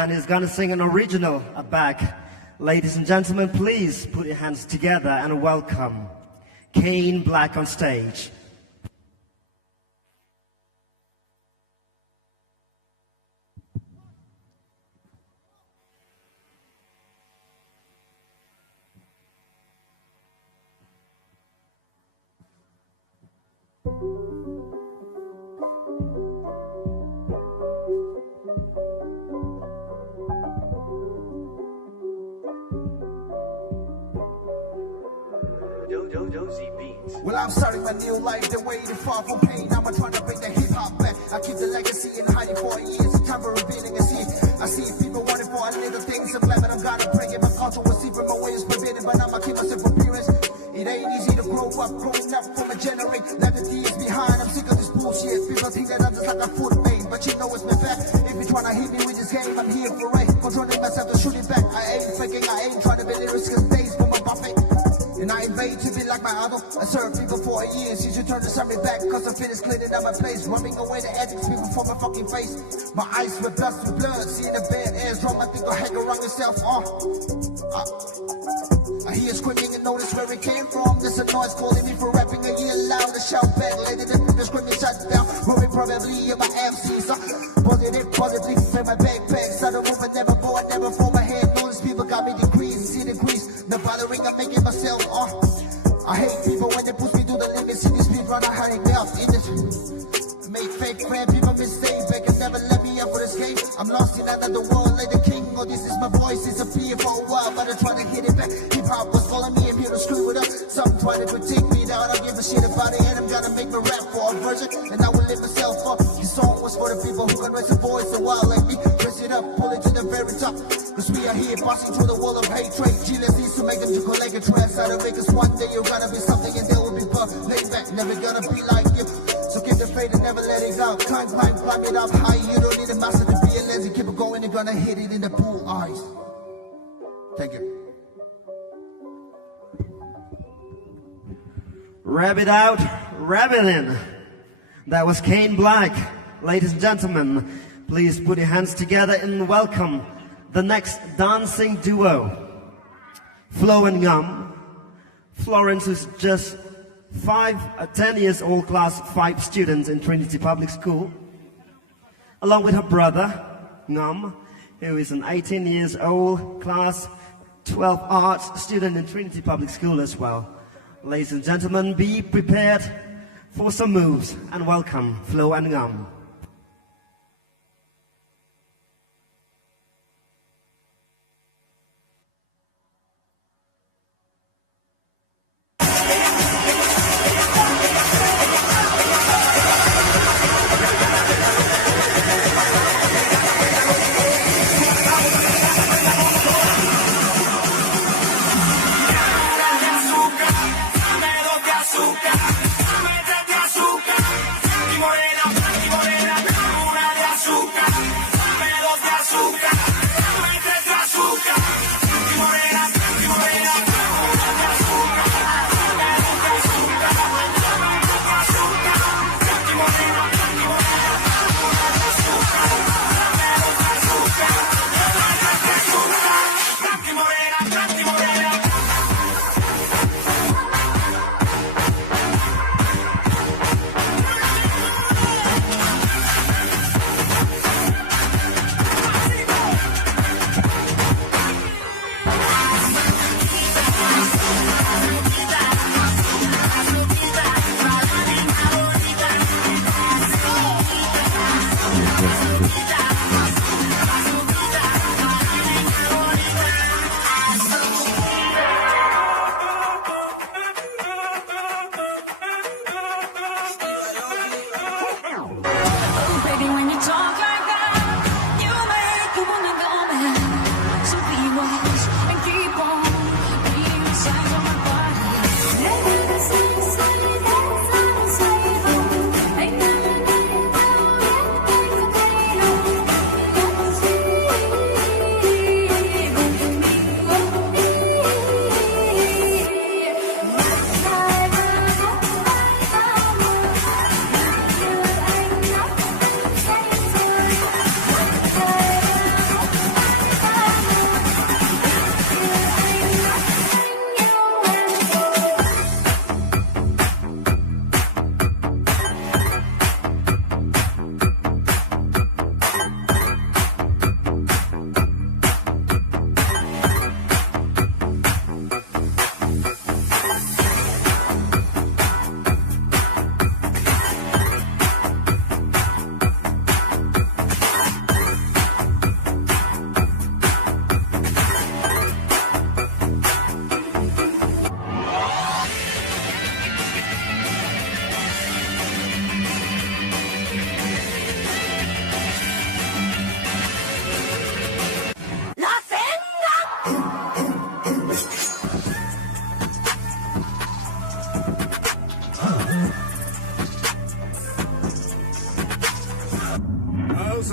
and he's gonna sing an original back. Ladies and gentlemen, please put your hands together and welcome Kane Black on stage. Well, I'm starting my new life, they're waiting far from pain. I'm trying to bring the hip hop back. I keep the legacy in hiding for years. Time for revealing a seed. I see people wanting for a little things. I'm glad that I'm gonna bring it. My culture was secret, my way is forbidden, but I'ma keep myself appearance. It ain't easy to grow up, growing up from a generation. Left the years behind, I'm sick of this bullshit. People think that I'm just like a foot main, but you know it's my fact. If you're trying to hit me with this game, I'm here for it. Controlling myself to shoot it back. I ain't faking, I ain't trying to be lyrics, cause days for my buffet. And I invade to be like my idol. I served people for a year. She should turn to send me back, cause I finished cleaning up my place. Rubbing away the ethics people from my fucking face. My eyes were dust with blood. Seeing the bad ass drum, I think I'll hang around yourself. I hear screaming and notice where it came from. There's a noise calling me for rapping a year loud. A shout back later than the screaming shut down. Worry probably in my MCs. Positively in my backpacks. I don't move, I never go, I never fold my hand. Notice people got me decreased, see the grease. The bothering, I'm making myself I hate people when they push me to the limits. In this speed run, I hurry me up in this. Make fake friend, people mistake. They can never let me up for this game. I'm lost in another world like the king. Oh, this is my voice, it's a fear for a while, but I'm trying to hit it back. Hip hop was calling me, I'm here to screw it up. Some try to critique me down, I don't give a shit about it. And I'm gonna make me rap for a version, and I will lift myself up. This song was for the people who can raise a voice a while like me. Press it up, pull it to the very top. Cause we are here passing through the wall of hatred. G-less needs to make them to collect a trash out of it. Cause one day you're gonna be something and there will be puff. Laid back, never gonna be like you. So keep the faith and never let it go. Climb it up high. You don't need a master to be a lazy. Keep it going, you're gonna hit it in the pool eyes. Thank you. Rab it out, rab it in. That was Kane Black. Ladies and gentlemen, please put your hands together and welcome the next dancing duo, Flo and Ngum. Florence is just 10 years old, class 5 student in Trinity Public School, along with her brother, Ngum, who is an 18 years old, class 12 arts student in Trinity Public School as well. Ladies and gentlemen, be prepared for some moves and welcome Flo and Ngum.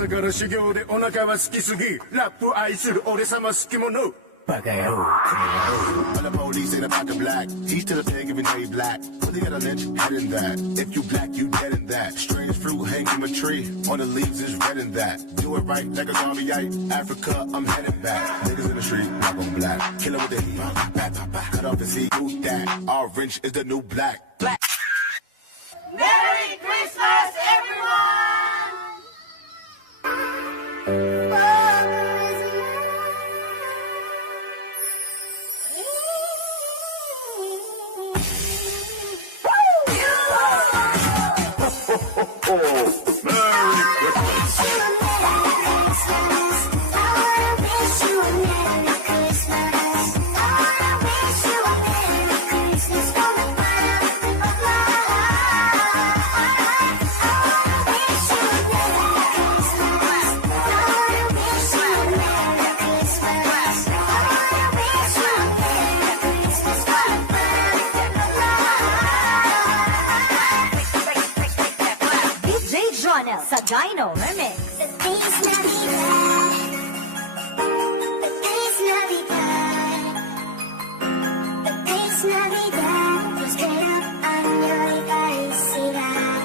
朝から修行でお腹は好きすぎラップ愛する俺様好き者バカ野郎 All the police ain't about the black. He's to the pig if you know you black. Put together lynch, head in that. If you black, you dead in that. Strange fruit hang from a tree. On the leaves is red in that. Do it right like a Garveyite. Africa, I'm heading back. Niggas in the street, black on black. Killer with the heat. Cut off his heat. Who's that? Orange is the new black. Black. Merry Christmas, everyone! Sa Dino Remix. Feliz Navidad. Feliz Navidad. Feliz Navidad. Prospero año y felicidad.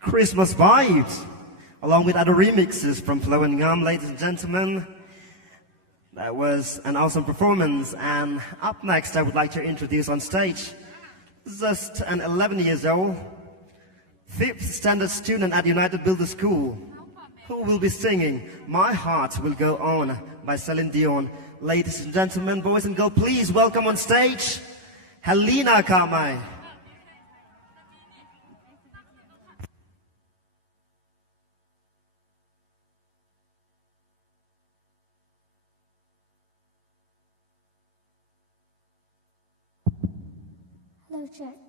Christmas vibes, along with other remixes from Flo and Ngam, ladies and gentlemen. That was an awesome performance, and up next I would like to introduce on stage just an 11 years old, 5th standard student at United Builder School, who will be singing My Heart Will Go On by Celine Dion. Ladies and gentlemen, boys and girls, please welcome on stage, Helena Kamai. Hello, check.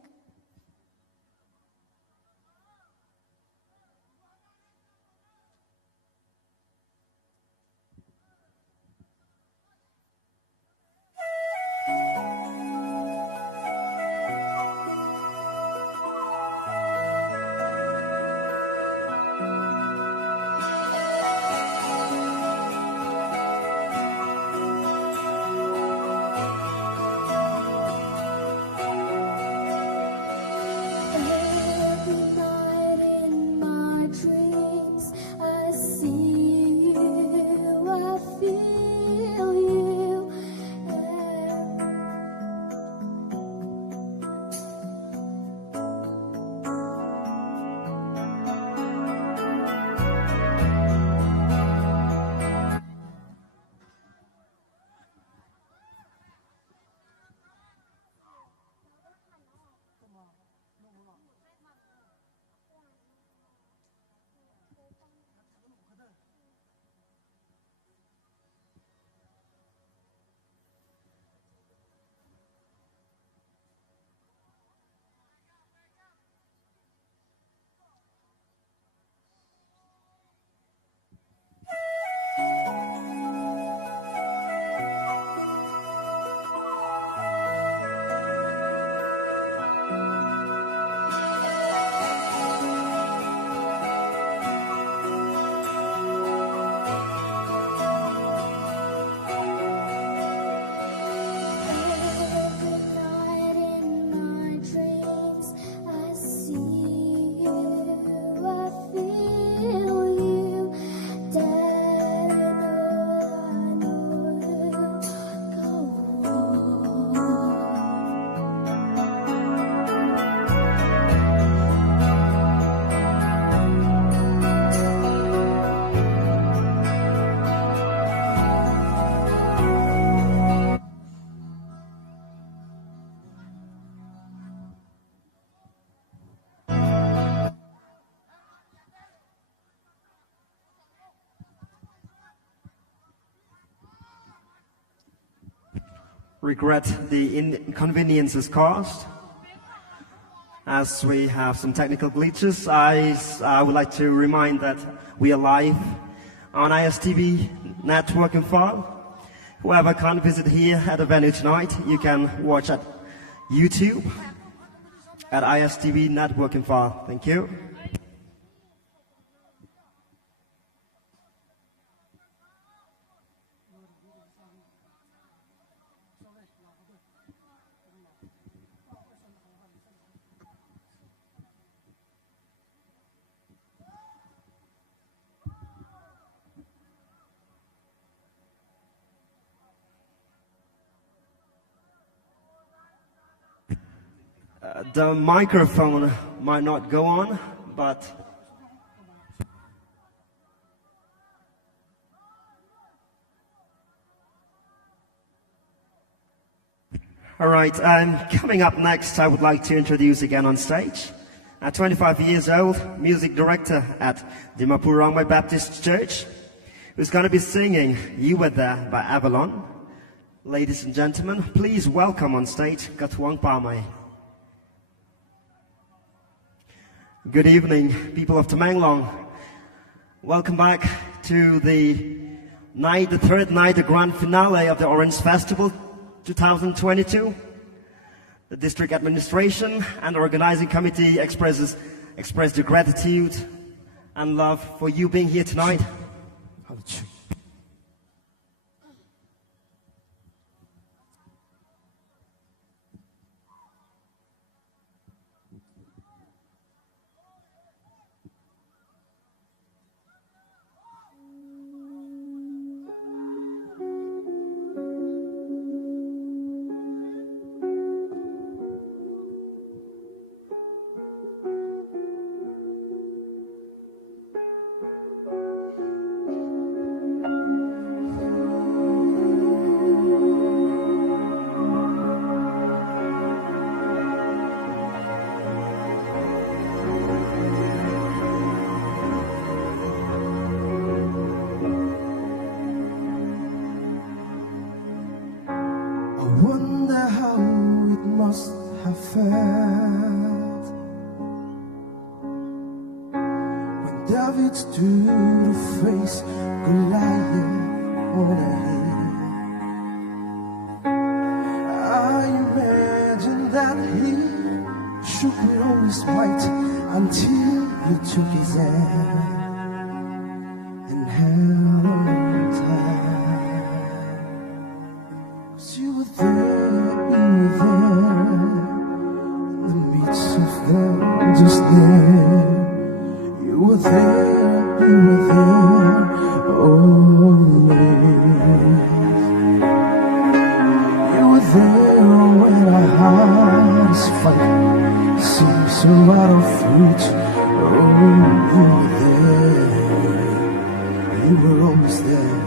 Regret the inconveniences caused. As we have some technical glitches, I would like to remind that we are live on ISTV Network and File. Whoever can't visit here at the venue tonight, you can watch at YouTube at ISTV Network and File. Thank you. The microphone might not go on, but all right, coming up next, I would like to introduce again on stage, at 25 years old, music director at Dimapur Rangbai Baptist Church, who's going to be singing You Were There by Avalon. Ladies and gentlemen, please welcome on stage Katuang Pamay. Good evening, people of Tamenglong. Welcome back to the third night, the grand finale of the Orange Festival 2022. The district administration and the organizing committee express their gratitude and love for you being here tonight. David stood to face Goliath on a hill. I imagine that he shook with all his might until you took his hand and held on tight. 'Cause you were there in the midst of them, just there. You were there always. You were there when our heart is funny, seems so out of reach. Oh, you were there. You were always there.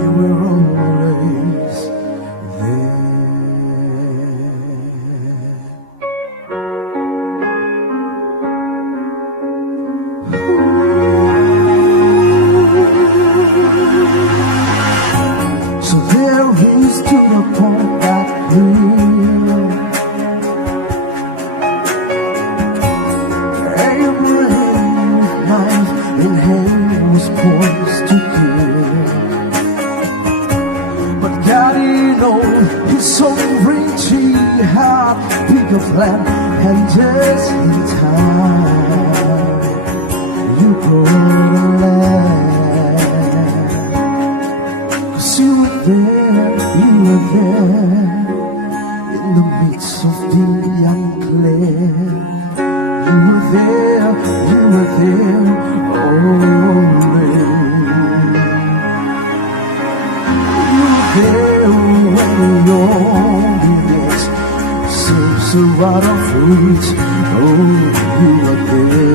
You were always there. So there he stood upon that hill, Abraham's knife in hand was poised to kill. But God, he know his sovereignty had bigger plan, and just in time you brought a land. You were there in the midst of the unclean. You were there always. You were there when loneliness seems so out of reach. Oh, you were there.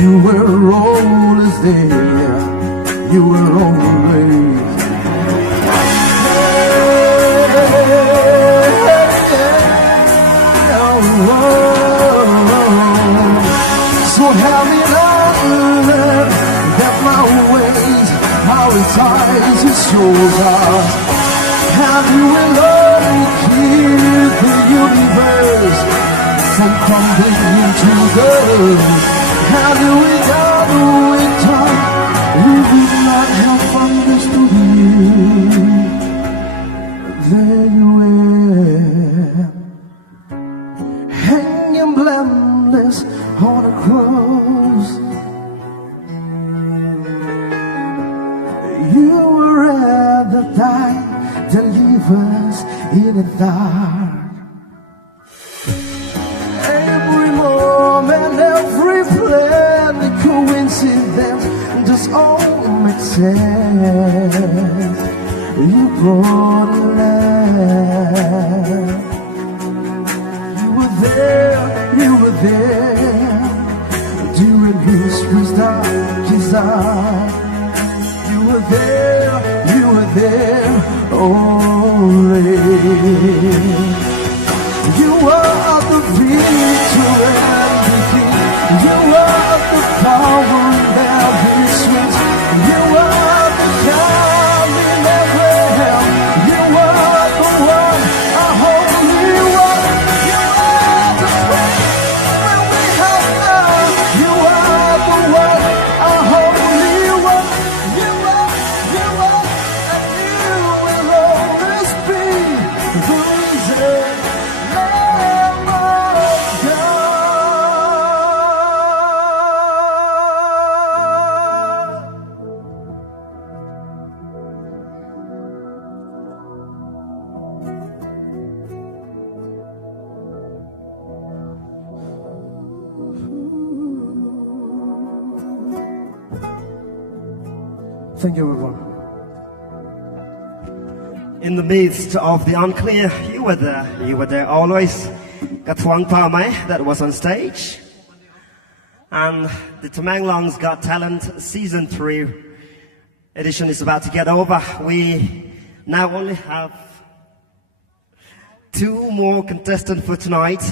You were always there. You were always. So help me learn that my ways are as high as yours are. And you will only keep the universe from crumbling into dust. And without the winter, we would not have understood you. There you were, hanging blameless on a cross. You were at the time that leave us in the dark. Every moment, every plan, the coincidence just all makes sense. You brought a land. there during history's darkest hour. You were there only. You are the victor and the king. You are the power in every switch. You are the calm in every hell. You are the one, a holy one. You are the strength when we have none. You are the one, a holy one. You are, and you will always be the reason. Lamb of God. Thank you, everyone. In the midst of the unclear, you were there always. Katwang Pamay, that was on stage. And the Tamanglong's Got Talent Season 3 edition is about to get over. We now only have 2 more contestants for tonight.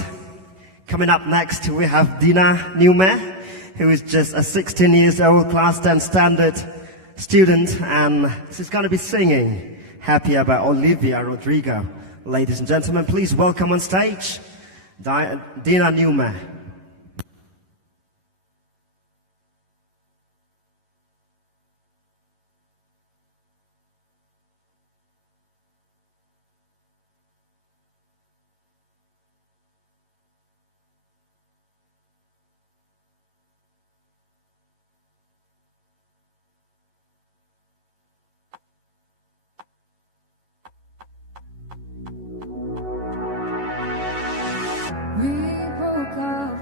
Coming up next, we have Dina Newman, who is just a 16 years old Class 10 standard student, and she's going to be singing Happier by Olivia Rodrigo. Ladies and gentlemen, please welcome on stage Dina Newman. We broke our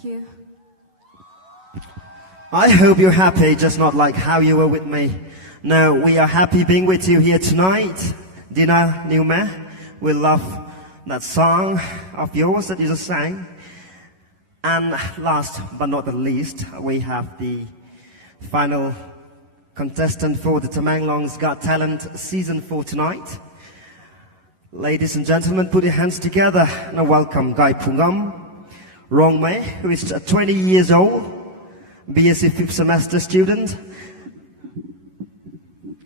Thank you. I hope you're happy, just not like how you were with me. No, we are happy being with you here tonight. Dina Newman, we love that song of yours that you just sang. And last but not the least, we have the final contestant for the Tamenglong's Got Talent Season 4 tonight. Ladies and gentlemen, put your hands together and welcome Guy Pungam Rongmei, who is 20 years old, BSc 5th semester student.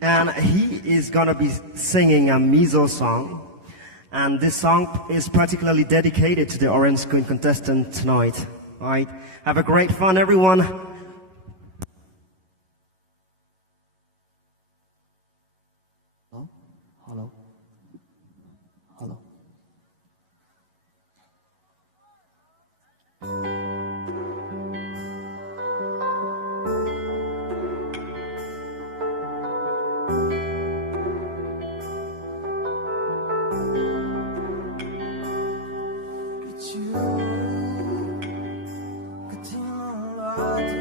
And he is gonna be singing a Mizo song. And this song is particularly dedicated to the Orange Queen contestant tonight. All right, have a great fun, everyone. Hello. Hello. It's you. 같은 말도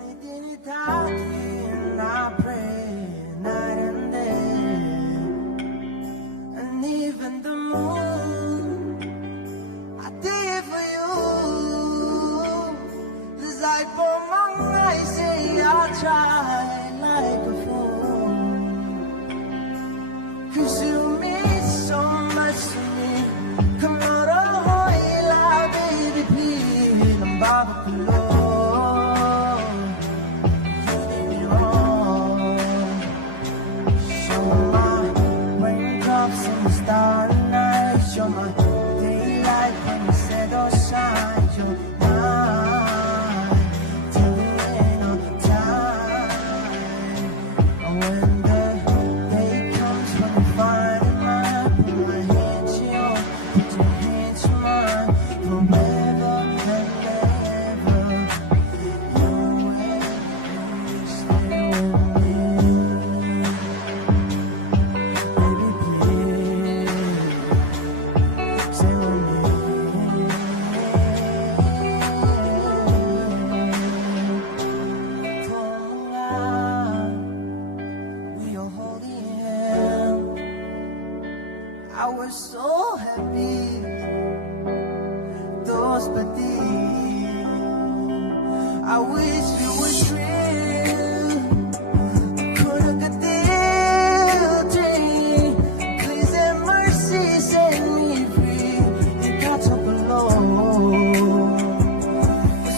니들이 다 뒤에 I pray night and day. And even the moon, I did for you. This I for my I say I try like a fool. 'Cause you mean so much to me. Come on, oh, la baby, please. I'm Baba Kalo. You did me wrong. Show my raindrops in the starry night. Show my daylight when the shadows shine. You're mine till the end of time. And when the day comes when we find a mind, put my hand to yours, put your hand to mine, forever and ever. You will stay with me. Baby, please stay with me. We are holding hands. I was so happy. Those but I wish it was real. Couldn't get the dream. Please have mercy, set me free. It got so below.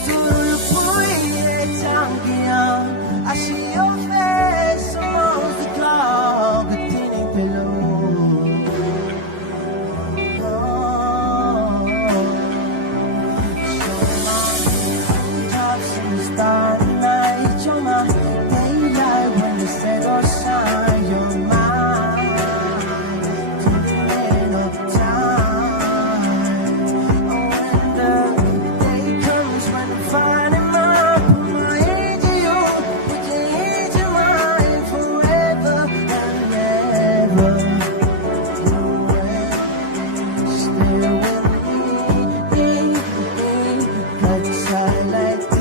술을 부위에 잠기야. I see your face amongst the cloud. The tiny pillow. Tops in the starry night. You're my daylight when the shadows shine. You're mine till the end of time. Oh, when the day comes when I'm finding mine, put my hand to you, put your hand to mine, forever and ever. You will stay with me, 'cause I like it.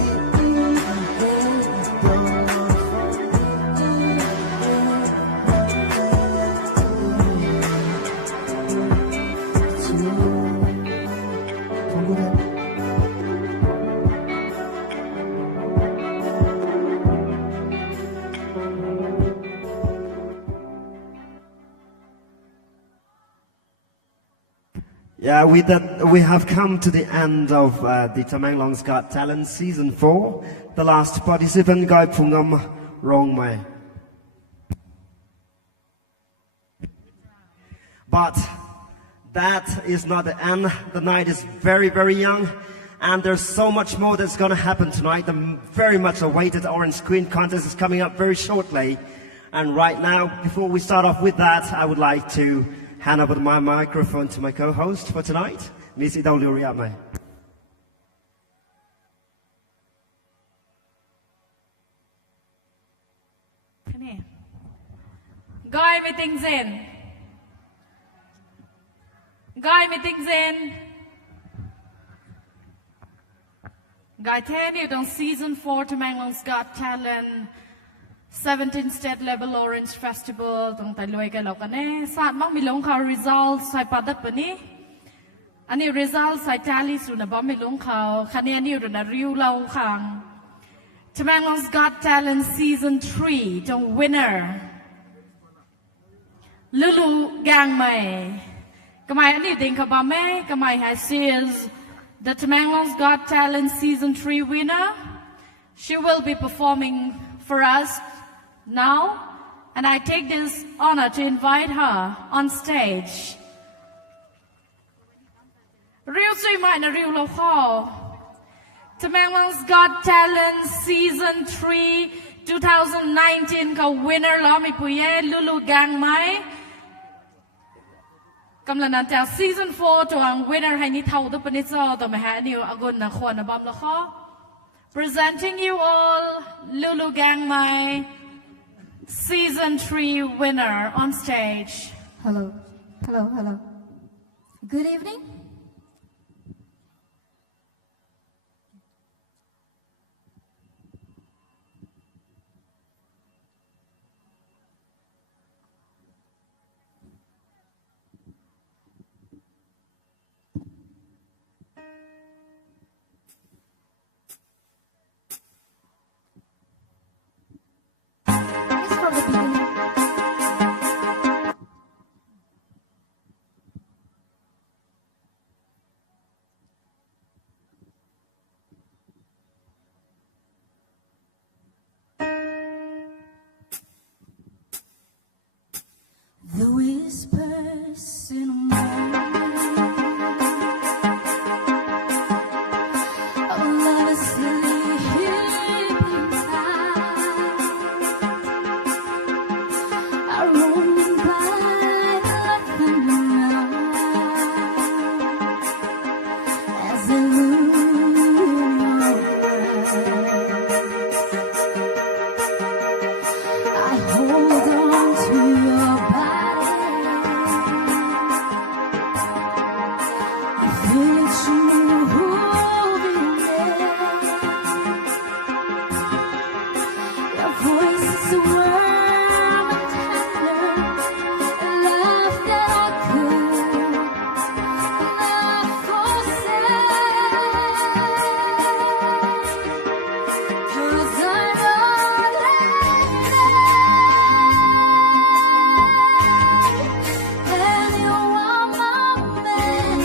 Yeah, with that, we have come to the end of the Tamenglong's Got Talent Season 4. The last participant, Guy Pungam Rongmei. But that is not the end. The night is very, very young. And there's so much more that's going to happen tonight. The very much awaited Orange Queen contest is coming up very shortly. And right now, before we start off with that, I would like to hand over my microphone to my co-host for tonight, Miss Idolio Riame. Guy meeting Zen. Guy meeting Zen. Guy Tenny on season 4 to Manglong's Got Talent 17 State Level Orange Festival tong Tailoy ka lokane sat mang milong ka results sai padat pani ani results sai tally su na bom milong ka khane ani ru na riu lau khang to Manglong's Got Talent season 3 tong winner Lulu Gang Mai kamai ani ding ka ba me kamai ha sees the Tamanglong's Got Talent season 3 winner. She will be performing for us now, and I take this honor to invite her on stage. Real Sui Mai na Real Lo Tamanglong's Got Talent season 3 2019 ka winner lo mi puye Lulu Gang Mai. Kamlan ta season 4 to ang winner hai ni thau to panitso to ma ha ni agun na khon na bam la kho presenting you all Lulu Gang Mai season 3 winner on stage. Hello. Good evening. It's from the beginning. The whispers in the morning of love sleeping time are roaming by like thunder now as they loom I hold on to your body. I feel it moving there. Your voice is warm and tender, a love that I could not forsake. 'Cause I know and you are my man.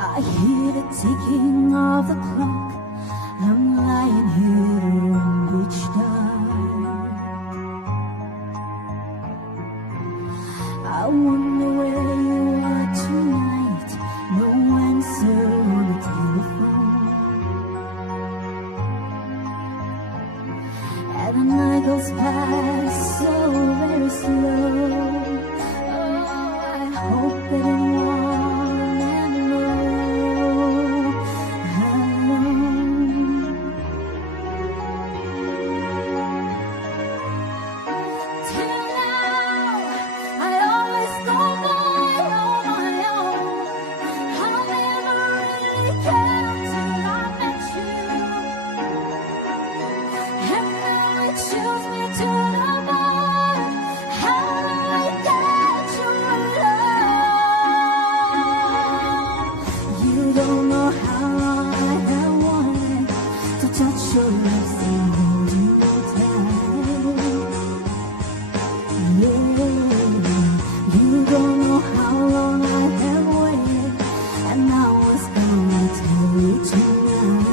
I hear the ticking of the clock. I'm lying here to run each time. I wonder where you are tonight. No answer on the telephone. And the night goes past so very slow. Oh, I hope that anyone and alone. Till now, I always go by on my own. I never really cared till I met you. And now it chills me to the bone. How do I get you alone? You don't know how long I have wanted to touch your lips and hold you tight. Yeah, you don't know how long I have waited, and I was gonna tell you tonight.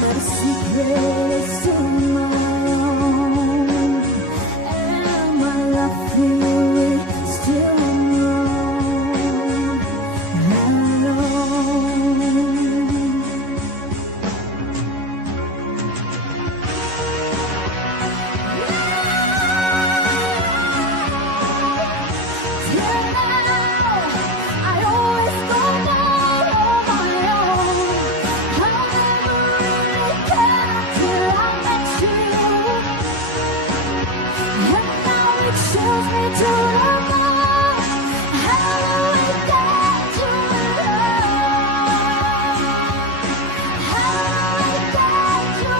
But a secret is still my own, and my love for you is still unknown. Till now, I always go by on my own. I never really cared till I met you. And now it chills me to the bone. How do we get you alone? How do we get you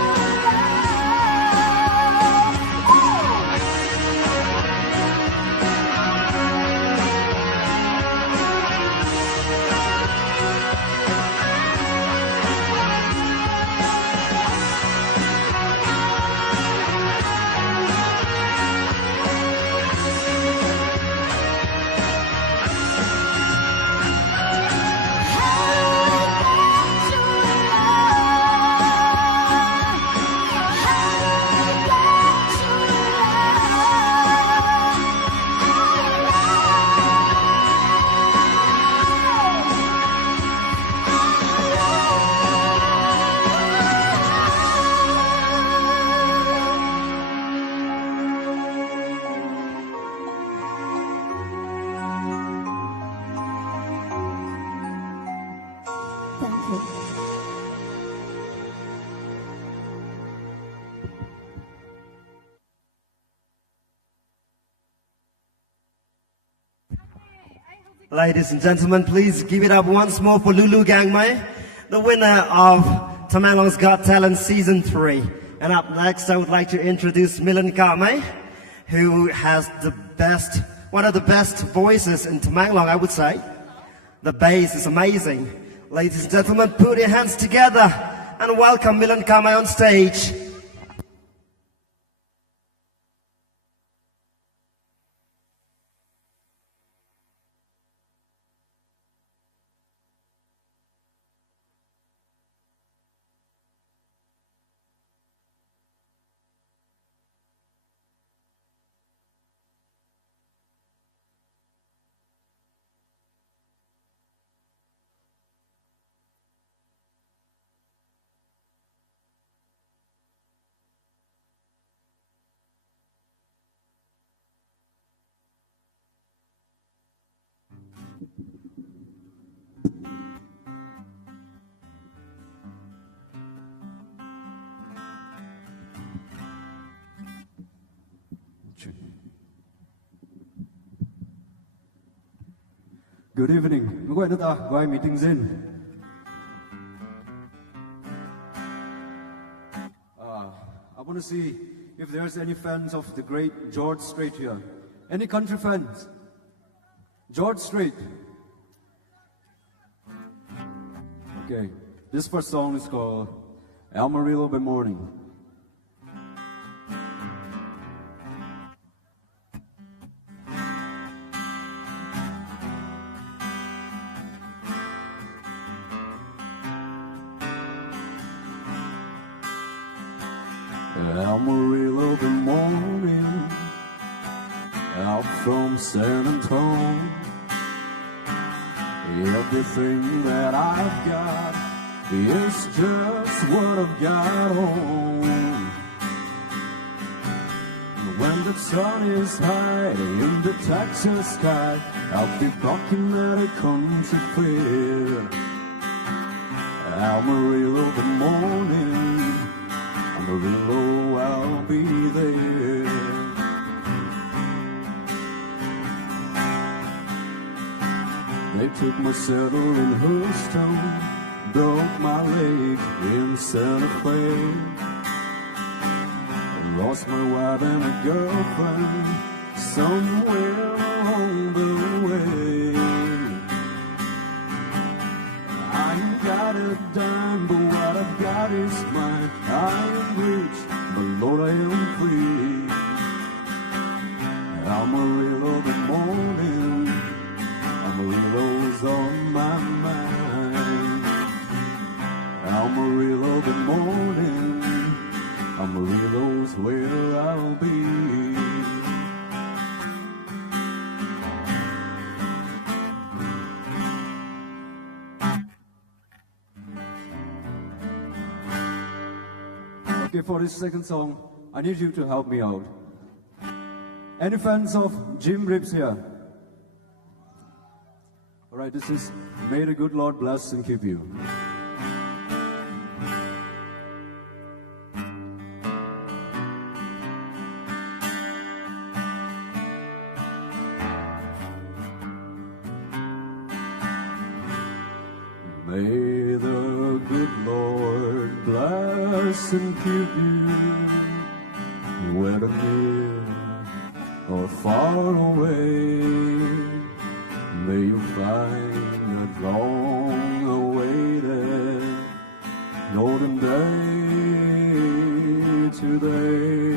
Thank you. Ladies and gentlemen, please give it up once more for Lulu Gangmei, the winner of Tamanglong's Got Talent Season 3. And up next, I would like to introduce Milan Kamei, who has one of the best voices in Tamanglong, I would say. The bass is amazing. Ladies and gentlemen, put your hands together and welcome Milan Kamei on stage. Good evening. Mọi người đã gọi meeting in. I want to see if there's any fans of the great George Strait here. Any country fans? George Strait. Okay. This first song is called Amarillo by Morning. Amarillo, good morning, out from San Antonio. Everything that I've got is just what I've got home. When the sun is high in the Texas sky, I'll be talking at a country fair. Amarillo, good morning, Amarillo, I'll be there. They took my saddle in Houston, broke my leg in Santa Fe. Lost my wife and a girlfriend somewhere along the way. I ain't got a dime, but what I've got is mine. I am rich, but Lord, I am free. Amarillo, good morning, Amarillo's on my mind. Amarillo, good morning, Amarillo's where I'll be. Okay, for this second song, I need you to help me out. Any fans of Jim Reeves here? Alright, this is May the Good Lord Bless and Keep You. May the good Lord bless and keep you, whether near or far away. May you find that long-awaited golden day today.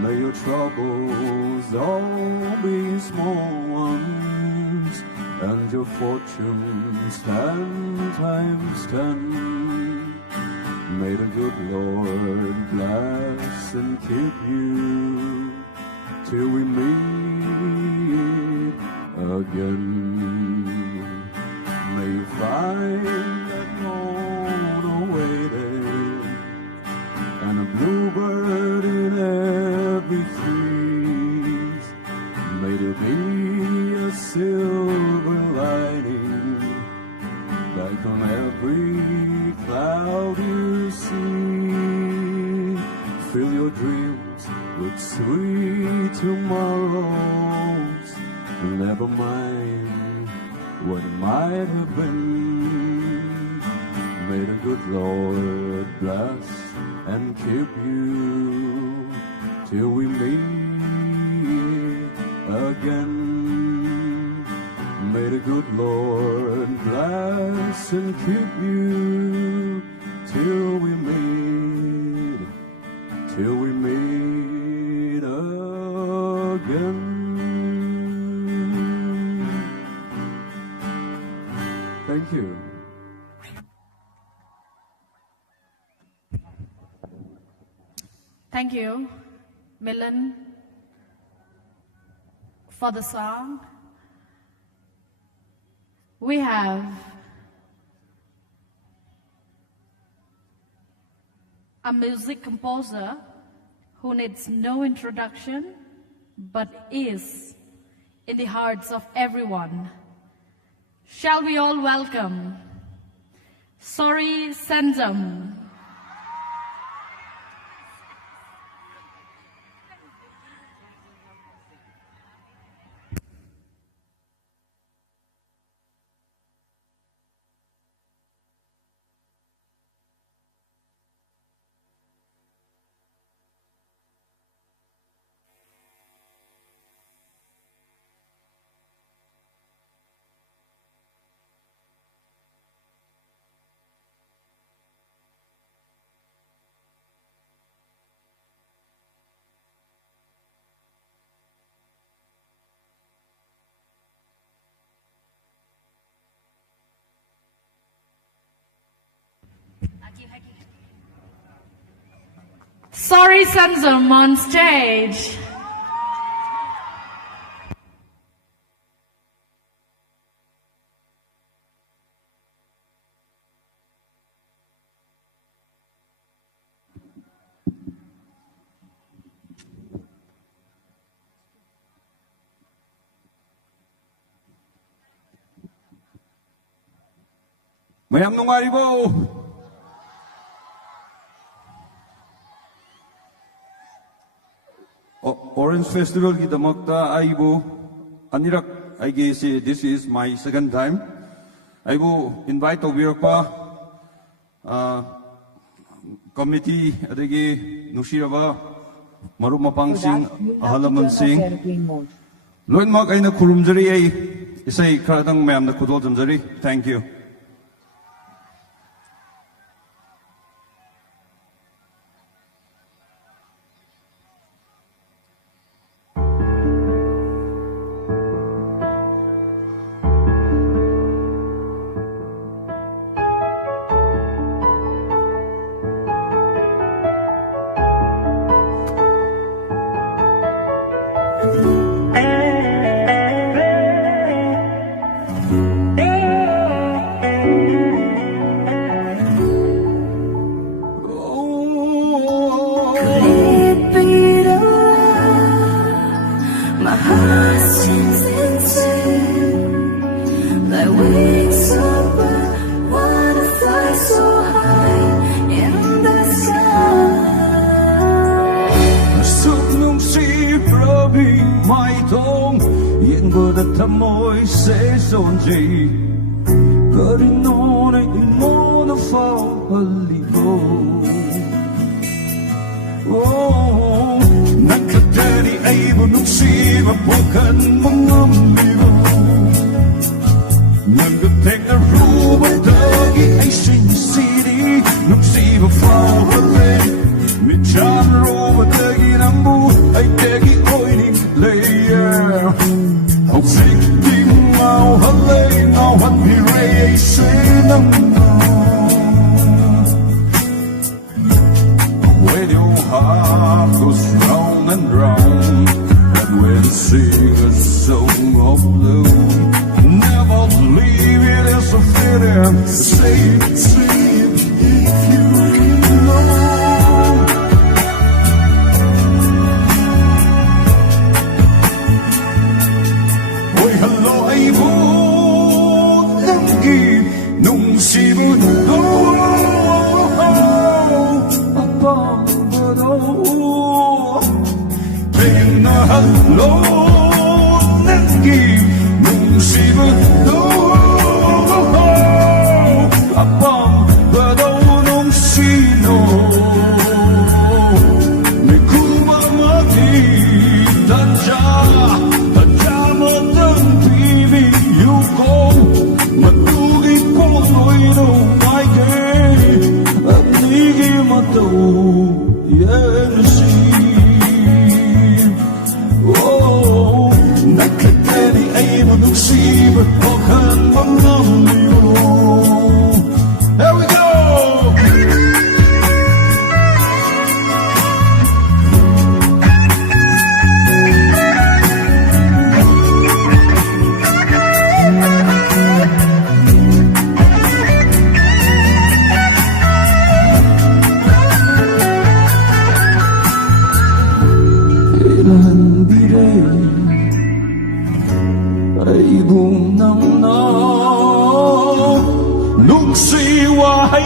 May your troubles all be small ones, and your fortunes 10 times 10. May the good Lord bless and keep you till we meet again. May you find that long-awaited and a bluebird in every trees. May there be a silver lining back on every cloud you see. Fill your dreams with sweet tomorrows. Never mind what might have been. May the good Lord bless and keep you till we meet again. May the good Lord bless and keep you till we meet again. Thank you. Thank you, Milan, for the song. We have a music composer who needs no introduction but is in the hearts of everyone. Shall we all welcome Sori Senzam. Sorry Sansom on stage. mayam nungaribo. Orange Festival ki damakta aibu anirak aigesi this is my second time. Aibu invite obirakpa committee adagi nushiraba maru mapang sing ahalaman sing loin mak aina kurumjari ai isai kradang mayam na kudol jamjari. Thank you. My heart sings insane, like wings of bird, wanna fly so high in the sky. Sung si Rabi mai tong yen bơ đất thăm môi sẽ dồn gì cờ đi nô này mô nó phao hali go. Oh, nakatani ay bunong si mapukan mga migo. Nagdating na ruban dagi ay sinisiri nung si mafao hali. Mityan ruban dagi ng bu ay dagi oining layer. Hong sing di mau hali ngao han hiray ay sinang when your heart goes round and round, and when you sing a song of blue, never leave it as a feeling. Say it if you know. Ôi hello ai vô đăng ký nung si buồn hello nagi nung sibu do apam badaw nung sino may kumamati tanja mo tang bibi yuko matugi ko noino ay kay at nigi mataw yensi. Oh, nakatani ay manusib Huwag mga liyo. Here we go! Kailan direi ay bunang na nugsiway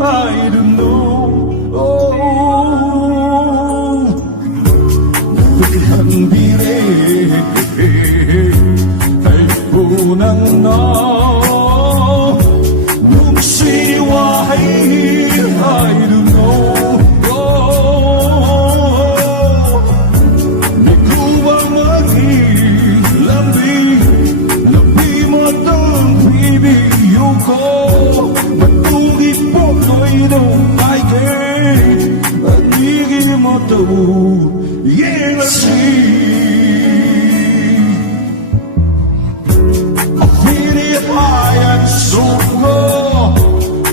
I don't know. Oh, kailan direi ay bunang na nugsiway I don't know.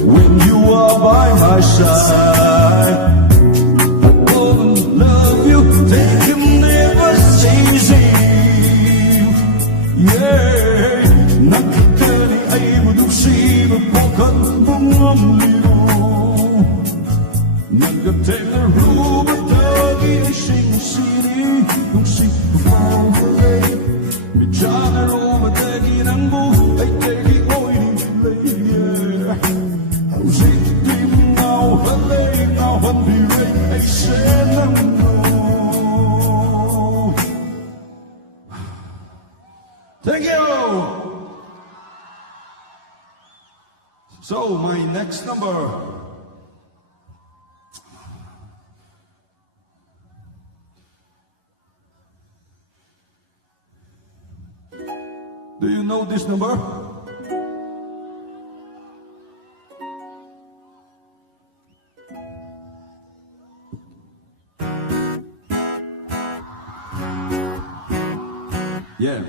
When you are by my side, yeah. nakitani ay nungsiba bukan bungam liru nagkatela ruba dagi ay sinisini nungsiba mawalay Mijana ruba dagi ng buhay ay dagi oiling lay Hausit dim ngao halay ngao handiray ay senang mo Thank you! So, my next number. Do you know this number? Yeah.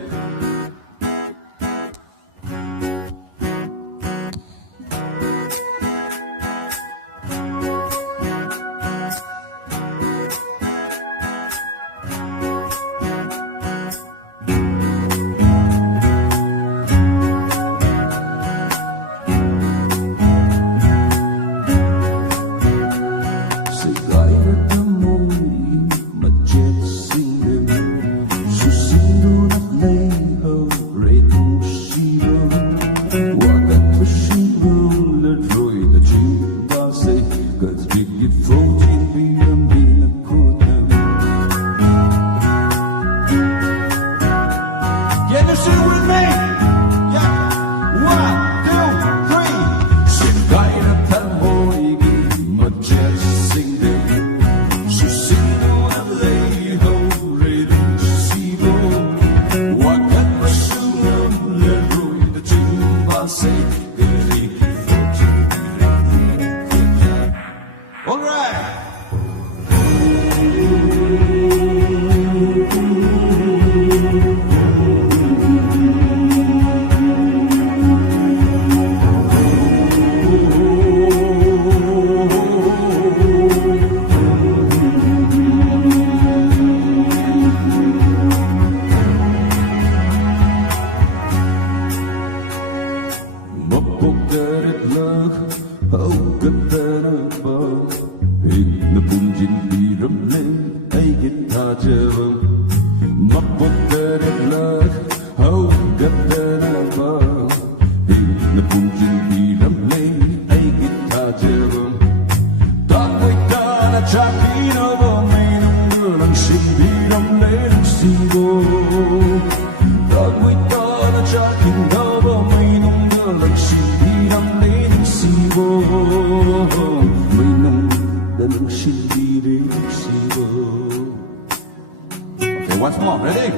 Okay, once more, ready?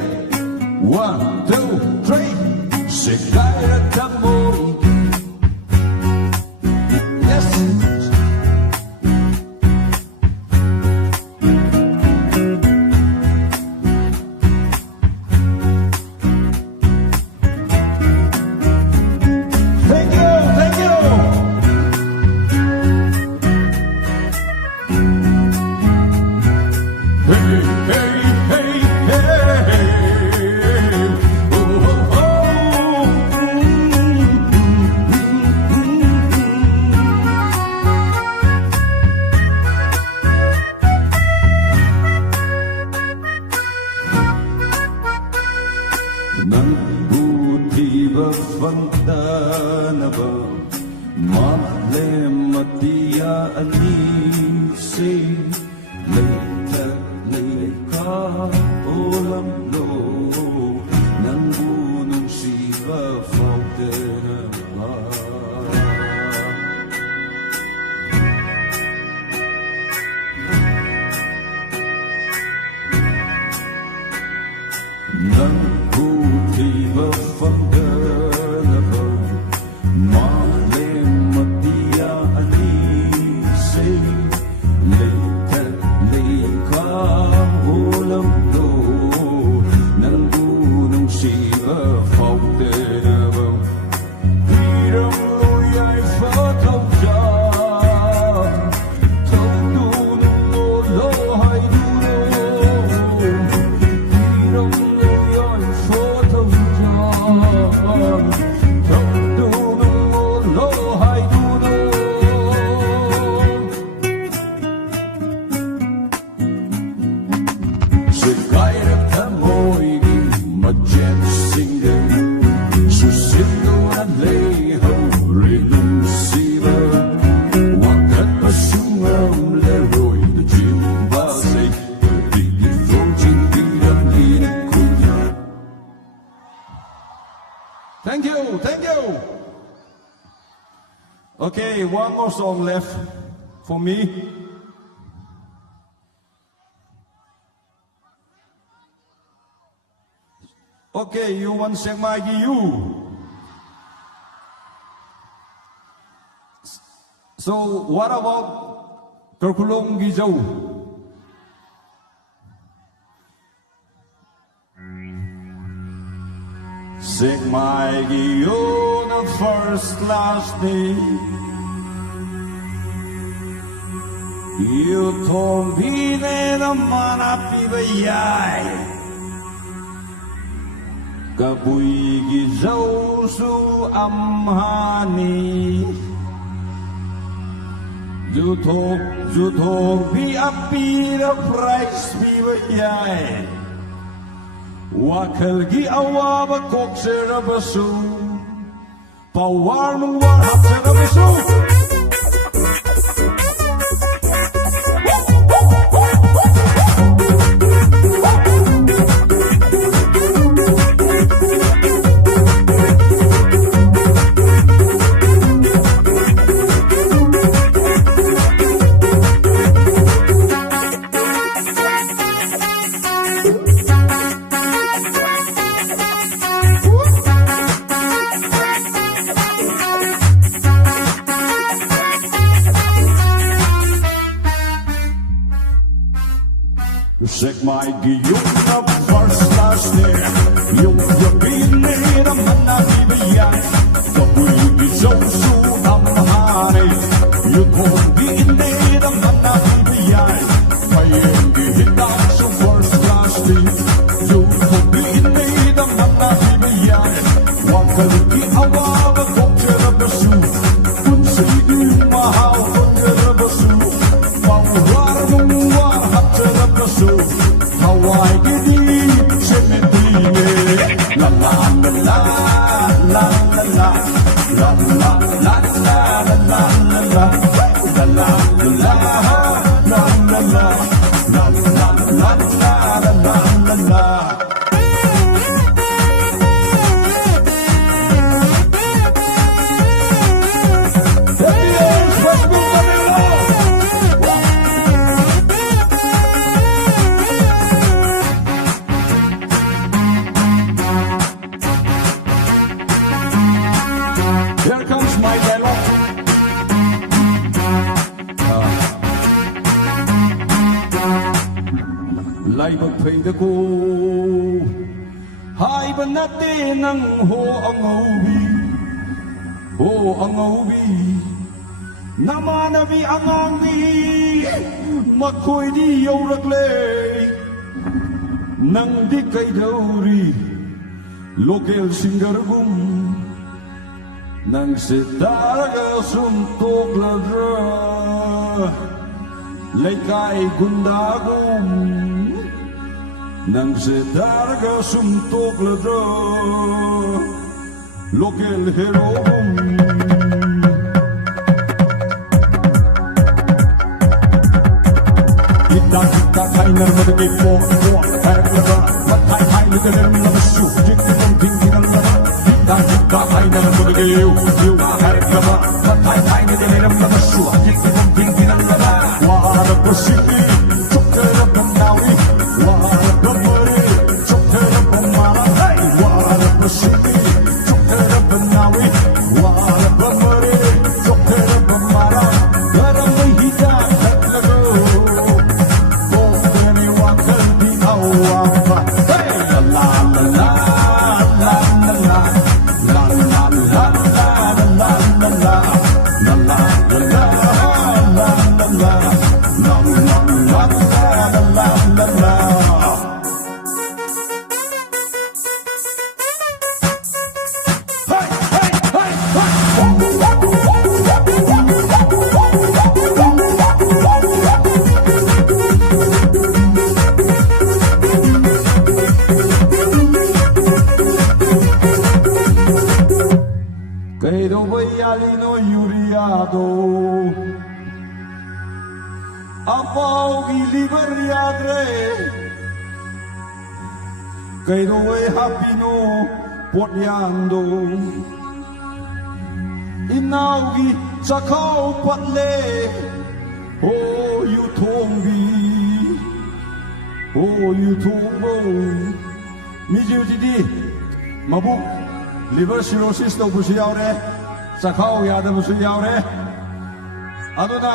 1, 2, 3. Sekaya Tamoy. Yes. Thank you, thank you. Hey, hey, hey, hey. Oh, oh, oh. Nang buti ba fantana ba malematiya anisi Later, ka ulam lo Nang bunong siba fountain Nang buti ba fantana ba malematiya anisi Later, ka ulam lo Nang bunong siba fountain Thank you, thank you. Okay, one more song left for me. Okay, you want Sek Mai Gi You. So what about Kerkulong Gi Zhou? Sek Mai Gi You the first last day. You told me that I'm gonna be the yai. Kabui Gi Zhou Su Amhani. You told me I'd be the price be the yai. Wakal gi awaba kok serabasu. Pawar mungwar hap serabasu. Sek Mai Gi You the first last day. You been in a manna bibiya. The way Gi Zhou Su Amhani. You told me in a manna bibiya. Payen Gi Hidan Su first last day. You told me in a manna bibiya. Wakal Gi Awaba Kok Serabasu. Kun Sidi Mahal Kok Serabasu. Pawar Mungwar Hap Serabasu. Hawaii gidi semetine la la la la la la la la la la la la la la la la la la la. Here comes my dialogue. Laiba payda ko haiba nate nang ho angaubi namanabi angangni makoy di yaurakle nang di kay dauri local singer gum nang sitaraga suntok ladra laikai gundagum nang sitaraga suntok ladra local hero kita kain narmada po harap laba matay hay lugaran ng shoot jikong tingin laba kita kain narmada you harap laba matay hay lugaran ng shoot jikong tingin laba wala ko sigi chokera bandawi wala ko mari chokera bamara wala ko sigi chokera bandawi wala ko mari chokera bamara garam hita Kaido e hapino port yang do inaugi sakau pat le oh you thong bi oh you thong bo mi jiu ji di mabuk liver cirrhosis to bu siaw re sakau ya da bu siaw re aduna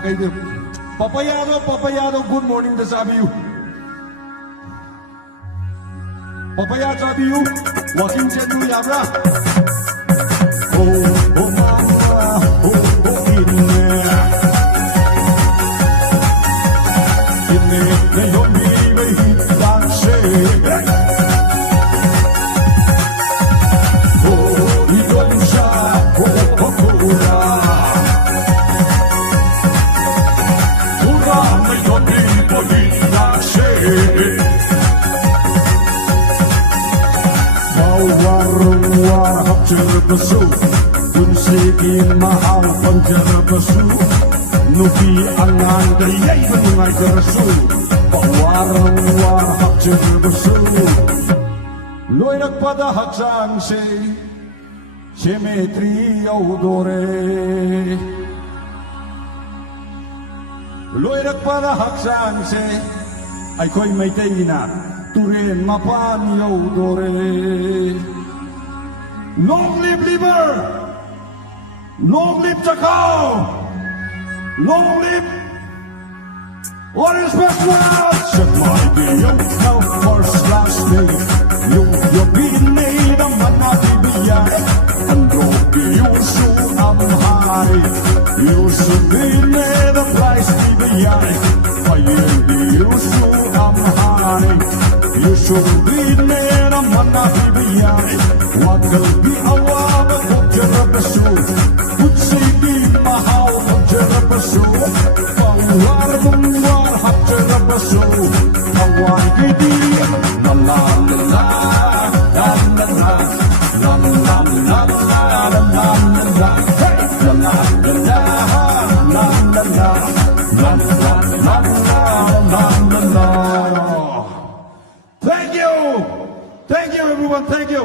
kay papayado good morning da sabi you papaya sabi you walking chen nu yabra oh mama oh inne the yomi mai dan she oh idon sha oh kura kura mai yomi mai dan she war hap jerbasu kun sigin mahal pang jerbasu nufi angan kayay banungay karasu war hap jerbasu loy nagpadahak sang se cemetery outdoore loy nagpadahak sang se ay ko'y may taina turin mapan outdoore. Long live liver! Long live Chakao! Long live Orange Festival! Check my video now first last name. Yung binay naman mabibigyan. Ang drogi yuso ang hari. Yuso binay the price bibigyan. Payindi yuso ang hari. Yuso binay naman mabibigyan. Wagal di awam kung jarabasu kung sige mahal kung jarabasu pangwar mungwar hap jarabasu kawan gidi la la la la la la la la la la la la la hey la la la la la la la la la la la. Thank you everyone, thank you.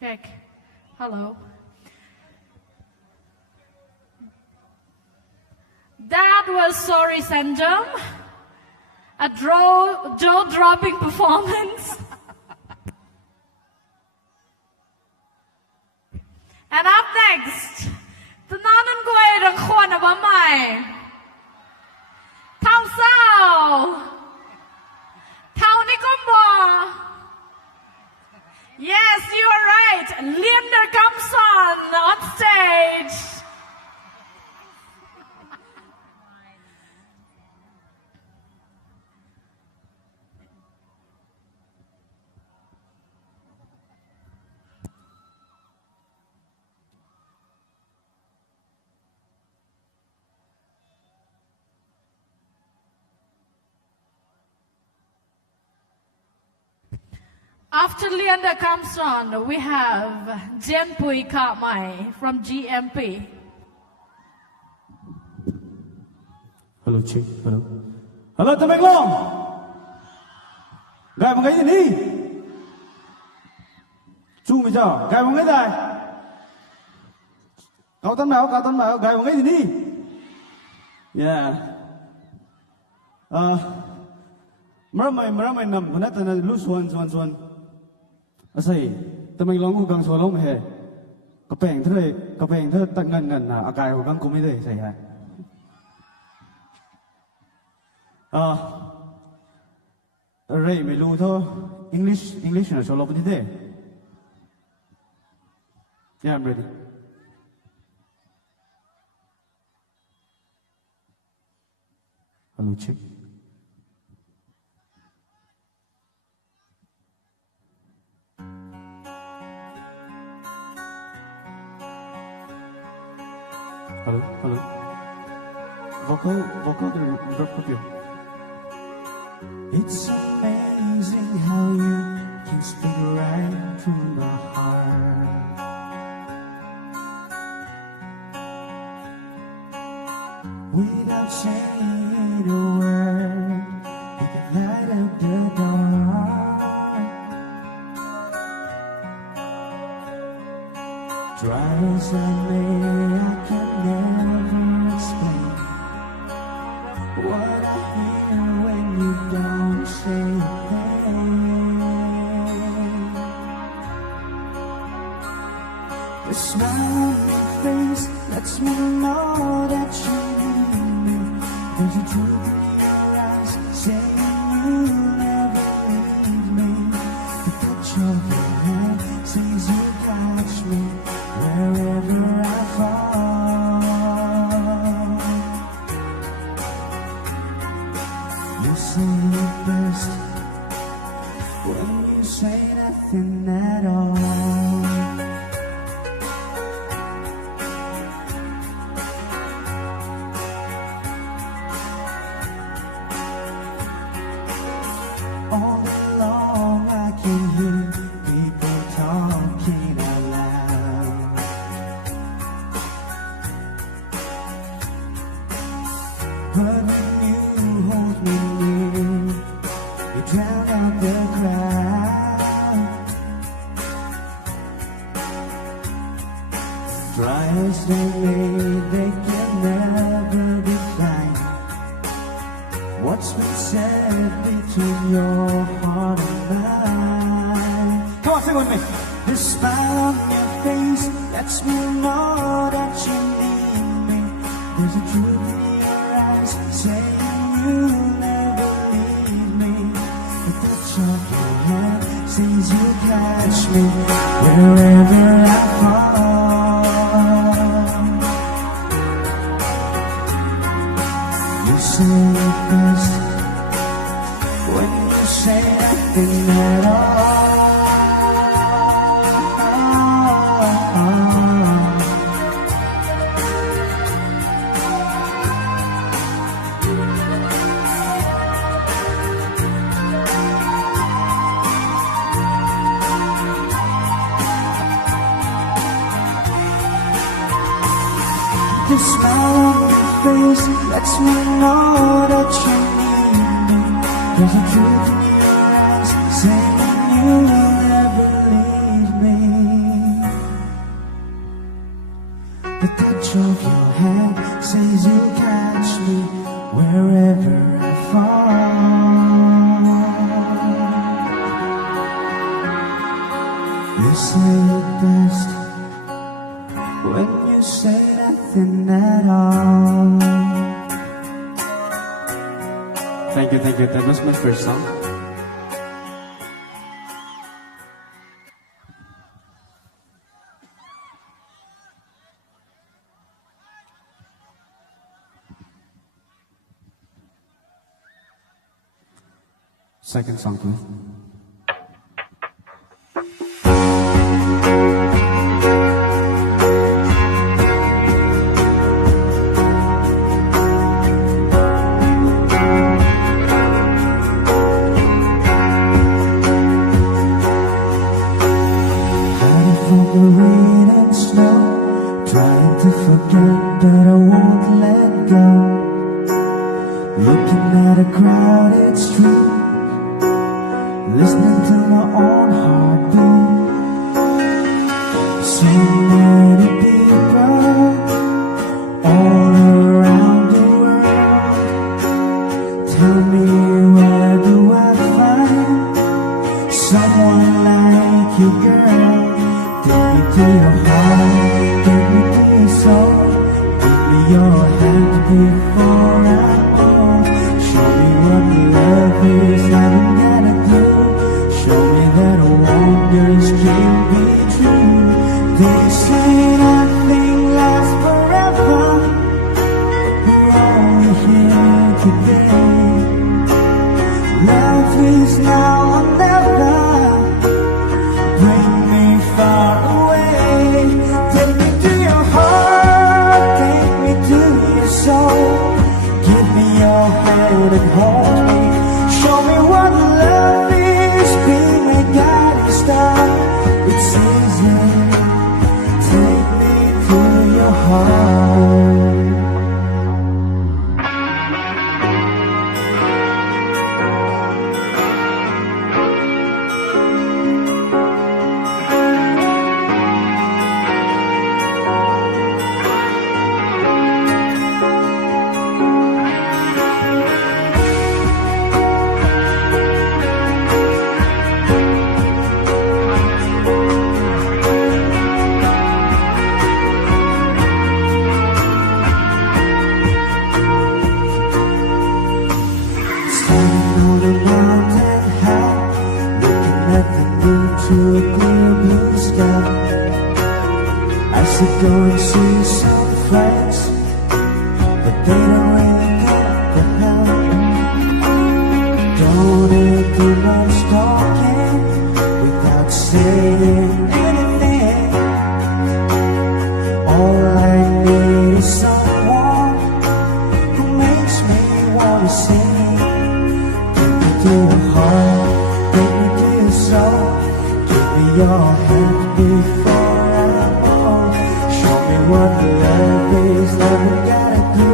Check. Hello. That was Sorry Sanjam, a jaw-dropping performance. And up next, Tananan Gui Rang Khwan Abamai. Tao Sao. Tao Nikombo. Yes, you are right. Linder comes on stage. After Leander comes on, we have Jen Pui Kamai from GMP. Hello, Chick. Hello. Hello, Tamang Long. Gài một cái gì đi? Chung bây giờ, gài một cái gì? Cậu tân bảo, gài một cái gì đi? Yeah. Mara mai nam, mana tanah lu suan. Asai, Tamang Long gang solong he. Kapeng thơ tak ngan akai gang kumi deh saya. Ray me lu tho English na solo pun deh. Yeah, I'm ready. Hello, Chick. hello. Vocal drop of you. It's amazing how you can speak right to the heart. Without saying a word, you can light up the dark. Try as I may, I can never explain what I hear when you don't say a thing. The smile on your face lets me know that you need me. There's a truth in your eyes saying you'll never leave me. The touch of your hand says you catch me wherever I fall. You say it best when you say nothing at all. All along I can hear people talking out loud. But when you hold me near, you drown out the crowd. Try as they may, they can never define what's been said between your heart and mine. Come on, sing with me. The smile on your face lets me know that you need me. There's a truth in your eyes saying you'll never leave me. The touch of your hand says you'll catch me wherever I fall. You say it best when you say nothing at all. The smile on your face lets me know that you need me. There's a truth in your eyes saying you will never leave me. The touch of your hand says you'll catch me wherever I fall. You say it best when you say nothing at all. Thank you. That was my first song. Second song, please. From the rain and snow, trying to forget, but I won't let go. Looking at a crowded street, listening to my own heartbeat. So many people all around the world. Tell me, where do I find someone like you, girl? Take me to your heart, take me to your soul. Give me your hand before I go. Show me what love is, I don't gotta do. Show me that wonders can be true. They say nothing lasts forever. We're only here today. Love is now or never. Bring me far away. to a clear blue sky. I should go and see some friends, but they don't really get the help. Don't do much talking without saying anything. All I need is someone who makes me wanna sing. Take me to your heart, take me to your soul. Give me your hand before I'm old. Show me what love is, love we gotta do.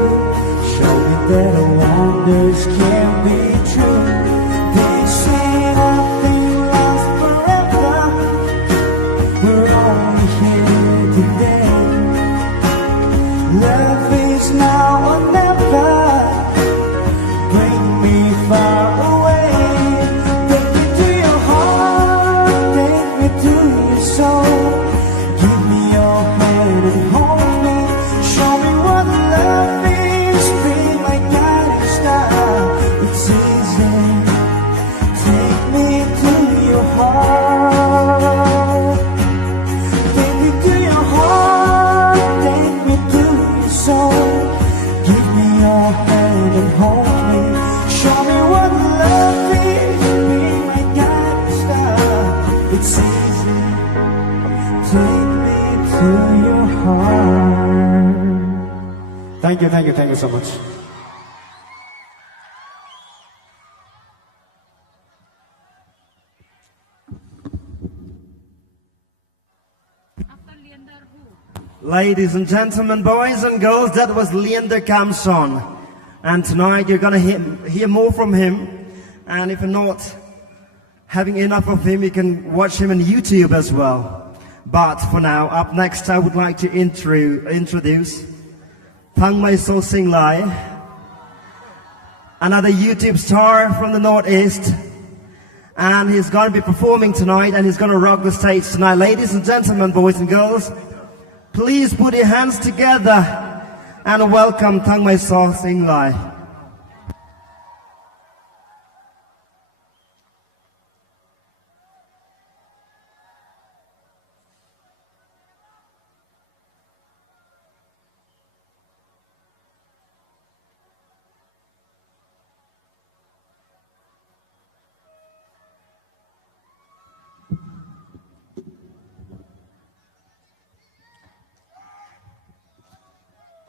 Show me that the wonders can be true. They say nothing lasts forever. We're only here today. Love is now or never. Bring me far away. Take me to your heart, take me to your soul. Give me your hand and hold me. Show me what love is. Be my guiding star. It's easy. Take me to your heart. Take me to your heart. Take me to your soul. Give me your hand and hold me. Show me what love is. Be my guiding star. It's easy. Take me to your heart. Thank you so much. Ladies and gentlemen, boys and girls, that was Leander Kamson. And tonight you're gonna hear more from him. And if you're not having enough of him, you can watch him on YouTube as well. But for now, up next I would like to introduce Thang Mai So Sing Lai, another YouTube star from the Northeast. And he's gonna be performing tonight, and he's gonna rock the stage tonight. Ladies and gentlemen, boys and girls, please put your hands together and welcome Thang Mai So Sing Lai.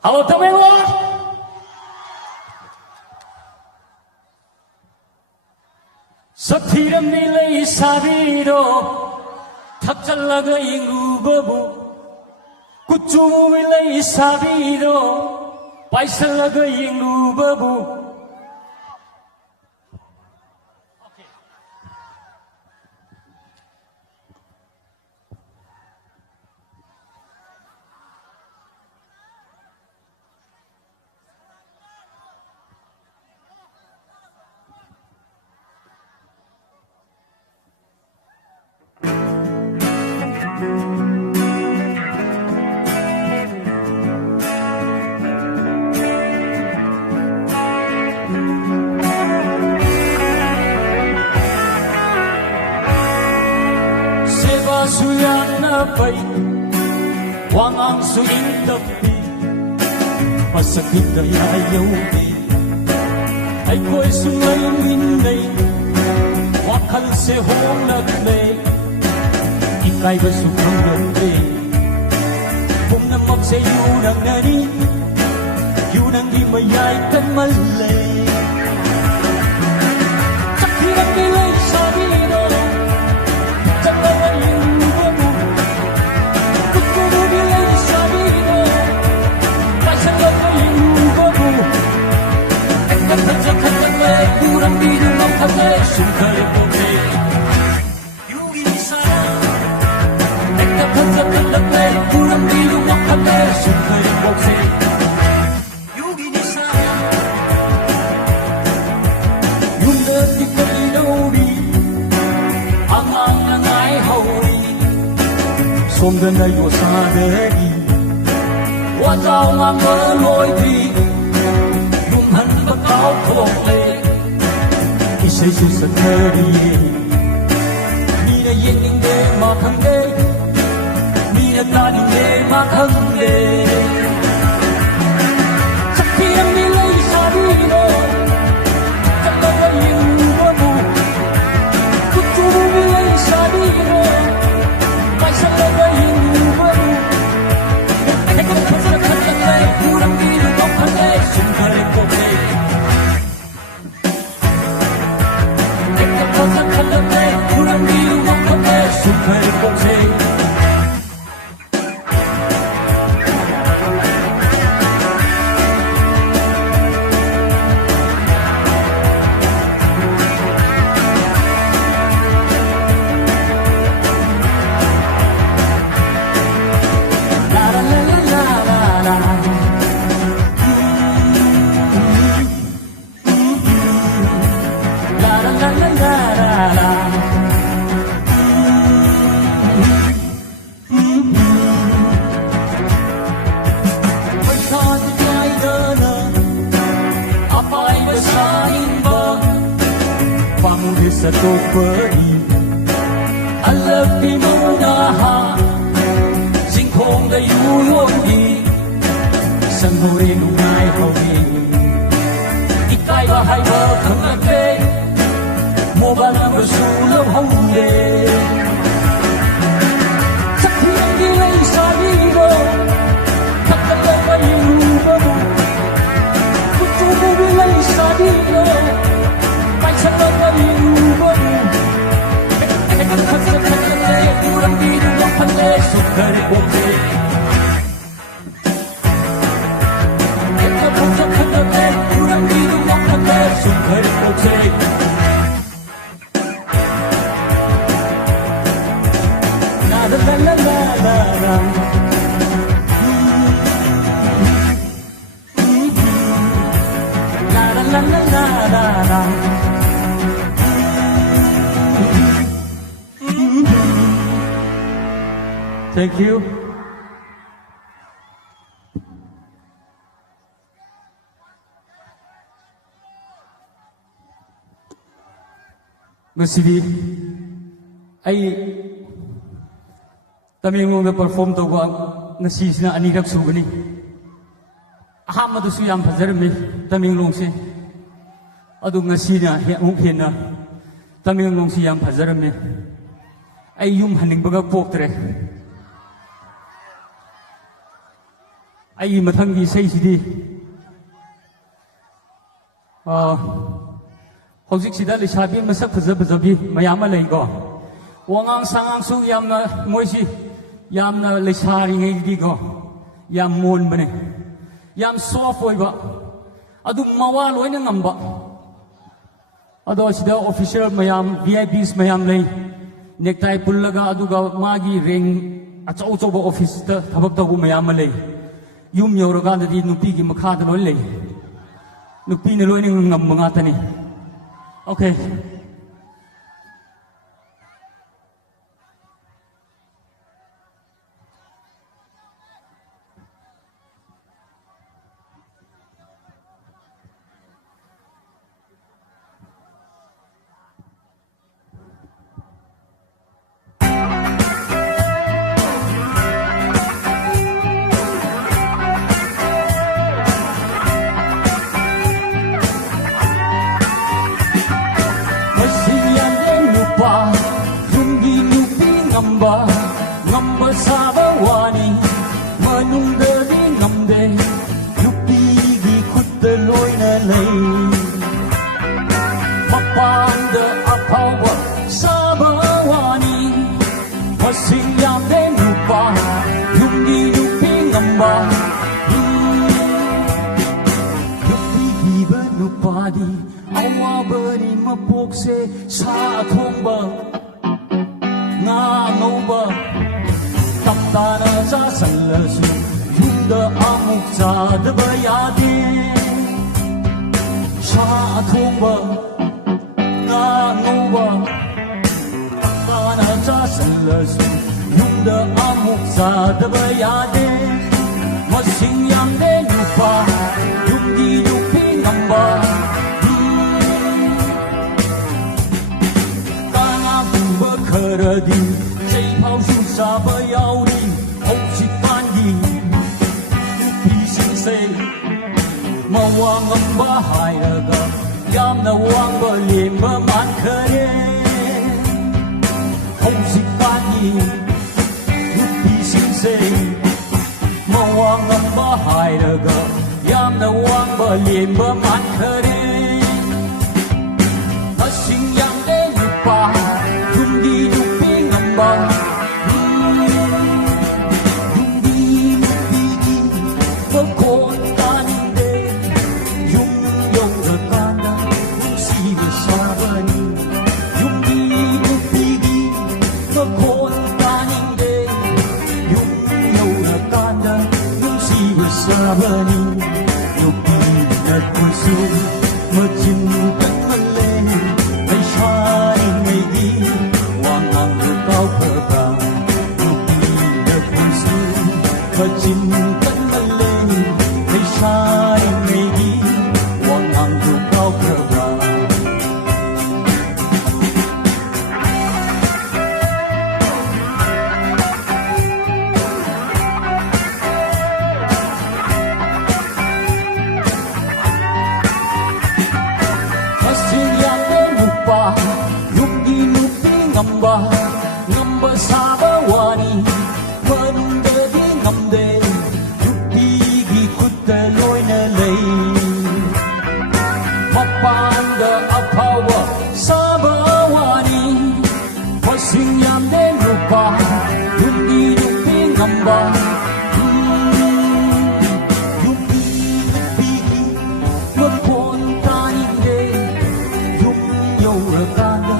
Hello, Tamilwa! Sakhiramni lei sabiro thakchalaga ingubabu kuchumi lei sabiro paisalaga ingubabu. Pai wangang su in tapi pasakit kaya yaudi ai koi su lai min nei wakhal se honak le ikai ba su khang le pum na mak se yu nang nani yu nang di mayai kan mal le sakhiram ni lai sabi no chakala yin kurang di dalam hati sungkai boke yugi sayang ekta panjang lepe kurang di dalam hati sungkai boke yugi sayang yunda di kalidori angang nangai hauri somdan ayo sadari wajau ngamloi di lumhan bakau khole isay su sa thari ni na yin ning de khangde mi na ta ni le ma khangde sakhiam ni lei sa di no ta ta yin bo mu ku tu mi lei sa di no mai sa la yin bo mu ek ek khasa khasa le puram ki no khangde sun khare ko ke Super Boxing. La la la la la la la. La la la la la la la. Sa to pari alap di mo na ha sing khong da yu yong di sang ho re nu nai ho di ikai ba hai ba kham na pe mo ba na ba su lo hong de sa thiam di lei sa di go thak ka la ba yu ba mo ku tu mo bi lei sa di go mai sa la ba yu Super Boxing. Super Boxing. La la la la la la. La la la la la la. Thank you. Ngasidi ay Tamenglongda perform tawba ngasisina anirak sugani. Ahamadu su yam fazarmi Tamenglongse. Adu ngasina amuk hena Tamenglongse yam fazarmi. Ay yum haningbaga poktre. Ay mathanggi saisidi hꯧꯖꯤꯛꯁꯤꯗ ꯂꯩꯁꯥꯕꯤ ꯃꯁꯛ ꯐꯖꯕꯤ ꯃꯌꯥꯝ ꯑꯃ ꯂꯩꯀꯣ ꯋꯥꯉꯥꯡ ꯁꯉꯥꯡꯁꯨ ꯌꯥꯝꯅ ꯃꯣꯏꯁꯤ ꯌꯥꯝꯅ ꯂꯩꯁꯥꯔꯤꯉꯩꯗꯤꯀꯣ ꯌꯥꯝ ꯃꯣꯟꯕꯅꯦ ꯌꯥꯝ ꯁꯣꯐ ꯑꯣꯏꯕ ꯑꯗꯨ ꯃꯋꯥ ꯂꯣꯏꯅ ꯉꯝꯕ ꯑꯗꯣ ꯁꯤꯗ ꯑꯣꯐꯤꯁꯔ ꯃꯌꯥꯝ VIPs ꯃꯌꯥꯝ ꯂꯩ ꯅꯦꯛꯇꯥꯏ ꯄꯨꯜꯂꯒ ꯑꯗꯨꯒ ꯃꯥꯒꯤ ꯔꯦꯡ ꯑꯆꯧ ꯑꯆꯧꯕ ꯑꯣꯐꯤꯁꯇ ꯊꯕꯛ ꯇꯧꯕ ꯃꯌꯥꯝ ꯑꯃ ꯂꯩ ꯌꯨꯝ ꯌꯧꯔꯀꯥꯟꯗꯗꯤ ꯅꯨꯄꯤꯒꯤ ꯃꯈꯥꯗ ꯂꯣꯏ ꯂꯩ ꯅꯨꯄꯤꯅ ꯂꯣꯏꯅ ꯉꯝꯕ ꯉꯥꯛꯇꯅꯤ Okay. Ngamba saba wani manungdadi ngamde nupigi khutta loina lei mapanda apawa saba wani pasing yamde nupa yungi nupi ngamba nupigi ba nupadi awa bani mapokse sa thomba nga ngauba taptana sa salasu yunda amuk chadaba yade sa thomba nga ngauba taptana sa salasu yunda amuk chadaba yade masing yamde nupa yungi nupi ngamba kana kumba kharadi 泡树沙不要你，好似翻譯皮先生，莫忘我把海了個，要那忘不臉不蠻可憐，好似翻譯皮先生，莫忘我把海了個，要那忘不臉不蠻可憐。Yung di luping ang ba Yung di lupigin Pagkontanin din Yung rakana Yung sinasabanin Yung di lupigin Pagkontanin din Yung rakana Yung sinasabanin Yung pinagpuso Macinta Cinta lên thấy sai ngày đi quang hàng dù cao cờ bà Masih lupa yung ginupi ngamba ngamba sa bawani Panundadi ngamde Yupigi kutta loina lay Mapanda apawa sabawani Pasinyam de lupa Yupi ngamba Yupi magpuntanin de Yung yaurakana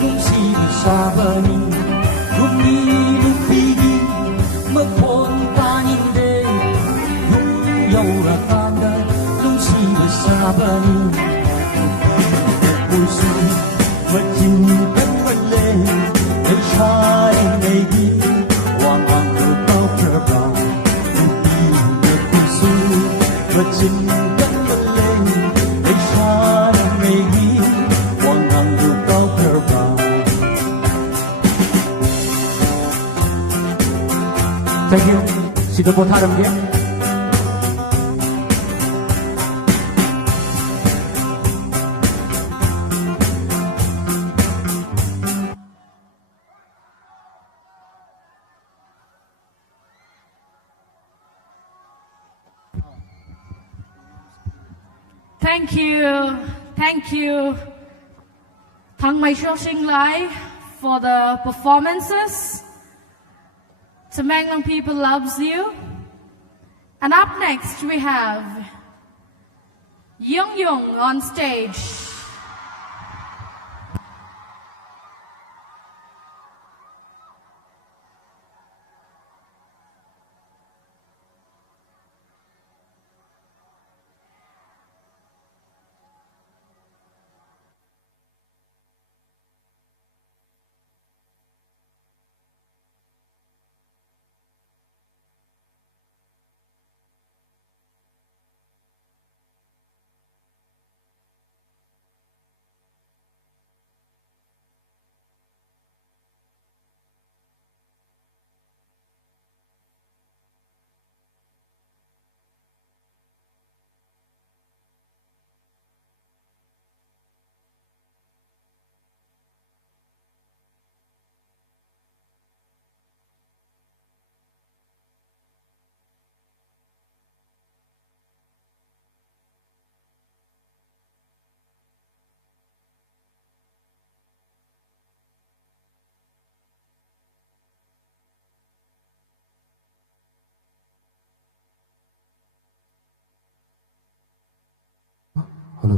Yung sinasabani Yupi magpuntanin de Yung yaurakana Yung sinasabani Puso magcintan mali Ay siya'y naigi Wang ang lupaw karabang Yung puso magcintan mali Ay siya'y naigi Wang ang lupaw karabang Thank you. Sido po taram dia. Thank you. Thank you. Thang Mai Shou Xing Lai for the performances. Temanglang people loves you. And up next we have Yung Yung on stage. Hello.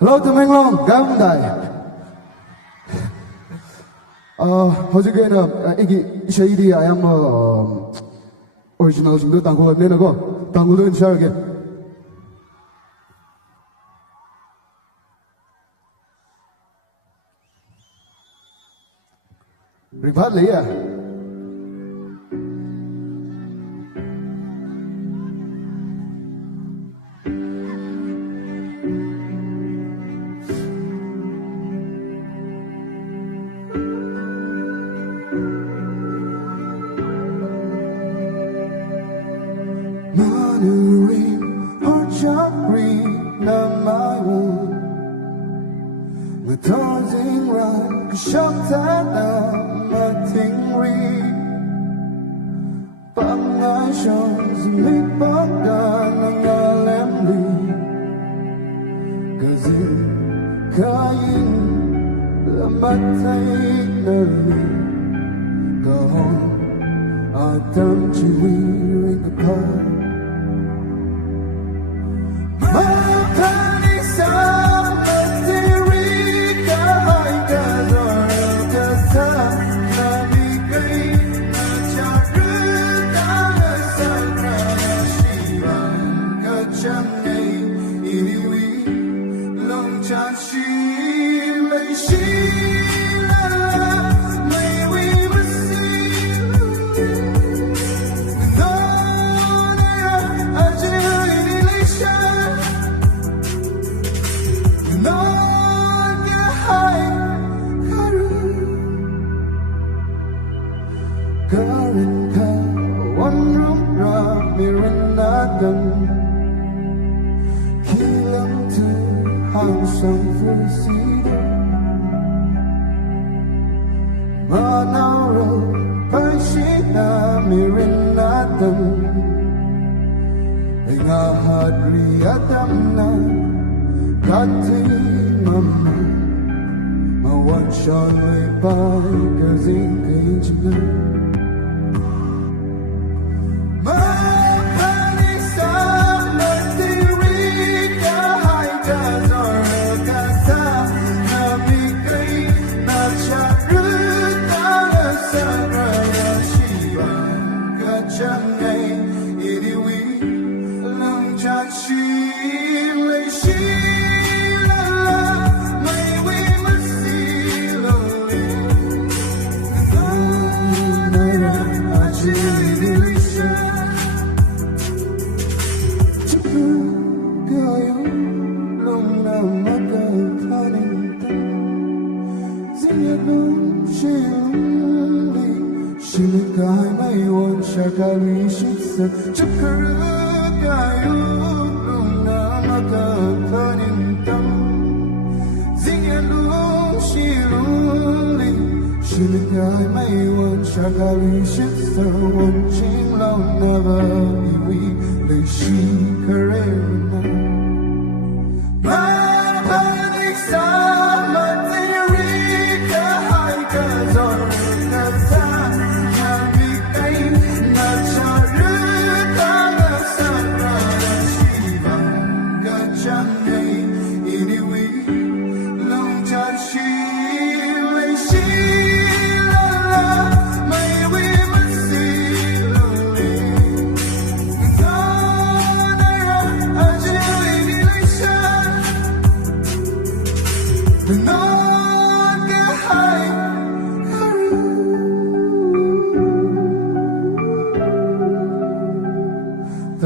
Hello, Temanglang, Gamday. 허지게는 이게 쉐이디 아양 오리지널 중도 당고 내나고 당고는 시작하게. 리팟 레이야. 하늘이 홀짝리 남아온 터진 란 shop타나 마팅리 밤나션스 밑바다 nangalemli Cause kain lamatay nali Kahon atam chiwiring apart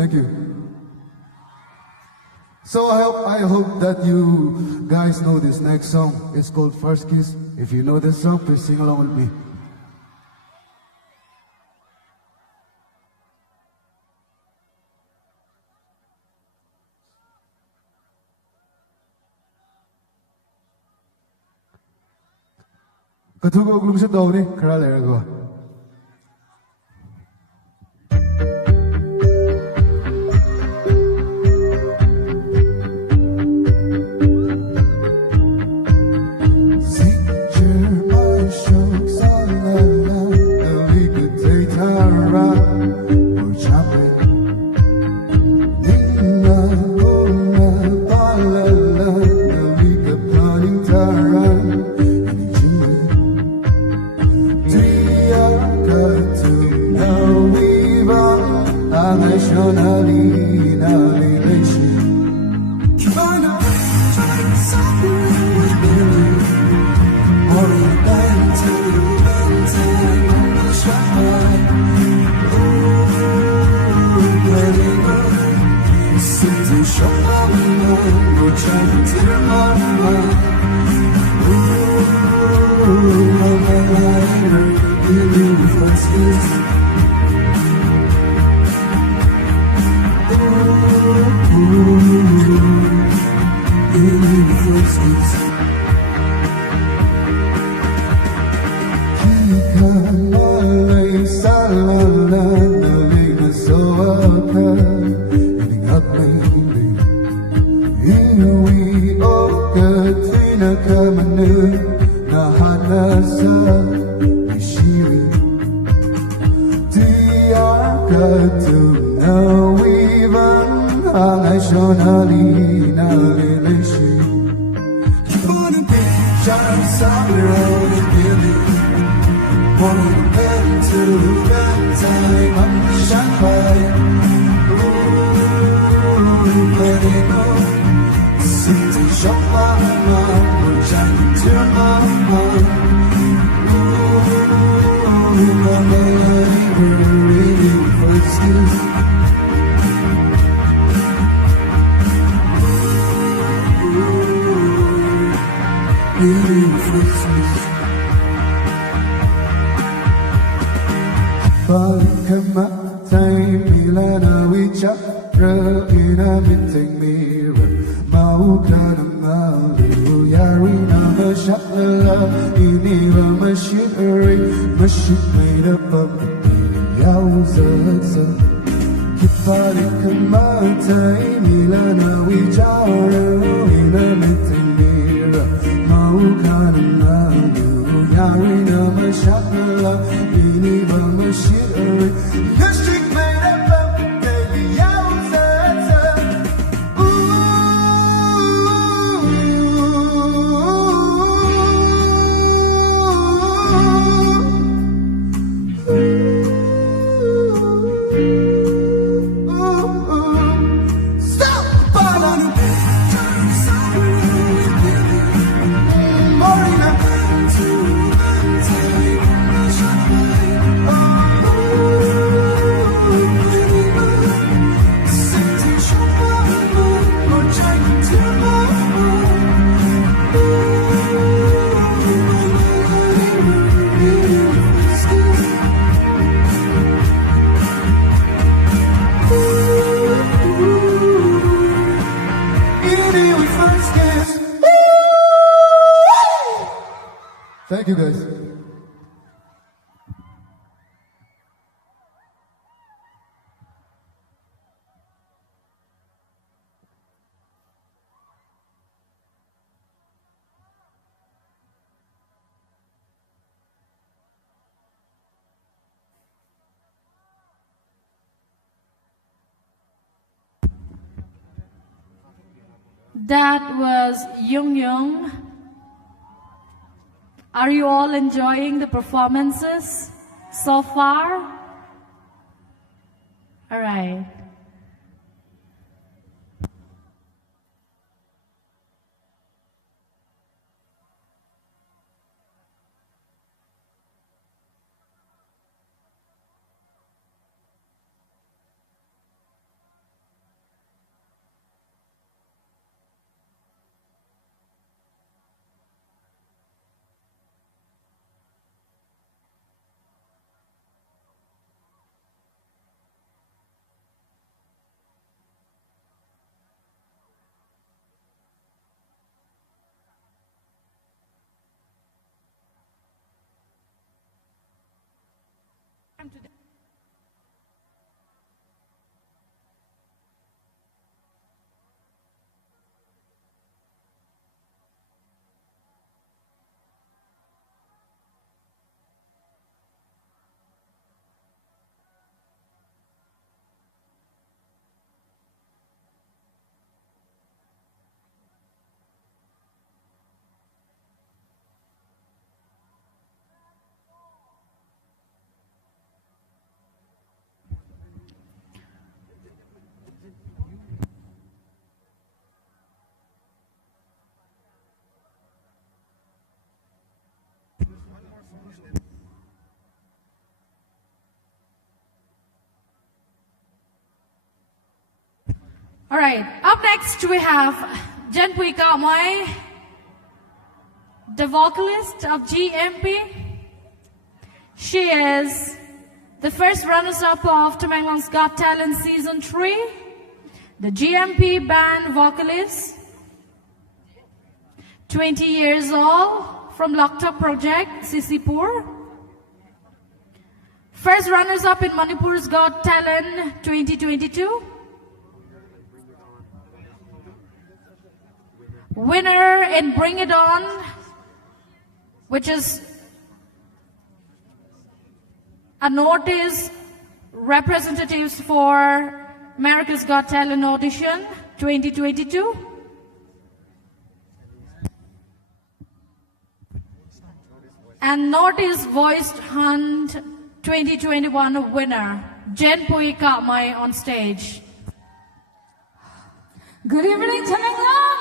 Thank you. So I hope that you guys know this next song. It's called First Kiss. If you know this song, please sing along with me. Katugo glum sa dawni, kara lerago. Kanalay sa lalan na linasoakan Ingat na hindi Iwi o katina kamanin Nahanasa Ishiri Tiakatumnawivan Angay shonali nalilishi Keep on a picture somewhere in the One pen to that time I'm champagne Ooh, let it go City shop my mind Which I can turn my mind Ooh, my melody we're really first kiss Ooh, really first kiss Pagkamatay nila na wichakra Inamiting mirror Mau ka na maluyari na masyaklala Iniba machinery Machine made up of yawza Pagkamatay nila na wichakra Inamiting mirror Mau ka na maluyari na masyaklala Iniba machinery The street made up of baby yawza Stop! Morena Thank you guys. That was Young Young. Are you all enjoying the performances so far? All right. All right, up next we have Jen Pui Kamai, the vocalist of GMP. She is the first runners-up of Tamanglong's Got Talent Season 3, the GMP band vocalist, 20 years old, from Loktak Project, Sisipur. First runners-up in Manipur's Got Talent 2022. Winner in Bring It On, which is a notice representatives for America's Got Talent audition 2022. And Notice Voiced Hunt 2021 winner, Jen Pui Kamai on stage. Good evening, Tamenglong!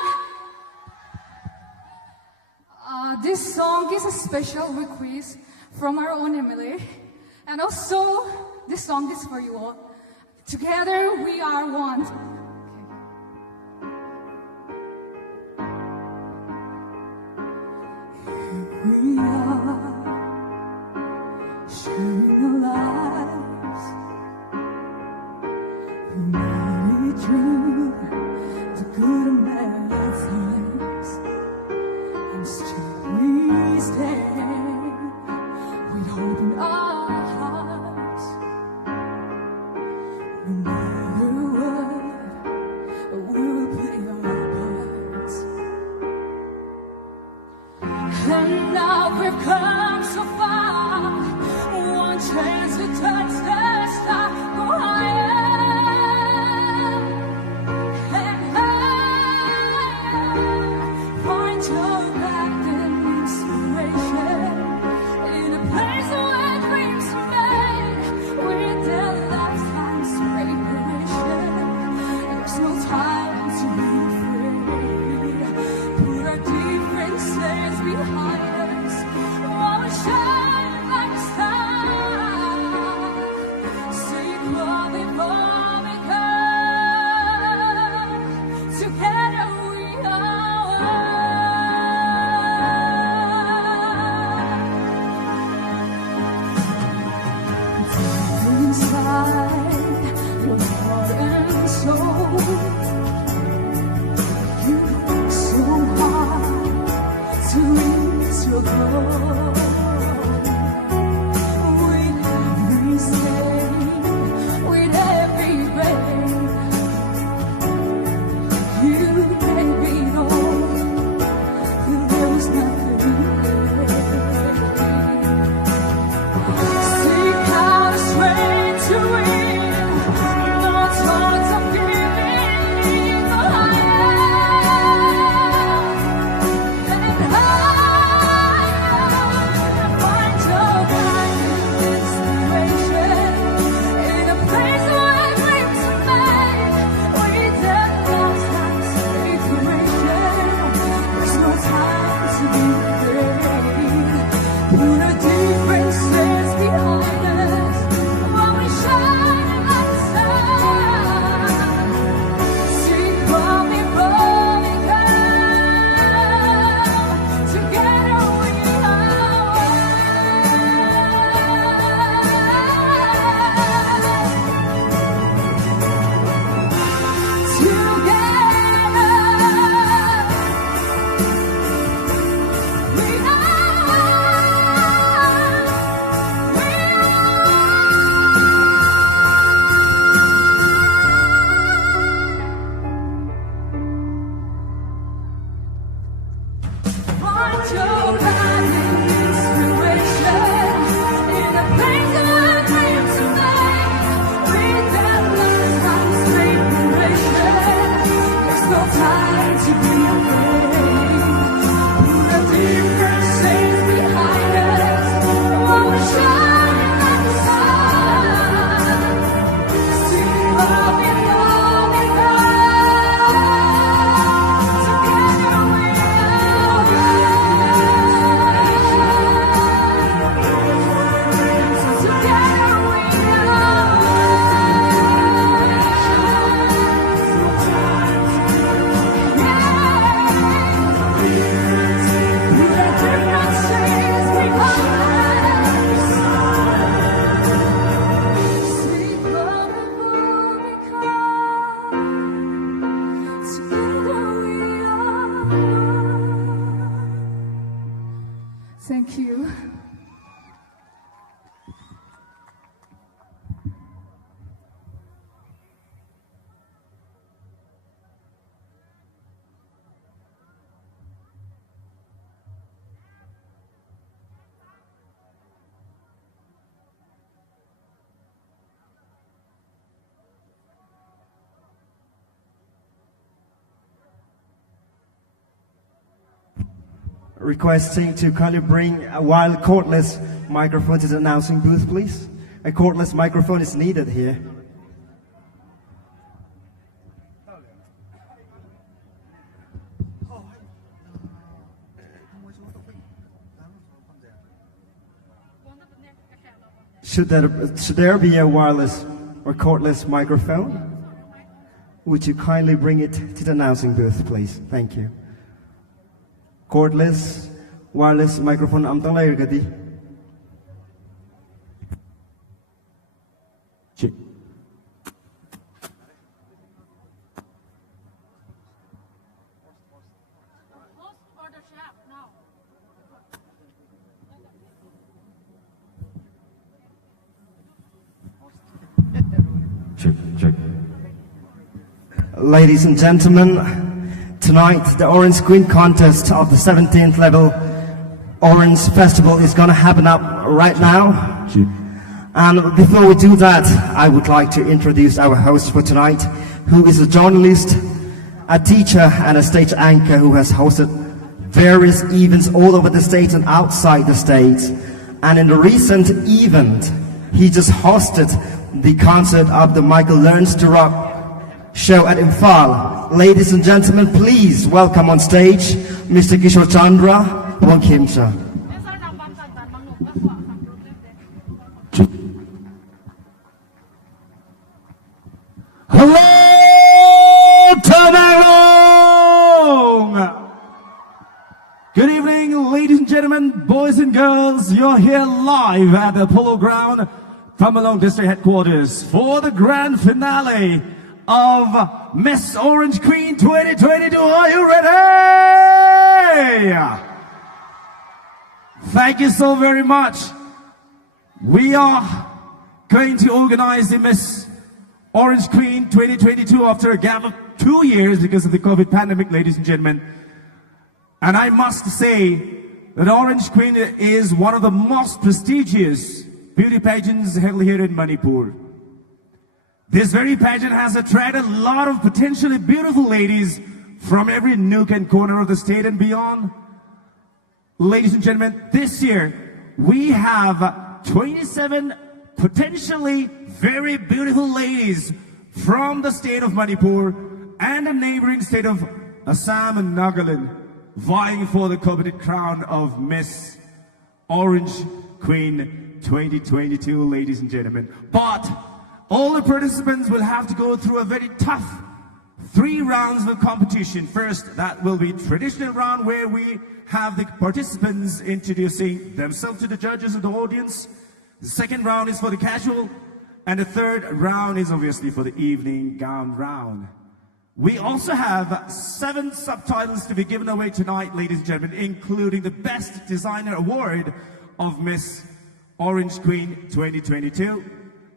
This song is a special request from our own Emily. And also, this song is for you all. Together we are one. Here we are, sharing our lives. We made it through the good and bad times. And still we stand with hope in our hearts. No matter what, we'll play our parts. And now we've come so far, one chance to touch the star, go higher and higher. Find your back and inspiration in a place where dreams requesting to kindly bring a wild cordless microphone to the announcing booth, please. A cordless microphone is needed here. Should there be a wireless or cordless microphone? Would you kindly bring it to the announcing booth, please? Thank you. Cordless, wireless microphone amtang layer gadi. Check. Check, check. Ladies and gentlemen, tonight the Orange Queen contest of the 17th level Orange Festival is going to happen up right now. Check. And before we do that, I would like to introduce our host for tonight, who is a journalist, a teacher, and a stage anchor who has hosted various events all over the state and outside the state. And in the recent event, he just hosted the concert of the Michael Learns to Rock show at Imphal. Ladies and gentlemen, please welcome on stage Mr. Kishore Chandra Wangkimcha. Hello, Tamarong! Good evening, ladies and gentlemen, boys and girls. You're here live at the Polo Ground, Tamalong District Headquarters for the grand finale of Miss Orange Queen 2022. Are you ready? Thank you so very much. We are going to organize the Miss Orange Queen 2022 after a gap of 2 years because of the COVID pandemic, ladies and gentlemen. And I must say that Orange Queen is one of the most prestigious beauty pageants held here in Manipur. This very pageant has attracted a lot of potentially beautiful ladies from every nook and corner of the state and beyond. Ladies and gentlemen, this year we have 27 potentially very beautiful ladies from the state of Manipur and the neighboring state of Assam and Nagaland vying for the coveted crown of Miss Orange Queen 2022, ladies and gentlemen. But all the participants will have to go through a very tough 3 rounds of competition. First, that will be traditional round where we have the participants introducing themselves to the judges and the audience. The second round is for the casual, and the third round is obviously for the evening gown round. We also have 7 subtitles to be given away tonight, ladies and gentlemen, including the Best Designer Award of Miss Orange Queen 2022.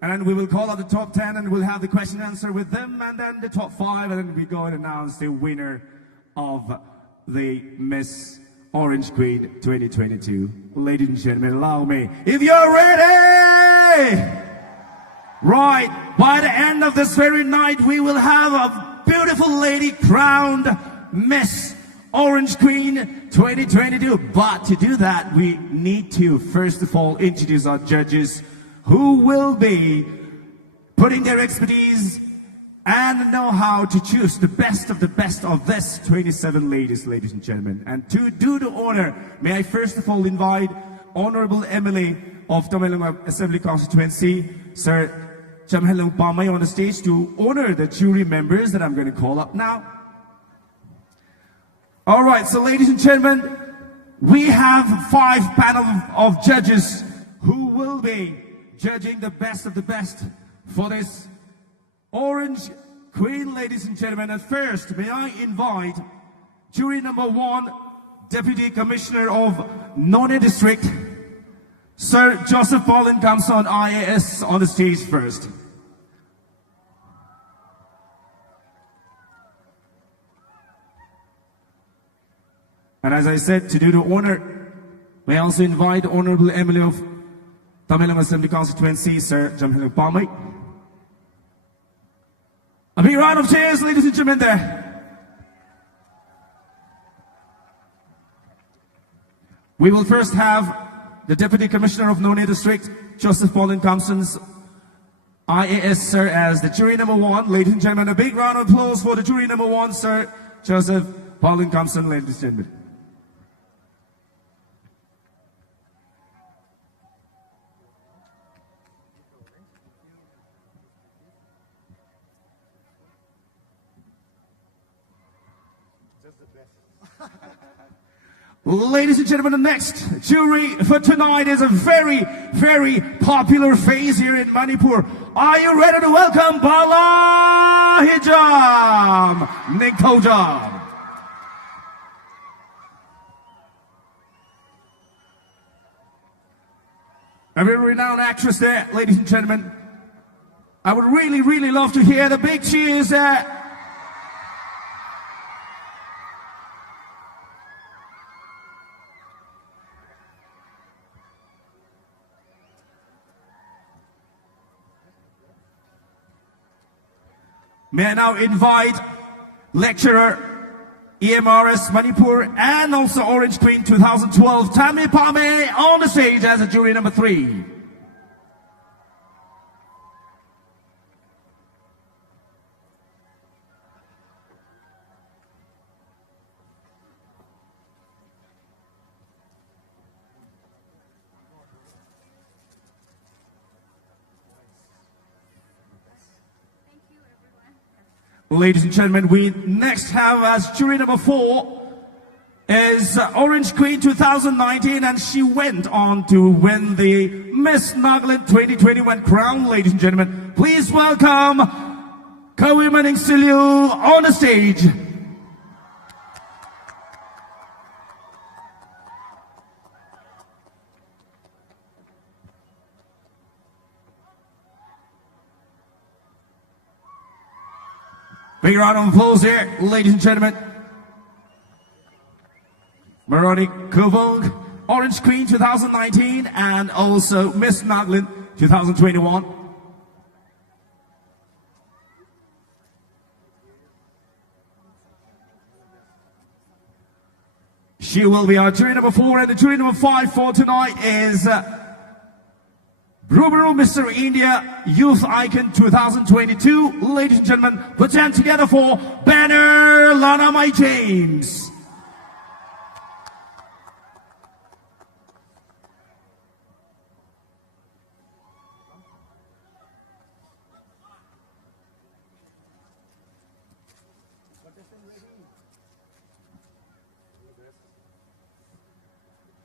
And then we will call out the top 10 and we'll have the question and answer with them, and then the top 5, and then we go and announce the winner of the Miss Orange Queen 2022. Ladies and gentlemen, allow me, if you're ready! Right, by the end of this very night, we will have a beautiful lady crowned Miss Orange Queen 2022. But to do that, we need to first of all introduce our judges, who will be putting their expertise and know-how to choose the best of this 27 ladies, ladies and gentlemen. And to do the honor, may I first of all invite Honorable MLA of Tamalong Assembly Constituency, Sir Jamhelong Pamay, on the stage to honor the jury members that I'm going to call up now. All right, so ladies and gentlemen, we have 5 panel of judges who will be judging the best of the best for this Orange Queen, ladies and gentlemen. And first, may I invite jury number 1, Deputy Commissioner of None District, Sir Joseph Paulin Kamson, IAS, on the stage first. And as I said, to do the honor, may I also invite Honorable MLA of Tamalong Assembly Constituency, Sir Jamhelong Pamay. A big round of cheers, ladies and gentlemen, there. We will first have the Deputy Commissioner of Noni District, Joseph Pauline Thompson's IAS, sir, as the jury number 1. Ladies and gentlemen, a big round of applause for the jury number 1, sir, Joseph Pauline Thompson, ladies and gentlemen. Ladies and gentlemen, the next jury for tonight is a very, very popular face here in Manipur. Are you ready to welcome Bala Hijam Nikojam? A very renowned actress there, ladies and gentlemen. I would really, really love to hear the big cheers there. May I now invite lecturer EMRS Manipur and also Orange Queen 2012 Tammy Pame on the stage as a jury number 3. Ladies and gentlemen, we next have as jury number 4 is Orange Queen 2019, and she went on to win the Miss Nagaland 2021 crown. Ladies and gentlemen, please welcome Kawi Maning Silyu on the stage. Big round of applause here, ladies and gentlemen. Maroni Kovong, Orange Queen 2019, and also Miss Nagaland 2021. She will be our jury number 4, and the jury number 5 for tonight is Rubaru Mr. India Youth Icon 2022. Ladies and gentlemen, put your hands together for Banner Lana Mai James.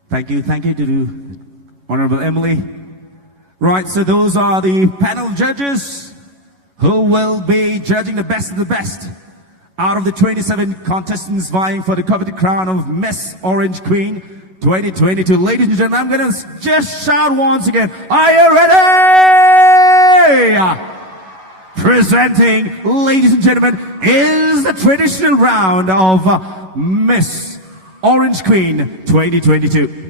Thank you to Honorable Emily. Right, so those are the panel judges who will be judging the best of the best out of the 27 contestants vying for the coveted crown of Miss Orange Queen 2022. Ladies and gentlemen, I'm going to just shout once again, are you ready? Presenting, ladies and gentlemen, is the traditional round of Miss Orange Queen 2022.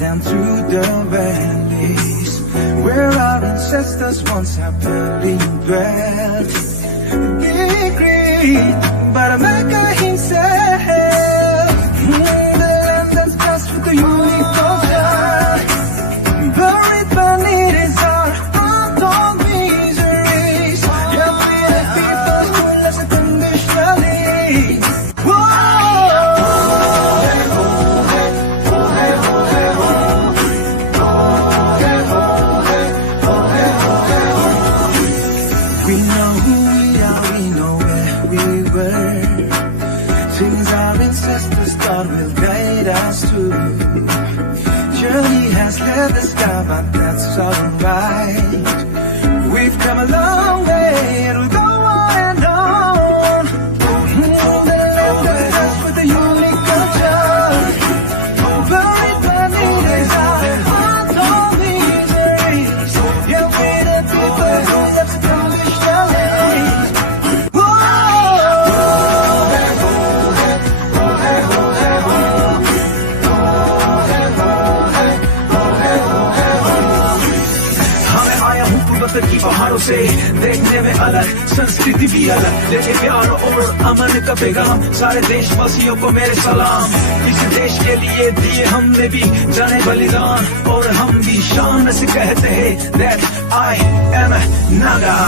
Down through the valleys where our ancestors once happily dwelt. Be great, but America himself, the land that's blessed with the unique We know who we are, we know where we were. Things our ancestors thought will guide us to. Journey has left the sky, but that's alright. We've come a long way, and we'll go on and on. They left us with a unique culture. Buried beneath his heart on misery. Yeah, we're the people that's accomplished our dreams. हमें आया हूँ पूर्वोत्तर की पहाड़ों से, देखने में अलग संस्कृति भी अलग, लेके प्यार और अमन का पैगाम सारे देशवासियों को मेरे सलाम। इस देश के लिए दिए हमने भी जाने बलिदान, और हम भी शान से कहते हैं that I am Naga।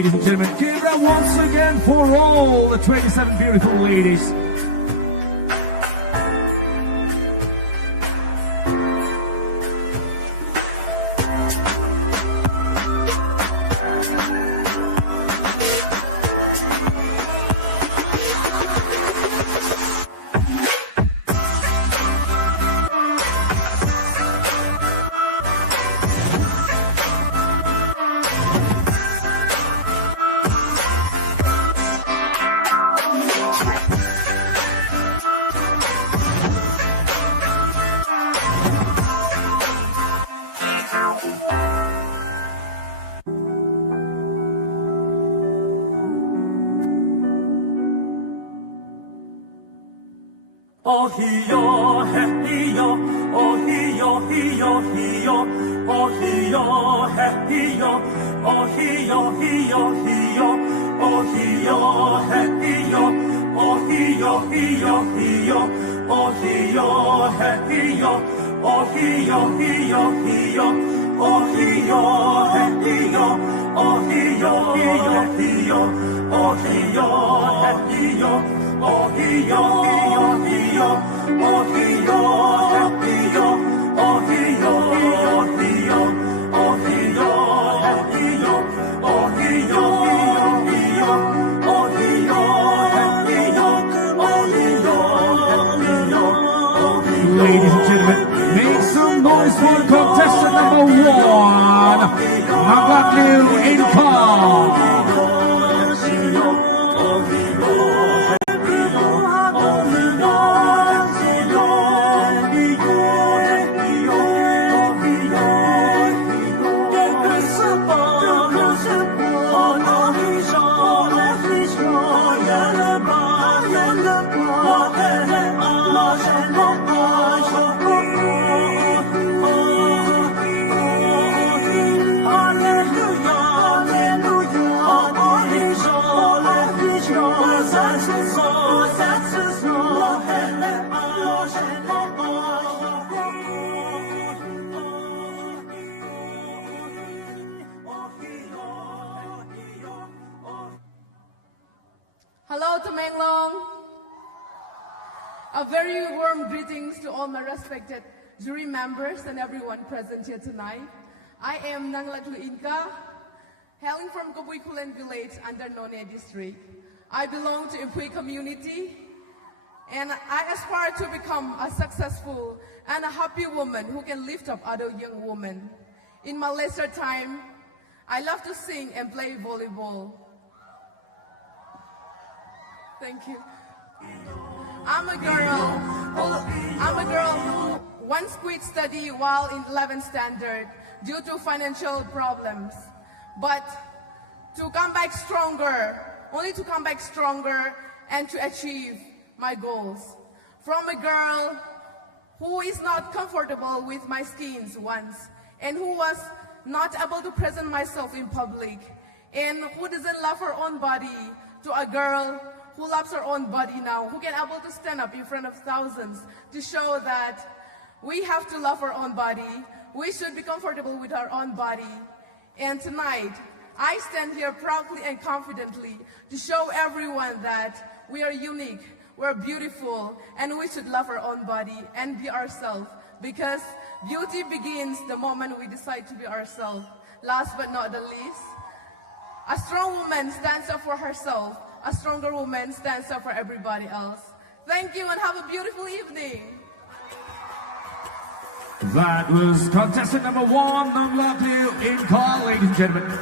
Ladies and gentlemen, give it up once again for all the 27 beautiful ladies. Oh he yo, he yo, oh he yo, he yo, he yo, oh he yo, he yo, oh he yo, he yo, he yo, oh he yo, he yo, oh he yo, he yo, he yo, oh he yo, he yo, oh he yo, he yo, he yo, oh he yo, he yo, oh he yo, he yo, he yo, oh he yo, he yo. Oh he yo, he yo, he yo, oh he yo, he yo, oh he yo, he yo, oh he yo, he yo, oh he yo, he yo, oh he yo, he yo, oh he yo, oh he yo. Ladies and gentlemen, make some noise for contestant number 1, Maglakiw Inca. Hello to Menglong. A very warm greetings to all my respected jury members and everyone present here tonight. I am Nanglatlu Inca, hailing from Kabuikulen village under None district. I belong to Impui community and I aspire to become a successful and a happy woman who can lift up other young women. In my leisure time, I love to sing and play volleyball. Thank you. I'm a girl who once quit study while in 11th standard due to financial problems. But to come back stronger, only to come back stronger and to achieve my goals. From a girl who is not comfortable with my skins once and who was not able to present myself in public and who doesn't love her own body, to a girl who loves her own body now, who can able to stand up in front of thousands to show that we have to love our own body, we should be comfortable with our own body. And tonight, I stand here proudly and confidently to show everyone that we are unique, we're beautiful, and we should love our own body and be ourselves, because beauty begins the moment we decide to be ourselves. Last but not the least, a strong woman stands up for herself. A stronger woman stands up for everybody else. Thank you and have a beautiful evening. That was contestant number 1, Maglakiw Inca, ladies and gentlemen.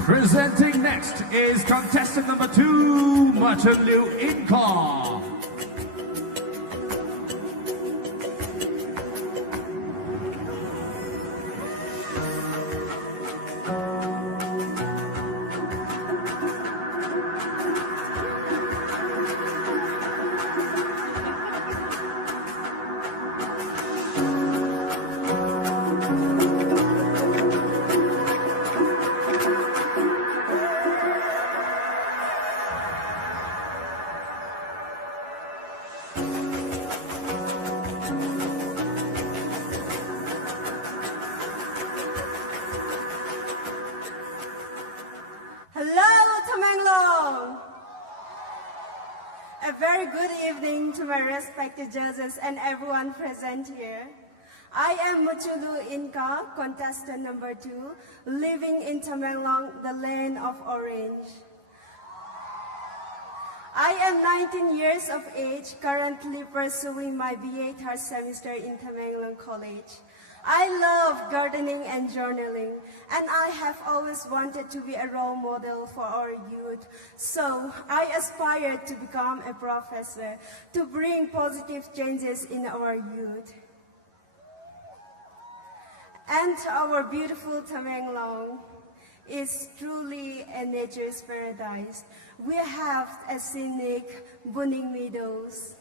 Presenting next is contestant number 2, Maglakiw Inca. my respected judges and everyone present here. I am Machulu Inka, contestant number 2, living in Tamenglong, the land of orange. I am 19 years of age, currently pursuing my BA third semester in Tamenglong College. I love gardening and journaling, and I have always wanted to be a role model for our youth. So I aspire to become a professor to bring positive changes in our youth. And our beautiful Tamenglong is truly a nature's paradise. We have a scenic Buning Meadows,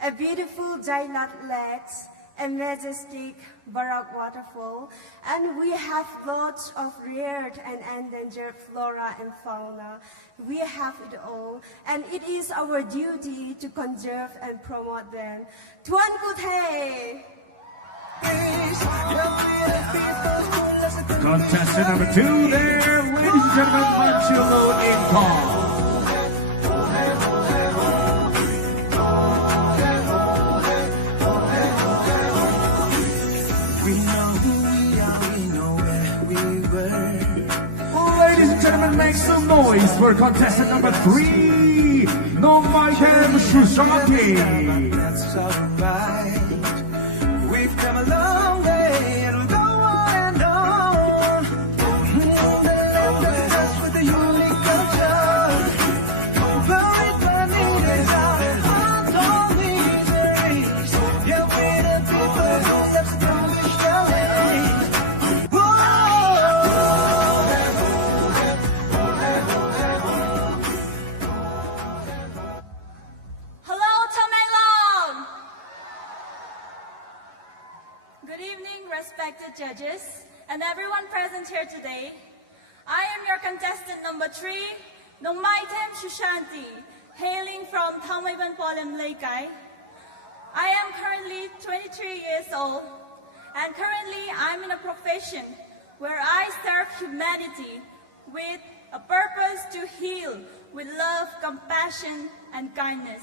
a beautiful Jailat Lakes, a majestic Barak waterfall, and we have lots of rare and endangered flora and fauna. We have it all, and it is our duty to conserve and promote them. Tuan Kuthe! Contestant number 2 there, ladies and gentlemen, Machulu Inka. Ladies and gentlemen, make some noise for contestant number 3, Nomaitem Shushanti. That's alright. We've come a long way and we'll go on and on. The land of touch with the unique culture. Buried beneath is our untold miseries. Yeah, we're the people who live through the shelling. Hello, Tamenglong! Good evening, respected judges, and everyone present here today. I am your contestant number 3, Nomaitem Shushanti, hailing from Thamaiban Polem Laikai. I am currently 23 years old, and currently I'm in a profession where I serve humanity with a purpose to heal with love, compassion, and kindness.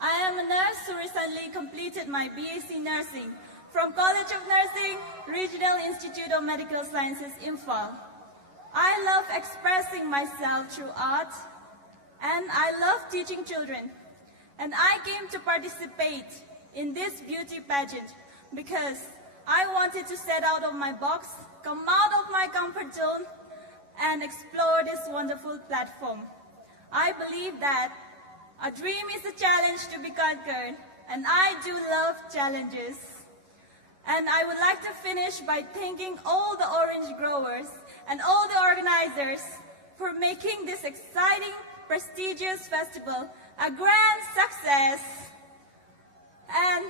I am a nurse who recently completed my BSc Nursing from College of Nursing, Regional Institute of Medical Sciences, Imphal. I love expressing myself through art, and I love teaching children. And I came to participate in this beauty pageant because I wanted to set out of my box, come out of my comfort zone, and explore this wonderful platform. I believe that a dream is a challenge to be conquered, and I do love challenges. And I would like to finish by thanking all the orange growers and all the organizers for making this exciting, prestigious festival a grand success. And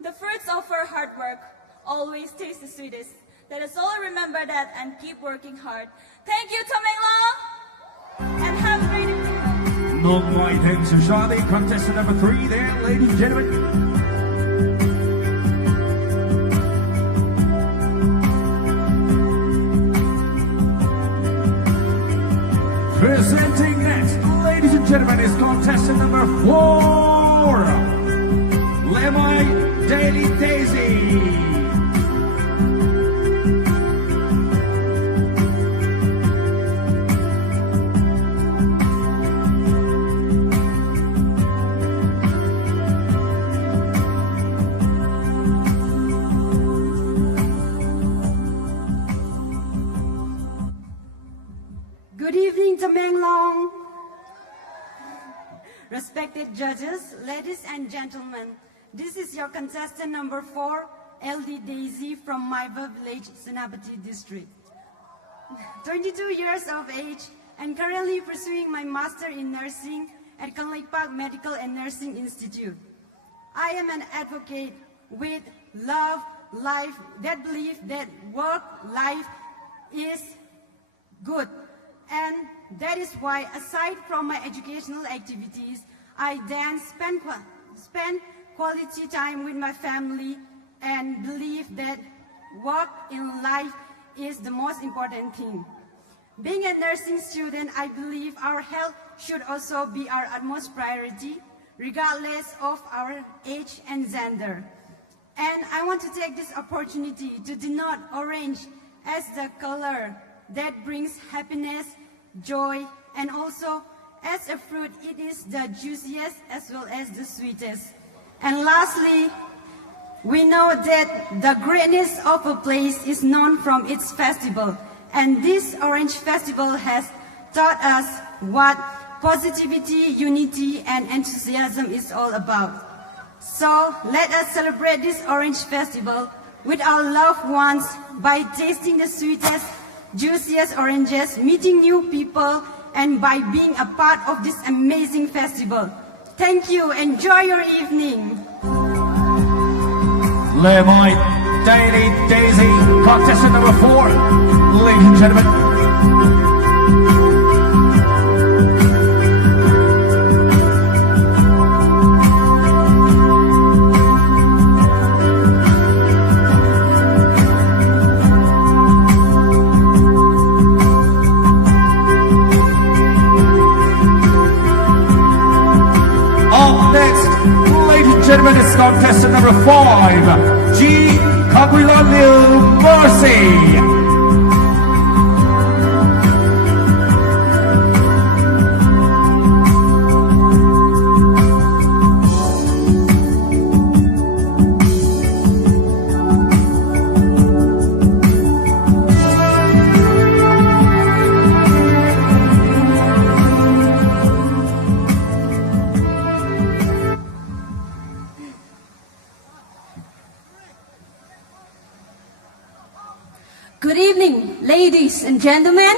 the fruits of our hard work always taste the sweetest. Let us all remember that and keep working hard. Thank you, Tamenglong, and have a great evening. Nomaitem Shushanti, contestant number 3 there, ladies and gentlemen. Presenting next, ladies and gentlemen, is contestant number 4, Lemai Daily Daisy. Good evening, Tamenglong. Respected judges, ladies and gentlemen, this is your contestant number 4, LD Daisy from Maiva Village, Senapati District. 22 years of age and currently pursuing my master in nursing at Kanlaikpak Medical and Nursing Institute. I am an advocate with love, life, that belief that work, life is good. And that is why, aside from my educational activities, I then spend quality time with my family and believe that work in life is the most important thing. Being a nursing student, I believe our health should also be our utmost priority. regardless of our age and gender. And I want to take this opportunity to denote orange as the color that brings happiness, joy, and also as a fruit, it is the juiciest as well as the sweetest. And lastly, we know that the greatness of a place is known from its festival. And this Orange Festival has taught us what positivity, unity, and enthusiasm is all about. So let us celebrate this Orange Festival with our loved ones by tasting the sweetest, juiciest oranges, meeting new people, and by being a part of this amazing festival. Thank you. Enjoy your evening. Lemai Daily Daisy, contestant number 4, ladies and gentlemen. Up next, ladies and gentlemen, is contestant number 5, G. Kaguilanil Mercy. Good evening, ladies and gentlemen.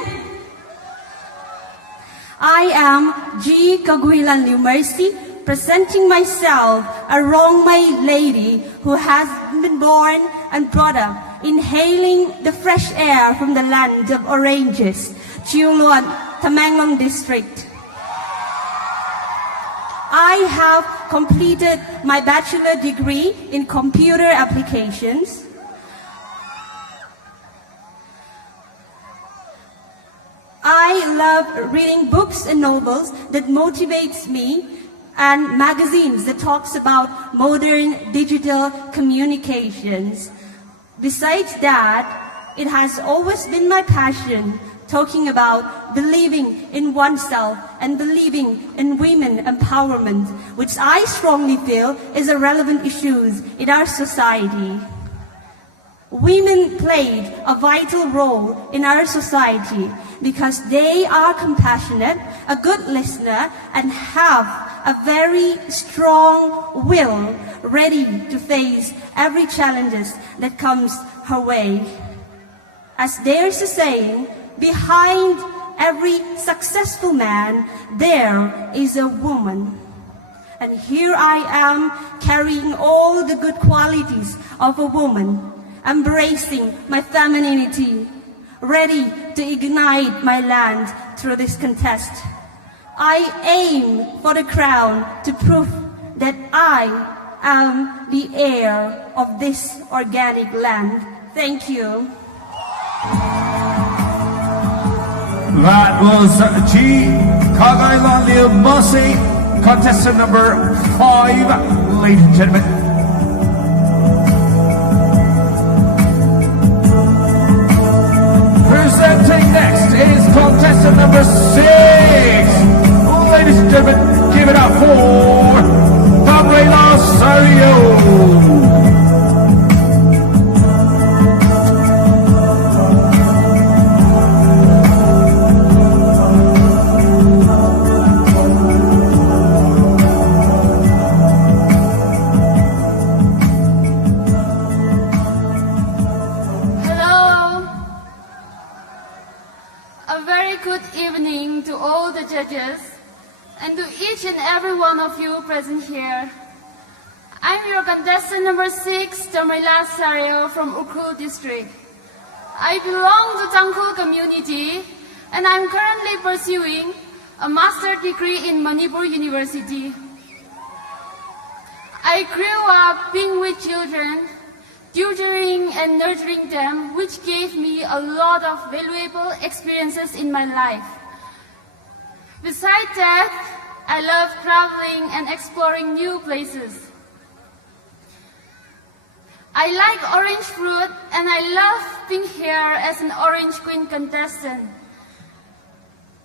I am G. Kaguilan Liu Mercy, presenting myself a Rongmei lady who has been born and brought up inhaling the fresh air from the land of oranges, Chiu Luan, Tamenglong district. I have completed my bachelor degree in computer applications. I love reading books and novels that motivates me and magazines that talks about modern digital communications. Besides that, it has always been my passion talking about believing in oneself and believing in women empowerment, which I strongly feel is a relevant issue in our society. Women played a vital role in our society because they are compassionate, a good listener, and have a very strong will, ready to face every challenges that comes her way. As there's a saying, behind every successful man, there is a woman. And here I am carrying all the good qualities of a woman, embracing my femininity, ready to ignite my land through this contest. I aim for the crown to prove that I am the heir of this organic land. Thank you. That was G. Kaguilanil Mercy, contestant number 5, ladies and gentlemen. Presenting next is contestant number 6. Ladies and gentlemen, give it up for Gabriela Sario. Judges, and to each and every one of you present here. I'm your contestant number 6, Gabriela Sario from Ukhrul district. I belong to Tangkhul community and I'm currently pursuing a master's degree in Manipur University. I grew up being with children, tutoring and nurturing them, which gave me a lot of valuable experiences in my life. Besides that, I love traveling and exploring new places. I like orange fruit and I love being here as an Orange Queen contestant,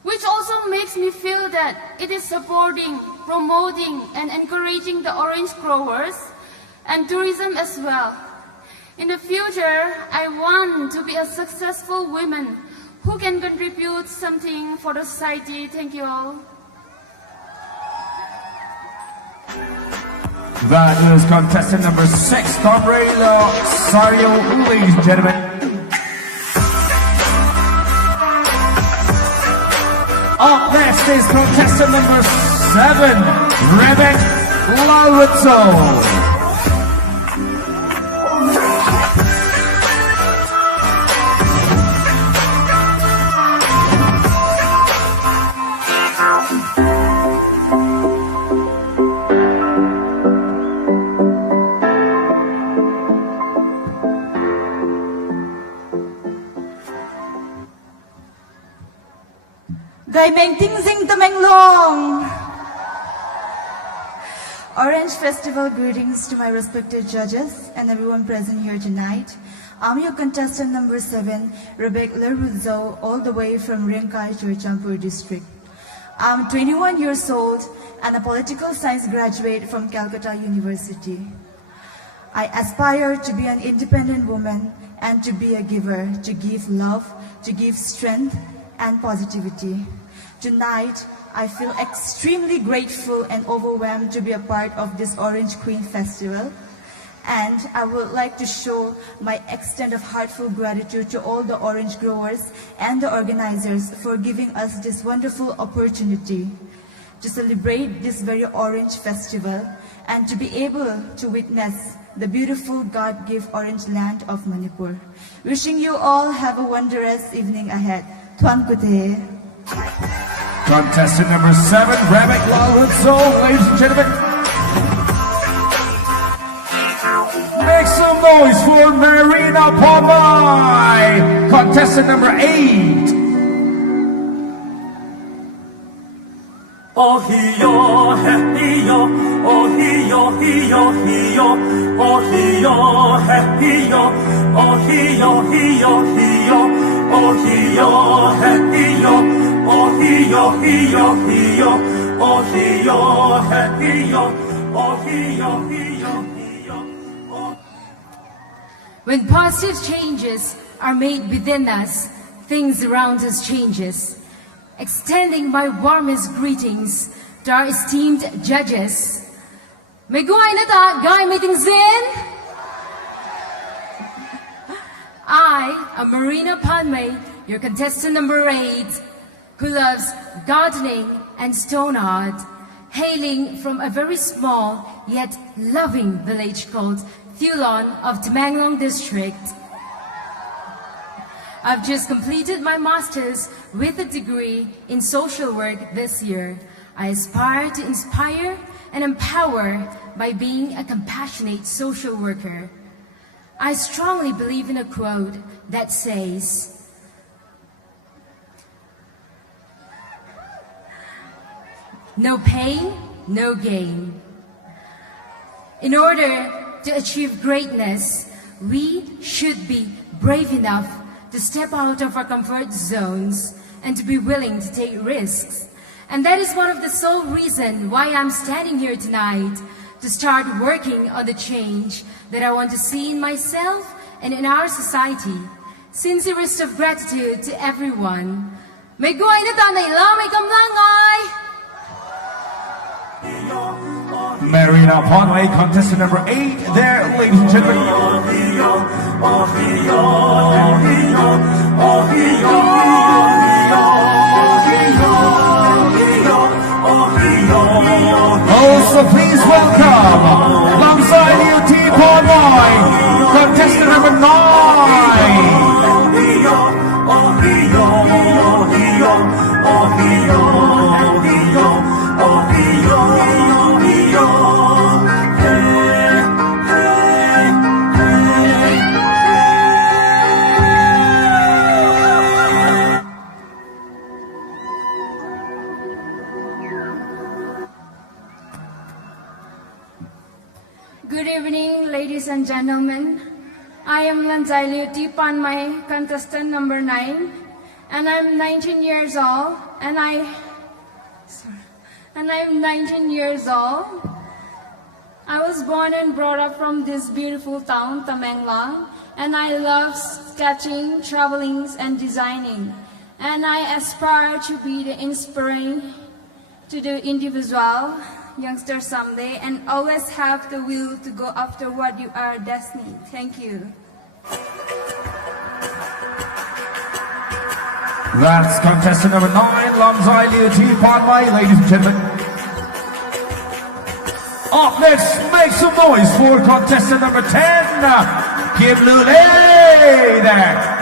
which also makes me feel that it is supporting, promoting and encouraging the orange growers and tourism as well. In the future, I want to be a successful woman who can contribute something for the society. Thank you all. That is contestant number 6, Gabriela Sario, ladies and gentlemen. Up next is contestant number 7, Rebek Lorenzo. Gai Meng Ting Zing Tameng Long. Orange Festival greetings to my respected judges and everyone present here tonight. I'm your contestant number 7, Rebek Lorenzo, all the way from Ringkai, Churachandpur district. I'm 21 years old and a political science graduate from Calcutta University. I aspire to be an independent woman and to be a giver, to give love, to give strength and positivity. Tonight, I feel extremely grateful and overwhelmed to be a part of this Orange Queen Festival. And I would like to show my extent of heartfelt gratitude to all the orange growers and the organizers for giving us this wonderful opportunity to celebrate this very orange festival and to be able to witness the beautiful God-given orange land of Manipur. Wishing you all have a wondrous evening ahead. Tuan Kute. Contestant number 7, Rebek Lorenzo, ladies and gentlemen. Make some noise for Marina Pomai, contestant number 8. Oh hiyo, hiyo, oh hiyo, hiyo, hiyo, oh hiyo, hiyo, oh hiyo, hiyo, hiyo, oh hiyo, hiyo, oh hiyo, hiyo, hiyo, oh hiyo, hiyo, oh hiyo, hiyo, hiyo. When positive changes are made within us, things around us changes. Extending my warmest greetings to our esteemed judges. May guay na ta, guy meeting Zin. I am Marina Panmay, your contestant number 8, who loves gardening and stone art, hailing from a very small yet loving village called Thulon of Tamenglong district. I've just completed my master's with a degree in social work this year. I aspire to inspire and empower by being a compassionate social worker. I strongly believe in a quote that says, "No pain, no gain." In order to achieve greatness, we should be brave enough to step out of our comfort zones and to be willing to take risks. And that is one of the sole reasons why I'm standing here tonight, to start working on the change that I want to see in myself and in our society. Sincerest of gratitude to everyone. May guay na tanay lang, may kamlangay! Marina Ponway, contestant number 8 there, ladies and gentlemen. Also, please welcome, alongside you, T. Ponway, contestant number 9. ladies and gentlemen. I am Lanzai Panmai, contestant number 9, and I'm 19 years old, and I'm 19 years old. I was born and brought up from this beautiful town, Tamenglong, and I love sketching, traveling, and designing. And I aspire to be the inspiring to the individual youngster someday, and always have the will to go after what you are destined. Thank you. That's contestant number 9, Lamzai Liuti Panmai, ladies and gentlemen. Up next, make some noise for contestant number 10, Kim Lule there.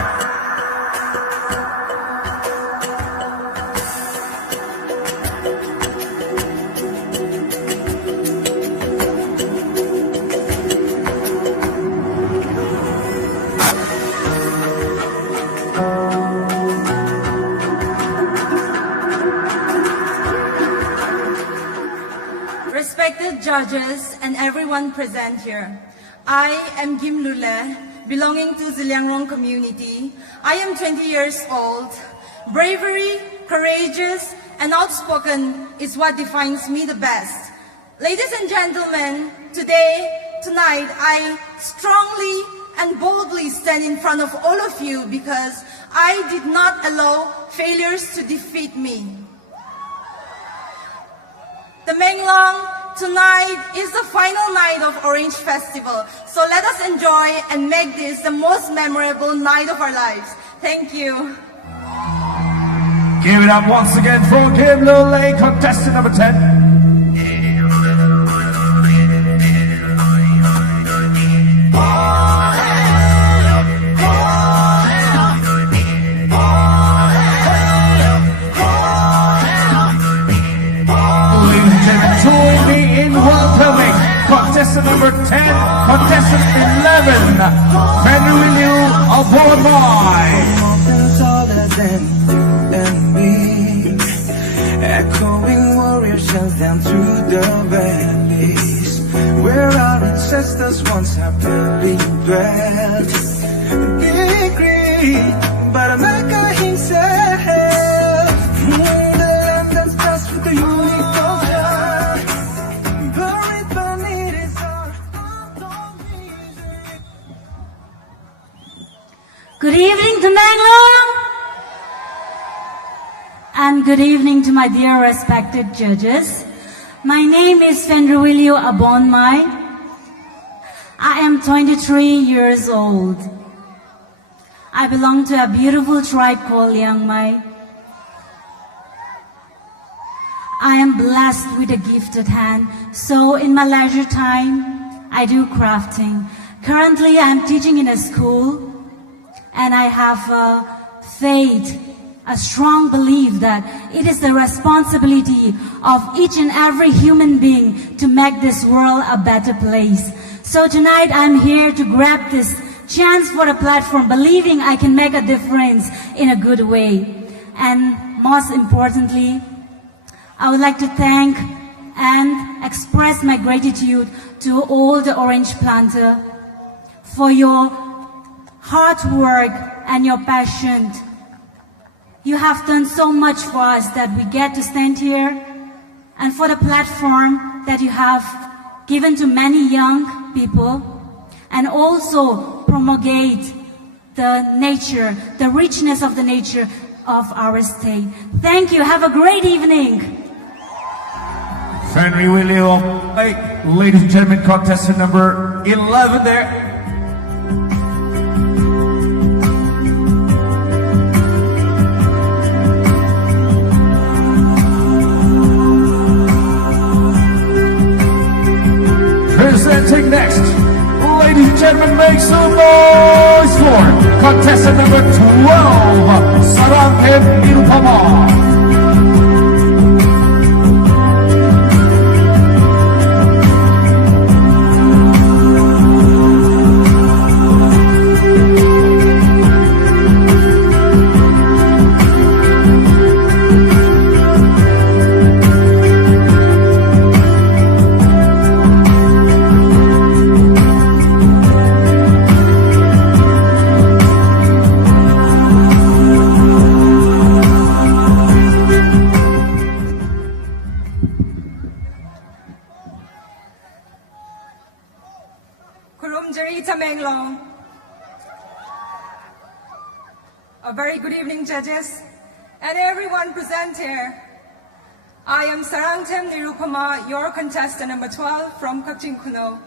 Respected judges and everyone present here, I am Kim Lule, belonging to Ziliangrong community. I am 20 years old. Bravery, courageous, and outspoken is what defines me the best. Ladies and gentlemen, tonight, I strongly and boldly stand in front of all of you because I did not allow failures to defeat me. Tamenglong, tonight is the final night of Orange Festival, so let us enjoy and make this the most memorable night of our lives. Thank you. Give it up once again for Kim Lule, contestant number 10. Contestant number 10, contestant 11, Fenrilu Abonmai. Mountains taller than me, echoing warrior shouts down through the valleys, where our ancestors once happily dwelt. Be great, but America himself, the land that's blessed with the unique culture, buried beneath its heart. Good evening, Tamenglong, and good evening to my dear respected judges. My name is Fenrilu Abonmai. I am 23 years old. I belong to a beautiful tribe called Liang Mai. I am blessed with a gifted hand, so in my leisure time, I do crafting. Currently, I am teaching in a school, and I have faith, a strong belief that it is the responsibility of each and every human being to make this world a better place. So tonight I'm here to grab this chance for a platform, believing I can make a difference in a good way. And most importantly, I would like to thank and express my gratitude to all the orange planter for your hard work and your passion. You have done so much for us that we get to stand here, and for the platform that you have given to many young people, and also promulgate the nature, the richness of the nature of our state. Thank you. Have a great evening. Fenrilu, ladies and gentlemen, contestant number 11 there. Presenting next, ladies and gentlemen, make some noise for contestant number 12, Sarangkem Ilpama. City, Tamenglong. A very good evening, judges, and everyone present here. I am Sarangtem Nirupama, your contestant number 12 from Kakching Kuno.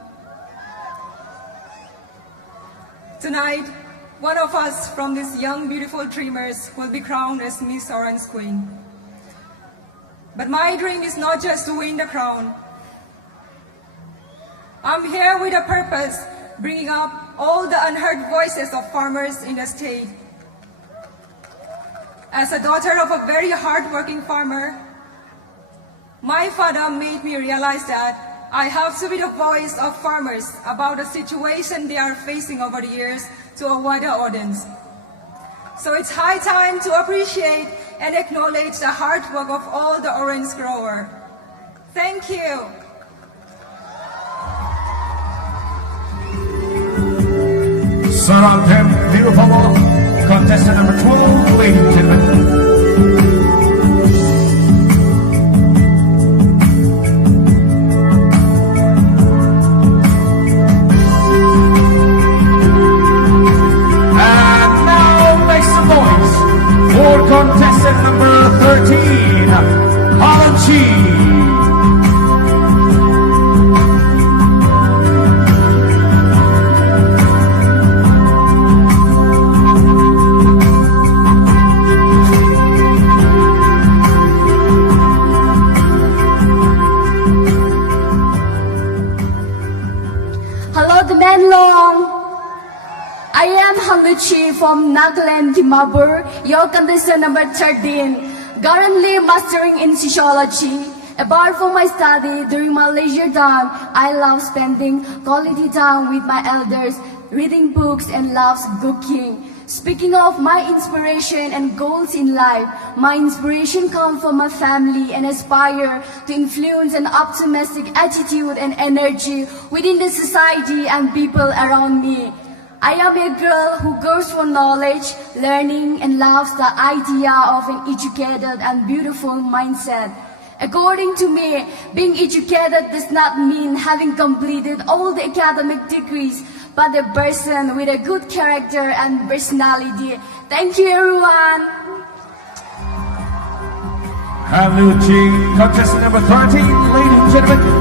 Tonight, one of us from these young, beautiful dreamers will be crowned as Miss Orange Queen. But my dream is not just to win the crown. I'm here with a purpose, bringing up all the unheard voices of farmers in the state. As a daughter of a very hardworking farmer, my father made me realize that I have to be the voice of farmers about the situation they are facing over the years to a wider audience. So it's high time to appreciate and acknowledge the hard work of all the orange growers. Thank you. Sarangtem Nirupama, contestant number 12, ladies and gentlemen. And now make some noise for contestant number 13, Alan Chi. I am Haluchi from Nagaland, Dimapur, your contestant number 13, currently mastering in sociology. Apart from my study, during my leisure time, I love spending quality time with my elders, reading books and loves cooking. Speaking of my inspiration and goals in life, my inspiration comes from my family and aspire to influence an optimistic attitude and energy within the society and people around me. I am a girl who goes for knowledge, learning, and loves the idea of an educated and beautiful mindset. According to me, being educated does not mean having completed all the academic degrees, but a person with a good character and personality. Thank you, everyone. Haluchi, contestant number 13, ladies and gentlemen.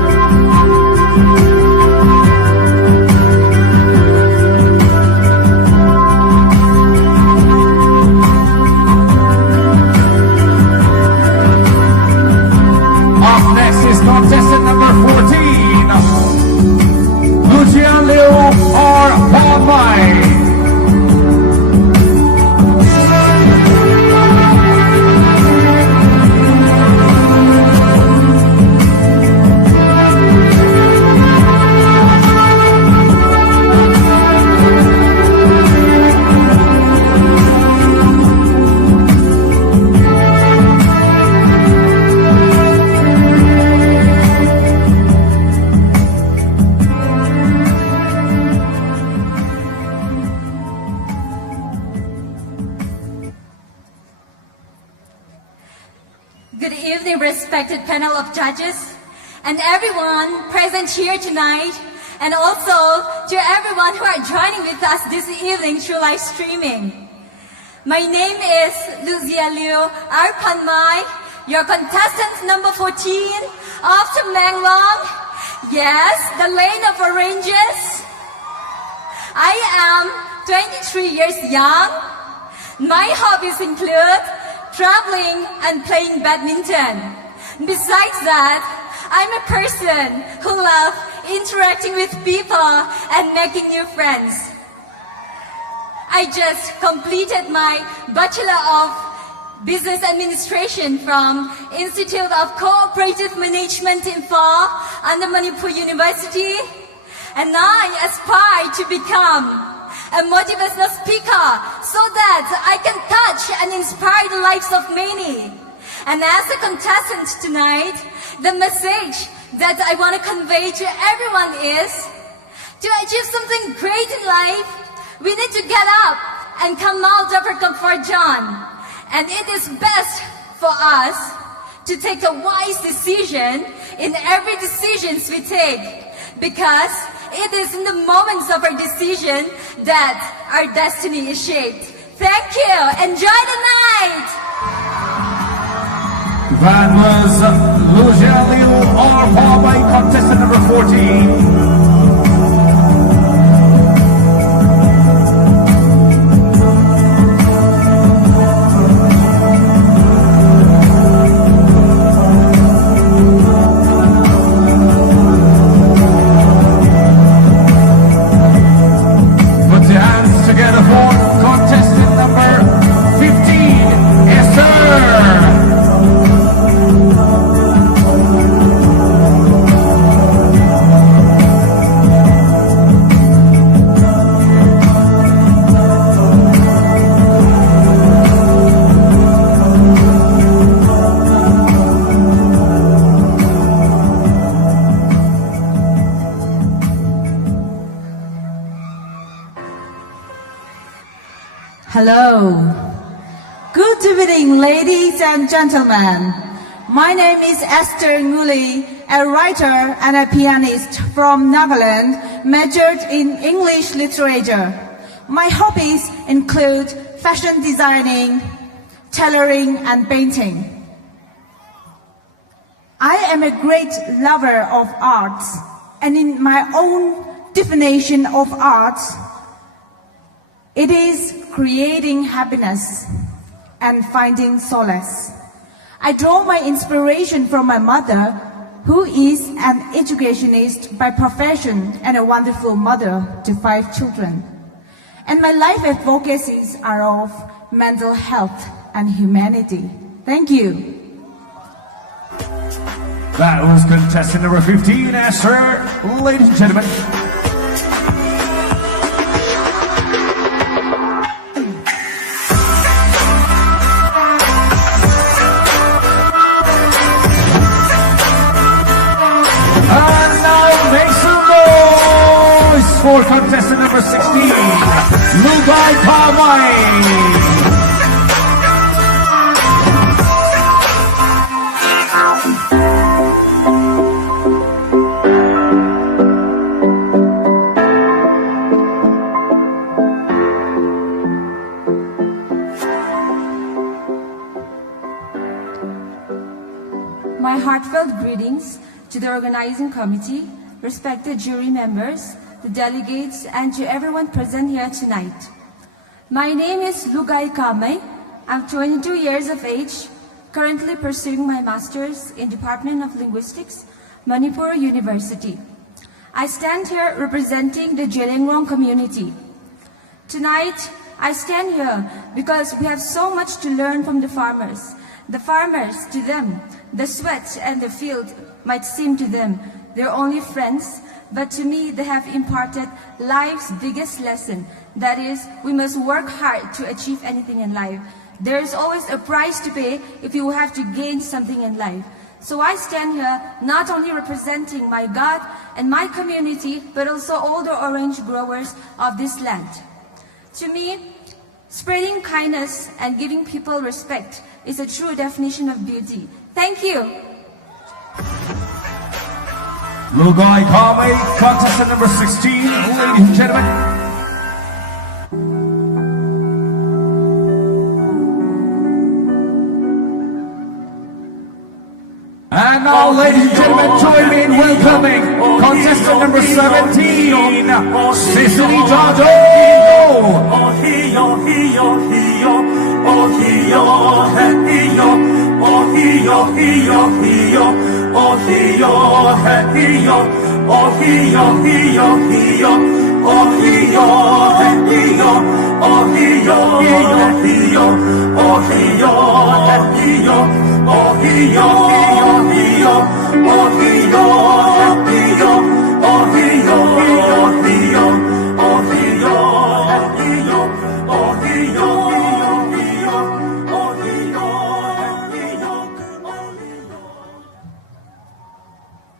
Up next is contestant number 14, Lucian Liu or Paul Mai. Good evening, respected panel of judges, and everyone present here tonight, and also to everyone who are joining with us this evening through live streaming. My name is Lucia Liu Arpan Mai, your contestant number 14 of Tamenglong. Yes, the lane of oranges. I am 23 years young. My hobbies include traveling and playing badminton. Besides that, I'm a person who loves interacting with people and making new friends. I just completed my Bachelor of Business Administration from Institute of Cooperative Management in Fall under Manipur University, and I aspire to become a motivational speaker so that I can touch and inspire the lives of many. And as a contestant tonight, the message that I want to convey to everyone is, to achieve something great in life, we need to get up and come out of our comfort zone. And it is best for us to take a wise decision in every decisions we take, because it is in the moments of our decision that our destiny is shaped. Thank you. Enjoy the night. That was Lucia Liu, all by contestant number 14. Together for contestant number 15, Esther. Hello. Good evening, ladies and gentlemen. My name is Esther Nguli, a writer and a pianist from Nagaland, majored in English literature. My hobbies include fashion designing, tailoring, and painting. I am a great lover of arts, and in my own definition of arts, it is creating happiness and finding solace. I draw my inspiration from my mother, who is an educationist by profession and a wonderful mother to 5 children. And my life advocacies are of mental health and humanity. Thank you. That was contestant number 15, Esther. Ladies and gentlemen. For contestant number 16, Lugai Kamai. My heartfelt greetings to the organizing committee, respected jury members, the delegates, and to everyone present here tonight. My name is Lugai Kamai. I'm 22 years of age, currently pursuing my master's in Department of Linguistics, Manipur University. I stand here representing the Jelengrong community. Tonight, I stand here because we have so much to learn from the farmers. The farmers, to them, the sweat and the field might seem to them they're only friends, but to me, they have imparted life's biggest lesson. That is, we must work hard to achieve anything in life. There is always a price to pay if you have to gain something in life. So I stand here not only representing my God and my community, but also all the orange growers of this land. To me, spreading kindness and giving people respect is a true definition of beauty. Thank you. Lugai Kamai, contestant number 16, ladies and gentlemen. And now, ladies and gentlemen, join me in welcoming contestant number 17, Cicely Jajo.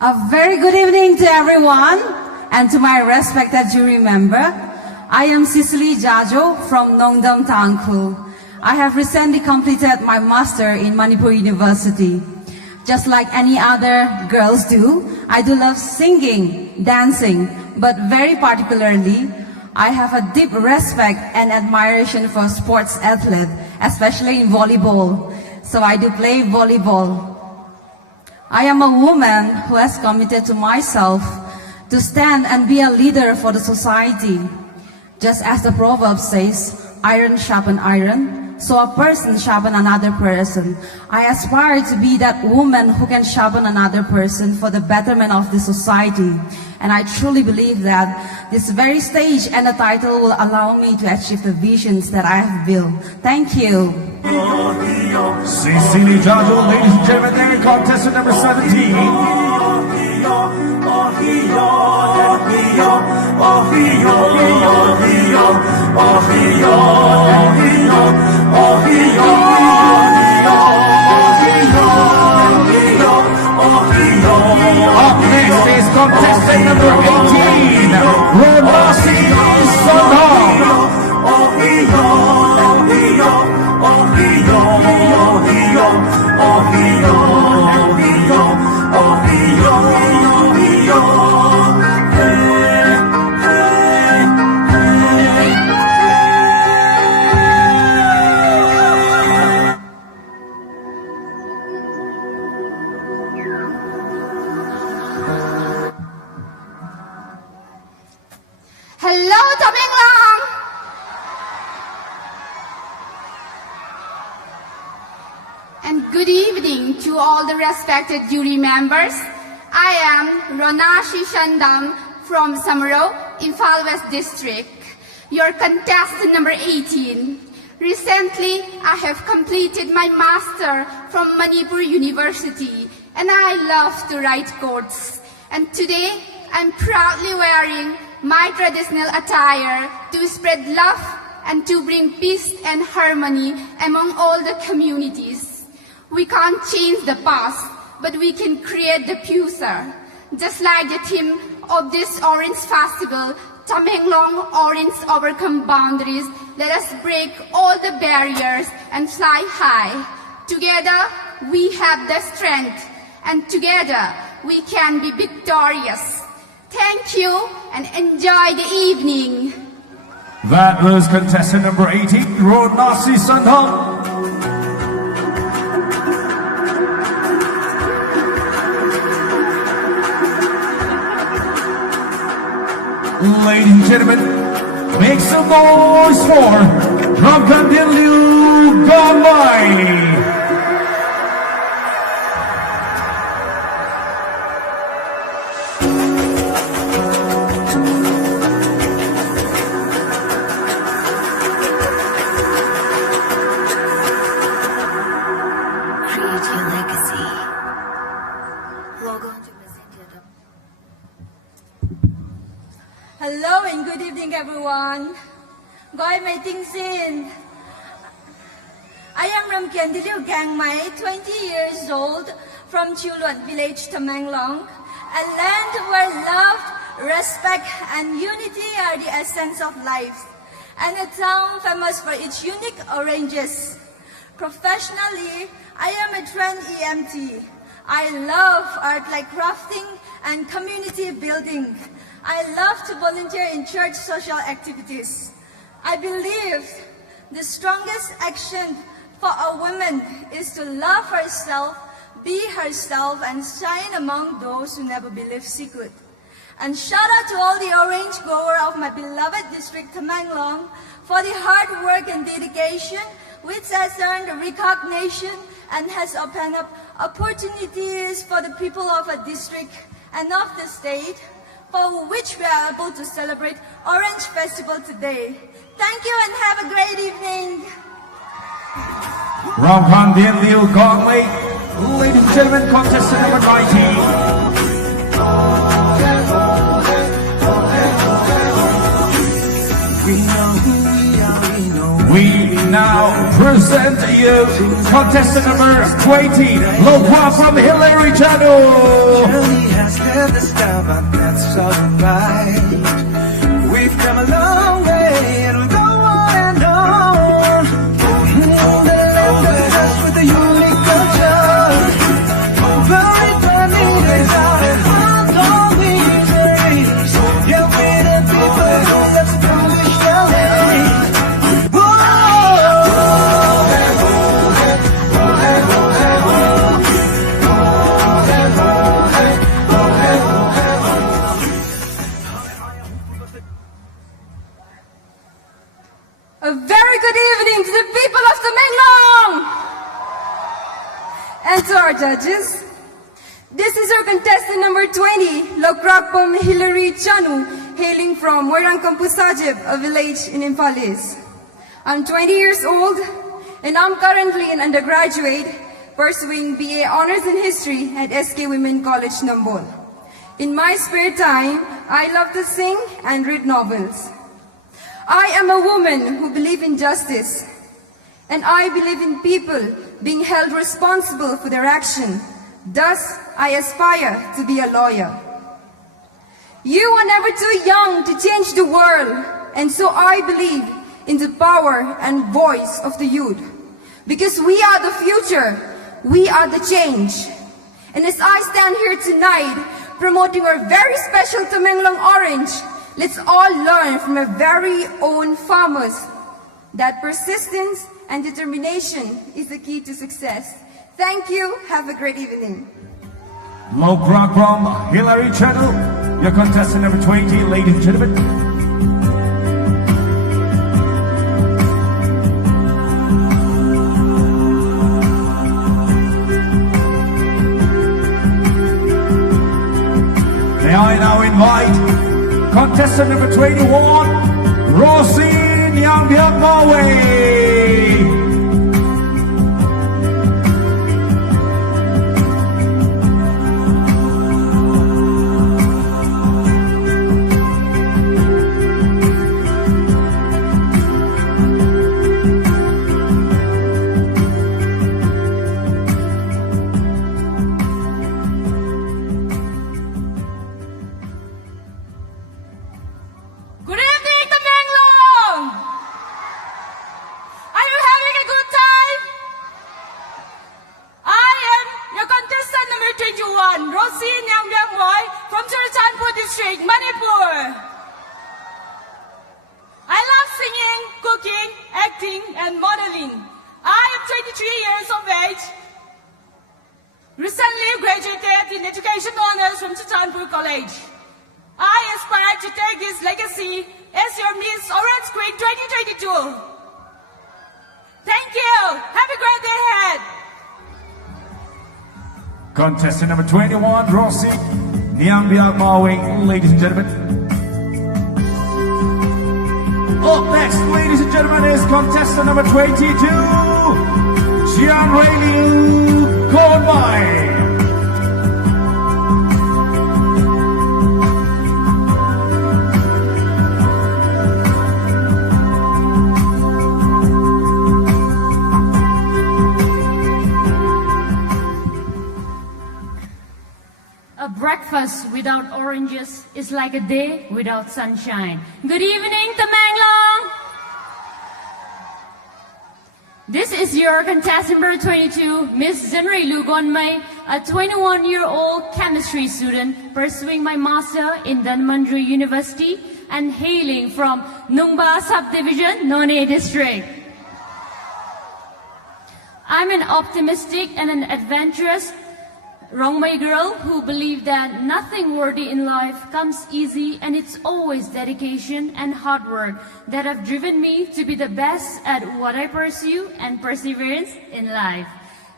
A very good evening to everyone and to my respected jury member. I am Cicely Jajo from Nongdam Tangkhul. I have recently completed my master in Manipur University. Just like any other girls do, I do love singing, dancing, but very particularly, I have a deep respect and admiration for sports athletes, especially in volleyball. So I do play volleyball. I am a woman who has committed to myself to stand and be a leader for the society. Just as the proverb says, iron sharpen iron, so a person sharpen another person. I aspire to be that woman who can sharpen another person for the betterment of the society. And I truly believe that this very stage and the title will allow me to achieve the visions that I have built. Thank you. Cecily Jajo, ladies and gentlemen, there contestant number 17. Up next is contestant number 18, Romasi Hello, Tamenglong! And good evening to all the respected jury members. I am Ronashi Shandam from Samaro, Imphal West District, your contestant number 18. Recently, I have completed my master from Manipur University, and I love to write quotes. And today, I'm proudly wearing my traditional attire to spread love and to bring peace and harmony among all the communities. We can't change the past, but we can create the future. Just like the theme of this Orange Festival, Tamenglong Orange Overcome Boundaries, let us break all the barriers and fly high. Together, we have the strength, and together, we can be victorious. Thank you, and enjoy the evening. That was contestant number 18, Ronasi Sandham. Ladies and gentlemen, make some noise for Ramkandin Liu Gongmai. Hello and good evening, everyone. Goi Mai Ting Sin. I am Ramkandiliu Gangmai, 20 years old, from Chuluat village, Tamenglong, a land where love, respect, and unity are the essence of life, and a town famous for its unique oranges. Professionally, I am a trained EMT. I love art like crafting and community building. I love to volunteer in church social activities. I believe the strongest action for a woman is to love herself, be herself, and shine among those who never believed she could. And shout out to all the orange grower of my beloved district, Tamenglong, for the hard work and dedication which has earned recognition and has opened up opportunities for the people of a district and of the state, for which we are able to celebrate Orange Festival today. Thank you and have a great evening. Ramkandin Liu Gongmai, ladies and gentlemen, contestant number 19. We now present you contestant number 20, Lokwa from Hillary Channel. Journey has left the star, but that's alright. We've come a long way and we'll go on and on. The land that's touched with the unique culture. Very funny, without a heart, all we dreams. Yeah, good evening to the people of Tamenglong and to our judges. This is our contestant number 20, Lokrakpom Hilary Chanu, hailing from Moirang Kampusajib, a village in Imphal. I'm 20 years old and I'm currently an undergraduate pursuing BA Honors in History at SK Women College, Nambol. In my spare time, I love to sing and read novels. I am a woman who believes in justice, and I believe in people being held responsible for their action. Thus, I aspire to be a lawyer. You are never too young to change the world, and so I believe in the power and voice of the youth. Because we are the future, we are the change. And as I stand here tonight, promoting our very special Tamenglong Orange, let's all learn from our very own farmers that persistence and determination is the key to success. Thank you. Have a great evening. Lokrakpom Hilary Chanu, your contestant number 20, ladies and gentlemen. May I now invite contestant number 21, Rosin Yangbiak Mawe. Contestant number 21, Rossi Niambiak Mawe, ladies and gentlemen. Up next, ladies and gentlemen, is contestant number 22, Jian Ruiliu Konbai. Breakfast without oranges is like a day without sunshine. Good evening, Tamenglong! This is your contestant number 22, Miss Jian Konbai, a 21-year-old chemistry student pursuing my master in Dhanmanjari University and hailing from Nungba Subdivision, Nonne District. I'm an optimistic and an adventurous Rongmei girl who believe that nothing worthy in life comes easy, and it's always dedication and hard work that have driven me to be the best at what I pursue and perseverance in life.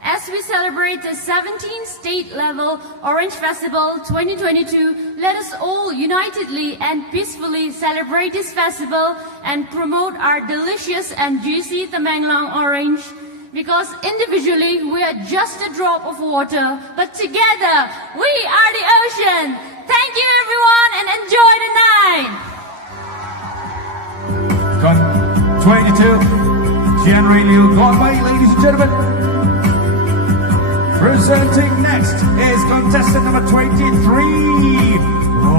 As we celebrate the 17th State Level Orange Festival 2022, let us all unitedly and peacefully celebrate this festival and promote our delicious and juicy Tamenglong Orange. Because individually we are just a drop of water, but together we are the ocean. Thank you everyone and enjoy the night. 22, Jian Ruiliu Konbai, ladies and gentlemen. Presenting next is contestant number 23,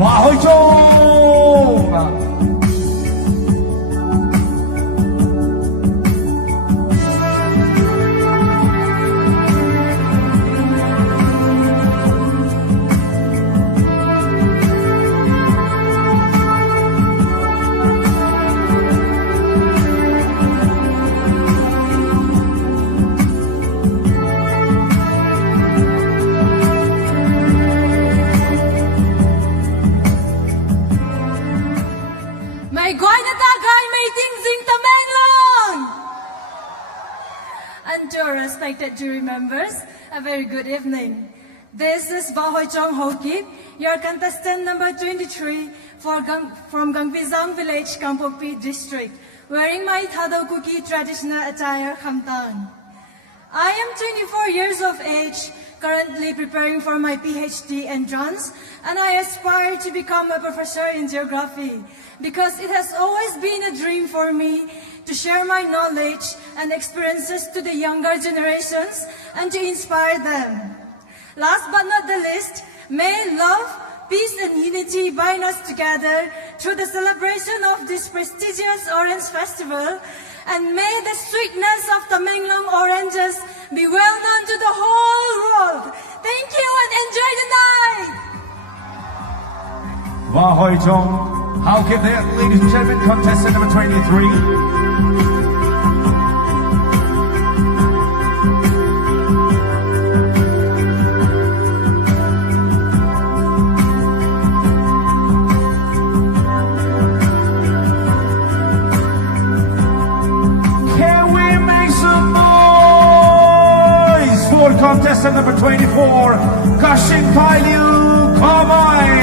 Wahoi Chong. respected jury members, a very good evening. This is Bahoi Chong Hokip, your contestant number 23 from Gangpizang village, Kampokpi district, wearing my Thado Kuki traditional attire Khamtang. I am 24 years of age, currently preparing for my PhD entrance, and I aspire to become a professor in geography because it has always been a dream for me to share my knowledge and experiences to the younger generations and to inspire them. Last but not the least, may love, peace and unity bind us together through the celebration of this prestigious Orange Festival, and may the sweetness of Tamenglong oranges be well known to the whole world. Thank you and enjoy the night! Bahoi Chong, how can that, ladies and gentlemen, contestant number 23. Contestant number 24, Kashing Pailu Kamai.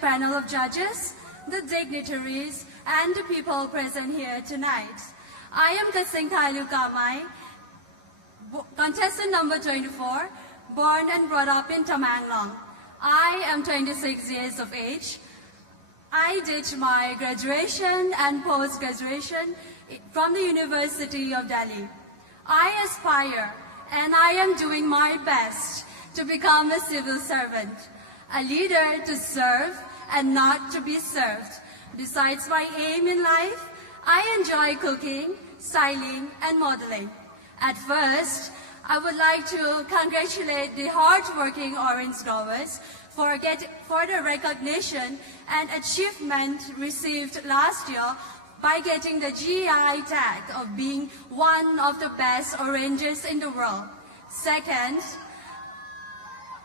Panel of judges, the dignitaries, and the people present here tonight. I am Kasing Thailu Kamai, contestant number 24, born and brought up in Tamenglong. I am 26 years of age. I did my graduation and post-graduation from the University of Delhi. I aspire and I am doing my best to become a civil servant, a leader to serve and not to be served. Besides my aim in life, I enjoy cooking, styling, and modeling. At first, I would like to congratulate the hard-working Orange Growers for the recognition and achievement received last year by getting the GI tag of being one of the best oranges in the world. Second,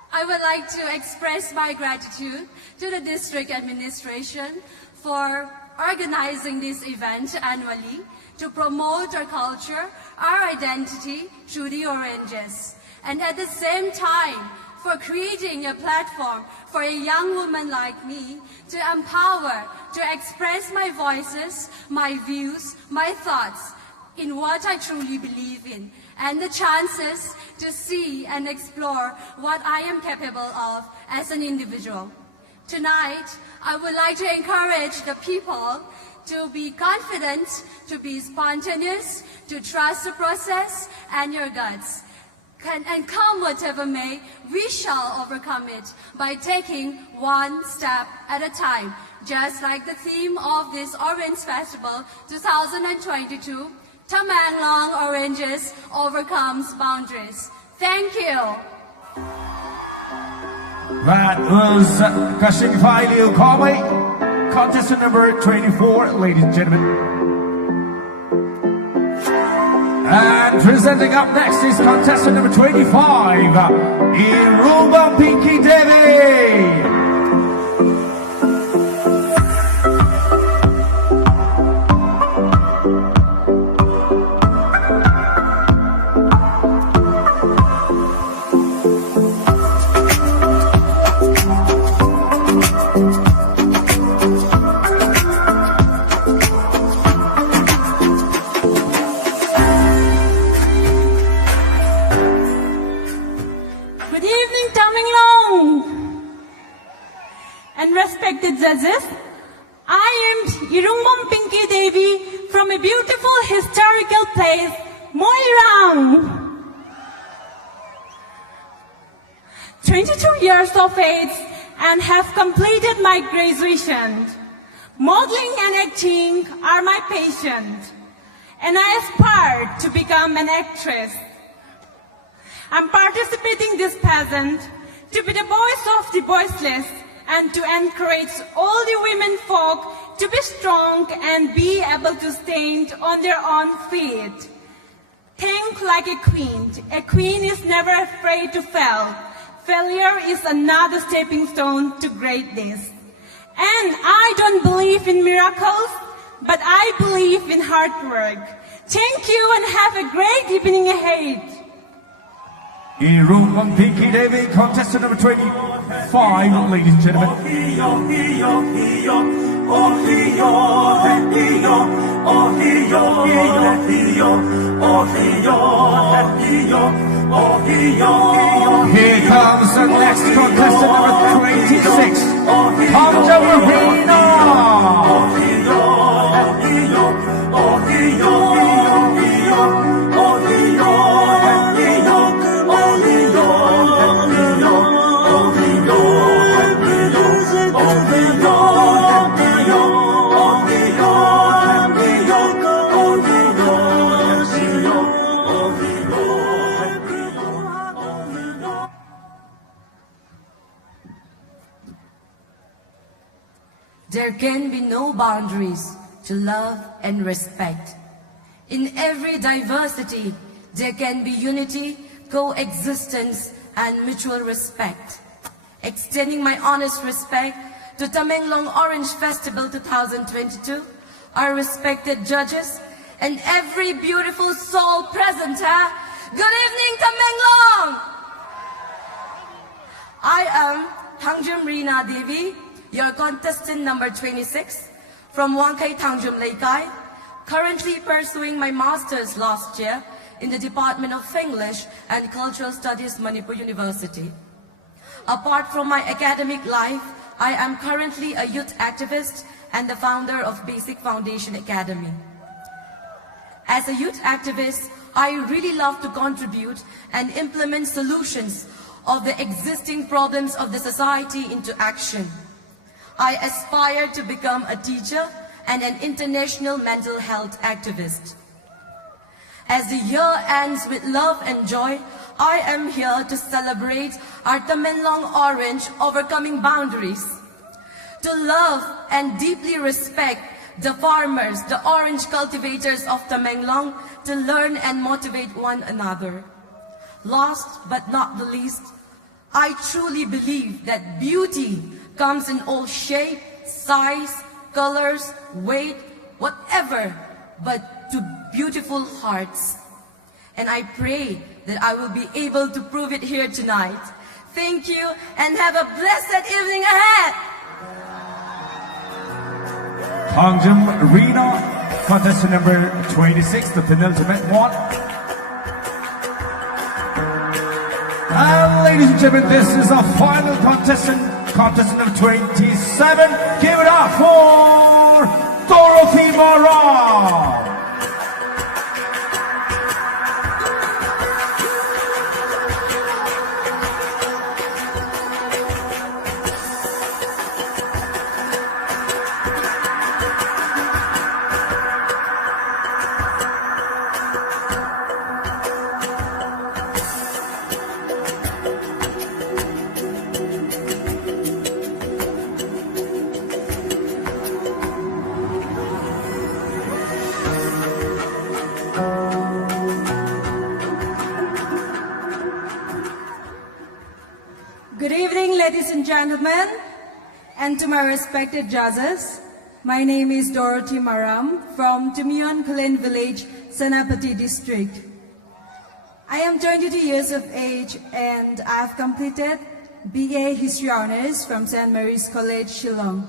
I would like to express my gratitude to the district administration for organizing this event annually to promote our culture, our identity through the oranges. And at the same time, for creating a platform for a young woman like me to empower, to express my voices, my views, my thoughts in what I truly believe in, and the chances to see and explore what I am capable of as an individual. Tonight, I would like to encourage the people to be confident, to be spontaneous, to trust the process and your guts. And come whatever may, we shall overcome it by taking one step at a time. Just like the theme of this Orange Festival 2022, Tamenglong Oranges overcomes boundaries. Thank you. That was Kashing Pailu Kamai, contestant number 24, ladies and gentlemen. And presenting up next is contestant number 25, Iruma Pinky Devi. Respected judges, I am Irungmom Pinky Devi from a beautiful historical place, Moirang. 22 years of age and have completed my graduation. Modeling and acting are my passion. and I aspire to become an actress. I'm participating this pageant to be the voice of the voiceless and to encourage all the women folk to be strong and be able to stand on their own feet. Think like a queen. A queen is never afraid to fail. Failure is another stepping stone to greatness. And I don't believe in miracles, but I believe in hard work. Thank you and have a great evening ahead. In room 1, Pinky Davy, contestant number 25, ladies and gentlemen. Here comes the next contestant number 26, Tanja Marina. There can be no boundaries to love and respect. In every diversity, there can be unity, coexistence, and mutual respect. Extending my honest respect to Tamenglong Orange Festival 2022, our respected judges, and every beautiful soul present. Good evening, Tamenglong! I am Tanja Marina Devi, your contestant number 26 from Wangkai Tangjum Leikai, currently pursuing my master's last year in the Department of English and Cultural Studies, Manipur University. Apart from my academic life, I am currently a youth activist and the founder of Basic Foundation Academy. As a youth activist, I really love to contribute and implement solutions of the existing problems of the society into action. I aspire to become a teacher and an international mental health activist. As the year ends with love and joy, I am here to celebrate our Tamenglong Orange overcoming boundaries. To love and deeply respect the farmers, the orange cultivators of Tamenglong, to learn and motivate one another. Last but not the least, I truly believe that beauty comes in all shape, size, colors, weight, whatever, but to beautiful hearts. And I pray that I will be able to prove it here tonight. Thank you and have a blessed evening ahead. Tanja Marina, contestant number 26, the penultimate one. And ladies and gentlemen, this is our final contestant number 27. Give it up for Dorothy Maram. Good evening, ladies and gentlemen, and to my respected judges. My name is Dorothy Maram from Tumion Kalen Village, Senapati District. I am 22 years of age and I have completed BA History Honors from St. Mary's College, Shillong.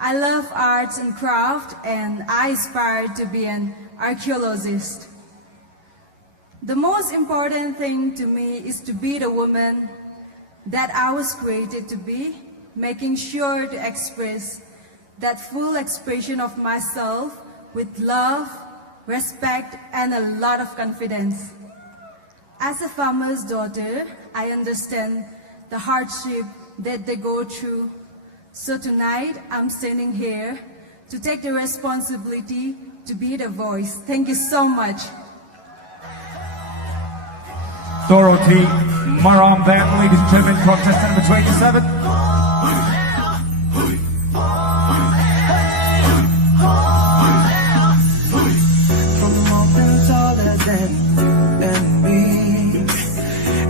I love arts and craft and I aspire to be an archaeologist. The most important thing to me is to be the woman that I was created to be, making sure to express that full expression of myself with love, respect, and a lot of confidence. As a farmer's daughter, I understand the hardship that they go through. So tonight, I'm standing here to take the responsibility to be the voice. Thank you so much. Dorothy Maram there, ladies and gentlemen, contestant number 27. From the mountain taller than me,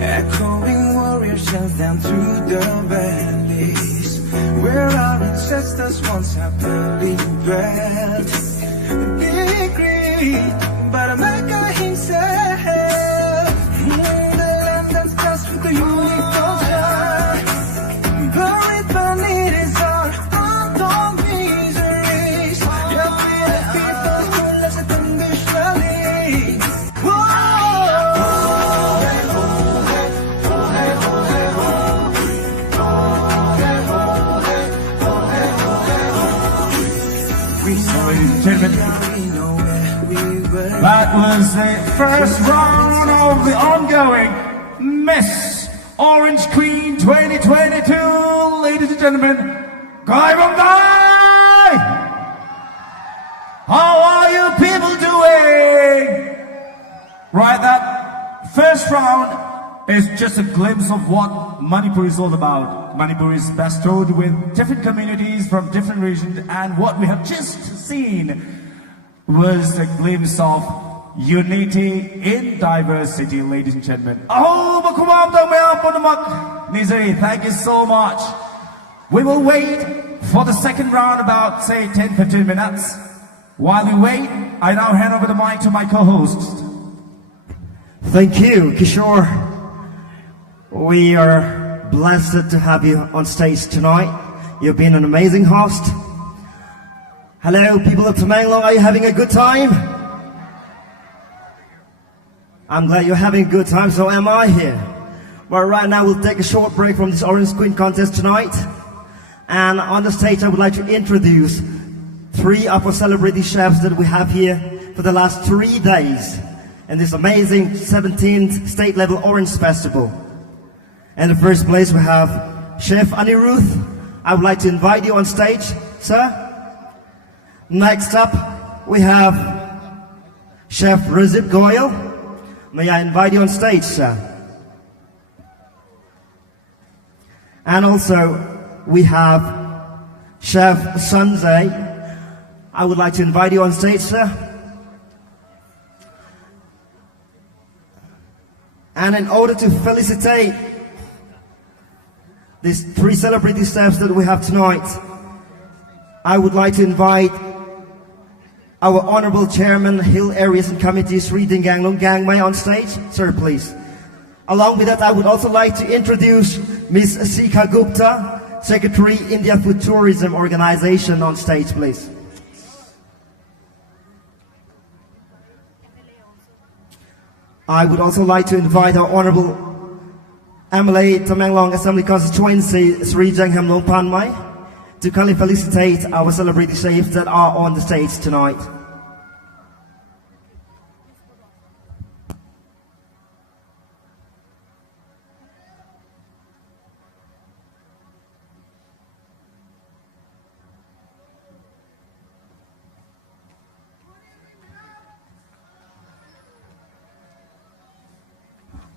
echoing warrior shouts down through the valleys, where our ancestors once happily dwelt. Be great, but America himself, the land that's blessed with the unicorn sky, buried beneath his heart, untold miseries. Yet we the people who live it unconditionally. Ladies and gentlemen, that was the first round of the ongoing Miss Orange Queen 2022. Ladies and gentlemen, Kai Bongdai! How are you people doing? Right, that first round is just a glimpse of what Manipur is all about. Manipur is bestowed with different communities from different regions, and what we have just seen was a glimpse of unity in diversity, ladies and gentlemen. Oh, Nizari, thank you so much. We will wait for the second round about, say, 10-15 minutes. While we wait, I now hand over the mic to my co-host. Thank you, Kishore. We are blessed to have you on stage tonight. You've been an amazing host. Hello, people of Tamenglong, are you having a good time? I'm glad you're having a good time, so am I here. Well, right now we'll take a short break from this Orange Queen contest tonight. And on the stage I would like to introduce 3 of our celebrity chefs that we have here for the last 3 days in this amazing 17th State Level Orange Festival. In the first place we have Chef Anirudh. I would like to invite you on stage, sir. Next up we have Chef Razib Goyal. May I invite you on stage, sir. And also we have Chef Sanjay. I would like to invite you on stage, sir. And in order to felicitate these 3 celebrity chefs that we have tonight, I would like to invite our Honorable Chairman, Hill Areas and Committee, Sri Dinganglong Gangmai on stage. Sir, please. Along with that, I would also like to introduce Ms. Sika Gupta, Secretary, India Food Tourism Organization, on stage, please. I would also like to invite our Honorable MLA Tamenglong Assembly Constituency, Sri Jangham Longpanmai, to kindly felicitate our celebrity chefs that are on the stage tonight.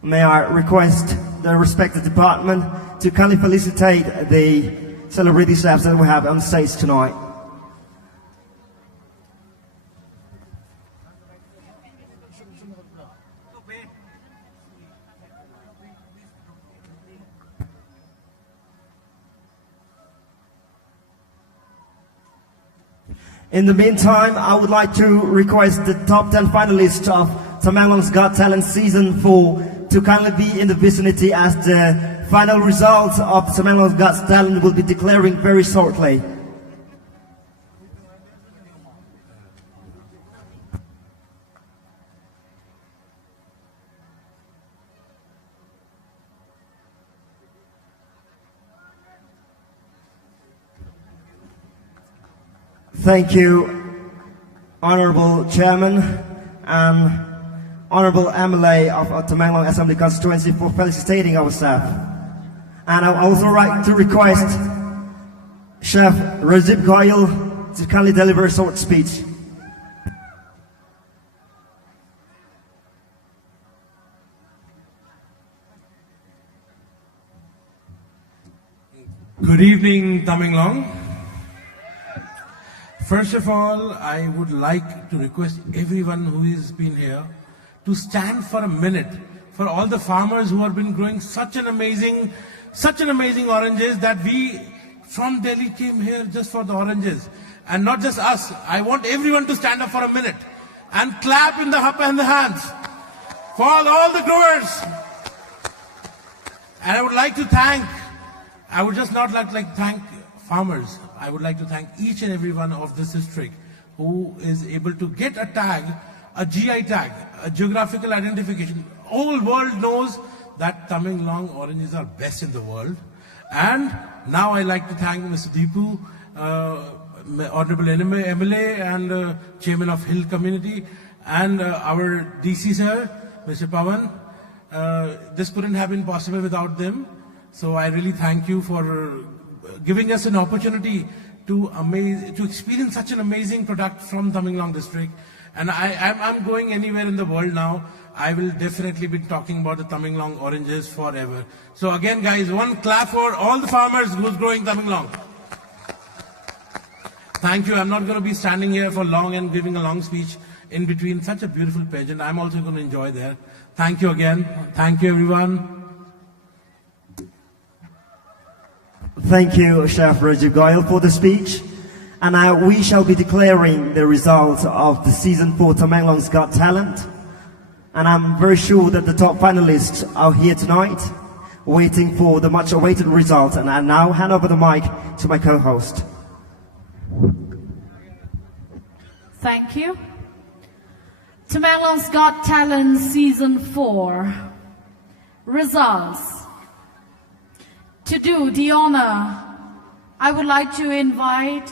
May I request the respected department to kindly felicitate the celebrity chefs that we have on stage tonight. In the meantime, I would like to request the top 10 finalists of Tamenglong's Got Talent Season 4 to kindly be in the vicinity, as the final results of Tamenglong's Got Talent will be declaring very shortly. Thank you, Honorable Chairman and Honorable MLA of Tamenglong Assembly Constituency, for felicitating our staff. And I would also like to request Chef Razib Goyal to kindly deliver a short speech. Good evening, Tamenglong. First of all, I would like to request everyone who has been here to stand for a minute for all the farmers who have been growing such an amazing oranges that we from Delhi came here just for the oranges. And not just us. I want everyone to stand up for a minute and clap in the hands for all the growers. And I would like to thank, I would just not like thank farmers. I would like to thank each and every one of this district who is able to get a tag, a GI tag, a geographical identification. Whole world knows that Tamenglong oranges are best in the world. And now I like to thank Mr. Deepu, Honorable MLA and Chairman of Hill Community, and our DC sir, Mr. Pawan. This couldn't have been possible without them. So I really thank you for giving us an opportunity to experience such an amazing product from Tamenglong district. And I'm going anywhere in the world now. I will definitely be talking about the Tamenglong oranges forever. So again, guys, one clap for all the farmers who's growing Tamenglong. Thank you. I'm not going to be standing here for long and giving a long speech in between such a beautiful pageant. I'm also going to enjoy there. Thank you again. Thank you, everyone. Thank you, Chef Rajiv Goyal, for the speech. And now we shall be declaring the results of the Season 4 Tamenglong's Got Talent. And I'm very sure that the top finalists are here tonight, waiting for the much-awaited results. And I now hand over the mic to my co-host. Thank you. Tamenglong's Got Talent Season 4. Results. To do the honor, I would like to invite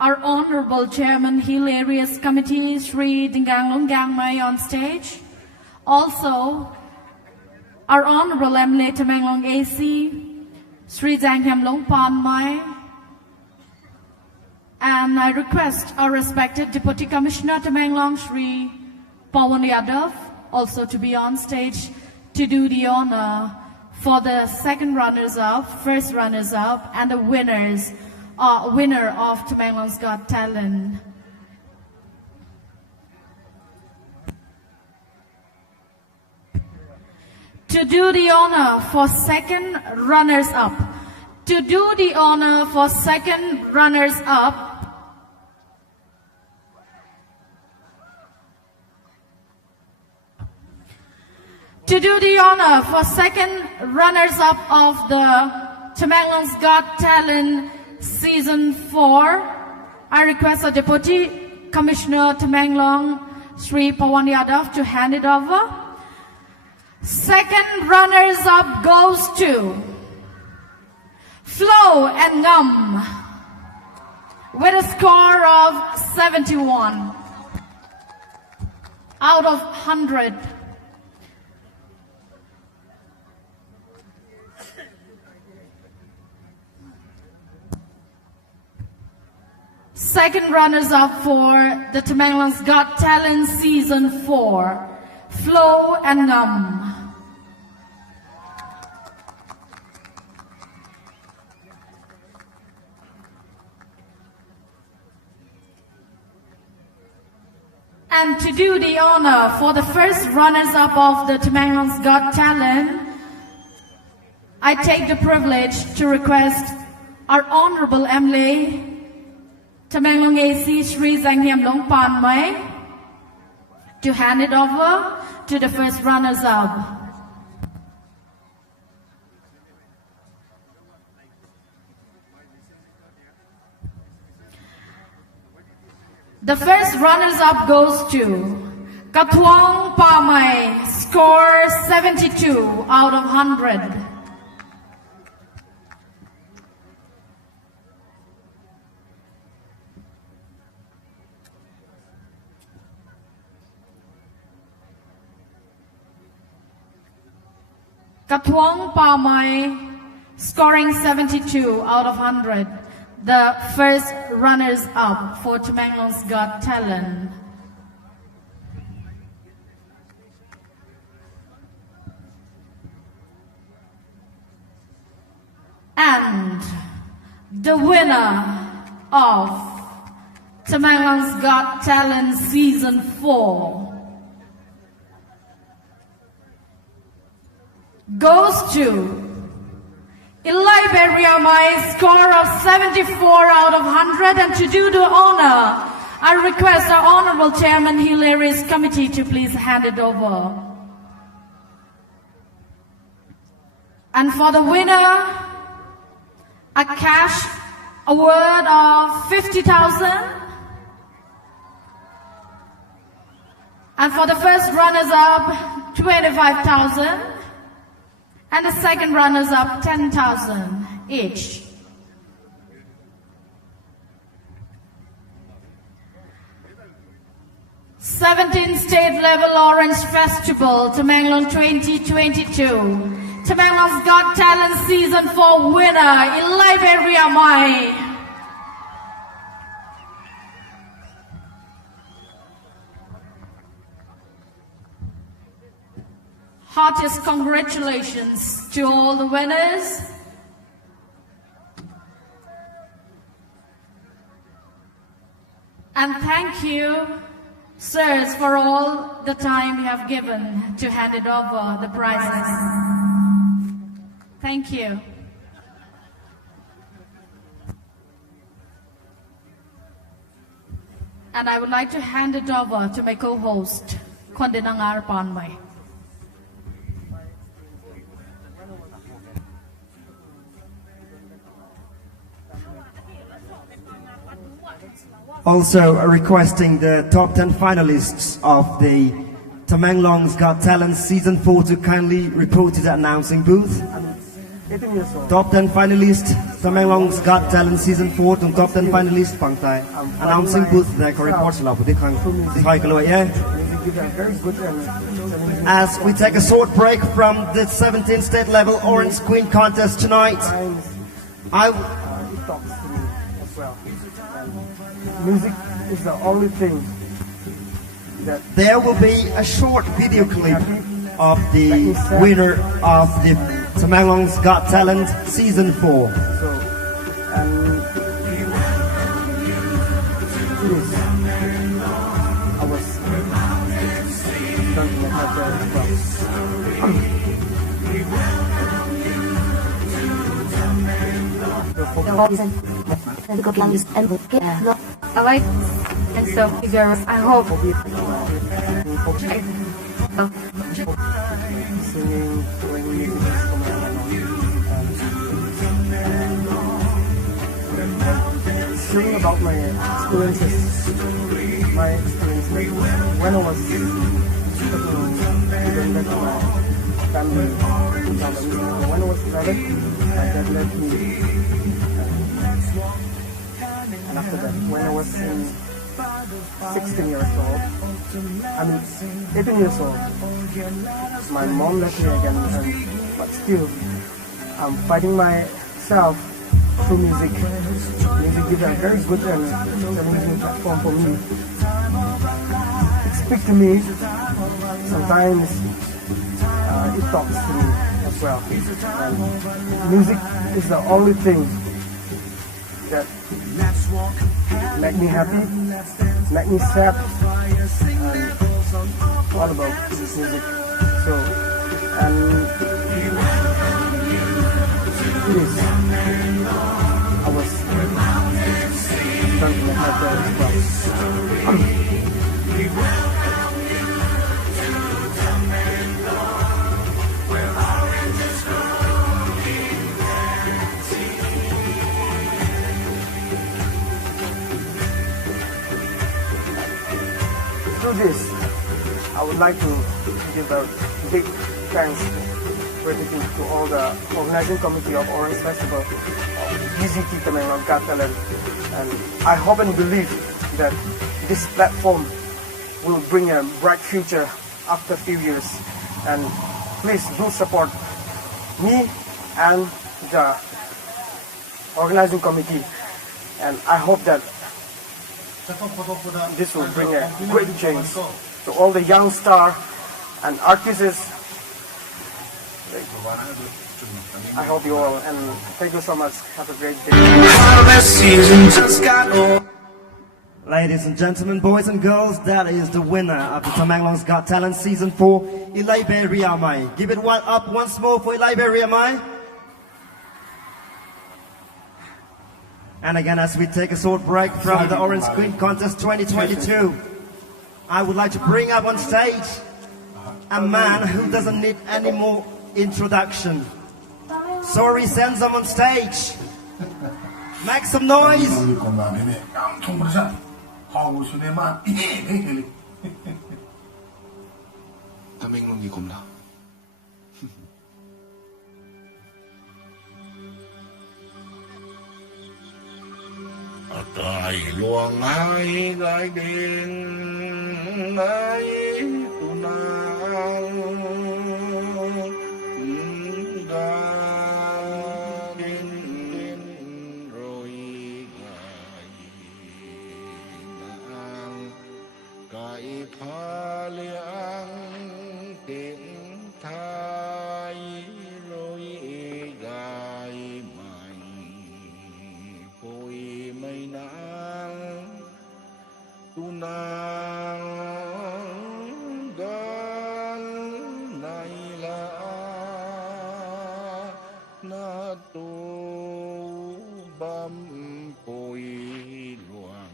our Honorable Chairman Hill Areas Committee, Sri Dinganglong Gangmai, on stage. Also, our Honorable MLA Tamenglong AC, Sri Janghamlong Panmai. And I request our respected Deputy Commissioner Tamenglong, Sri Pawan Yadav, also to be on stage to do the honor for the second runners-up, first runners-up, and the winner of Tamenglong's Got Talent. To do the honor for second runners-up, to do the honor for second runners-up, to do the honor for second runners-up of the Tamenglong's Got Talent Season 4, I request the Deputy Commissioner Tamenglong, Sri Pawan Yadav, to hand it over. Second runners-up goes to Flow and Ngum with a score of 71 out of 100. Second runners-up for the Tamenglong's Got Talent Season 4, Flow and Ngum. And to do the honor for the first runners-up of the Tamenglong's Got Talent, I take the privilege to request our Honorable MLA Tamenglong AC Sri Janghamlong Panmai to hand it over to the first runners-up. The first runners-up goes to Katwang Pamai, score 72 out of 100. Katwang Pamai, scoring 72 out of 100. The first runners-up for Tamenglong's Got Talent. And the winner of Tamanglong's Got Talent Season 4 goes to Liberia Mai, score of 74 out of 100. And to do the honor, I request our Honorable Chairman Hilarious Committee to please hand it over. And for the winner, a cash award of 50,000. And for the first runners-up, 25,000. And the second runners-up, 10,000 each. '17th State Level Orange Festival, Tamenglong 2022. Tamenglong's Got Talent Season 4 winner in Liberia Mai. Heartiest congratulations to all the winners. And thank you, sirs, for all the time you have given to hand it over the prizes. Thank you. And I would like to hand it over to my co-host, Kondenangar Panmai. Also requesting the top 10 finalists of the Tamenglong's Got Talent Season 4 to kindly report to the announcing booth. Top 10 finalists, Tamenglong's Got Talent Season 4 to top 10 finalists pang tai announcing booth that can report sila putih kang dihay kaloi yeah. As we take a short break from the 17th State Level Orange Queen Contest tonight, music is the only thing that there will be a short video clip of the winner of the Tamenglong's Got Talent Season 4. So, and I was thinking about that as well. I like and so figure I hope singing, playing music singing about my experiences when I was going back to my family in Thailand. When I was 11, my dad left me. And after that, when I was 16 years old, 18 years old, my mom left me again, but still, I'm fighting myself through music. Music gives a very good and challenging platform for me. It speaks to me, sometimes it talks to me as well. And music is the only thing that make me happy, make me sad, and all about music. So, and please, I was something like that as well. Through this, I would like to give a big thanks gratitude to all the organizing committee of Orange Festival, GZT Tamenglong Got Talent, and I hope and believe that this platform will bring a bright future after a few years. And please do support me and the organizing committee, and I hope that this will bring a great change to all the young stars and artists I hope you all, and thank you so much. Have a great day. Harvest season just got over. Ladies and gentlemen, boys and girls, that is the winner of the Tamanglong's Got Talent Season 4, Ilaibe Riamai. Give it one up once more for Ilaibe Riamai. And again, as we take a short break from the Orange Queen Contest 2022, I would like to bring up on stage a man who doesn't need any more introduction. Sorry, send them on stage. Make some noise. Tamanglong Komla. Tại luồng ai lại đến ai tu nang đã đến rồi ngang cái pha liang tiếng thái rồi gai mày bồi mây nắng tu nang gan này là na tu băm bồi luang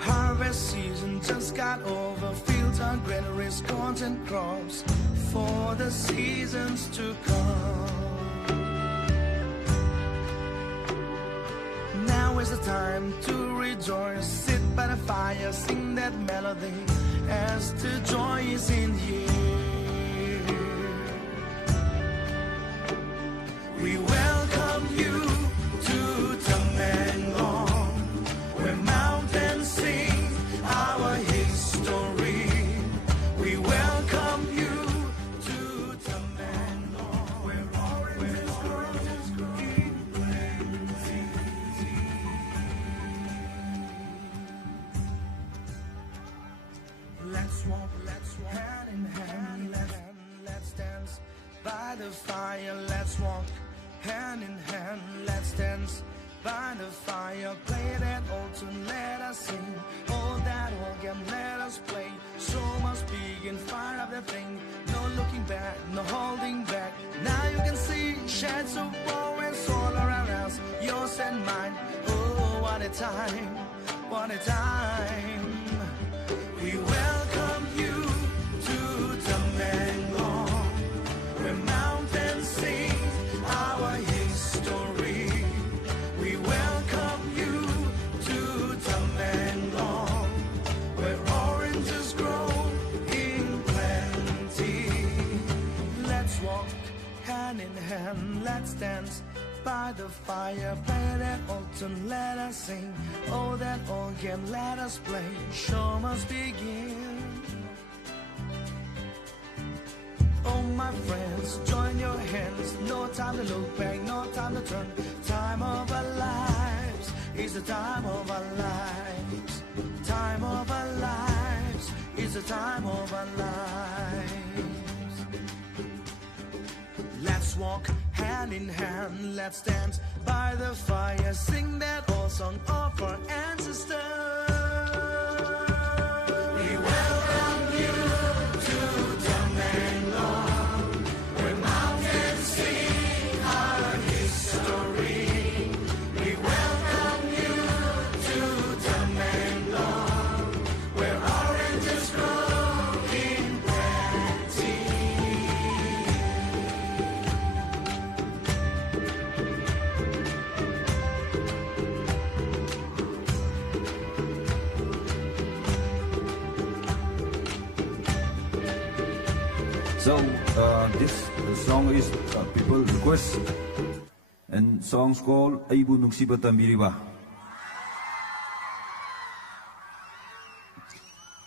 Harvest season just got over. Fields are greenery, corn and crops for the seasons to come. Now is the time to rejoice. Sit by the fire, sing that melody as the joy is in here. We welcome you to Tamanglong, where mountains sing our history. We welcome you to Tamanglong, where oranges grow in plenty. Let's walk hand in hand, let's dance by the fire. Let's walk hand in hand, let's dance by the fire. Play that old tune, let us sing. Hold that organ, let us play. Show must begin, fire up that thing. No looking back, no holding back. Now you can see shades of romance all around us, yours and mine. Oh, what a time, what a time. We welcome you to Tamanglong, where mountains sing our history. We welcome you to Tamanglong, where oranges grow in plenty. Let's walk hand in hand, let's dance by the fire. Play that old tune, let us sing. Oh, that organ, let us play. Show must begin. Oh, my friends, join your hands. No time to look back, no time to turn. Time of our lives is the time of our lives. Time of our lives is the time of our lives. Let's walk hand in hand, let's dance by the fire. Sing that old song of our ancestors. We welcome you to Tamanglong, where mountains sing our history. We welcome you to Tamanglong, where oranges grow in plenty. So this song is people request, and song's called Aibu Nuksiba Tambiriba.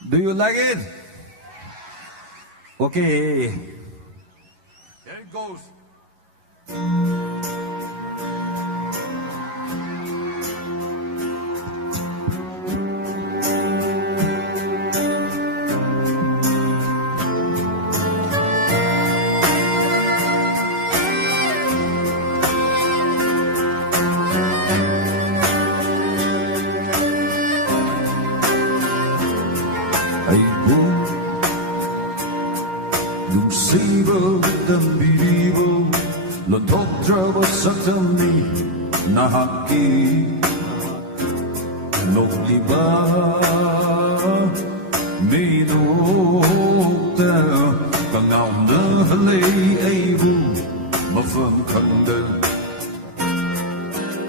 Do you like it? Okay. There it goes. Aibu Nungsibo Dambiribo Lototrabo Satami Nahaki Nokliba Minokta Kangaw na halay Aibu Mafam Kanda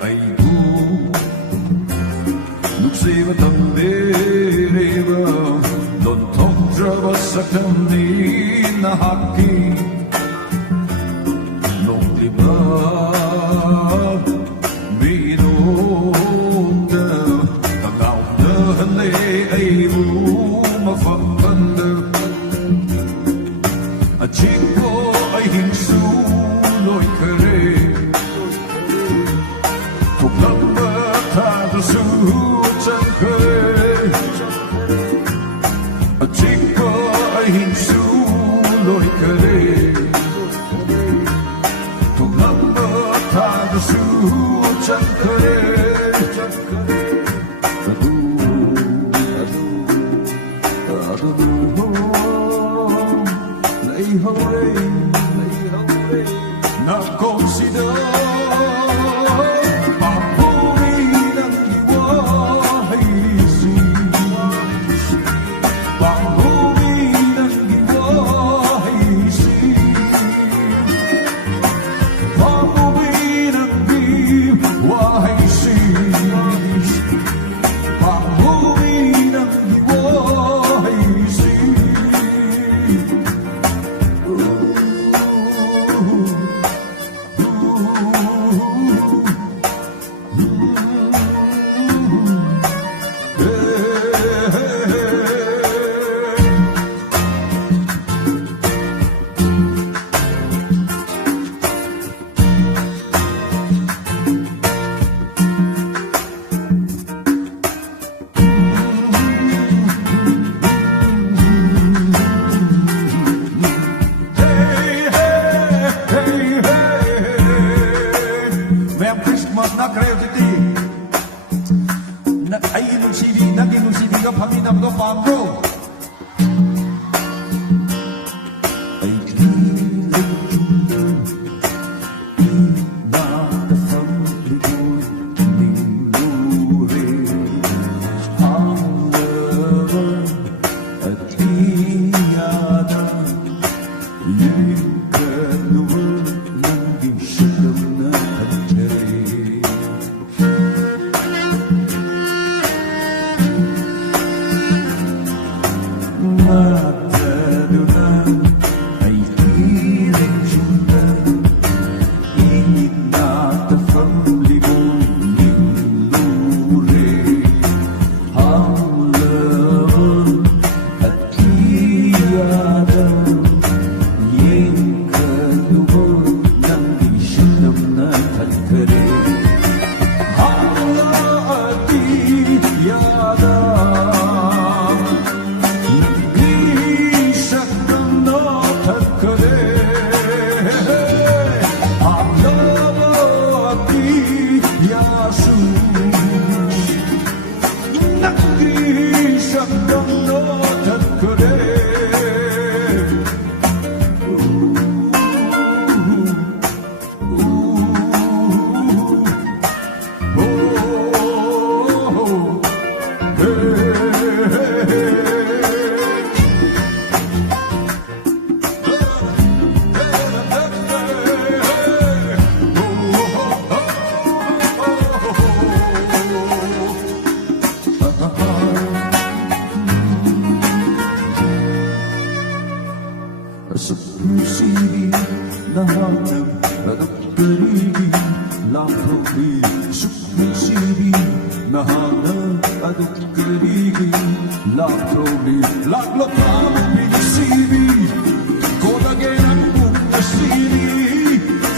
Aibu Nungsibo Dambiribo Lototrabo Satami Nahaki Nokliba Minokta Kangaw na halay Aibu Mafam Kanda Chico ay hinsuloy kare Tuklang batado suchan kare Chico ay hinsuloy kare Tuklang batado suchan kare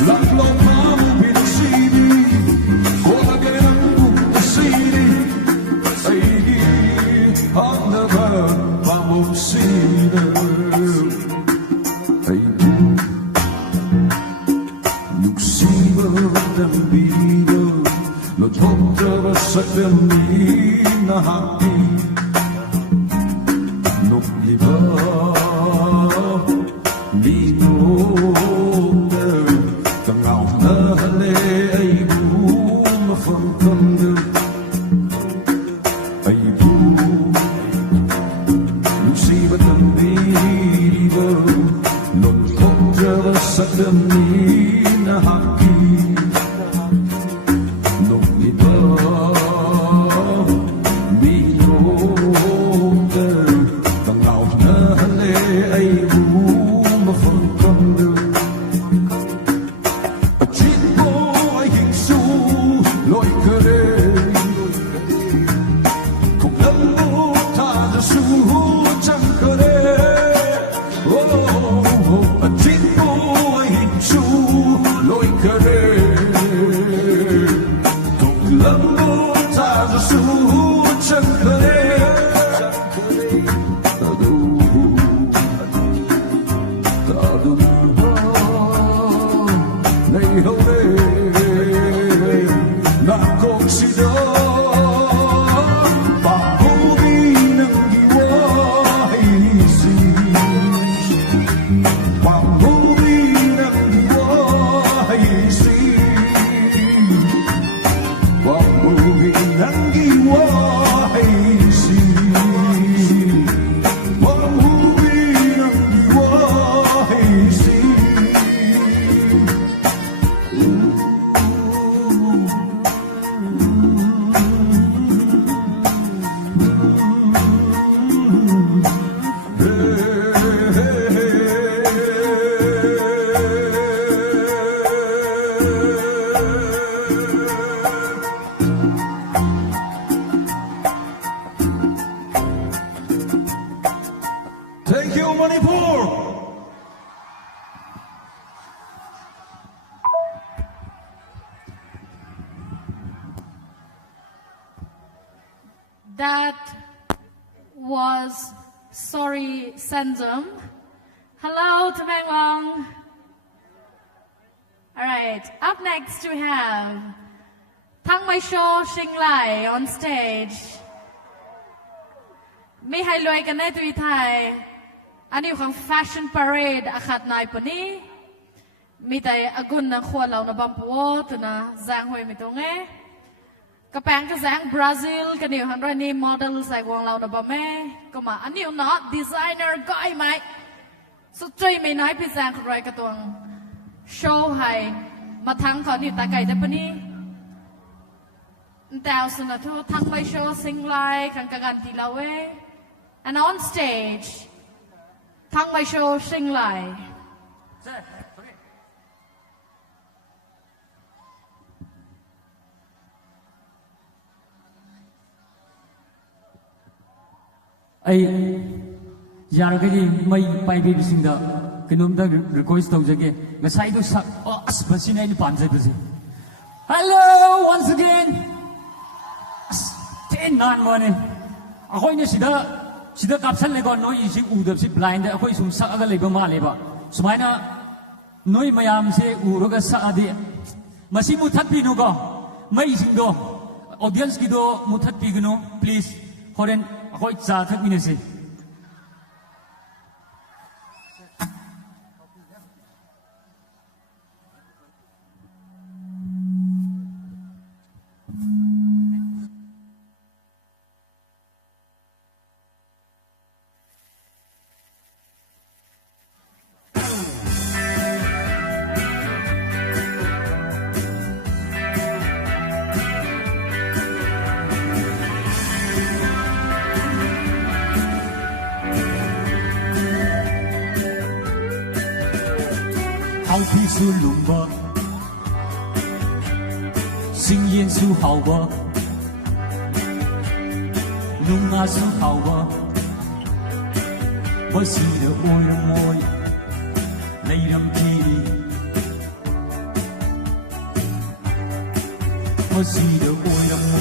Love 쏟아간 밤없이는 아이고 육심을 담비려 너 독자가 sakdami na hati nukliba linode tangao na hale ay bu mafamkamde ay bu musibat ang biriba no 독자가 sakdami na hati Thank you, Manipur! That was Sorry Senzum. Hello, Tamanglong. All right, up next we have Thang Mai Sho Shing Lai on stage. มีให้รวยกันในตุยไทยอันนี้ของ Fashion Parade อาคาดนายปนี้มีแต่อากุนนะขวดเรานะบัมปัวตัวนะแซงหวยไม่ตรงเอ๊กระแปงก็แซงบราซิลกันอยู่ฮันไรนี่โมเดลใส่วงเรานะบัมเอ๊ก็มาอันนี้เนาะดีไซเนอร์ก็ไอ้ไหมสุดใจไม่น้อยพี่แซงคนไรกระตัวโชว์ให้มาทั้งเขานี่ตาไก่แต่ปนี้แต่เอาสนะทุกทั้งไปโชว์ซิงไลขังกันทีละเว้ and on stage ทั้งไปโชว์ซิงไลไอ้ยาร์ก็ดีไม่ไปบีบิสิงดาขนมดาrequest ตัวจักเก็ไม่ใช่ตัวสักสเปซินัยนี่ปานใจไปสิ Hello once again เต้นนานมาเนี่ยအခုเนี่ยสิดากับฉันเลยก่อนน้อยสิอูดับสิ blind အခုสุ่มสักอะไรเลยประมาณเลยปะสมัยน่ะน้อยมายามสิอูรก็สักอดีมาสิมุทัดปีนูก็ไม่สิงก็ audience กิโดมุทัดปีกันนู please ขอเรนအခုจ่าทักมินสิ好皮苏隆吧，新烟苏好吧，弄啊苏好吧，我是的爱用爱，你让记忆，我是的爱用爱，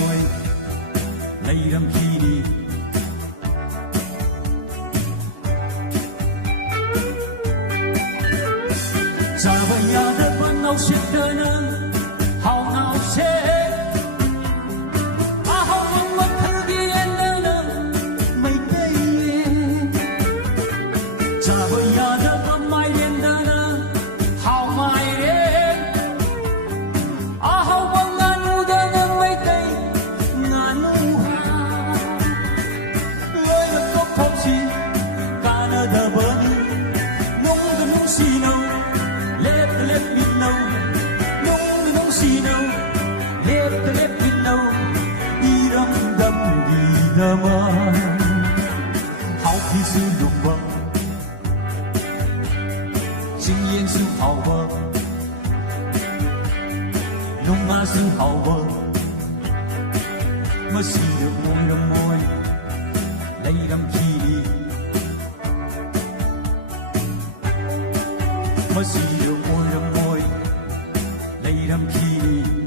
你让记忆。chitana how now say a how ma thagi endana mai kai chaba yana ba mai endana how mai re a how ma nu dana mai kai nganu ha loi na ko thop si kana da bani nung da nung si no let me know nung si no let me know iram dam di dama how khi su lục bờ chính yên su hào bờ nung ma su hào bờ mà si được môi lấy đam chi đi mà si được môi lấy đam chi đi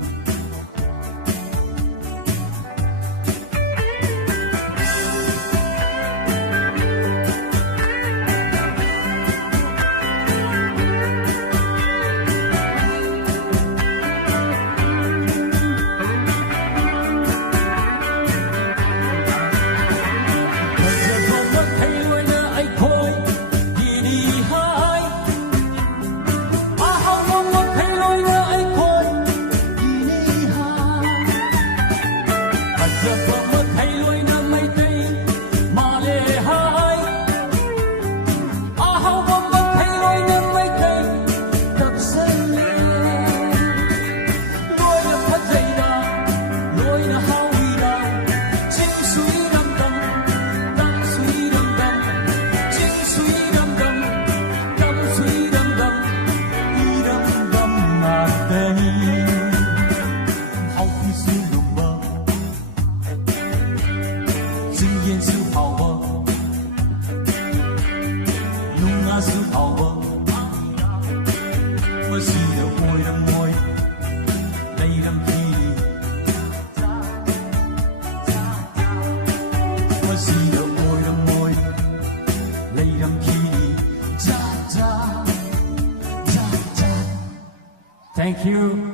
Thank you.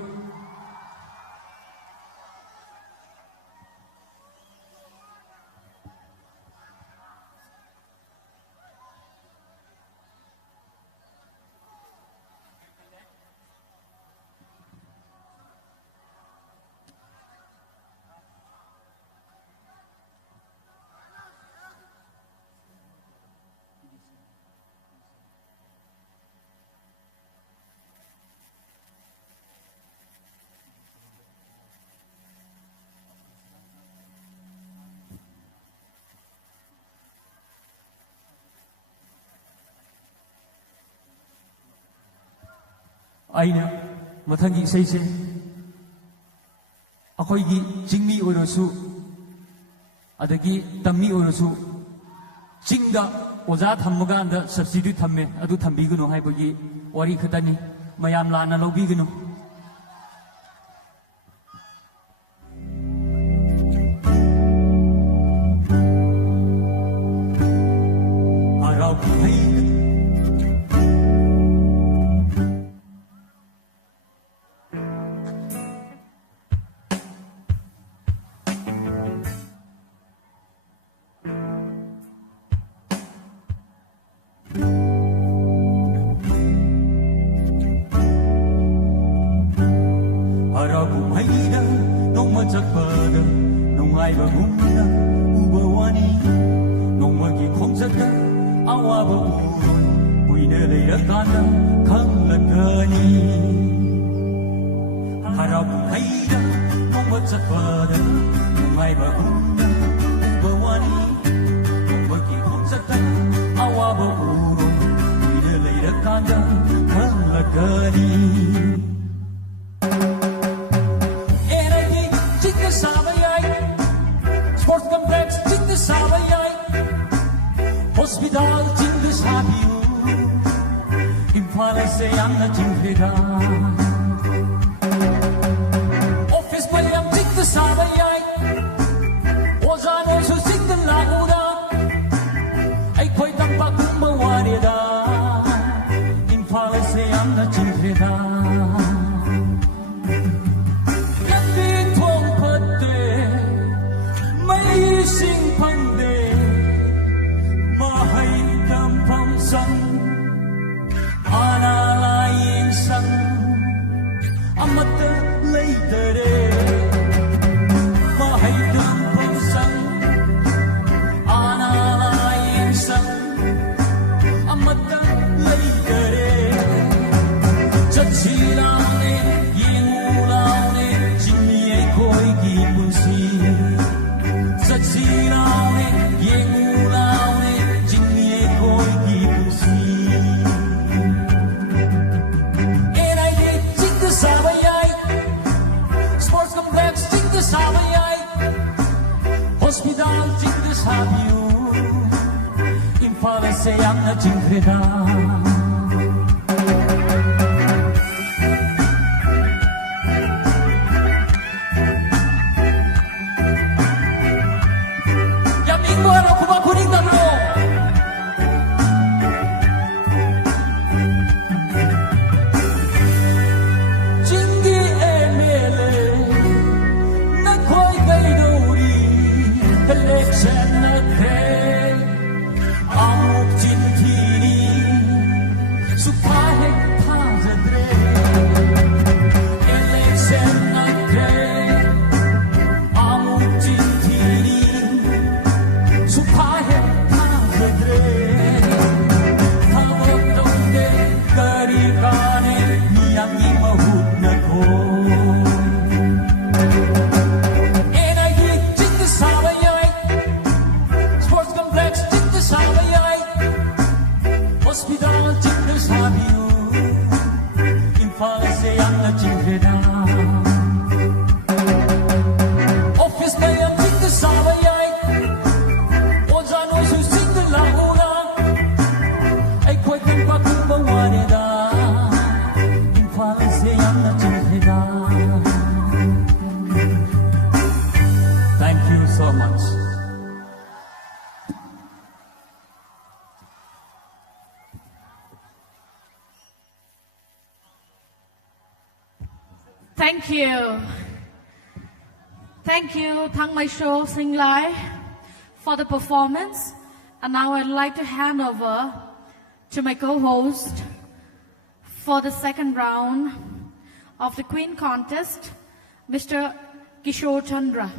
ꯑꯩꯅ ꯃꯊꯪꯒꯤ ꯏꯁꯩꯁꯦ ꯑꯩꯈꯣꯏꯒꯤ ꯆꯤꯡꯃꯤ ꯑꯣꯏꯔꯁꯨ ꯑꯗꯒꯤ ꯇꯝꯃꯤ ꯑꯣꯏꯔꯁꯨ ꯆꯤꯡꯗ ꯑꯣꯖꯥ ꯊꯝꯃꯀꯥꯟꯗ ꯁꯕꯁꯇꯤꯇ꯭ꯌꯨꯠ ꯊꯝꯃꯦ ꯑꯗꯨ ꯊꯝꯕꯤꯒꯅꯨ ꯍꯥꯏꯕꯒꯤ ꯋꯥꯔꯤ ꯈꯛꯇꯅꯤ ꯃꯌꯥꯝ ꯂꯥꯟꯅ ꯂꯧꯕꯤꯒꯅꯨ ꯍꯔꯥꯎ ꯀꯨꯝꯍꯩ Imphal se yamna chimpheda imphase yamna chingkreda yaming mo ro kuma kuning damlo chingi emele na koi kai dori election na the amuk chintini supahe thajadre election na the amuk chintini supahe thajadre thabok dongde kari kane niyami mahut na ko energy chit savayai sports complex chit savayai hospital chit sabiu imphase yamna chingkreda office mayam chit savayai ojano su singla una ai koi kan pa kumba waneda imphase yamna chingkreda. Thank you so much. Thank you. Thank you, Thang Mai Show Sing Lai, for the performance. And now I'd like to hand over to my co-host for the second round of the Queen Contest, Mr. Kishore Chandra.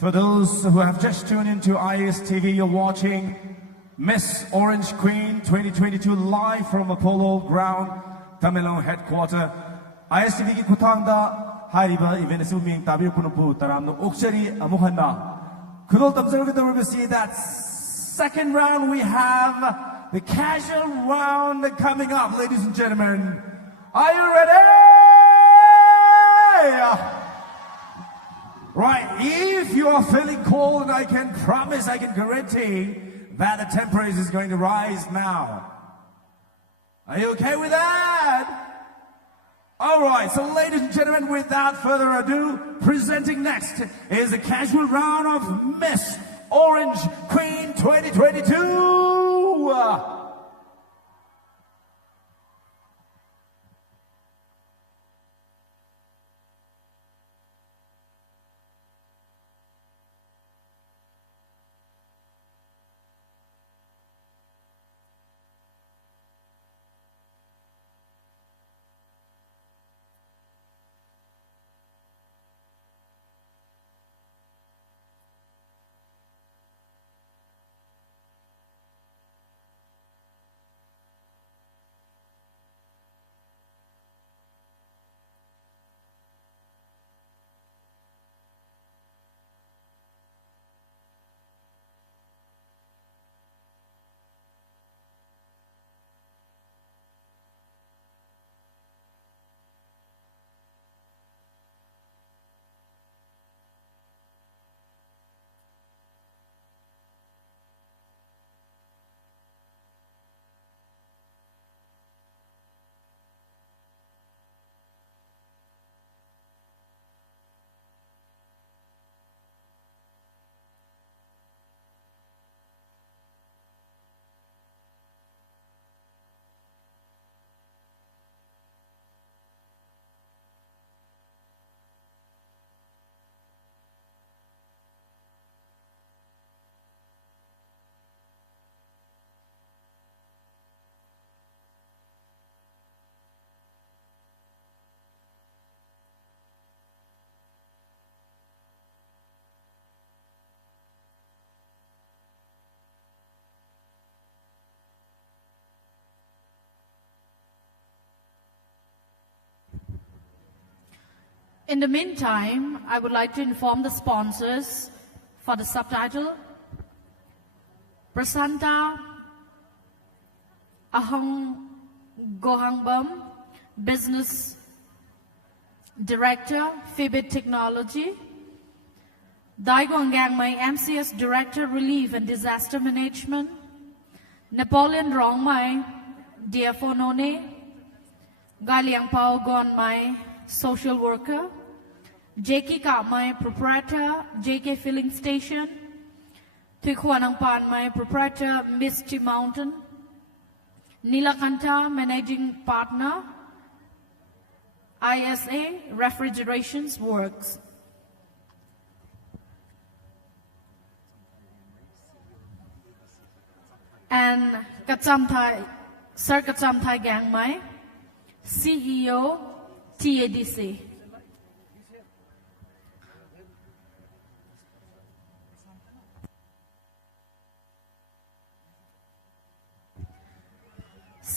For those who have just tuned into ISTV, you're watching Miss Orange Queen 2022 live from Apollo Ground, Tamenglong headquarter. ISTV ki khutangda hariba event su ming tabir kunupu taramno okchari amuhanna. Kudol tamsar we see that second round we have the casual round coming up, ladies and gentlemen. Are you ready? Right, if you are feeling cold, I can promise, I can guarantee that the temperature is going to rise now. Are you okay with that? All right, so ladies and gentlemen, without further ado, presenting next is the casual round of Miss Orange Queen 2022. In the meantime, I would like to inform the sponsors for the subtitle. Prasanta Ahong Gohangbam, Business Director, Fibit Technology. Daigong Gangmai, MCS Director, Relief and Disaster Management. Napoleon Rongmai, DFO None. Galiang Pao Gonmai, Social Worker. JK Kamai, Proprietor, JK Filling Station. Tuikwanang Panmai, Proprietor, Misty Mountain. Nilakanta, Managing Partner, ISA Refrigerations Works. And Sir Katsamthai Gangmai, CEO, TADC.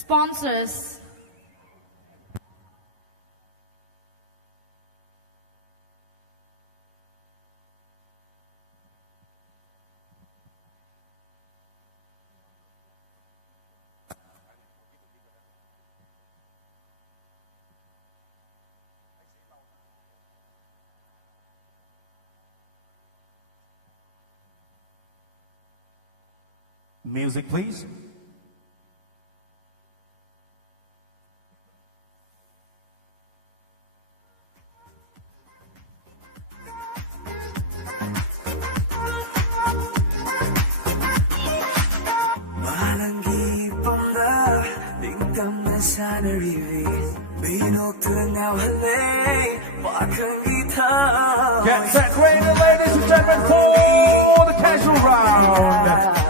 Sponsors. Music, please. Get set ready, ladies and gentlemen, for the casual round.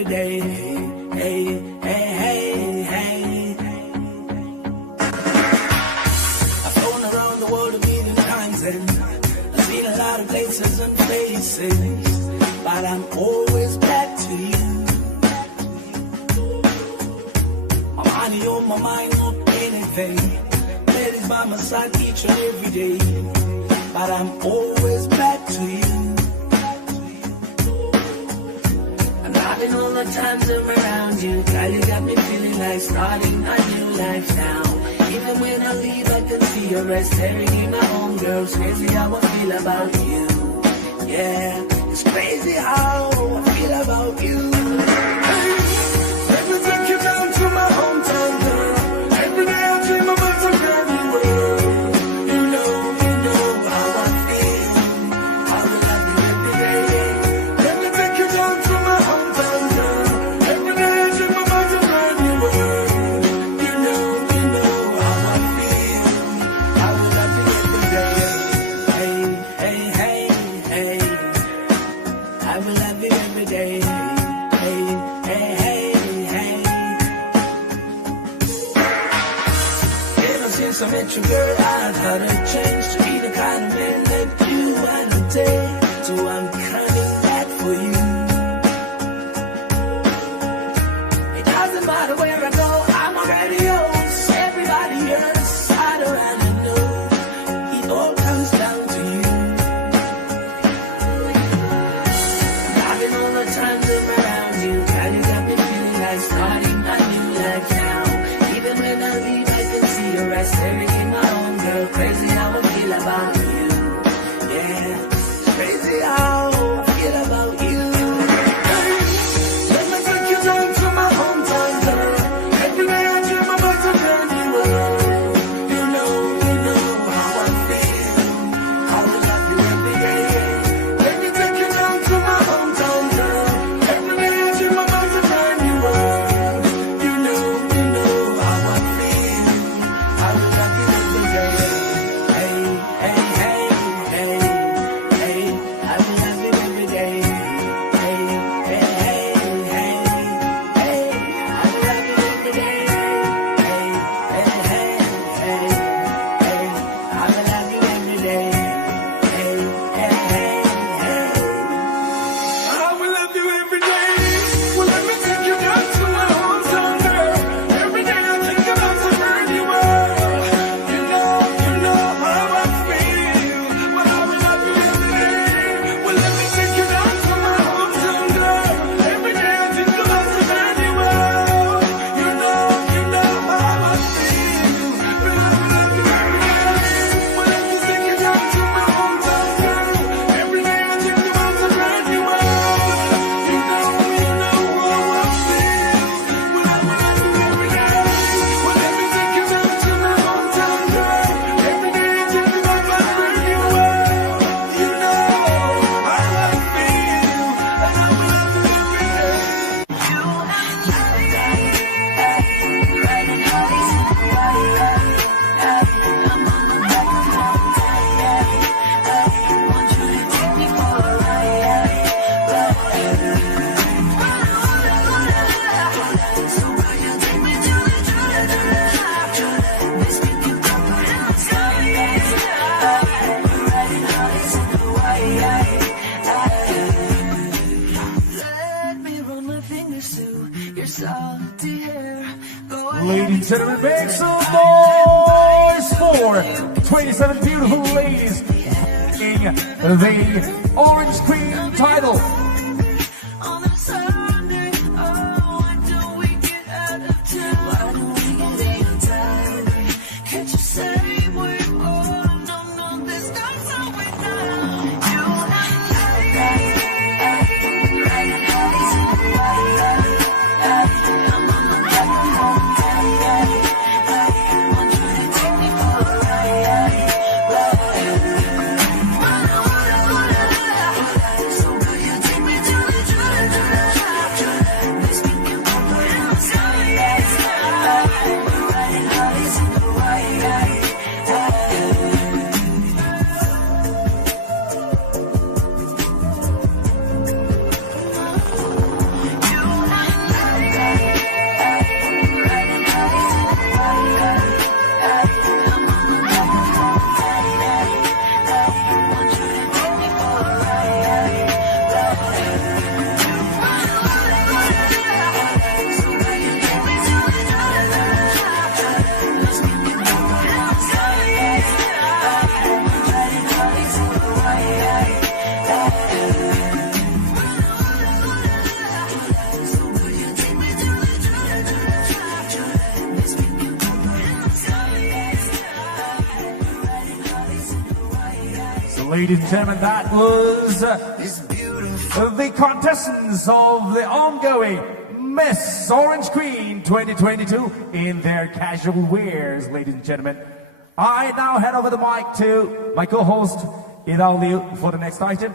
every day. Hey, hey, hey, hey. I've flown around the world a million times and I've seen a lot of places and faces, but I'm always back to you. My money on my mind, not anything. Ladies by my side each and every day, but I'm always back to you. I'm loving all the times I'm around you. Girl, you got me feeling like starting a new life now. Even when I leave, I can see your rest staring in my own girls. Crazy how I feel about you. Yeah, it's crazy how I feel about you. Hey, let me take you down to my hometown, girl. Every day I dream about some brand new world. You know how I feel. I will love you every day. Let me take you down to my hometown, girl. Every day I dream about some brand new world. You know how I feel. I will love you every day. Hey, hey, hey, hey. I will love you every day. Hey, hey, hey, hey. Ever since I met you, girl, I've had a change to be the kind of man that you wanna take. So I'm coming back for you. It doesn't matter where I go, I'm already yours. Everybody else, I don't wanna know. It all comes down to you. Loving all the times I'm around you. Girl, you got me feeling like starting a new life now. Even when I leave, I can see your eyes staring in my own girl. Crazy how I feel about you. Yeah, crazy how I feel about you. Hey, let me take you down to my hometown, girl. Every day I dream about a brand new world. You know how I feel. I will love you every day. Let me take you down to my hometown, girl. Every day I dream about a brand new world. You know how I feel. I will love you every day. Hey, hey, hey, hey, hey. I will love you every day. Hey, hey, hey, hey, hey. I will love you every day. Hey, hey, hey, hey, hey. I will love you every day. Hey, hey, hey, hey. I will love you every day. Well, let me take you down to my hometown, girl. Every day I think about some brand new world. You know how I feel. Well, I will love you every day. Well, let me take you down to my hometown, girl. Every day I think about some brand new world. You know how I feel. Well, I will love you every day. Well, let me take you down to my hometown, girl. Every day I think about some brand new world. You know how I feel. Well, I will love you every day. Well, let me take you down to my hometown, girl. Every day I think about my brand new world. You know how I feel. And I will love you every day. Let me run my fingers through your salty hair. Go ahead. Ladies and gentlemen, make some noise for 27 beautiful ladies winning the Orange Queen title. On a Sunday, oh, why don't we get out of town? Why don't we get out of town? Can't you say we're all? No, this don't slow it down. You and I, I'm on my way home. Want you to take me for a ride. So will you take Ladies and gentlemen, that was the contestants of the ongoing Miss Orange Queen 2022 in their casual wears, ladies and gentlemen. I now hand over the mic to my co-host, Idal Liu, for the next item.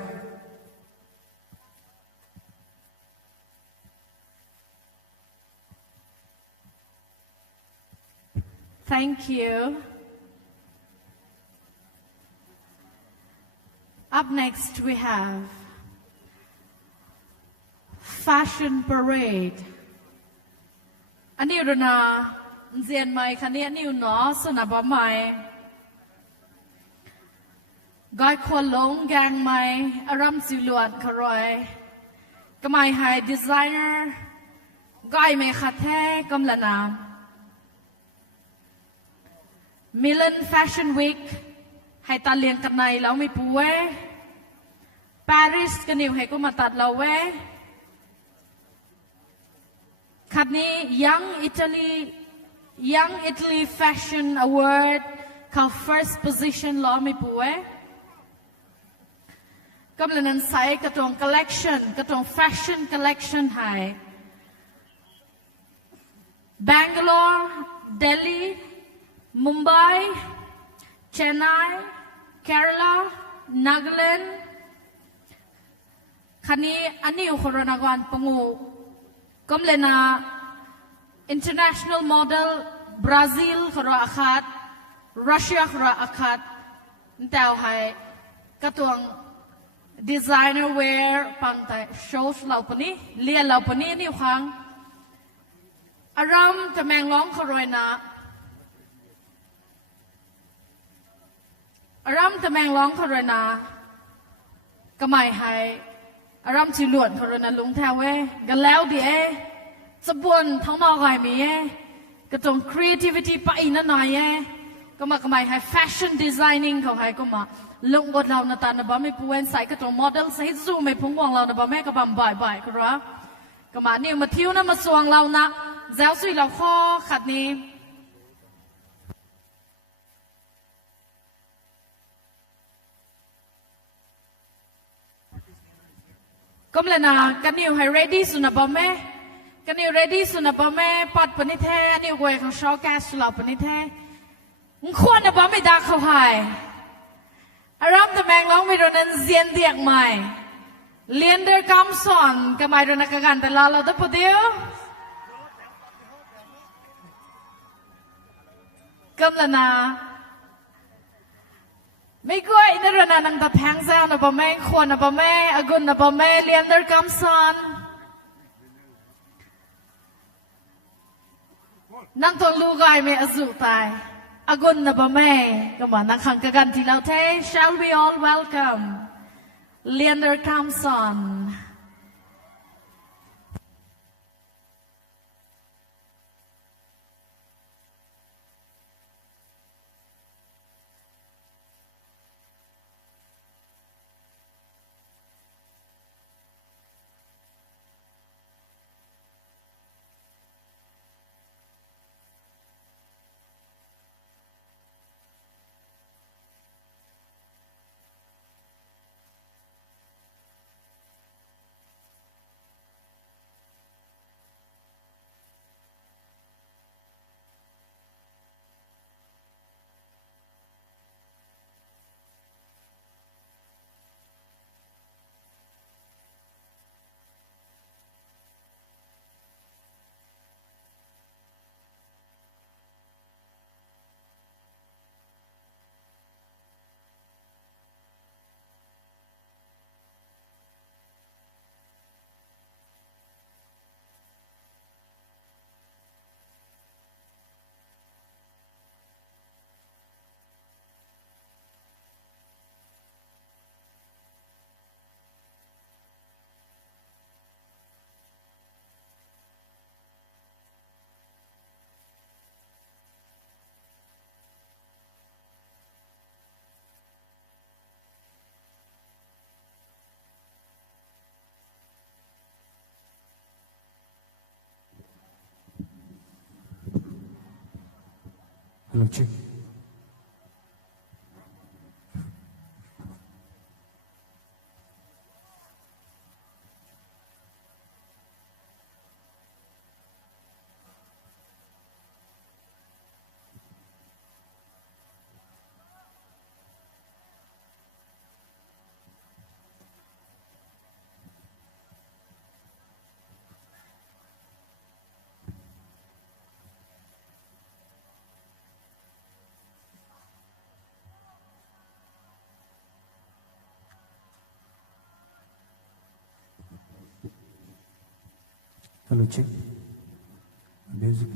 Thank you. Up next we have Fashion Parade. อันนี้รนาเซียนใหม่คันนี้นิวเนาะสนับใหม่ก้อยควรลงแกงใหม่อารมณ์สิลวนคารอยก็ไม่ให้ดีไซเนอร์ก้อยไม่ขัดแท้กำลังนามมิลันแฟชั่นวีคให้ตาเลียงกันในแล้วไม่ป่วยปารีสกันนิวให้ก็มาตัดเราเว้คันนี้Young Italy Fashion Award เขา first position ล้อไม่ป่วยกำลังนั้นใส่กระตรง collection กระตรง fashion collection ให้ Bangalore Delhi Mumbai Chennai Kerala Nagaland คันนี้อันนี้อุครานากรปงูก็เลยนะ international model Brazil ขรออาคาด Russia ขรออาคาดแต่เอาให้กระตวง designer wear ปังแต่โชว์เราปนี้เลียนเราปนี้นี่ครั้งอารมณ์จะแมงร้องขรอยนะอารมณ์จะแมงร้องขรอยนะก็ไม่ให้อารมณ์จิลวนขรอยนะลุงแท้เว้กันแล้วดิจะบวนทั้งนอกไงมีก็ต้อง creativity ไปนั่นหน่อยก็มาก็ไม่ให้ fashion designing เขาให้ก็มาลงบทเราหน้าตาหน้าบ้าไม่ป่วยใส่ก็ต้อง model ใส่ซูไม่พุ่งวางเราหน้าบ้าแม่ก็บำบ่ายครับก็มาเนี่ยมาเที่ยวนะมาสวงเรานะแจ้วสุยเราข้อขัดนี้ก็เลยนะกันนิวให้ ready สุนับแม่กันนิว ready สุนับแม่ปัดปนิเทนิวกวยของชอแกสเราปนิเทควรนับไม่ได้เขาให้อารมณ์แต่แมงร้องไม่โดนนั้นเซียนเดียกใหม่เลียนเดอร์คำสอนก็ไม่โดนนักการแต่เราต้องพูดเดียวก็เลยนะไม่กลัวอินเดอร์นังตะแพงแซวนับแม่ควรนับแม่อากุนนับแม่เลียนเดอร์คำสอนนั่งตัวลูกไก่ไม่อสุตายอากุนนับแม่ก็มานั่งขังกันที่เราเท Shall we all welcome เลียนเดอร์คำสอน Hello, Chick. Hello, check. Music.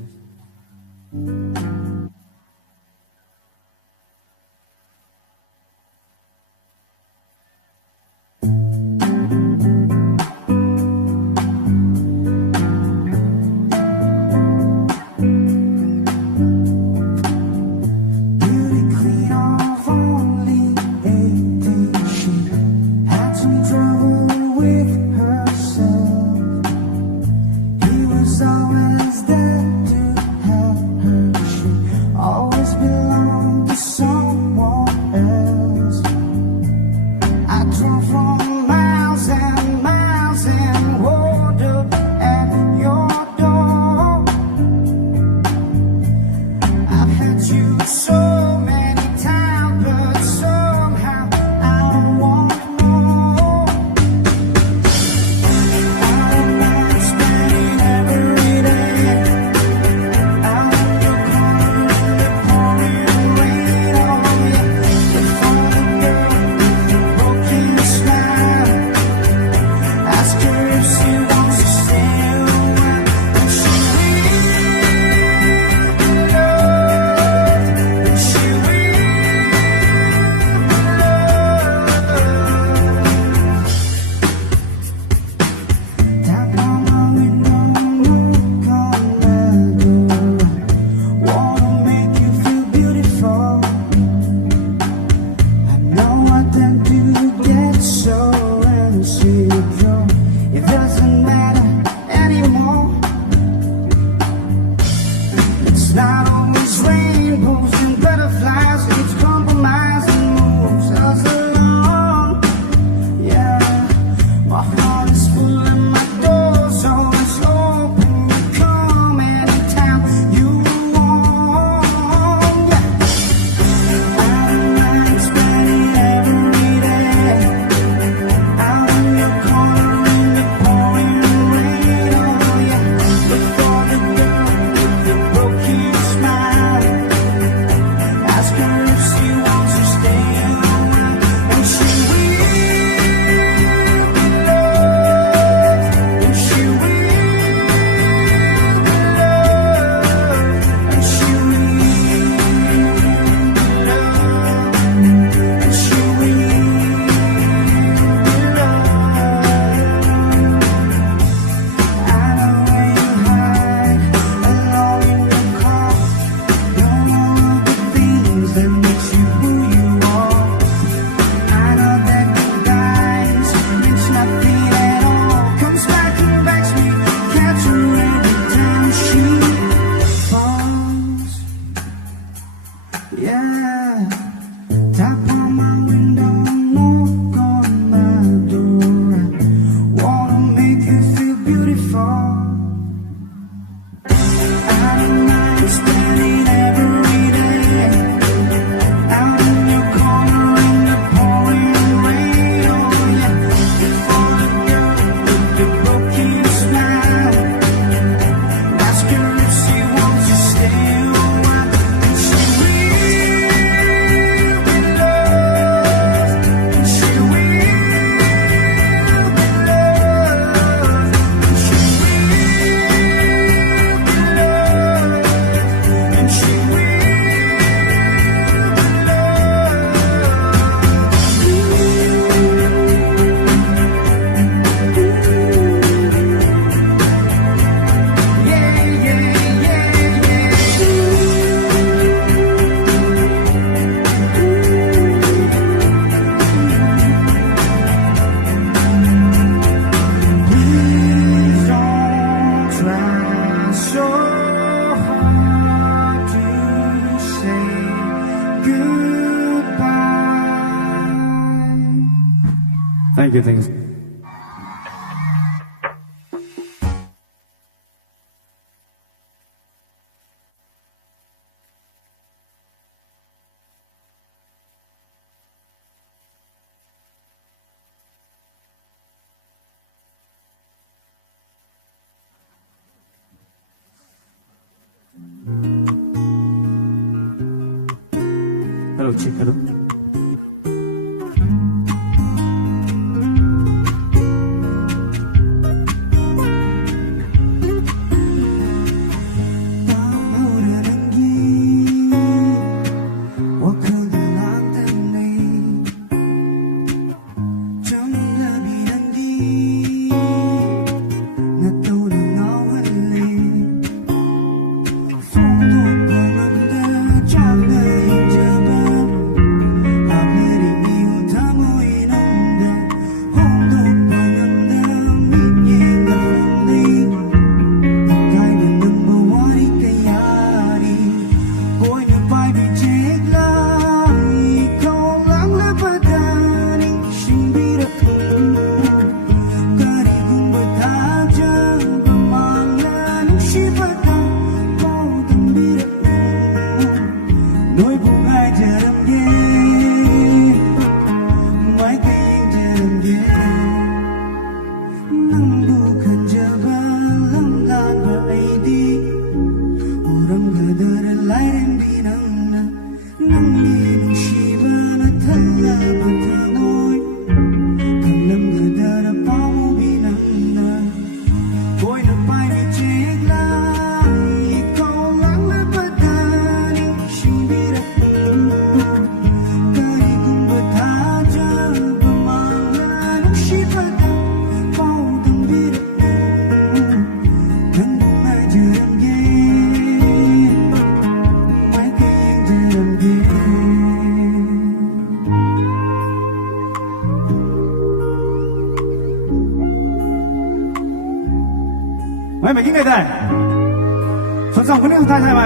Thank you, thank you. Hello, check, hello. ส่วนสองคนนี้ของไทยไหม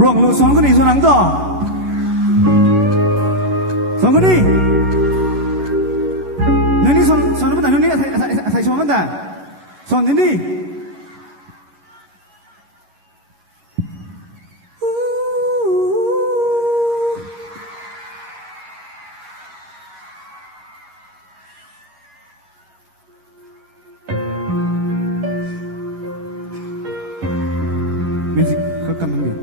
ร่วงลงสองคนนี้ส่วนหลังต่อสองคนนี้นี่ส่วนมันแต่นี่ใส่ชมมันแต่ส่วนนี้มิวสิกเขากำลังอยู่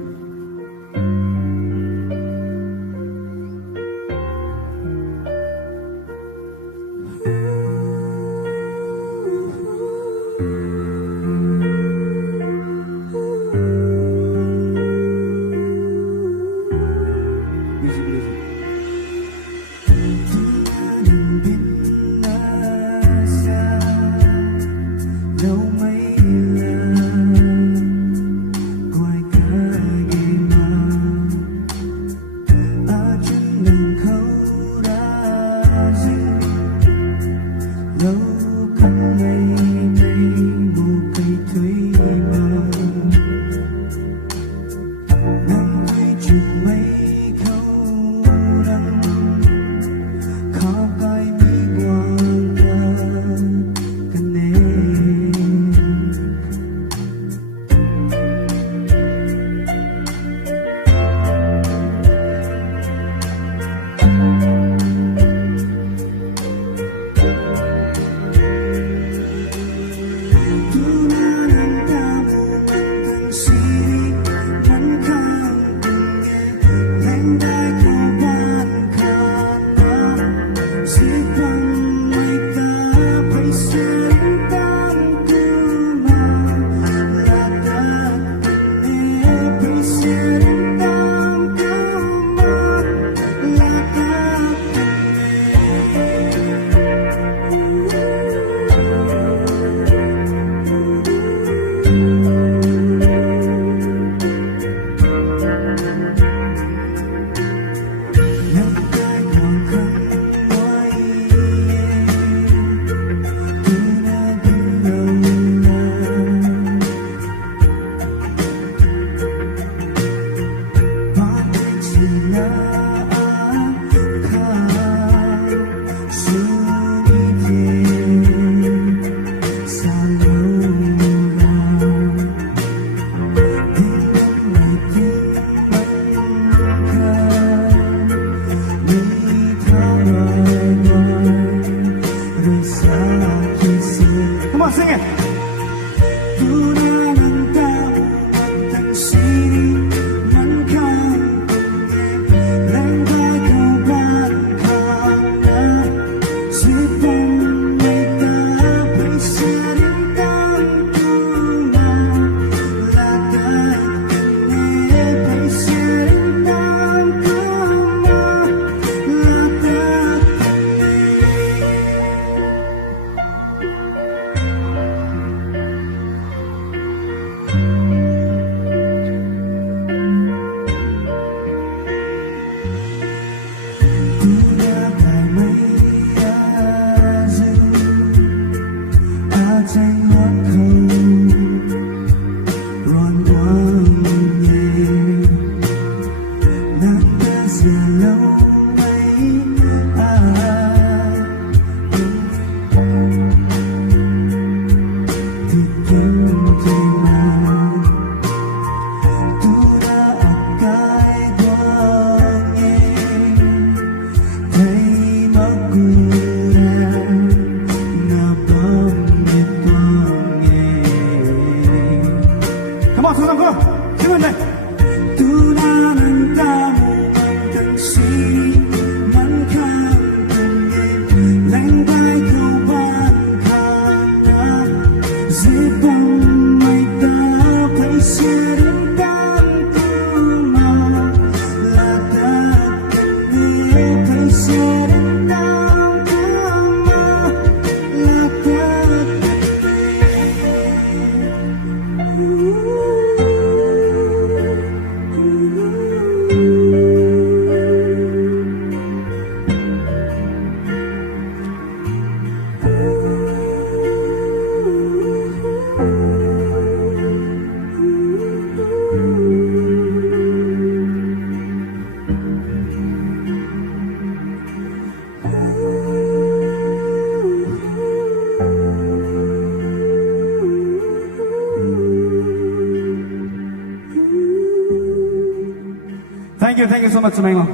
Thank you so much, Sumaingo.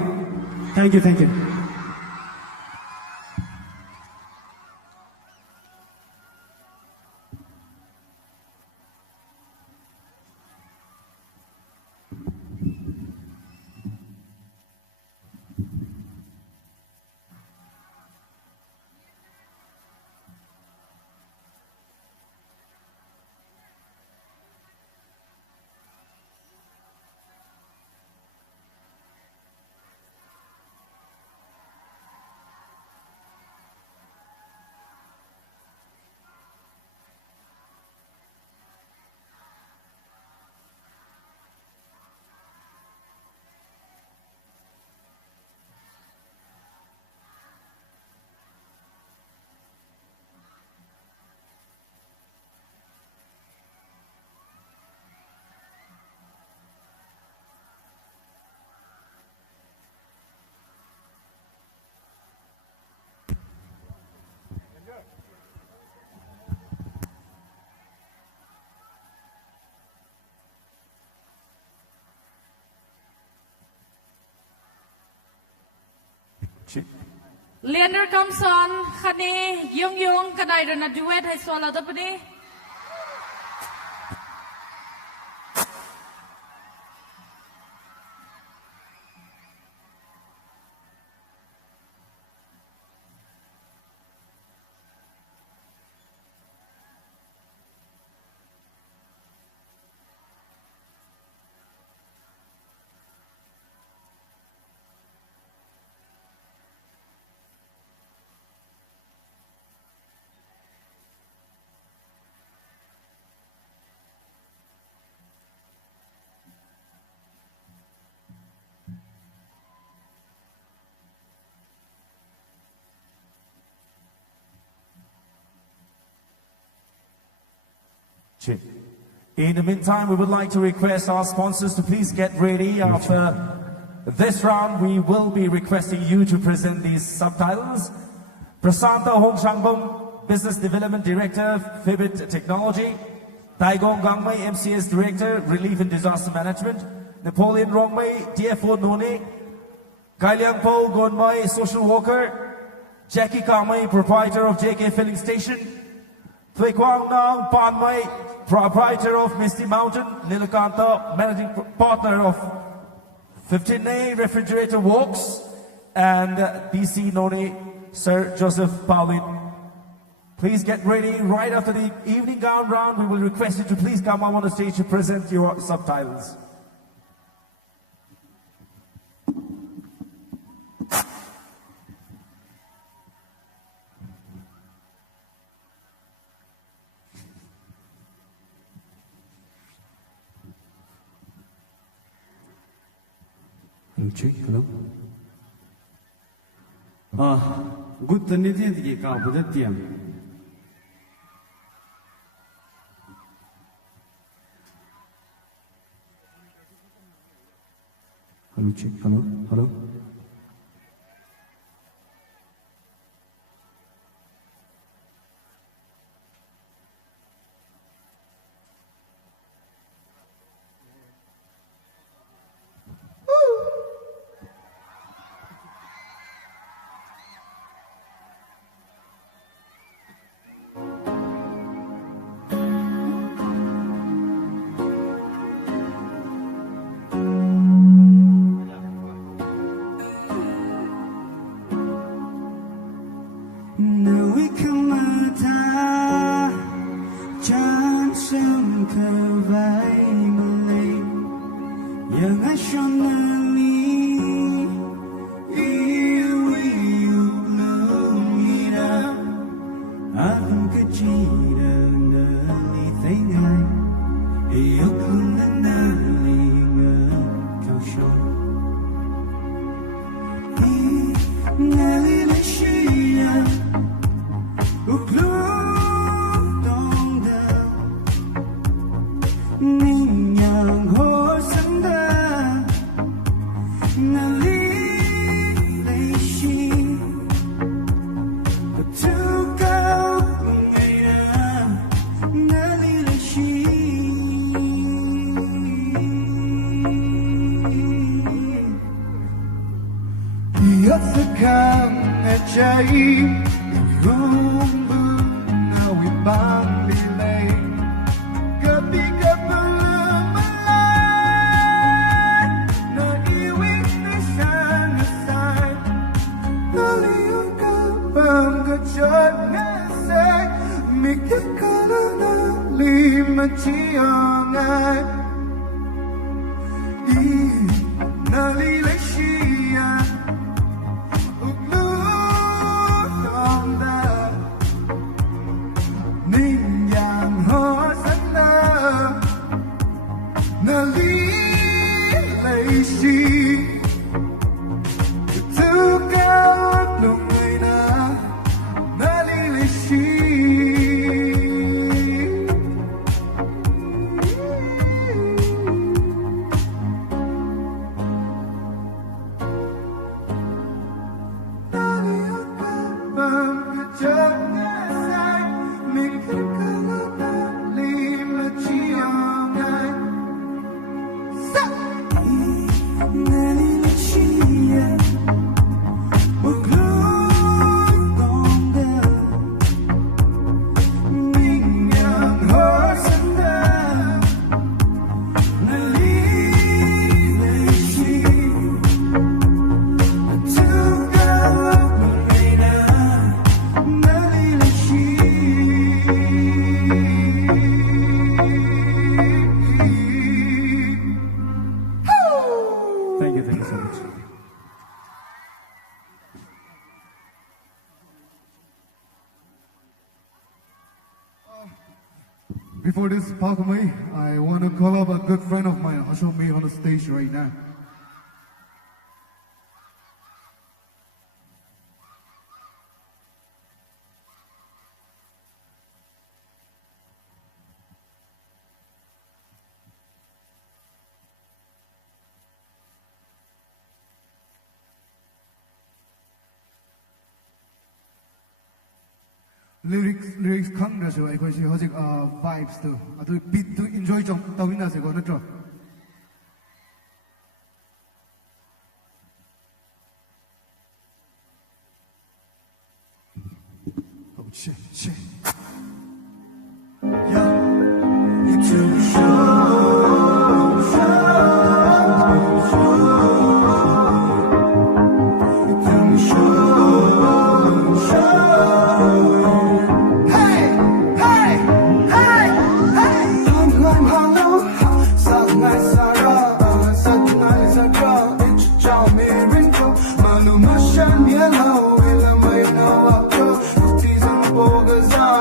Thank you, thank you. Leander comes on, Khani, Yung, Kanai, na duet, hai swallow the pani. In the meantime, we would like to request our sponsors to please get ready. After this round, we will be requesting you to present these subtitles. Prasanta Hongshangbom, Business Development Director, Fibit Technology. Taigong Gangmei, MCS Director, Relief and Disaster Management. Napoleon Rongmei, DFO Noni. Kailiang Po Gonmai, Social Worker. Jackie Kamai, Proprietor of JK Filling Station. Thuy Quang Nang Panmai, Proprietor of Misty Mountain. Nilakanta, Managing Partner of 15A Refrigerator Works. And DC Noni, Sir Joseph Paulin. Please get ready. Right after the evening gown round, we will request you to please come up on the stage to present your subtitles. Hello. Good to meet you. Hello, check. Hello. bang li lay Gabi ka palamalay Na iwit na siyang asay Naliyang ka bang gachot nga say Mikit ka na lima chiyang ay Nalilay siya Uglutong da Ninyang hosan na Nalilay siya Tukang lungay na Nalilay siya Thank you so much. Before this performance, I want to call up a good friend of mine, Ashok May, on the stage right now. lyrics khangdrasu ai khoi si hojik vibes tu adu beat tu enjoy chong tawina se go natro oh shit yeah it's a Manu mashan yellow, ila may nawak ko, utizang boga za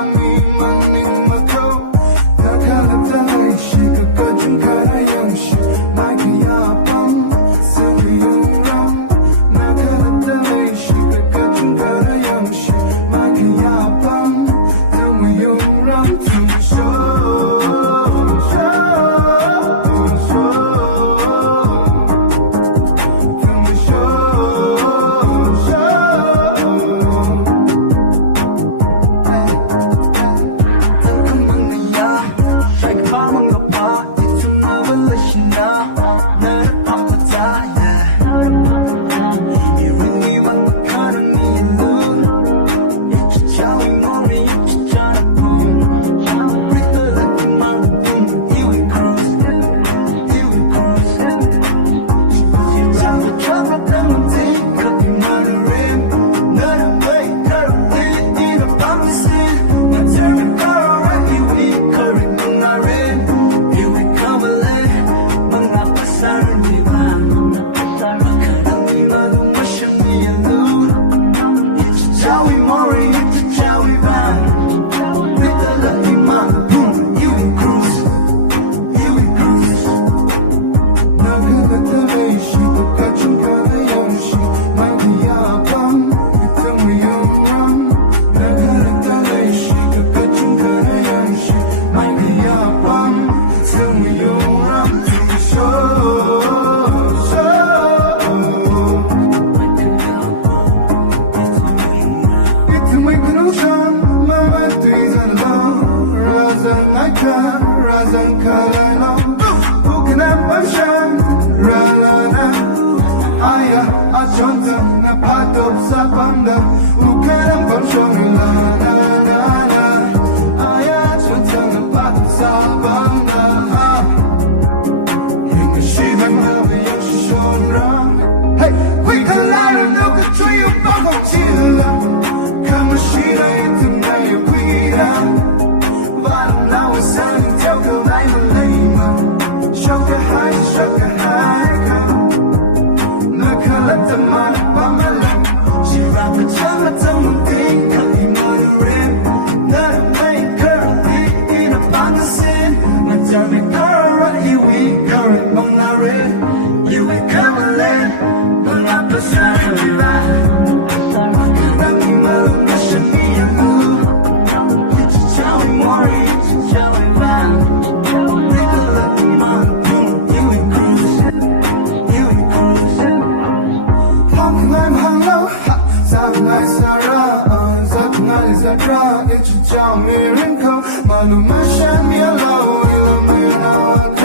一直叫没人扣，马路漫山遍路，一路没有那我扣，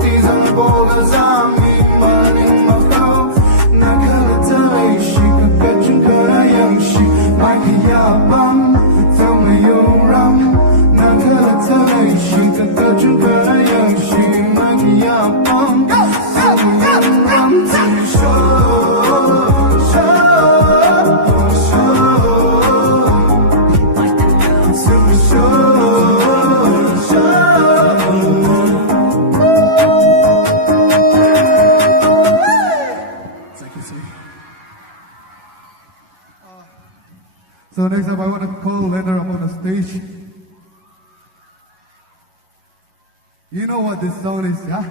地上的波格萨米，马林马后，那可了的类型，个军可的样式，麦克亚邦，都没有让，那可了的类型，个军可的样式，麦克亚邦，都没有让，自己说。So next up, I want to call Leonard up on the stage. You know what this song is, yeah?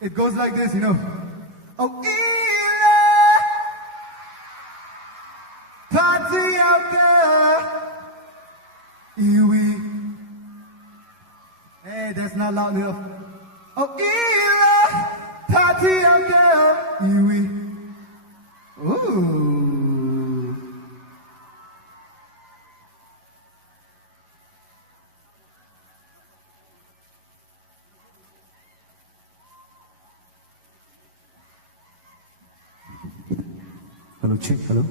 It goes like this, you know. Oh, party out there. Iwi. Hey, that's not loud enough. Oh, party out there. Iwi. Ooh. Hello, check, hello.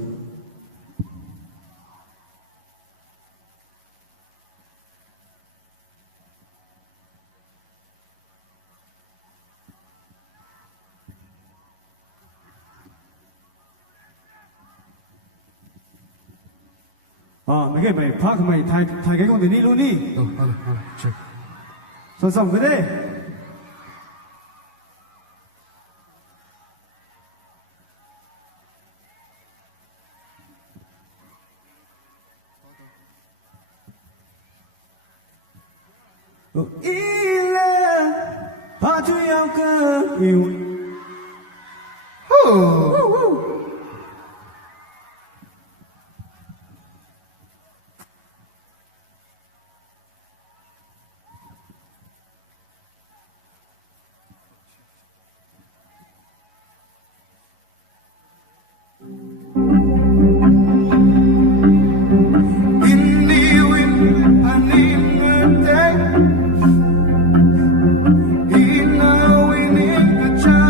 mấy cái bài phát mày thay cái con từ đi luôn đi. Hello, check. Xong cái đấy. Ile party out there. Child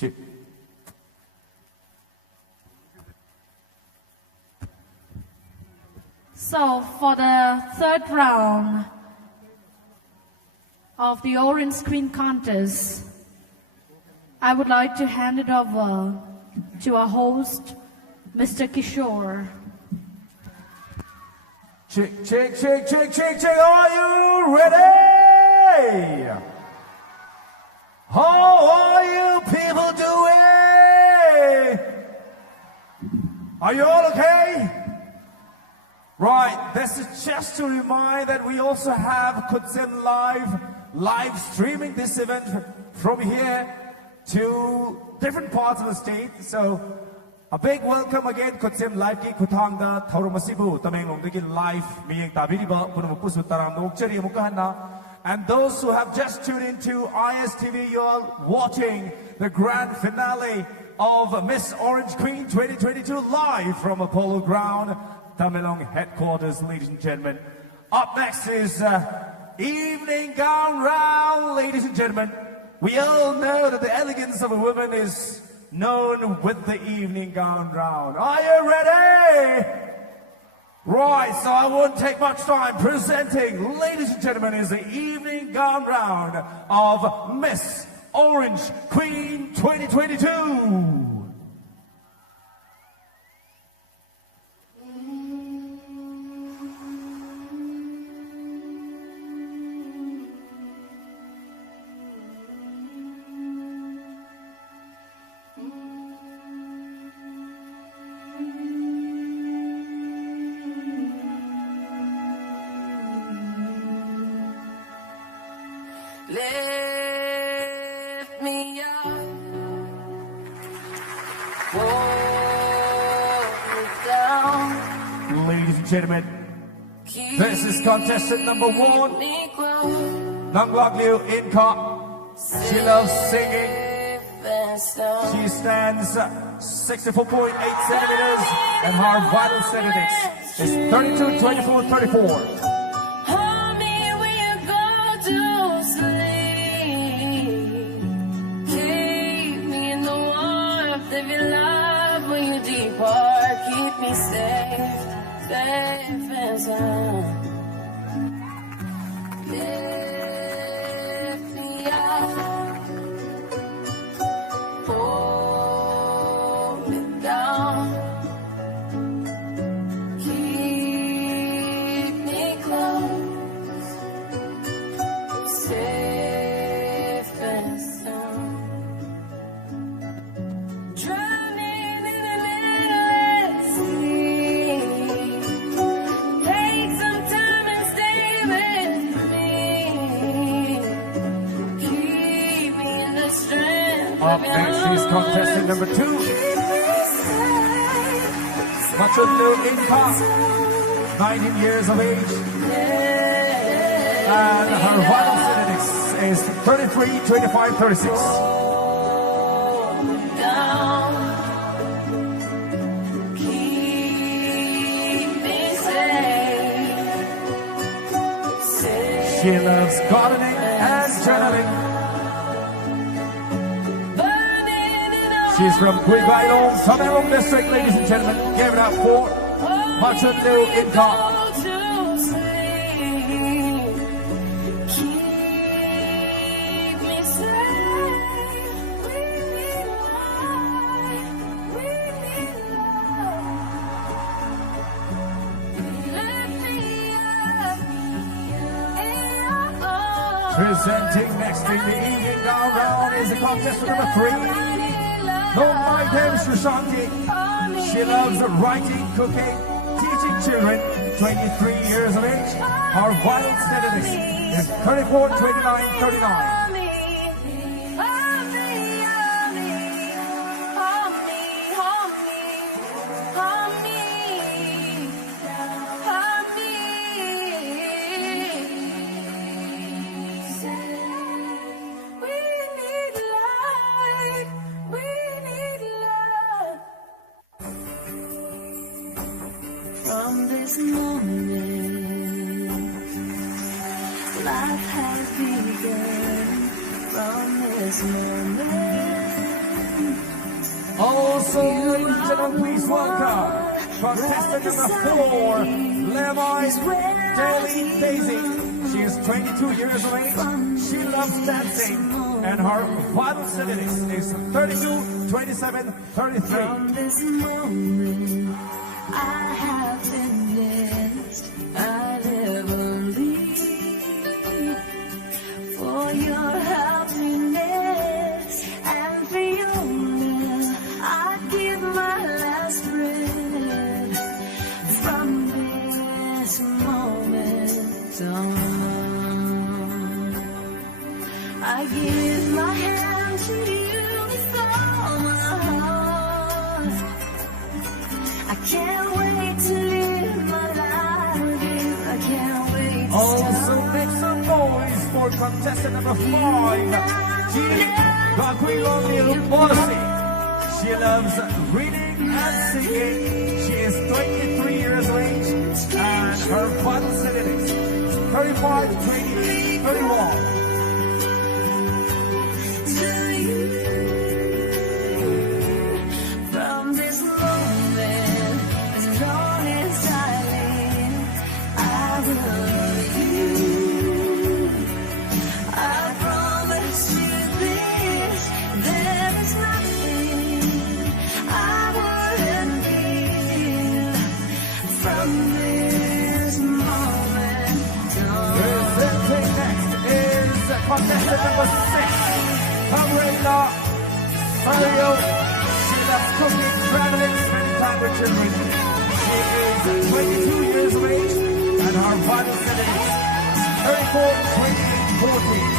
Check. So for the third round of the Orange Screen Contest, I would like to hand it over to our host, Mr. Kishore. Check, check, check, check, check, check. Are you ready? How are you people doing? Are you all okay? Right, this is just to remind that we also have Kutsen live streaming this event from here to different parts of the state. So a big welcome again, Kutsen live ki kutangda Taurumasibu Tamenglongdagi live miyeng tabiriba punupusu taram nokcheri mukahana. And those who have just tuned into ISTV, you are watching the grand finale of Miss Orange Queen 2022 live from Apollo Ground, Tamenglong headquarters, ladies and gentlemen. Up next is evening gown round, ladies and gentlemen. We all know that the elegance of a woman is known with the evening gown round. Are you ready? Right, so I won't take much time. Presenting, ladies and gentlemen, is the evening gown round of Miss Orange Queen 2022. Lift me up, hold me down. Ladies and gentlemen, this is contestant number 1, Nang Wag Liu Inka. She loves singing. She stands 64.8 centimeters and her vital statistics is 32, 24, 34. Keep me safe, safe and sound. Lift me up, hold me down. Keep me close, safe and sound. Drowning in a little sea. Take some time and stay with me. Keep me in the strength Up of your next is contestant number 2, Machudlu Inka, 19 years of age. And her vital statistics is 33, 25, 36. down. Keep me safe, safe. She loves gardening and journaling. She's from Guigailong, Tamenglong district, ladies and gentlemen. Give it up for Machudlu Inka. Presenting next in the evening gown round is the contestant number 3. Known by name Shushanti. She loves writing, cooking, teaching children. 23 years of age. Her vital statistics is 34, 29, 39. From this moment, life has begun. From this moment, Also, ladies and gentlemen, please welcome contestant number 4, Levi's Daily Daisy. She is 22 years of age. She loves dancing, and her vital statistics is 32, 27, 33. From this moment, I have been blessed. I never leave for your happiness and for your love. I give my last breath. From this moment on, I give my hand to you with all my heart. I can't wait to live my life with you. I can't wait to Also, make some noise for contestant number 5, Gigi Gaguiloni. She loves reading and singing. She is 23 years of age, and her vital statistics 35, 28, 31. From this moment, as long as I live, I will love you. I promise you this, there is nothing I wouldn't give. From this moment on. Presenting next is contestant number 6, Umbrella Mario. She loves cooking, traveling, spending time with children. She is 22 years of age, and her vital statistics 34, 28, 14.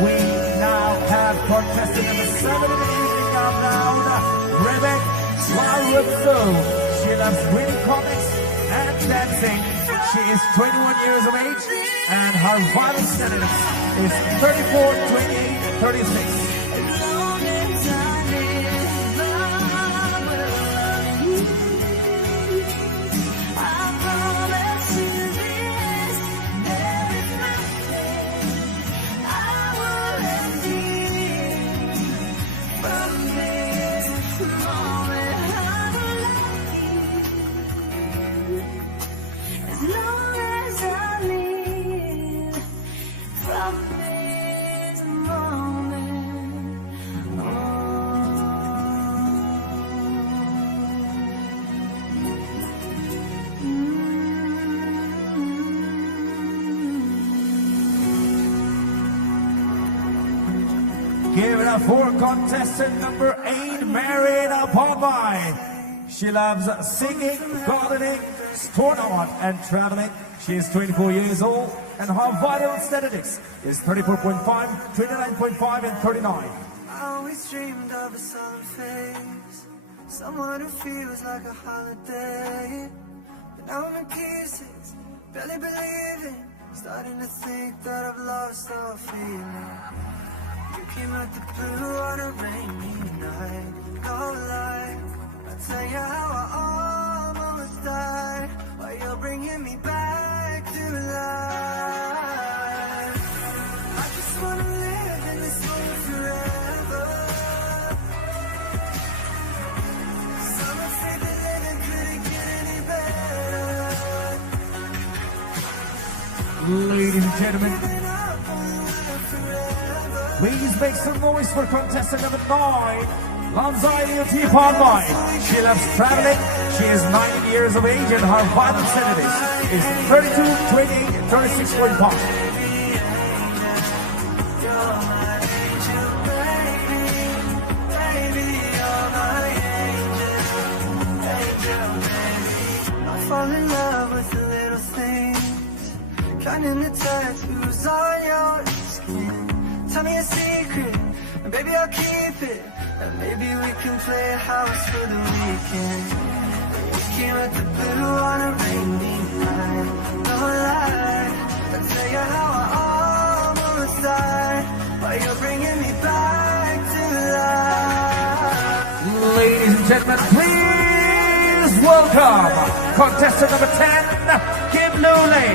We now have contestant number 7 in the evening countdown, Rebecca Larusso. She loves reading comics and dancing. She is 21 years of age, and her vital status is 34, 28, 36. Give it up for contestant number 8, Marina Pombai. She loves singing, gardening, sport art, and traveling. She is 24 years old, and her vital statistics is 34.5, 29.5, and 39. I always dreamed of a sun face, someone who feels like a holiday. But now I'm in pieces, barely believing, starting to think that I've lost all feeling. You came out the blue on a rainy night, no lie. I'll tell you how I almost died, while you're bringing me back to life. I just wanna live in this moment forever, 'cause I'm afraid that living couldn't get any better. Ladies and gentlemen, please make some noise for contestant number 9, Lanzai T. Palmai. She loves traveling. She is 9 years of age, and her vital statistics is 32, 28, 36.5. I fall in love with the little things, counting the tattoos on your skin. Tell me a secret, and baby I'll keep it. And maybe we can play house for the weekend. We came out the blue on a rainy night. No lie, I tell you how I almost died, but you're bringing me back to life. Ladies and gentlemen, please welcome contestant number 10, Kim Luley.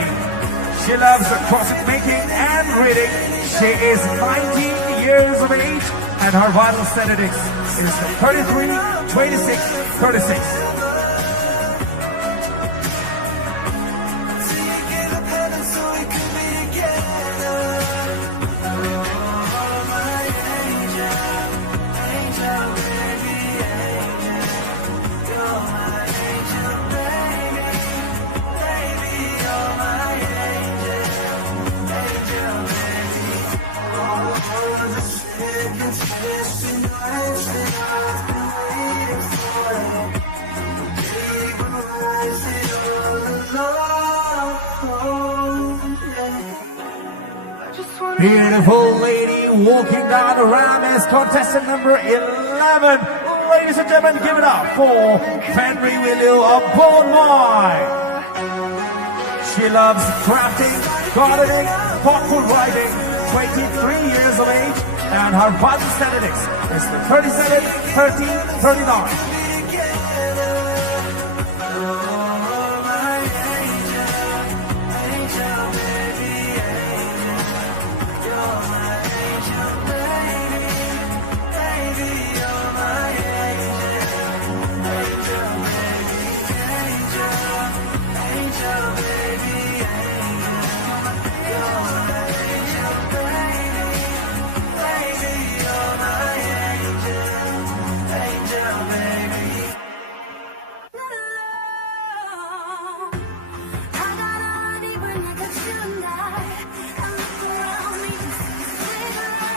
She loves crossing making and reading. She is 19 years of age and her vital statistics is 33, 26, 36. Beautiful lady walking down the ramp is contestant number 11. Ladies and gentlemen, give it up for Henry Willow of Bournemouth. She loves crafting, gardening, thoughtful writing, 23 years of age, and her vital statistics is the 37, 30, 39.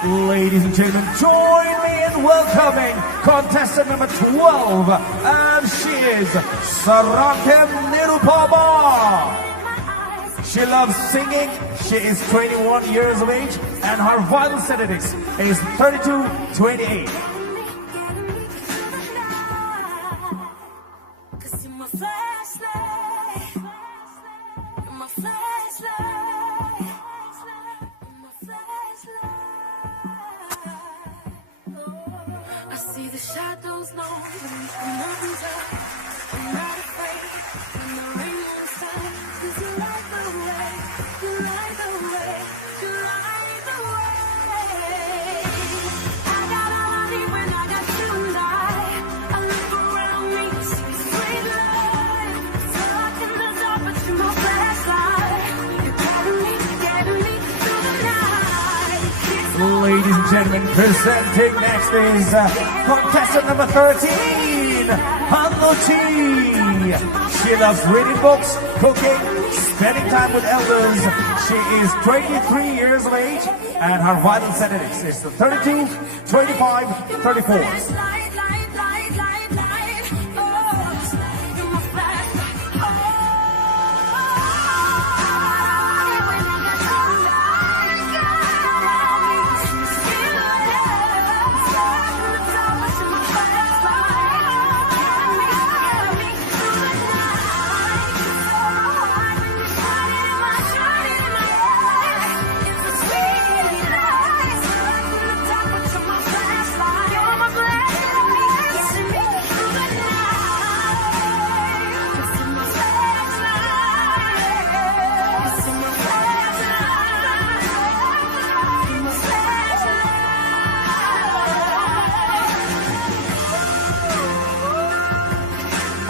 Ladies and gentlemen, join me in welcoming contestant number 12, and she is Sarakem Nirupama. She loves singing. She is 21 years of age, and her vital statistics is 32-28. The shadows know when nothing's up. I'm not afraid when the rain won't stop. 'Cause you light the way, you light the way, you light the way. I got all I need when I got you tonight. I look around me, see sweet light. Stuck in the dark, but you're my flashlight. You're getting me through the night. Ladies and gentlemen, presenting next is contestant number 13, Hanluchi. She loves reading books, cooking, spending time with elders. She is 23 years of age, and her vital statistics is the 32, 25, 34.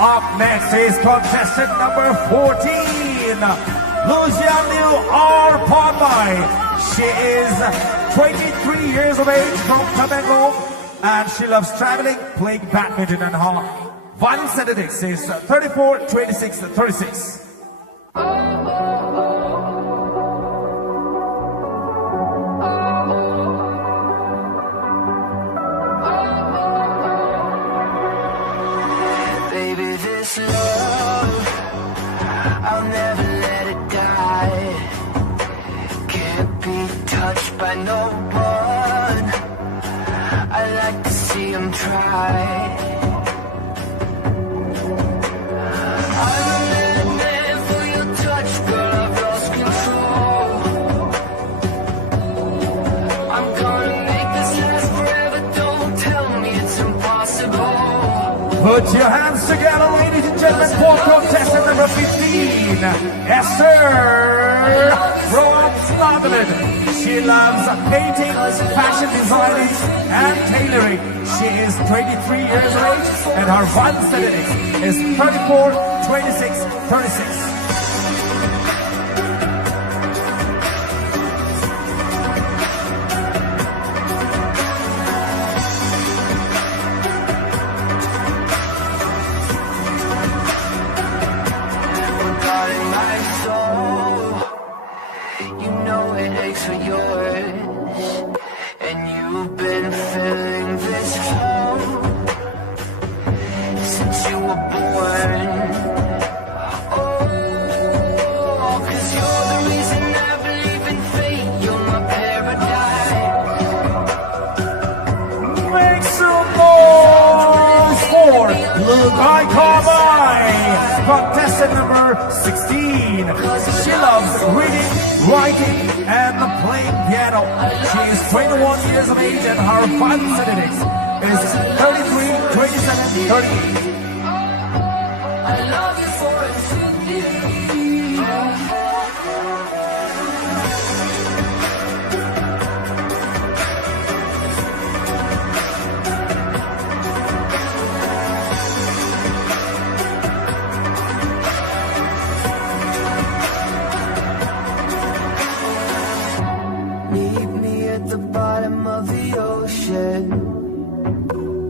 Up next is contestant number 14, Lucianu R. Podmai. She is 23 years of age from Tamenglong, and she loves traveling, playing badminton, and her vital statistics is 34, 26, 36. Baby, this love, I'll never let it die. Can't be touched by no one. I like to see them try. Put your hands together, ladies and gentlemen, for contestant number 15, Esther from Scotland. She loves painting, fashion designing, and tailoring. She is 23 years of age, and her vital statistics is 34, 26, 36. For yours, and you've been feeling this flow since you were born. Oh, 'cause you're the reason I believe in fate. You're my paradise. Make some noise for Lukai Carby, contestant number 16. She loves reading, writing, and playing piano. She is 21 years of age, and her vital statistics is 33, 27, 38. I love you for infinity.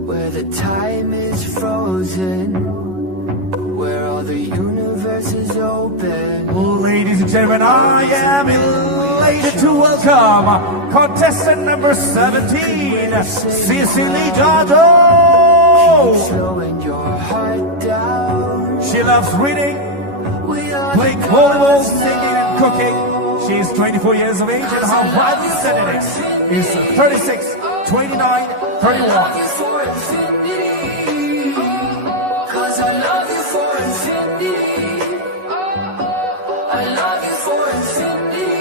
Where the time is frozen, where all the universe is open. Ladies and gentlemen, I am elated to welcome contestant number 17, Cecily Dado. Slowing your heart down. She loves reading, playing volleyball, singing, and cooking. She is 24 years of age, and her vital statistics is 36, 29, 31. Cause I love you for infinity. I love you for infinity.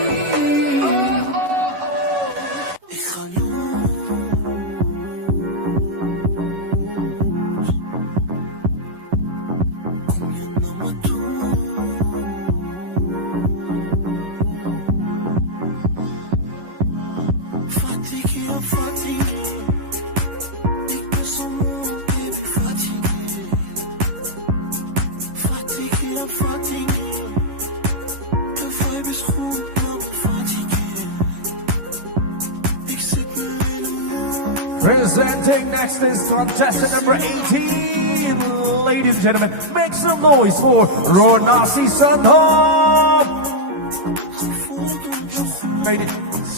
Presenting next is contestant number 18. Ladies and gentlemen, make some noise for Ronasi Sandham.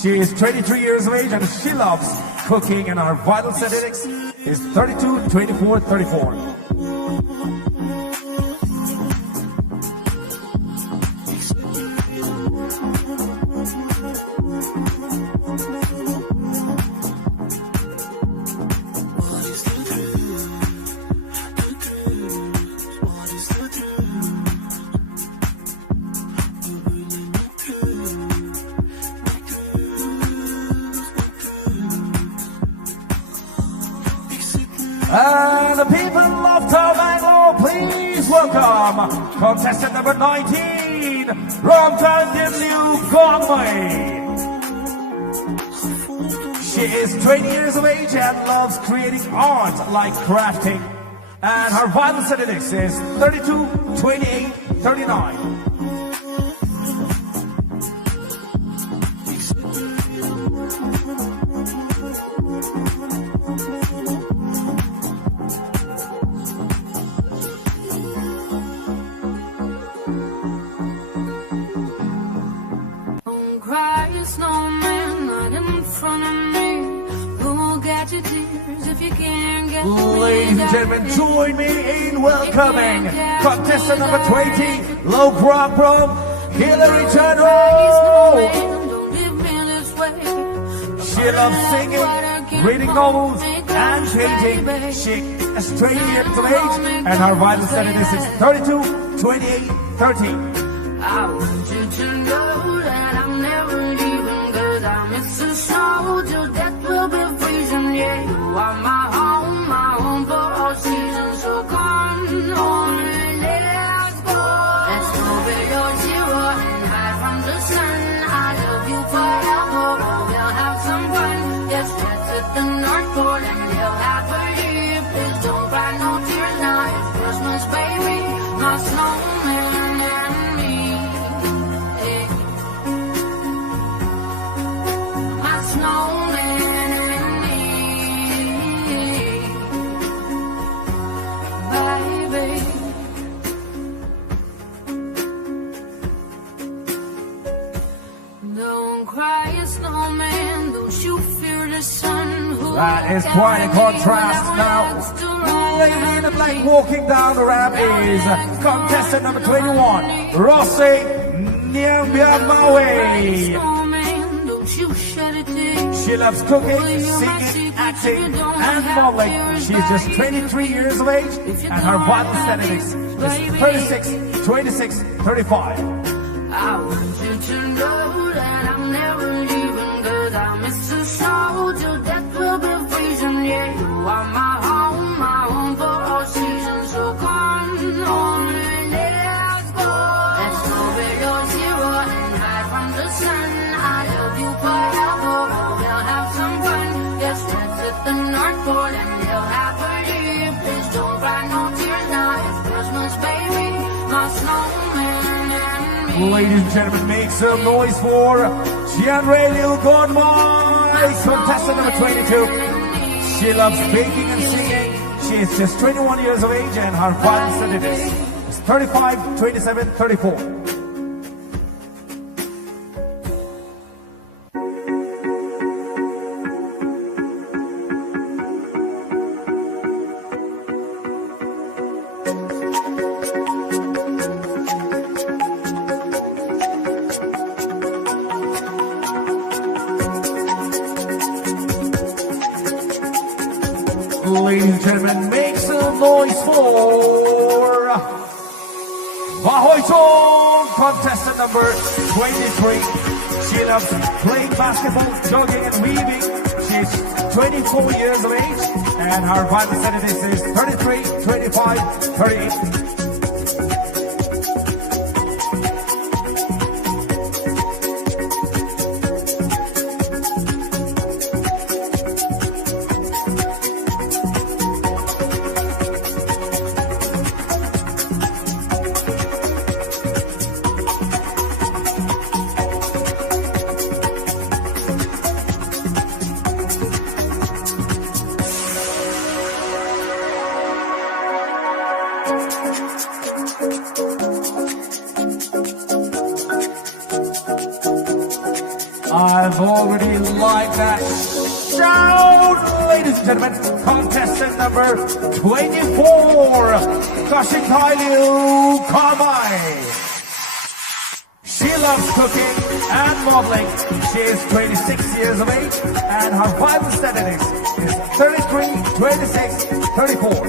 She is 23 years of age, and she loves cooking, and her vital statistics is 32, 24, 34. And the people of Tobago, please welcome contestant number 19, Ramtan Liu Gongwei. She is 20 years of age and loves creating art like crafting. And her vital statistics is 32, 28, 39. Ladies and gentlemen, join me in welcoming contestant number 20, Low Brock from Hillary Channel. She loves singing, reading novels, and painting. She is 20 years of age, and her vital status is 32, 28, 30. I want you to know that I'm never leaving, 'cause I miss the snow till death will be freezing. Yeah, you are my home for all seasons. So fall and live happily. Please don't cry no tears now. It's Christmas, baby. My snowman and me. My snowman and me. Baby. Don't cry, snowman. Don't you fear the sun? That is quite a contrast now. Lady in the black walking down the ramp is contestant number 21, Rossi Nyambiamawe. She loves cooking, singing, acting, and modeling. She's just 23 years of age, and her vital statistics is 36, 26, 35. I want you to know that I'm never leaving, 'cause I miss the snow till death will be freezing. Yeah, you are my home for all seasons. So come on and let's go. Let's go below zero and hide from the sun. I love you forever, we'll have some fun. Yes, let's hit the North Pole and live happily. Please don't cry no tears now. It's Christmas, baby. My snowman and me. Ladies and gentlemen, make some noise for Chianre Lil Godmai, contestant number 22. She loves baking and singing. She is just 21 years of age, and her vital statistics is 35, 27, 34. Ladies and gentlemen, make some noise for Bahoyton, contestant number 23. She loves playing basketball, jogging, and weaving. She's 24 years of age, and her vital statistics is 33, 25, 38. I've already liked that. Shout, ladies and gentlemen, contestant number 24, Kashinkailu Kamai. She loves cooking and modeling. She is 26 years of age, and her vital statistics is 33, 26, 34.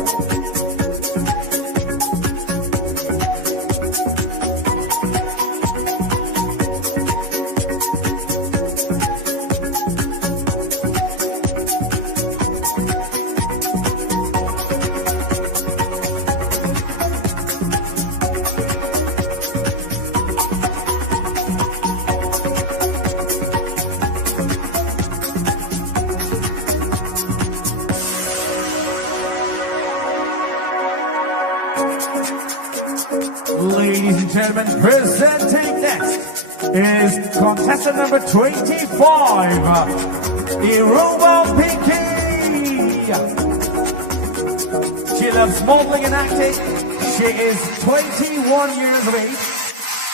Ladies and gentlemen, presenting next is contestant number 25, Iruma Pinky. She loves modeling and acting. She is 21 years of age,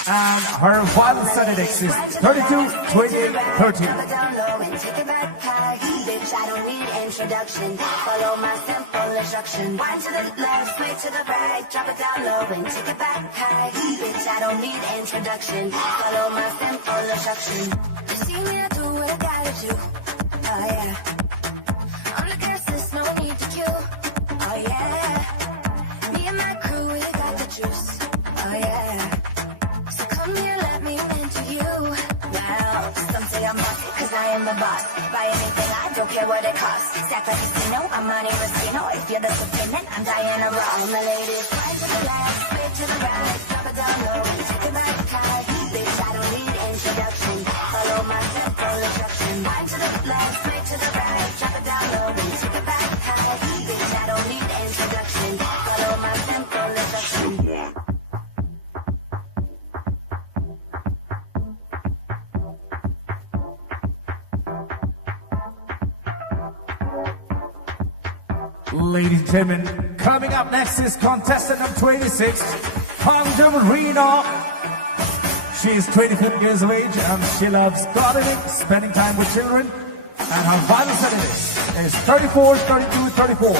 and her vital statistics is 32, 28, 13. Bitch, I don't need introduction. Follow my simple instruction. Wind to the left, sway to the right, drop it down low and take it back high. Bitch, I don't need introduction. Follow my simple instruction. You see me, I do what I gotta do. Oh yeah. I'm the guest, no need to queue. Oh yeah. Me and my crew, we got the juice. Oh yeah. So come here, let me into you. Well, some say I'm bossy, 'cause I am the boss. Buy anything, I don't care what it costs. Stack like a casino, I'm Monte Rustino. If you're the subtenant, I'm Diana Ross. All my ladies, wind to the left, sway to the right, drop it down low and take it back high. Bitch, I don't need introduction. Follow my simple instruction. Wind to the left, sway to the right, drop it down low and take it Ladies and gentlemen, coming up next is contestant number 26, Hangjam Rina. She is 24 years of age and she loves gardening, spending time with children, and her vital status is 34, 32, 34.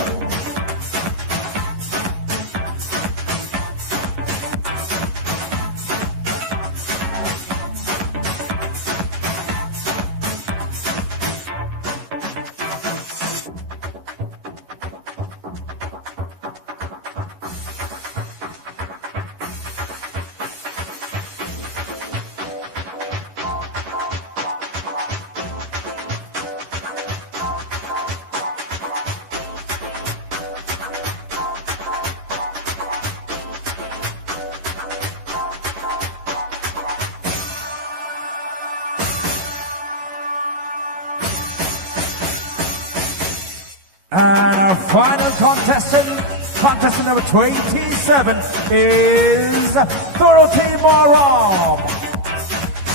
And our final contestant number 27 is Dorothy Maram.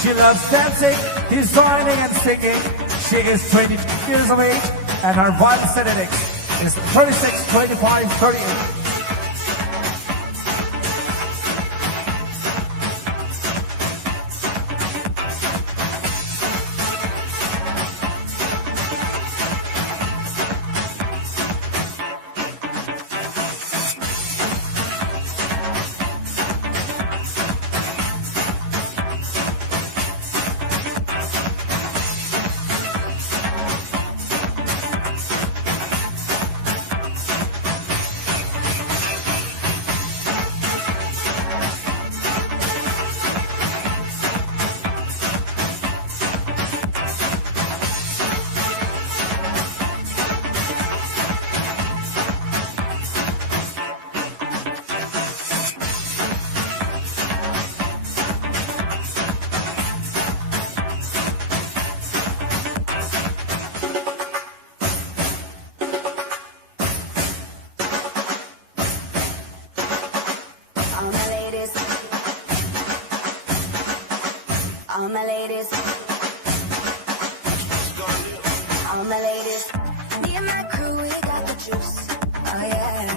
She loves dancing, designing and singing. She is 22 years of age and her vital statistics is 36, 25, 38. All my ladies, all my ladies, me and my crew, we got the juice, oh yeah.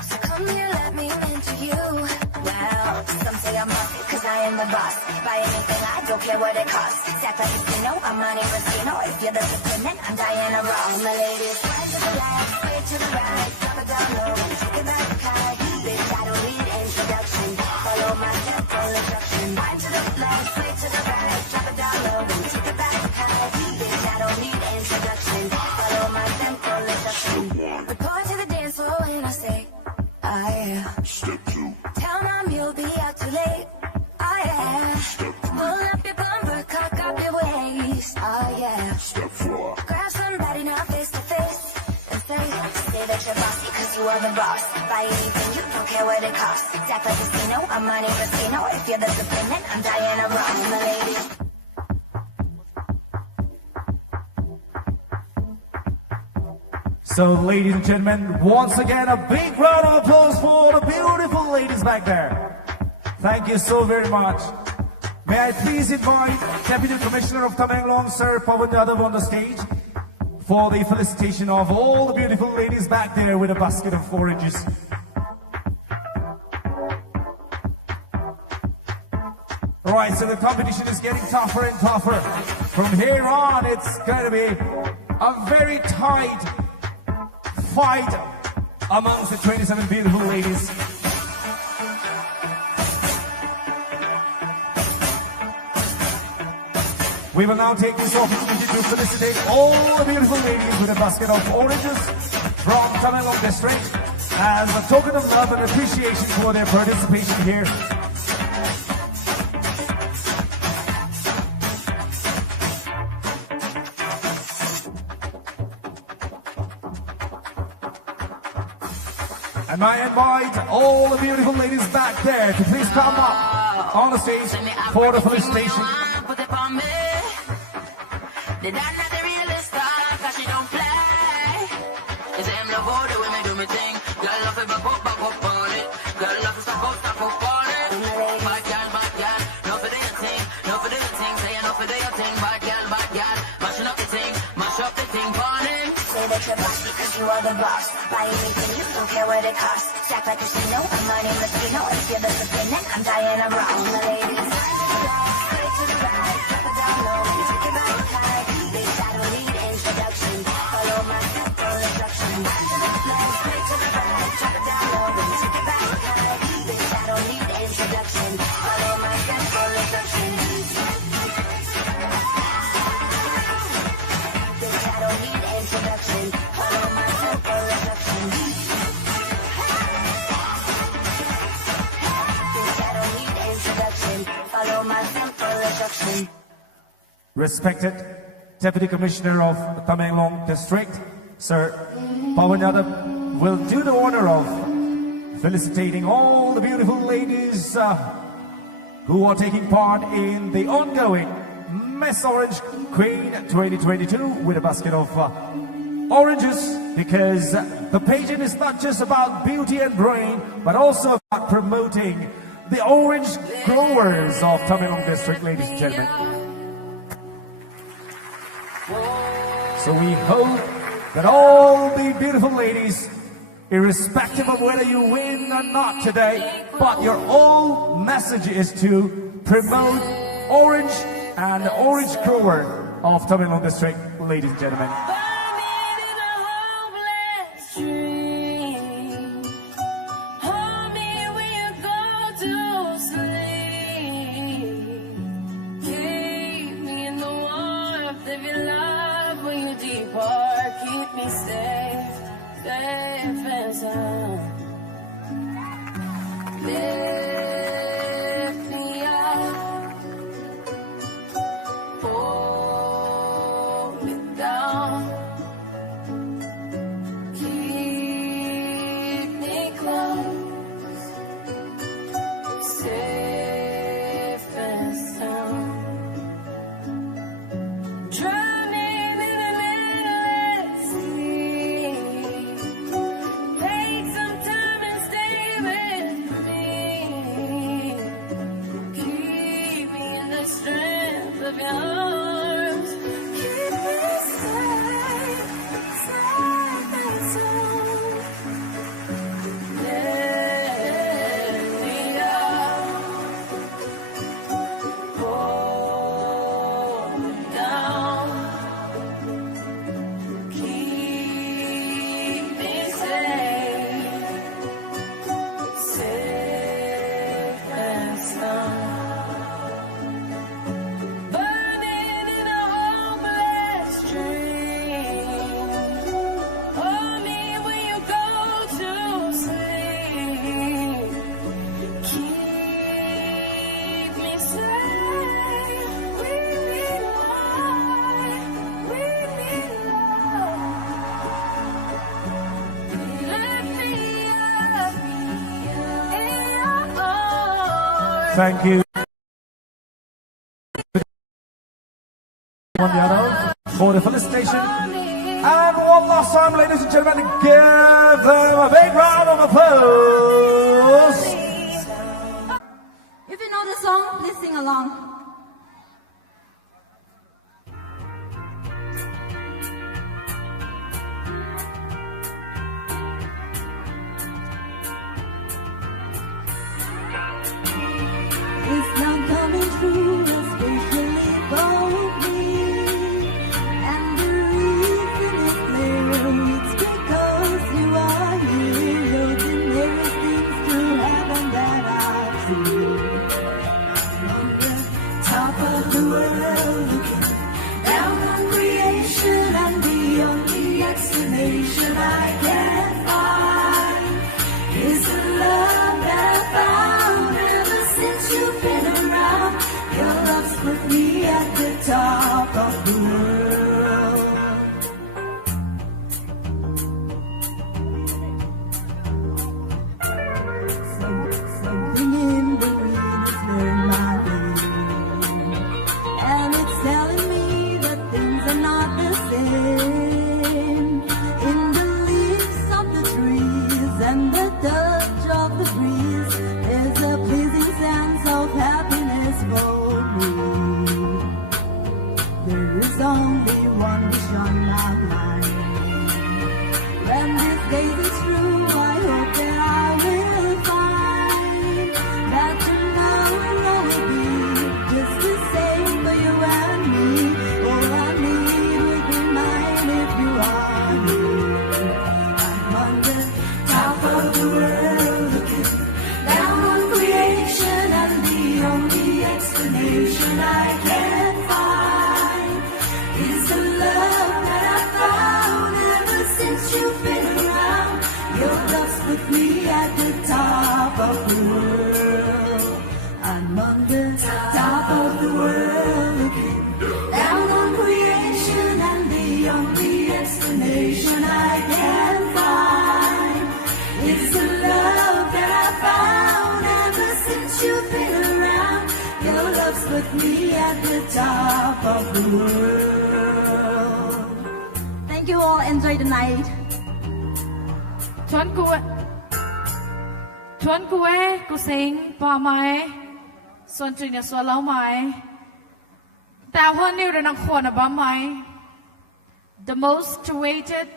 So come here, let me into you. Wow, some say I'm up, cause I am the boss. Buy anything, I don't care what it costs. Step like casino, I'm Monte Rustino. If you're the defendant, I'm Diana Ross. All my ladies, right to the left, way to the right, drop it down low, take it back high. Bitch, I don't need introduction, follow my simple instruction. Right to the left, way to the right, drop it down low, take it back high. Bitch, I don't need introduction, follow my simple instruction. Report to the dance floor when I say, oh yeah. Step two. Tell mom you'll be out too late, oh yeah. Step three. Pull up your bumper, cock up your waist, oh yeah. Step four. Grab somebody now face to face and say that you're bossy cause you are the boss. Buy anything, you don't care what it costs. Act like a casino, I'm Monte Rustino. If you're the defendant, I'm Diana Ross. My lady. So, ladies and gentlemen, once again, a big round of applause for the beautiful ladies back there. Thank you so very much. May I please invite Deputy Commissioner of Tamenglong, Sir Pawan Yadav, on the stage for the felicitation of all the beautiful ladies back there with a basket of oranges. Alright, so the competition is getting tougher and tougher. From here on, it's going to be a very tight fight amongst the 27 beautiful ladies. We will now take this opportunity to felicitate all the beautiful ladies with a basket of oranges from Tamenglong District as a token of love and appreciation for their participation here. And I invite all the beautiful ladies back there to please come up on the stage for the felicitation. The dad not the real star, cause she don't play. It's them love all the way me do me thing. Girl love it back up on it. Girl love it stop up on it. Bad girl, no for their thing, no for their thing. Say no for their thing, bad girl, mashing up the thing, mash up the thing, burning. Say that you're bossy cause you are the boss. Buy anything, you don't care what it costs. Stack like a Chanel, I'm money Latino. If you're the dependent, I'm Diana Ross. The ladies, straight to the right, drop it down low, and take it back high. Bitch, I don't need introduction. Follow my simple instruction. Straight to the right, drop it down low, and take it back high. Bitch, I don't need introduction. Follow my simple instruction. Bitch, I don't need introduction. Follow my simple instruction. Bitch, I don't need introduction. Follow my simple instruction. Respected Deputy Commissioner of Tamenglong District, Sir Pawan Yadav, will do the honor of felicitating all the beautiful ladies who are taking part in the ongoing Miss Orange Queen 2022 with a basket of oranges, because the pageant is not just about beauty and brain, but also about promoting the orange growers of Tamenglong District, ladies and gentlemen. So we hope that all the beautiful ladies, irrespective of whether you win or not today, but your whole message is to promote orange and the orange grower of Tamenglong District, ladies and gentlemen. Keep me safe, safe and sound. Lift me up, hold me down, keep me close, safe and sound. Drowning in an endless sea. Take some time and stay with me. Keep me in the strength of your arms. Keep me safe, safe and sound. Let me up, hold me down. Keep me safe, safe and sound. Burning in a hopeless dream. Hold me when you go to sleep. Keep me safe. We need light. We need love. Lift me up in your arms. Thank you, Pawan Yadav, for the felicitation. And one last time, ladies and gentlemen, give them a big round of applause. If you know the song, please sing along. It's not coming true, especially for me. And the reason is clear, it's because you are here. You're the nearest things to heaven that I see. through, I hope that I will find that tomorrow will be just the same for you and me. All I need will be mine if you are here. I'm on the top of the world looking down on creation, and the only explanation I can find is the love that I found ever since you've been around. Your love's put me at the top of the world. I'm on the top of the world looking down on creation, and the only explanation I can find is the love that I found ever since you've been around. Your love's put me at the top of the world. Thank you all. Enjoy the night. Chuan kuwe kusing pa mai son ching ya so lau mai ta hon ni ran khon ba mai the most awaited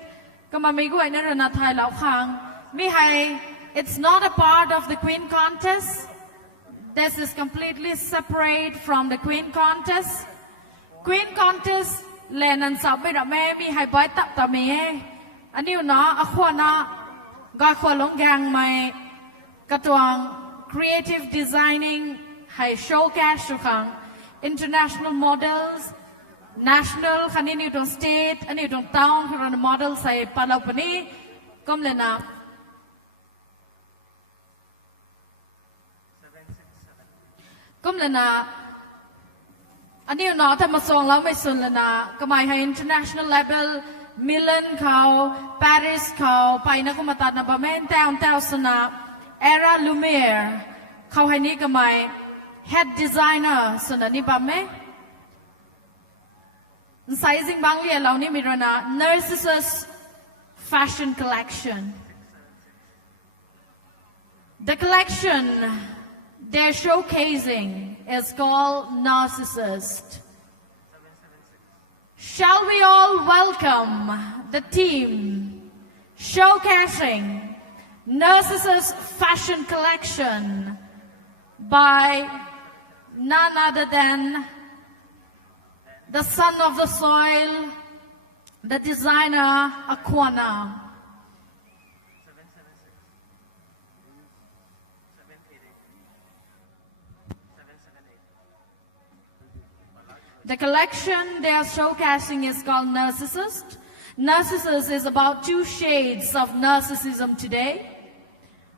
kama mi gu na ran thai lau khang mi hai. It's not a part of the Queen contest. This is completely separate from the Queen contest. Queen contest lenan sabi ra me mi hai bai tap ta mi aniu na akhwana ga khwalong gang mai katwang creative designing hai showcase shukang international models national khanini to state ani to town khan model sai palapani komlena ani no ta ma song lau mai sun lana kamai hai international level Milan khao Paris khao pai na ko mata na ba men town sana Era Lumiere khao hai ni kamai head designer sana ni ba me sizing bang lia lau ni mirana Narcissus fashion collection. The collection they're showcasing is called Narcissist. Shall we all welcome the team showcasing Narcissus fashion collection by none other than the son of the soil, the designer Aquana. The collection they are showcasing is called Narcissist. Narcissus is about 2 shades of narcissism today.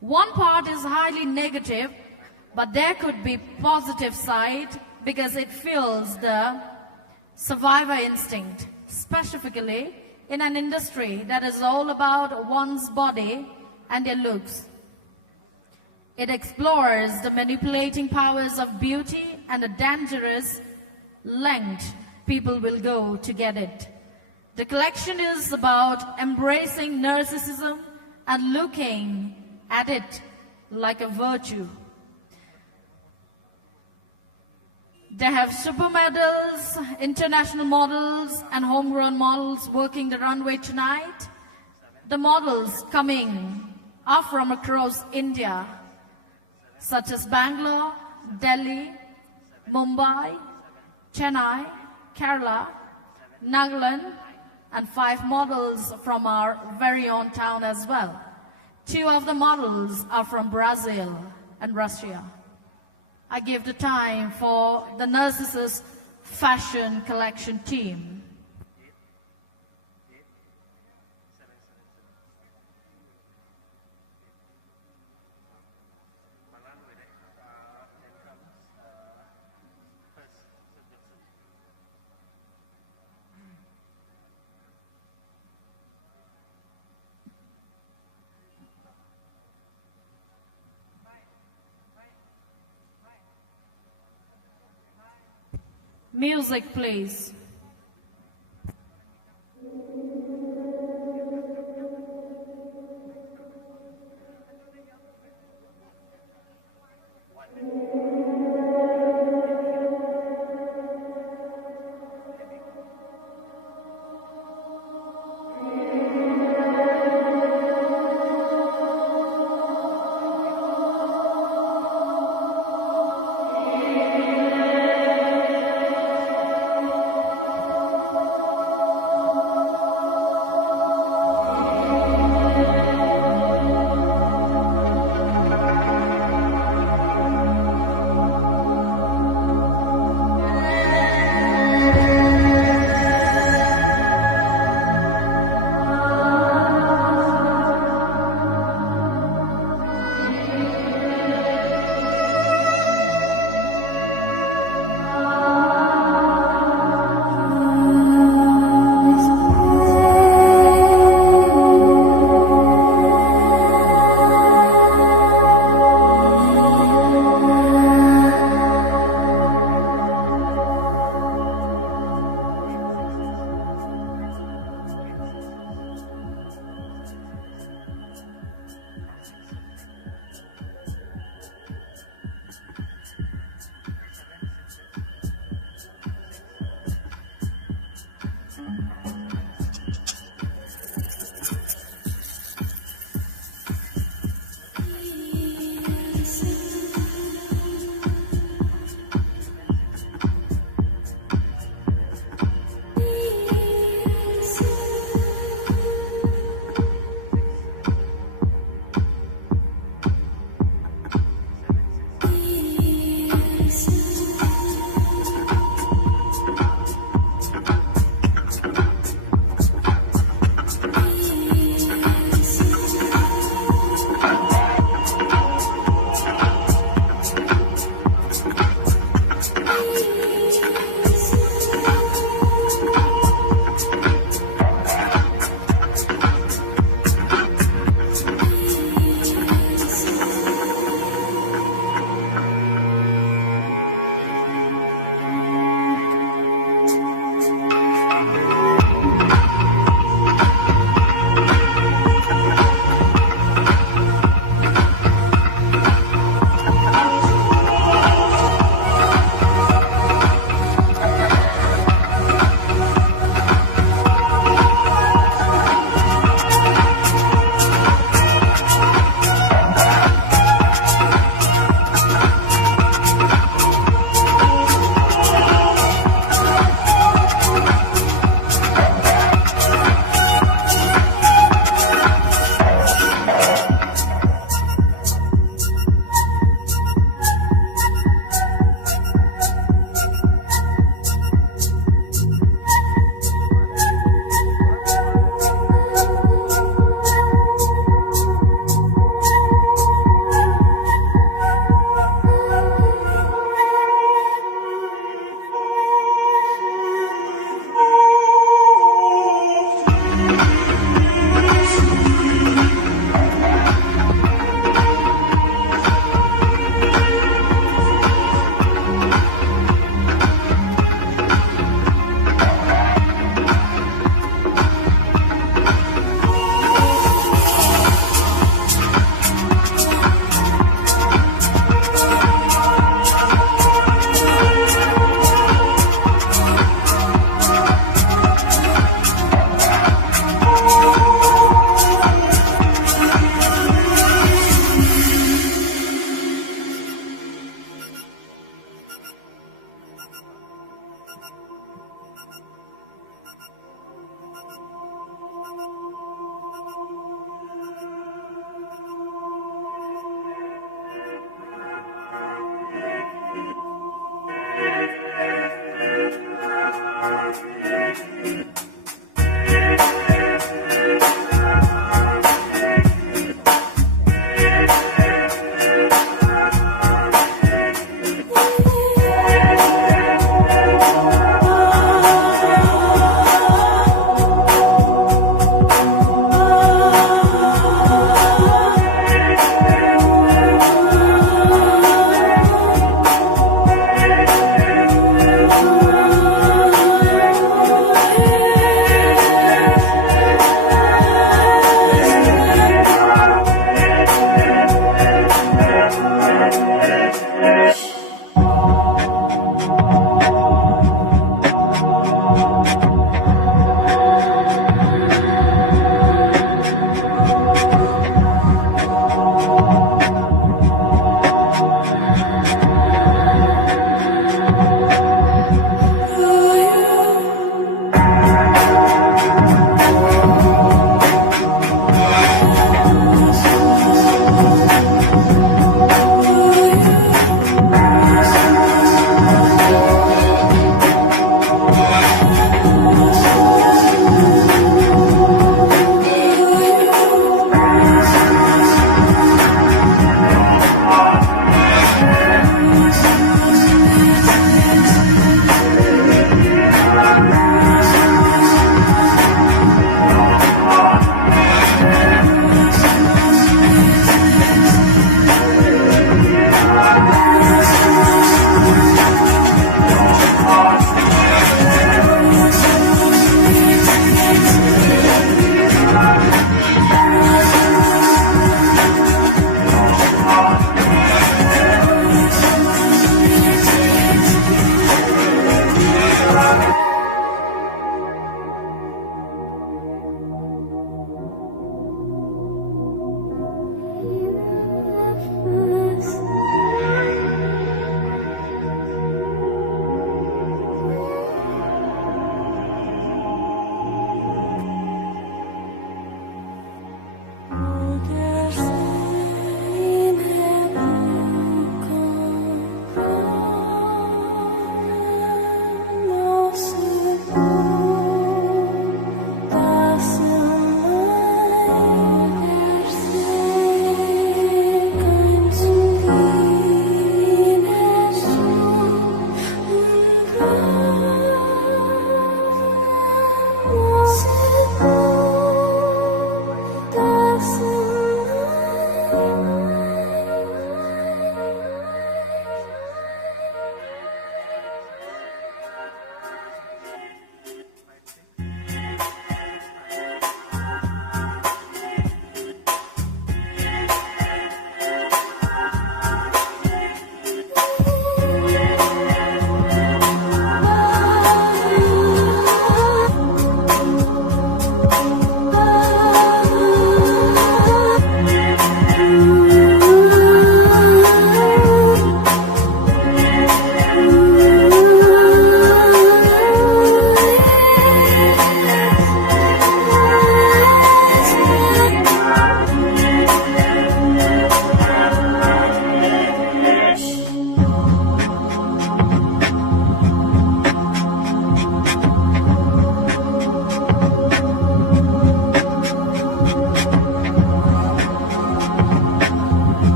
One part is highly negative, but there could be positive side because it fuels the survivor instinct, specifically in an industry that is all about one's body and their looks. It explores the manipulating powers of beauty and the dangerous length people will go to get it. The collection is about embracing narcissism and looking at it like a virtue. They have supermodels, international models, and homegrown models working the runway tonight. The models coming are from across India, such as Bangalore, Delhi, Mumbai, Chennai, Kerala, Nagaland, and 5 models from our very own town as well. 2 of the models are from Brazil and Russia. I give the time for the Narcissus fashion collection team. Music, please.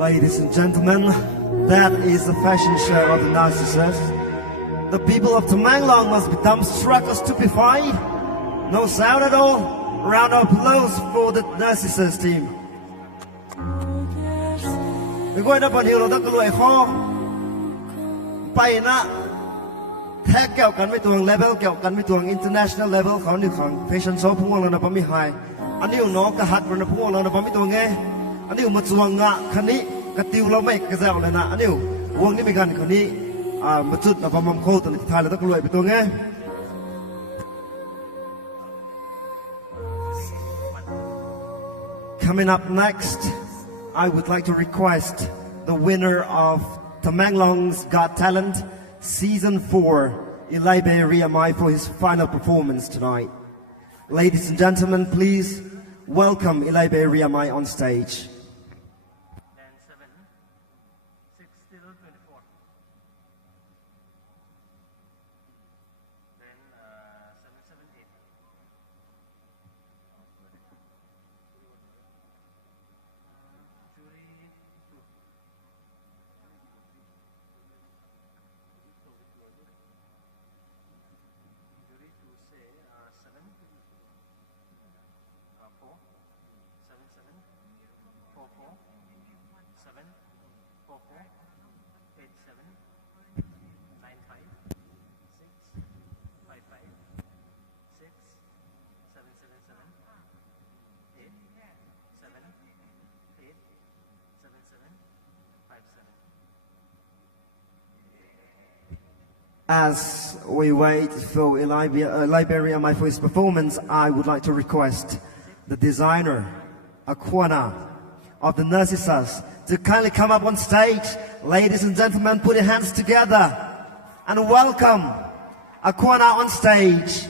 Ladies and gentlemen, that is the fashion show of the Narcissus. The people of Tamenglong must be dumbstruck or stupefied. No sound at all. Round of applause for the Narcissus team. We're going up on you, Dr. Lui Ho. Paina. Tag out can be doing level, can be doing international level, can be doing fashion show, pool on a pummy high. And you know, the hat from the pool on a pummy doing eh. And you must want can it, Katil lo make gazelle and I knew. Won't be gun can he, Matut of a mom coat and the Tyler Dr. Lui doing eh. Coming up next, I would like to request the winner of Tamenglong's Got Talent Season 4, Ilaibe Riamai, for his final performance tonight. Ladies and gentlemen, please welcome Ilaibe Riamai on stage. As we wait for Liberia for his performance, I would like to request the designer, Aquana, of the Narcissus, to kindly come up on stage. Ladies and gentlemen, put your hands together and welcome Aquana on stage.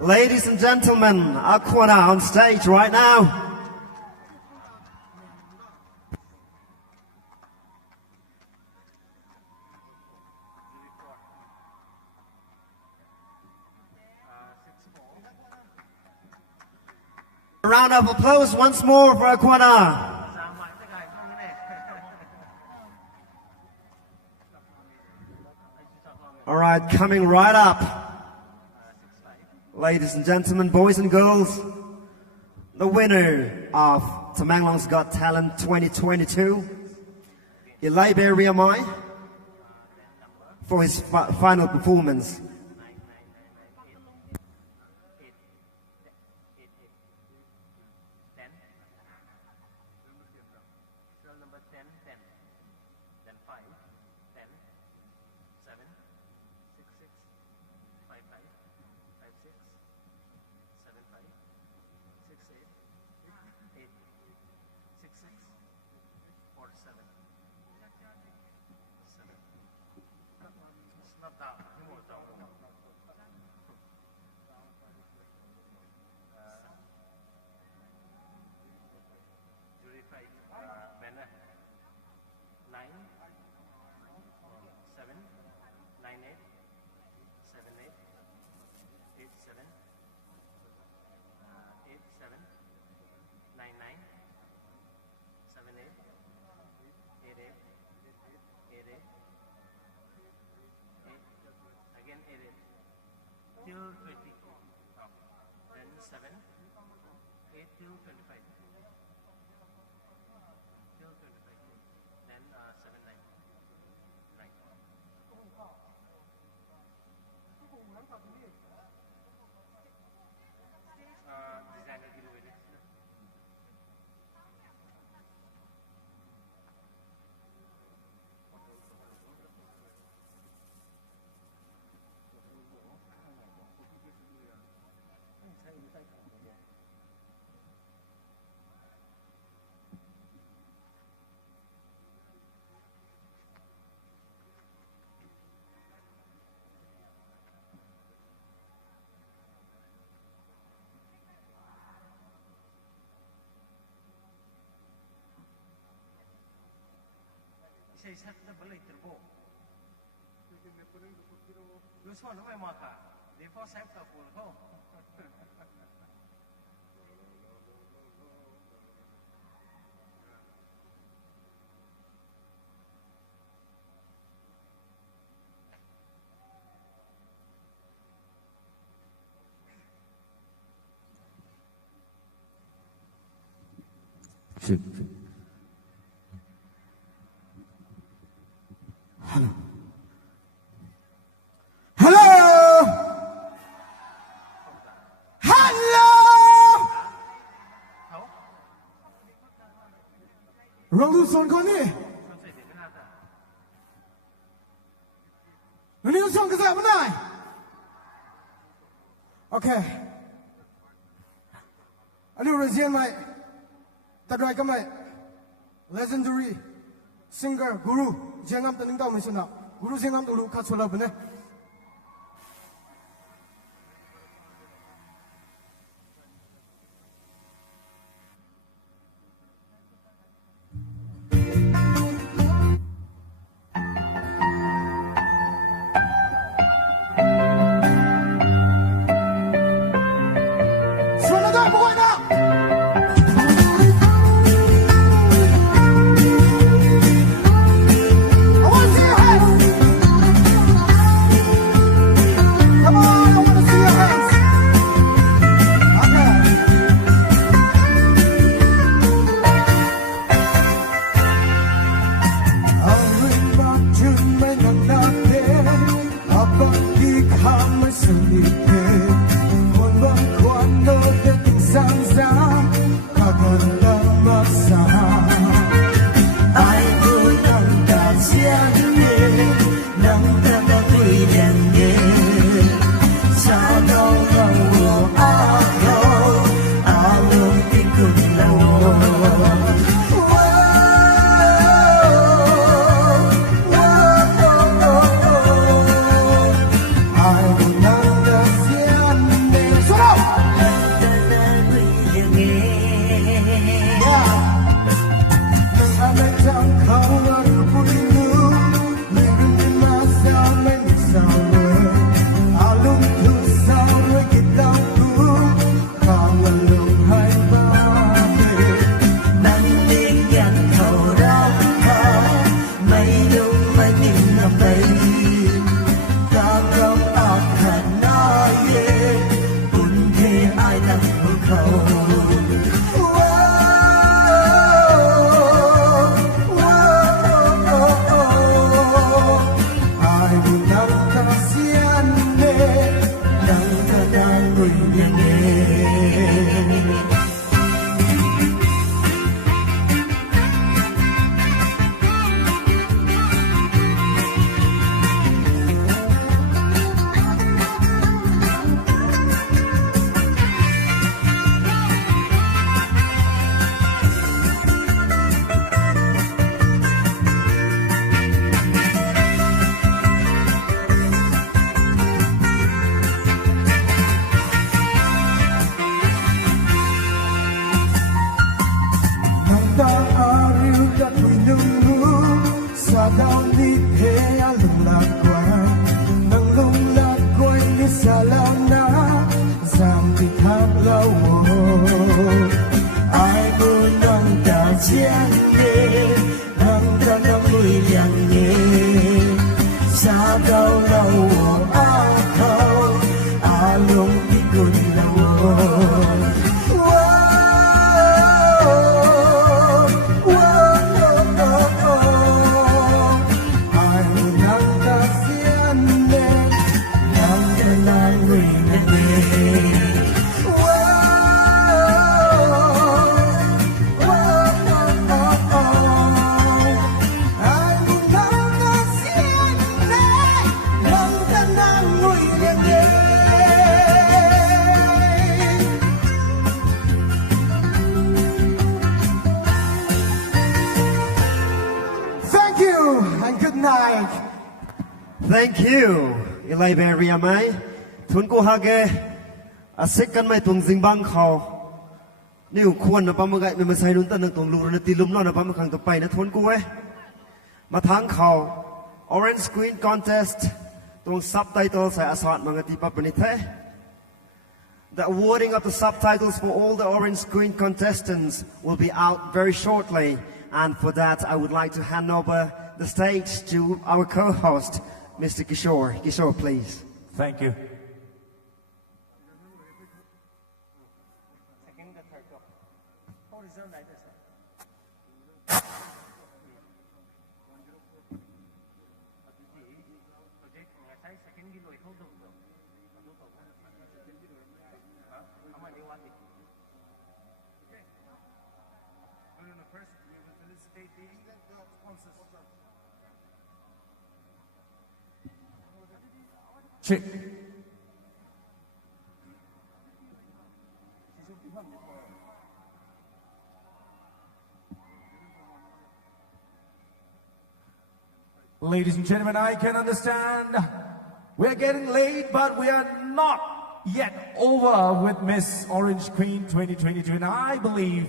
Ladies and gentlemen, Aquana on stage right now. A round of applause once more for Aquana. All right, coming right up. Ladies and gentlemen, boys and girls, the winner of Tamenglong's Got Talent 2022, Eliberia Mai, for his final performance. Till 20, then 7, 8 till 25, till 25, then 7, 9, 9. Designer deal with it. Saya satu beli terbo. Lu semua nama maka. Therefore saya tak pun kau. Sip. Hello! Hello! Rong son con đi. Ini son ke saya benar? Okay. Ani Razian mai. Tadrai ka mai. Legendary singer guru jengam taning tau misuna. Guru jengam dulu kat sola benar. Sound กันพวกเขาDown di kaya lumlakway Nang lumlakway ni salana Zambi hanglawo Ay unang kasyente Nang kanang luyang ye Sagaw lawo akaw Along ikon lawo Thank you, Ilai Beria Mai. Tunku Hage, a second my tung Zimbang How. New Kwan of Pamagai, Messai Luntan and Lunati Lumnon of Pamakang to Pine at Tunku. Matang How, Orange Screen Contest, Tung subtitles, I assort Mangati Papanite. The awarding of the subtitles for all the Orange Screen contestants will be out very shortly. And for that, I would like to hand over the stage to our co-host, Mr. Kishore. Kishore, please. Thank you. Check. Ladies and gentlemen, I can understand we're getting late, but we are not yet over with Miss Orange Queen 2022. And I believe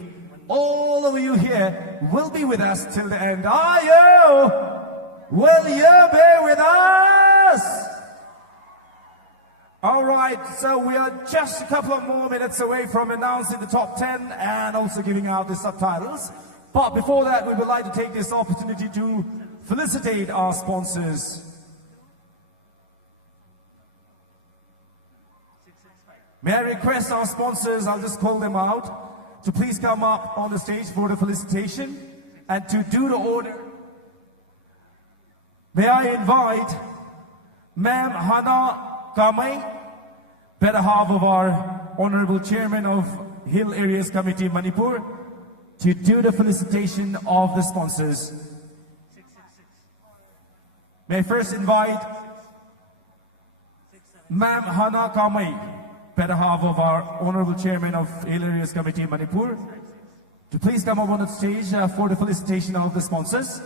all of you here will be with us till the end. Are you? Will you be with us? All right, so we are just a couple of more minutes away from announcing the top 10 and also giving out the subtitles. But before that, we would like to take this opportunity to felicitate our sponsors. May I request our sponsors, I'll just call them out, to please come up on the stage for the felicitation and to do the order. May I invite Ma'am Hana Kamai, better half of our Honorable Chairman of Hill Areas Committee Manipur, to do the felicitation of the sponsors. May I first invite Ma'am Hana Kamai, better half of our Honorable Chairman of Hill Areas Committee Manipur, to please come up on the stage for the felicitation of the sponsors.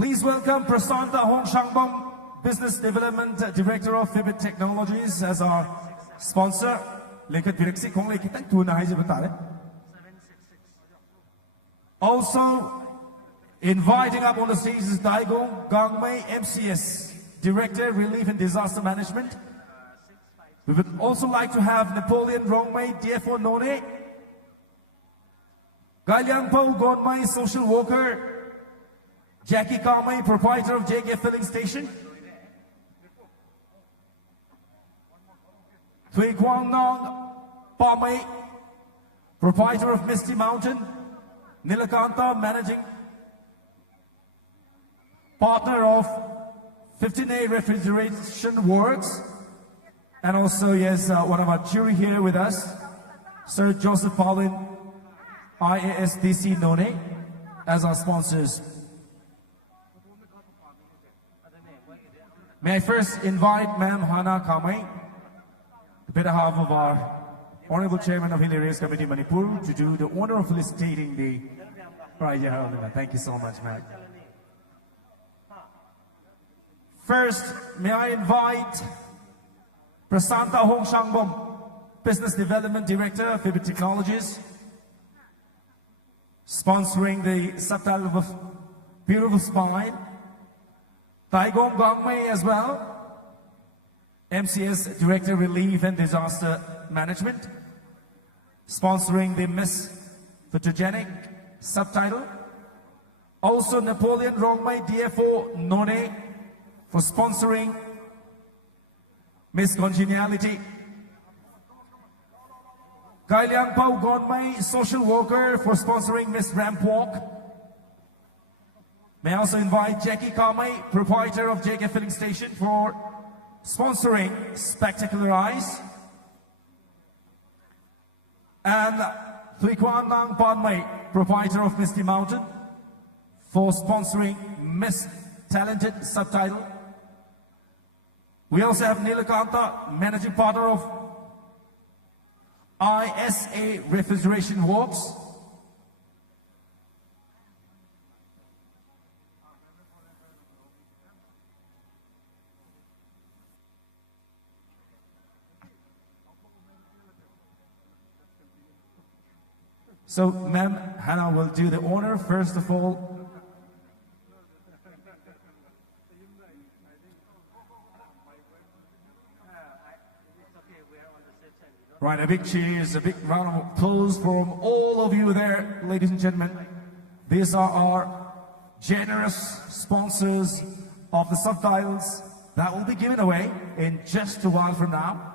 Please welcome Prasanta Hong Shangbong, Business Development Director of Fibit Technologies, as our sponsor. Also inviting up on the stage is Daigo Gangmei, MCS, Director, Relief and Disaster Management. We would also like to have Napoleon Rongmei, DFO None, Gailiang Po Gonmai, Social Worker, Jackie Kamai, proprietor of JK Filling Station. Thuy Quang Nong Pamai, proprietor of Misty Mountain. Nilakanta, managing partner of 15A Refrigeration Works. And also, yes, one of our jury here with us, Sir Joseph Paulin, IASDC None, as our sponsors. May I first invite Ma'am Hana Kamai, on behalf of our Honorable Chairman of Hilarious Committee Manipur, to do the honor of felicitating the prize. Thank you so much, ma'am. First, may I invite Prasanta Hong Shangbom, Business Development Director, Fibit Technologies, sponsoring the subtitle of Beautiful Spine. Taigong Gangmei as well, MCS Director, Relief and Disaster Management, sponsoring the Miss Photogenic subtitle. Also Napoleon Rongmei, DFO None, for sponsoring Miss Congeniality. Kai Liang Pao Gonmei, Social Worker, for sponsoring Miss Ramp Walk. May I also invite Jackie Kamai, proprietor of JK Filling Station, for sponsoring Spectacular Eyes. And Thuy Quan Nang Panmai, proprietor of Misty Mountain, for sponsoring Miss Talented subtitle. We also have Nilakanta, managing partner of ISA Refrigeration Works. So, Ma'am Hannah will do the honor first of all. Right, a big cheers, a big round of applause from all of you there, ladies and gentlemen. These are our generous sponsors of the subtitles that will be given away in just a while from now.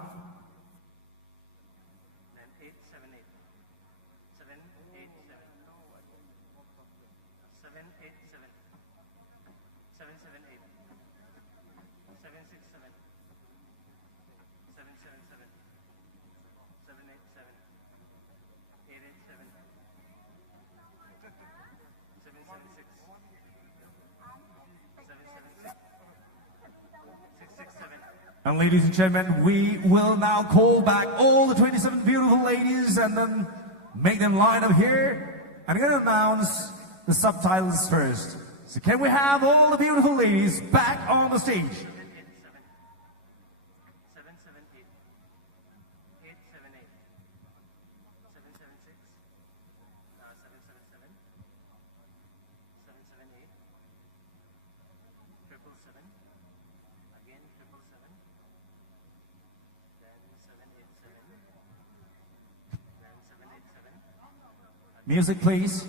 And ladies and gentlemen, we will now call back all the 27 beautiful ladies and then make them line up here. I'm going to announce the subtitles first. So can we have all the beautiful ladies back on the stage? Music, please.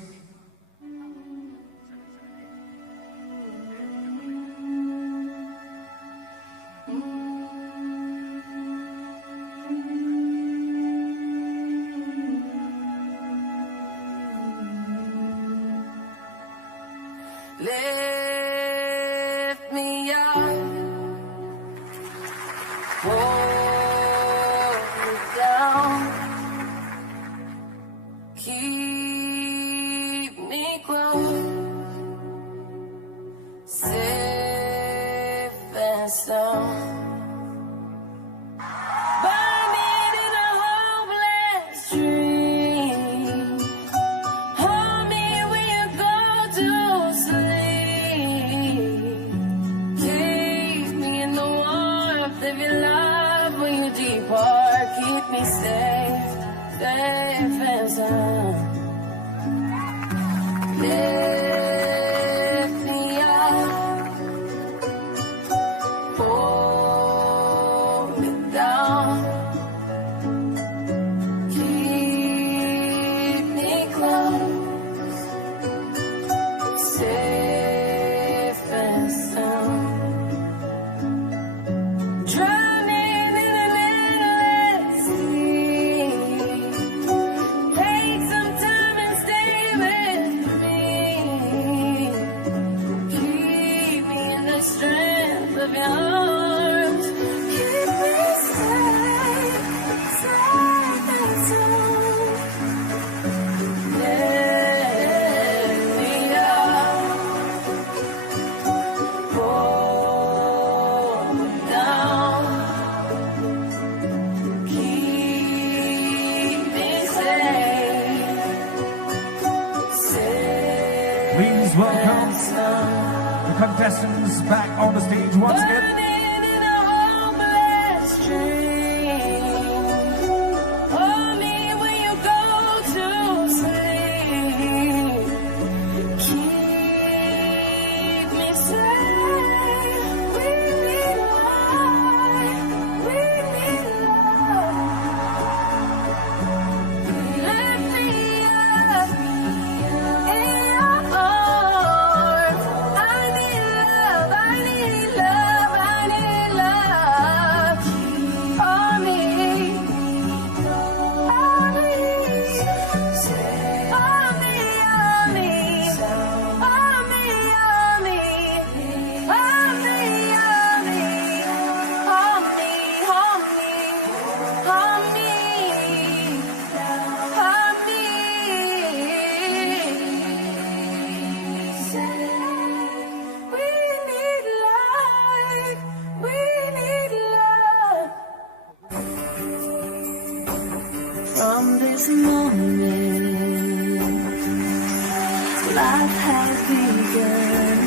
Lift me up, hold me down, keep me close, safe and sound. Burning in a hopeless dream, hold me when you go to sleep. Keep me in the warmth of your love when you depart. Keep me safe, safe and sound. Lift me up, hold strength of your arms. Keep me safe, safe and sound. Let me out, hold me down. Keep me safe, safe. Please welcome the contestants back on the stage once again. Burning in a homeless dream. Hold me when you go to sleep. Keep me safe. We need light. We need love. Let me up in your arms. I need love. I need love. I need love. On me. On me. On me. On me. On me. On me. On me. On me. On me. On me. On me. On me. We need light. We need love. From this moment, life has begun.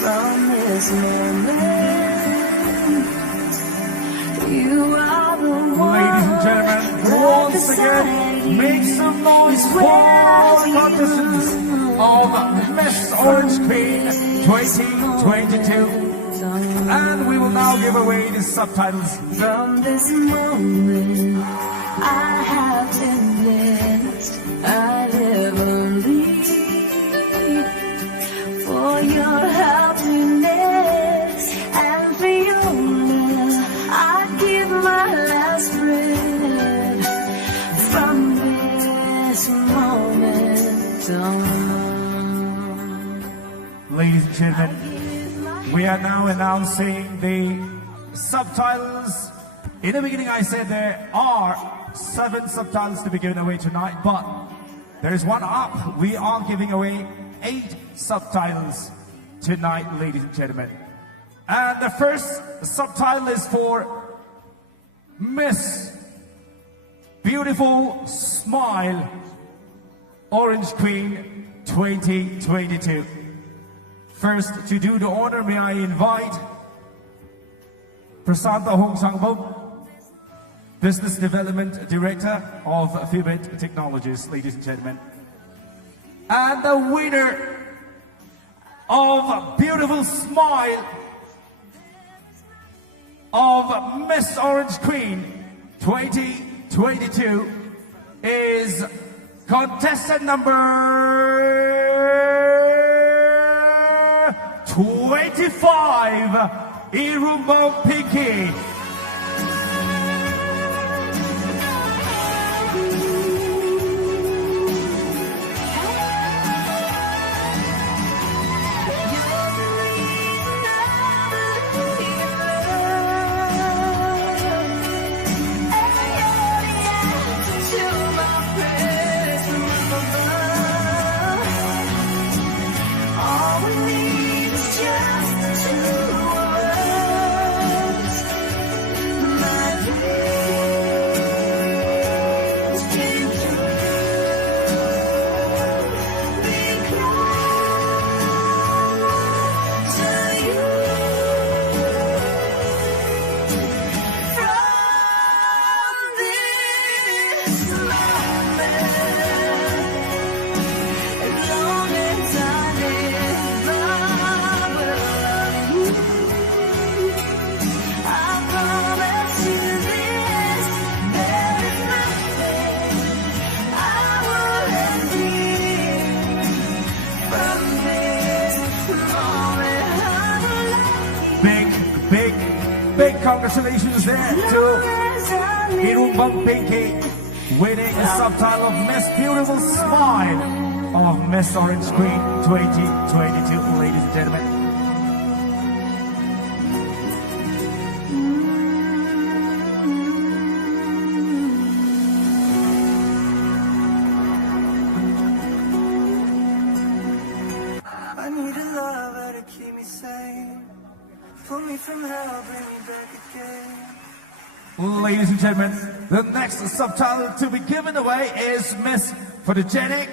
From this moment, you are the one. Ladies and gentlemen, once again, make some noise for the contestants of Miss Orange Queen 2022. And we will now give away the subtitles. From this moment, I have been blessed. I live only for your happiness and for your love. I give my last breath. From this moment on. Ladies and gentlemen, we are now announcing the subtitles. In the beginning, I said there are 7 subtitles to be given away tonight, but there is one up. We are giving away 8 subtitles tonight, ladies and gentlemen. And the first subtitle is for Miss Beautiful Smile Orange Queen 2022. First, to do the honor, may I invite Prasanta Hong Sangbok, Business Development Director of Fibit Technologies, ladies and gentlemen. And the winner of Beautiful Smile of Miss Orange Queen 2022 is contestant number 25, Irumbo Piki. Big congratulations there to Irumbang Pinky, winning the subtitle of Miss Beautiful Smile of Miss Orange Queen 2022, ladies and gentlemen. Pull me from hell, bring me back again. Ladies and gentlemen, the next subtitle to be given away is Miss Photogenic.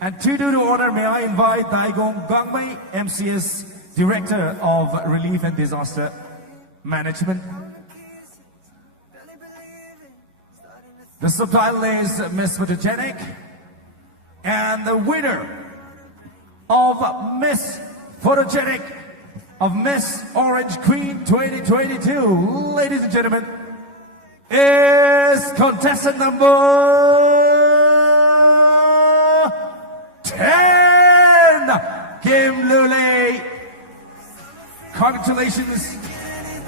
And to do the honor, may I invite Daigong Gangmei, MCS Director of Relief and Disaster Management. The subtitle is Miss Photogenic. And the winner of Miss Photogenic of Miss Orange Queen 2022, ladies and gentlemen, is contestant number 10, Kim Lule. Congratulations,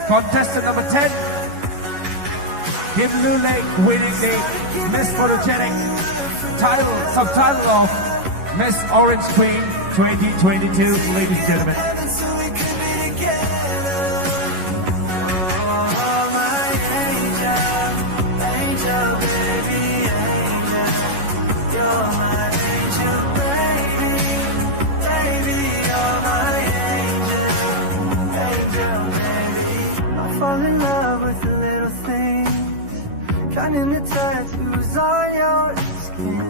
contestant number 10, Kim Lule, winning the Miss Photogenic subtitle of Miss Orange Queen 2022, ladies and gentlemen. Fall in love with the little things, counting the tattoos on your skin.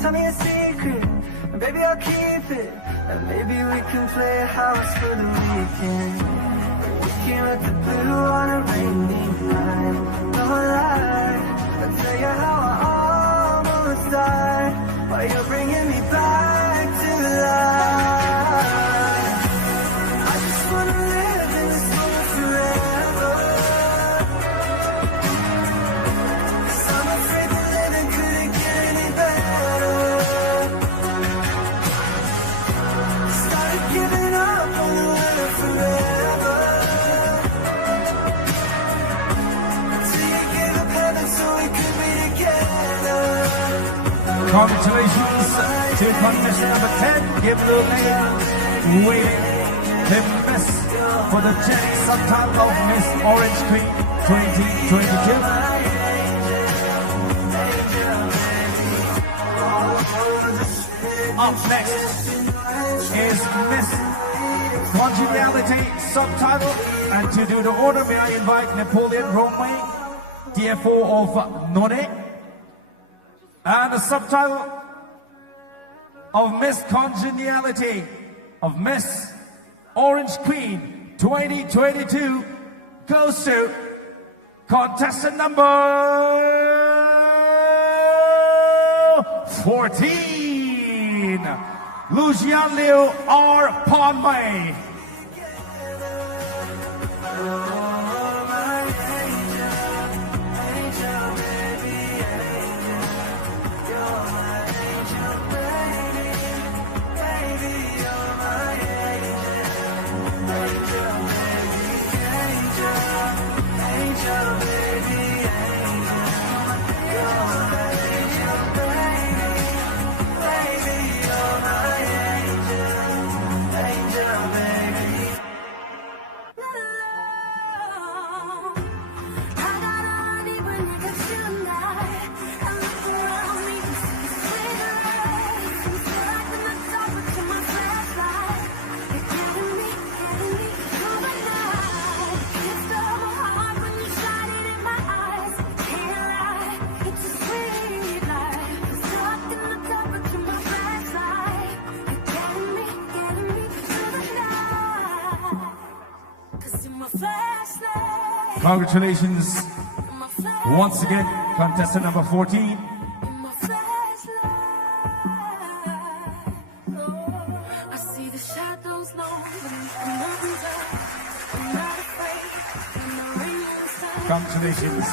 Tell me a secret, and baby I'll keep it. And maybe we can play a house for the weekend. We can let the blue on a rainy night. No lie, I'll tell you how I almost died while you're bringing me back to life. I just wanna live in this moment forever. 'Cause I'm afraid that living couldn't get any better. Started giving up on the living forever. Until you gave up heaven so we could be together. Congratulations to contestant number 10, Kim Lule, winning the Miss Photogenic subtitle of Miss Orange Queen 2022. Up next is Miss Congeniality subtitle, and to do the order, may I invite Napoleon Romay, DFO of None. And the subtitle of Miss Congeniality of Miss Orange Queen 2022 goes to contestant number 14, Lucian Liu R. Ponmay. Congratulations once again, contestant number 14. Congratulations.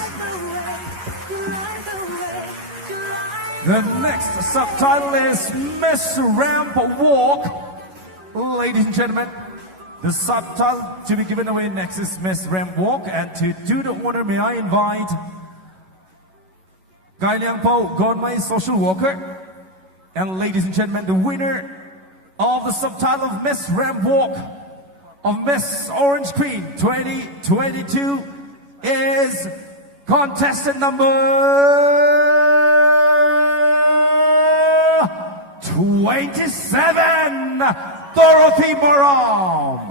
The next subtitle is Miss Ramp Walk. Ladies and gentlemen, the subtitle to be given away next is Miss Ramp Walk. And to do the honor, may I invite Gai Liang Po, Godmai Social Worker. And ladies and gentlemen, the winner of the subtitle of Miss Ramp Walk of Miss Orange Queen 2022 is contestant number 27, Dorothy Morom.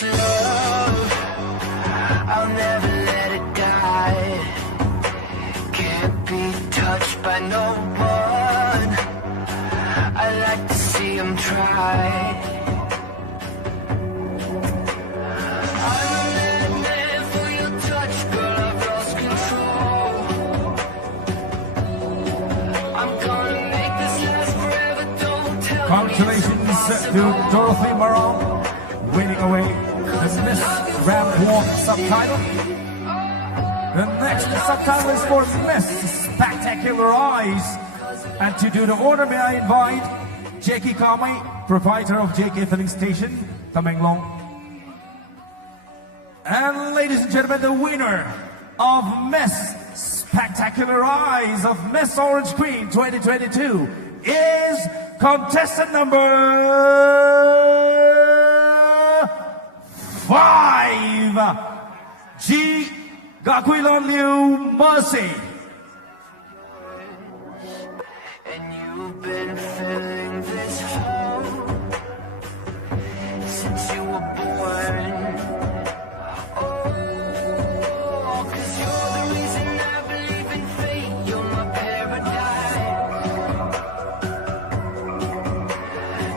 this love, I'll never let it die. Can't be touched by no one, I like to see him try. Congratulations to Dorothy Moran, winning away the Miss Ramp Walk subtitle. The next subtitle is for Miss Spectacular Eyes. And to do the order, may I invite Jackie Kamei, proprietor of JK Filling Station, Tamenglong. And ladies and gentlemen, the winner of Miss Spectacular Eyes of Miss Orange Queen 2022 is contestant number 5, G. Gakuilon Liu Mercy. And you've been filling this hole since you were born. Oh, 'cause you're the reason I believe in fate. You're my paradise.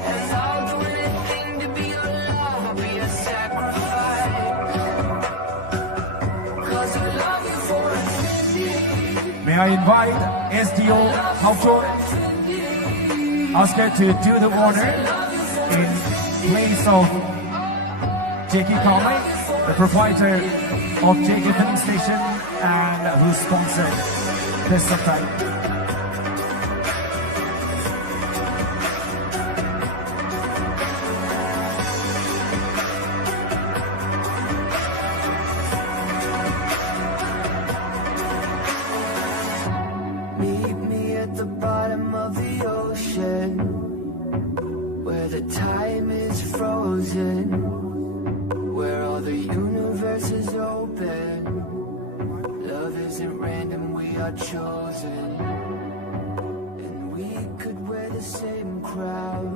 And I'll do anything to be your love. I'll be a sacrifice. 'Cause I love you for infinity. May I invite SDO Hauptjohn Oscar to do the honor in place of Jackie Kamei, the proprietor of JK Filling Station and who sponsored this subtitle. Meet me at the bottom of the ocean, where the time is frozen, where all the universe is open. Love isn't random, we are chosen, and we could wear the same crown.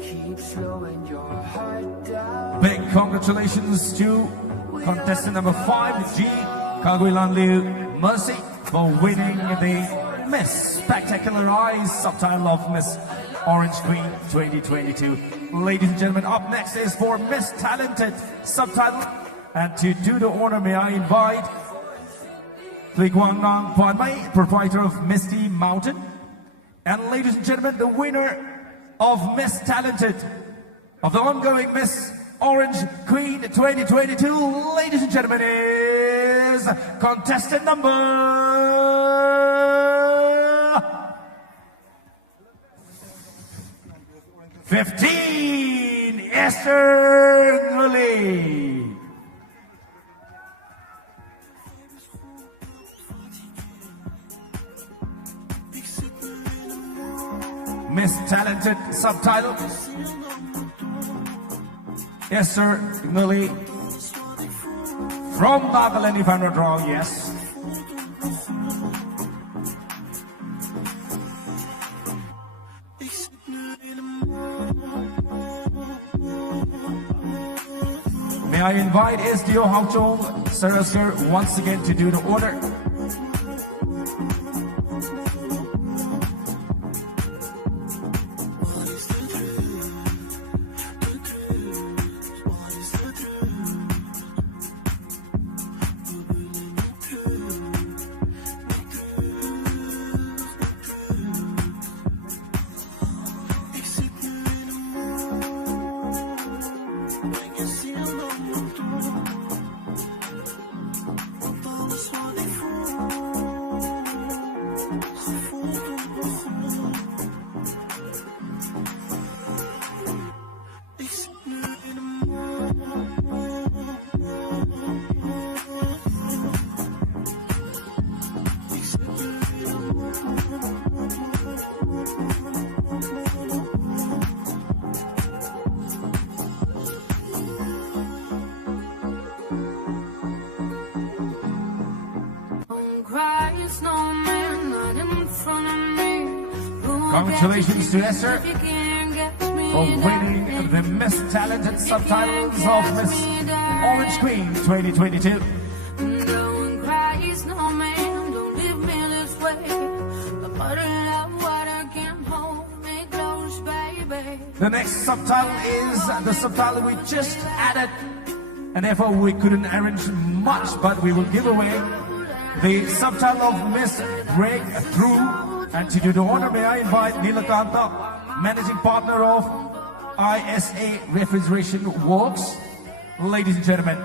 Keep slowing your heart down. Big congratulations to contestant number 5, G. Gakuilon Liu Mercy, for winning the Miss Spectacular Eyes subtitle of Miss Orange Queen 2022. Ladies and gentlemen, up next is for Miss Talented subtitle. And to do the honor, may I invite Thuy Quang Nang Phan Mai, proprietor of Misty Mountain. And ladies and gentlemen, the winner of Miss Talented of the ongoing Miss Orange Queen 2022, ladies and gentlemen, is contestant number 15, Esther Nguli. Miss Talented subtitle, Esther Nguli from Nagaland, if I'm not wrong, yes. May I invite SDO Hauptjohn Sir Oscar once again to do the order. Congratulations to Esther winning the Miss Talented Subtitles of Miss Orange Queen 2022. Don't cry, snowman, don't leave me this way. A bottle of water can hold me close, baby. The next subtitle is the subtitle we just added, and therefore we couldn't arrange much, but we will give away the subtitle of Miss Breakthrough. And to do the honor, may I invite Nilakanta, managing partner of ISA Refrigeration Works, ladies and gentlemen.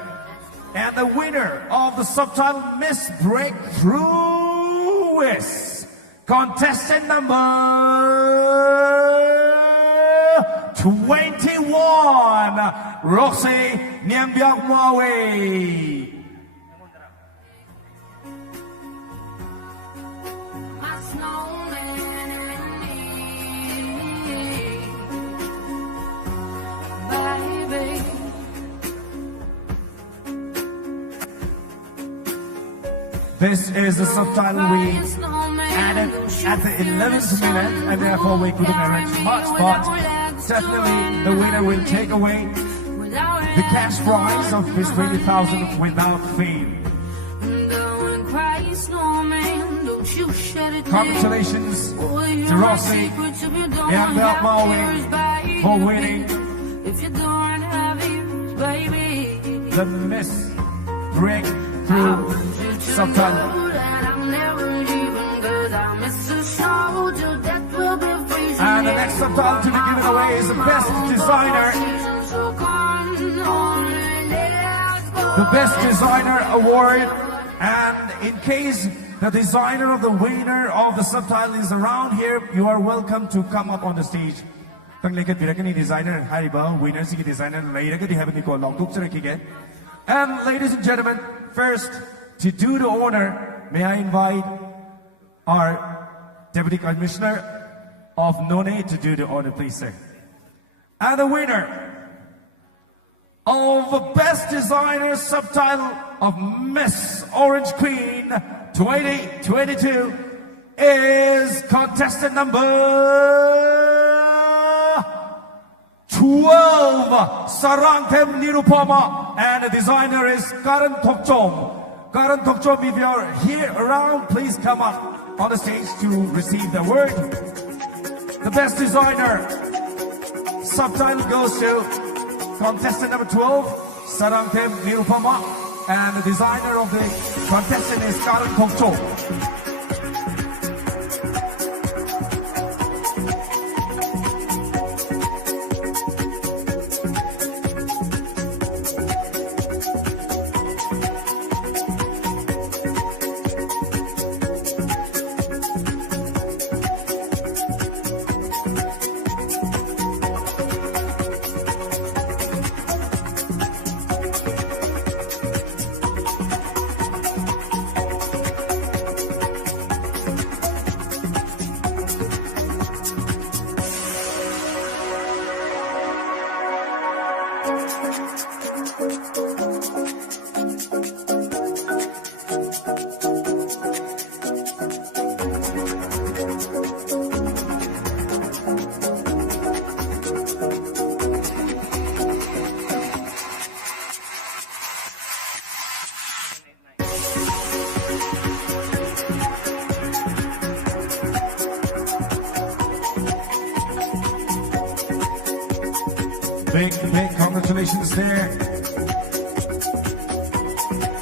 And the winner of the subtitle Miss Breakthrough is contestant number 21, Roxy Nyambyang Mwawe. My snowman and me, baby. This is the subtitle we added at the 11th minute, and therefore we couldn't arrange much, but definitely the winner will take away the cash prize of his 20,000 without fail. Don't cry, snowman, don't you shed it. Congratulations to Rossi and Maui for winning If you don't have ears, baby, the Miss Breakthrough subtitle. And the next subtitle to be given away is the Best Designer. The Best Designer Award. And in case the designer of the winner of the subtitle is around here, you are welcome to come up on the stage. Designer, winner designer, and ladies and gentlemen, first, to do the honor, may I invite our Deputy Commissioner of NONE to do the honor, please, sir. And the winner of the Best Designer subtitle of Miss Orange Queen 2022 is contestant number 12, Sarangtem Nirupama, and the designer is Karan Tokchom. Karan Tokchom, if you're here around, please come up on the stage to receive the award. The Best Designer subtitle goes to contestant number 12, Sarangtem Nirupama, and the designer of the contestant is Karan Tokchom. Big congratulations there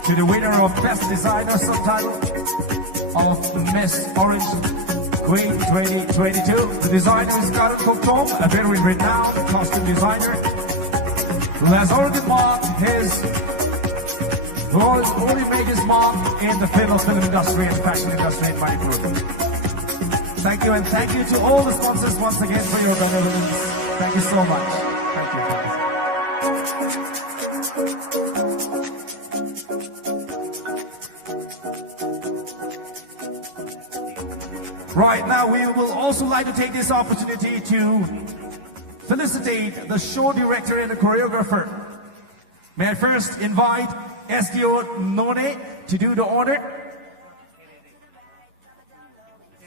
to the winner of Best Designer subtitle of Miss Orange Queen 2022. The designer is Karan Tokchom, a very renowned costume designer who has already made his mark in the film industry and fashion industry in Manipur. Thank you, and thank you to all the sponsors once again for your benevolence. Thank you so much. Right now, we will also like to take this opportunity to felicitate the show director and the choreographer. May I first invite SDO None to do the honor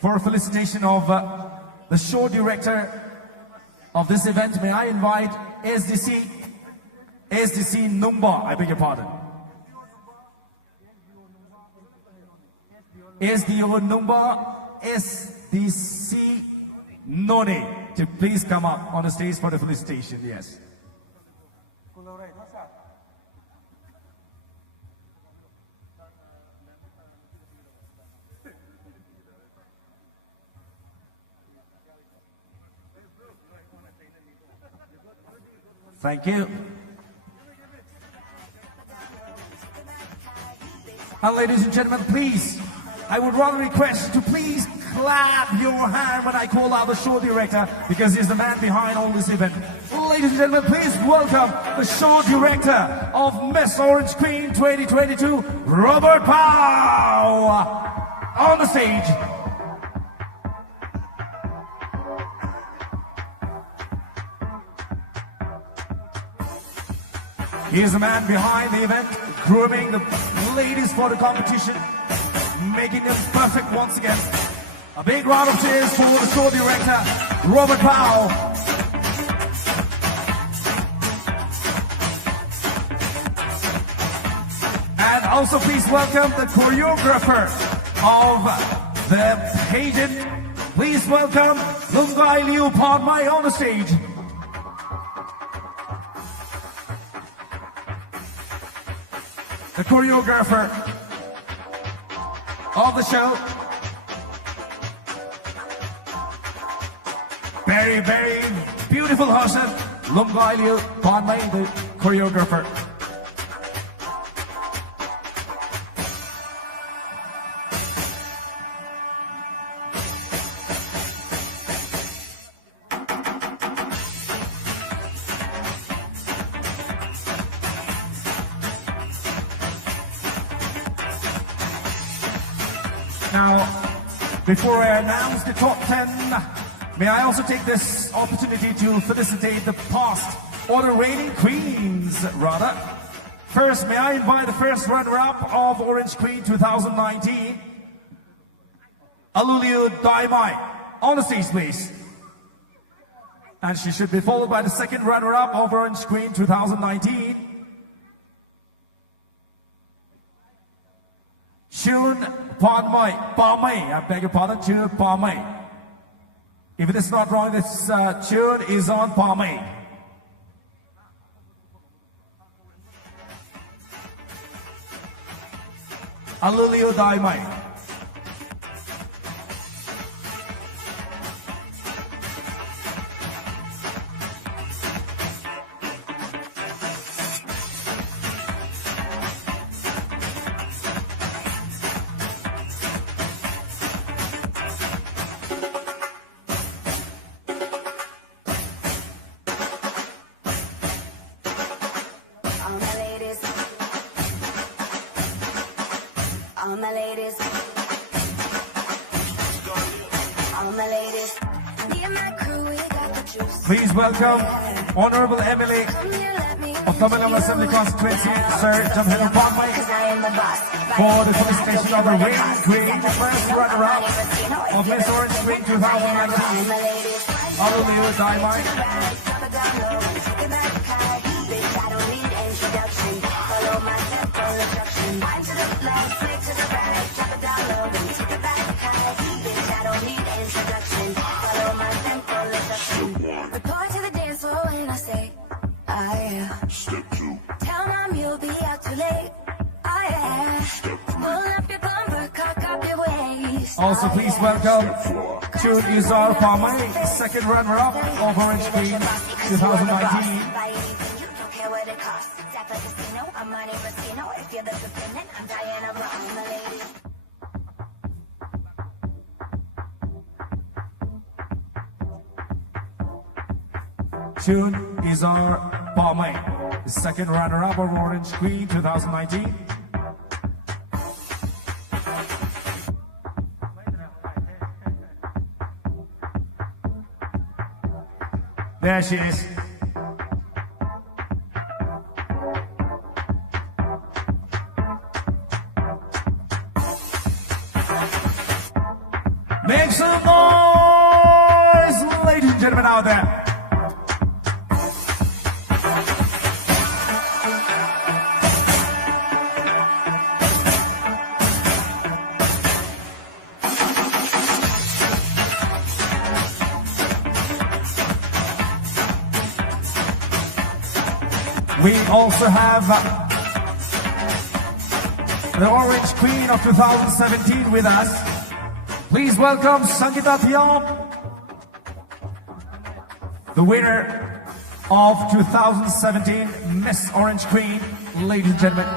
for felicitation of the show director of this event, may I invite SDC Nungba, I beg your pardon. SDO Nungba, SDC None, to please come up on the stage for the felicitation, yes. Thank you. And ladies and gentlemen, please, I would rather request to please clap your hand when I call out the show director, because he's the man behind all this event. Ladies and gentlemen, please welcome the show director of Miss Orange Queen 2022, Robert Powell, on the stage. He is the man behind the event, grooming the ladies for the competition, making them perfect once again. A big round of cheers for the show director, Robert Powell. And also please welcome the choreographer of the pageant. Please welcome Lungai Liu Padmai on the stage. The choreographer of the show. Very, very beautiful person, Lungai Liu Padmai, the choreographer. Now, before I announce the top 10, may I also take this opportunity to felicitate the past, or the reigning queens, rather. First, may I invite the first runner-up of Orange Queen 2019, Aluliu Daimai, on the stage, please. And she should be followed by the second runner-up of Orange Queen 2019, Chun Padmai, I beg your pardon, Chun Padmai. If it is not wrong, this tune is on Padmai. Aluliu Daimai. All my ladies, all my ladies, me and my crew, we got the juice. Please welcome Honorable MLA of Tamil Nadu Assembly Constituency, Sir Jamhedar Padmai, for the felicitation of the reigning queen, the first runner-up of Miss Orange Queen 2019, Aluliu Daimai. Report to the dance floor when I say, oh yeah. Step 2. Tell mom you'll be out too late. Oh yeah. Step 3. Pull up your bumper, cock up your waist. Also, please welcome Chun Izar Padmai, second runner-up of Orange Queen 2019. Don't care what it costs. Tap a casino, I'm Monte Racino. If you're the defendant, I'm Diana Ross, my lady. Chun Izar Padmai, the second runner-up of Orange Queen 2019. There she is. Make some noise, ladies and gentlemen out there. We also have the Orange Queen of 2017 with us. Please welcome Sangeeta Thiam, the winner of 2017 Miss Orange Queen, ladies and gentlemen.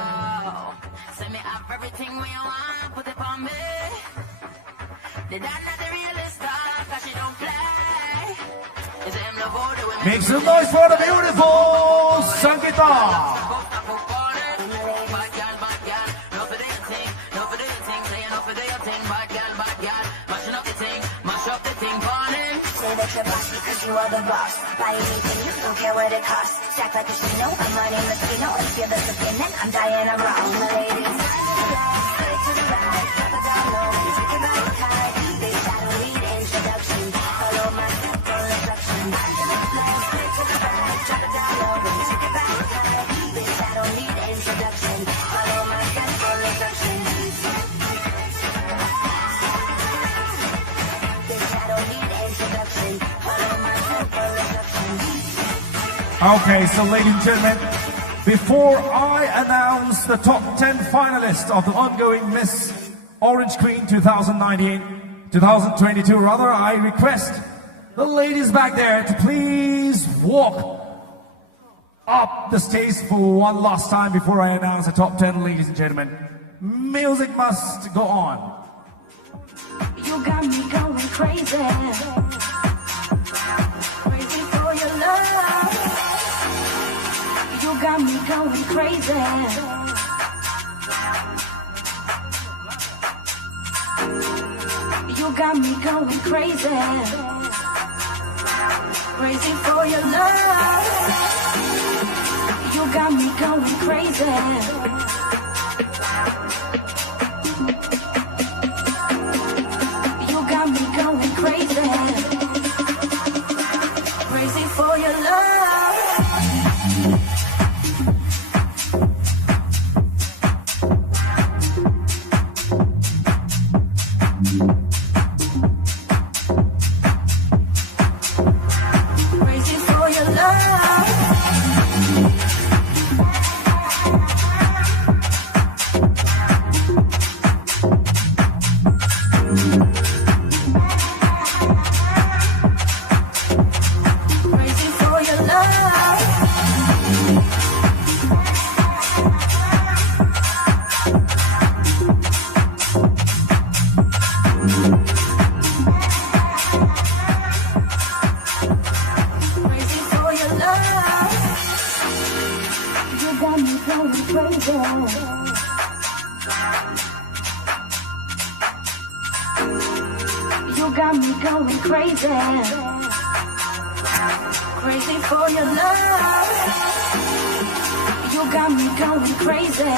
Make some noise for the beautiful Sangeeta. Because you are the boss. Buy anything, you don't care what it costs. Stack like a Chino, I'm running the Spino. If you're the opinion, I'm Diana Ross. The ladies, straight to the right, drop it down low, take it back high. Bitch, I don't need introduction. Follow my simple instruction. Straight to the right, drop it down low, take it back high. Bitch, I don't need introduction. Follow my simple instruction. Bitch, I don't need introduction. Okay, so ladies and gentlemen, before I announce the top 10 finalists of the ongoing Miss Orange Queen 2022 rather, I request the ladies back there to please walk up the stage for one last time before I announce the top 10, ladies and gentlemen. Music must go on. You got me going crazy. Crazy for your love. You got me going crazy. You got me going crazy. Crazy for your love. You got me going crazy. You got me going crazy. Crazy for your love. Crazy for your love. Crazy for your love. Crazy for your love. You got me going crazy. You got me going crazy. Crazy for your love. You got me going crazy.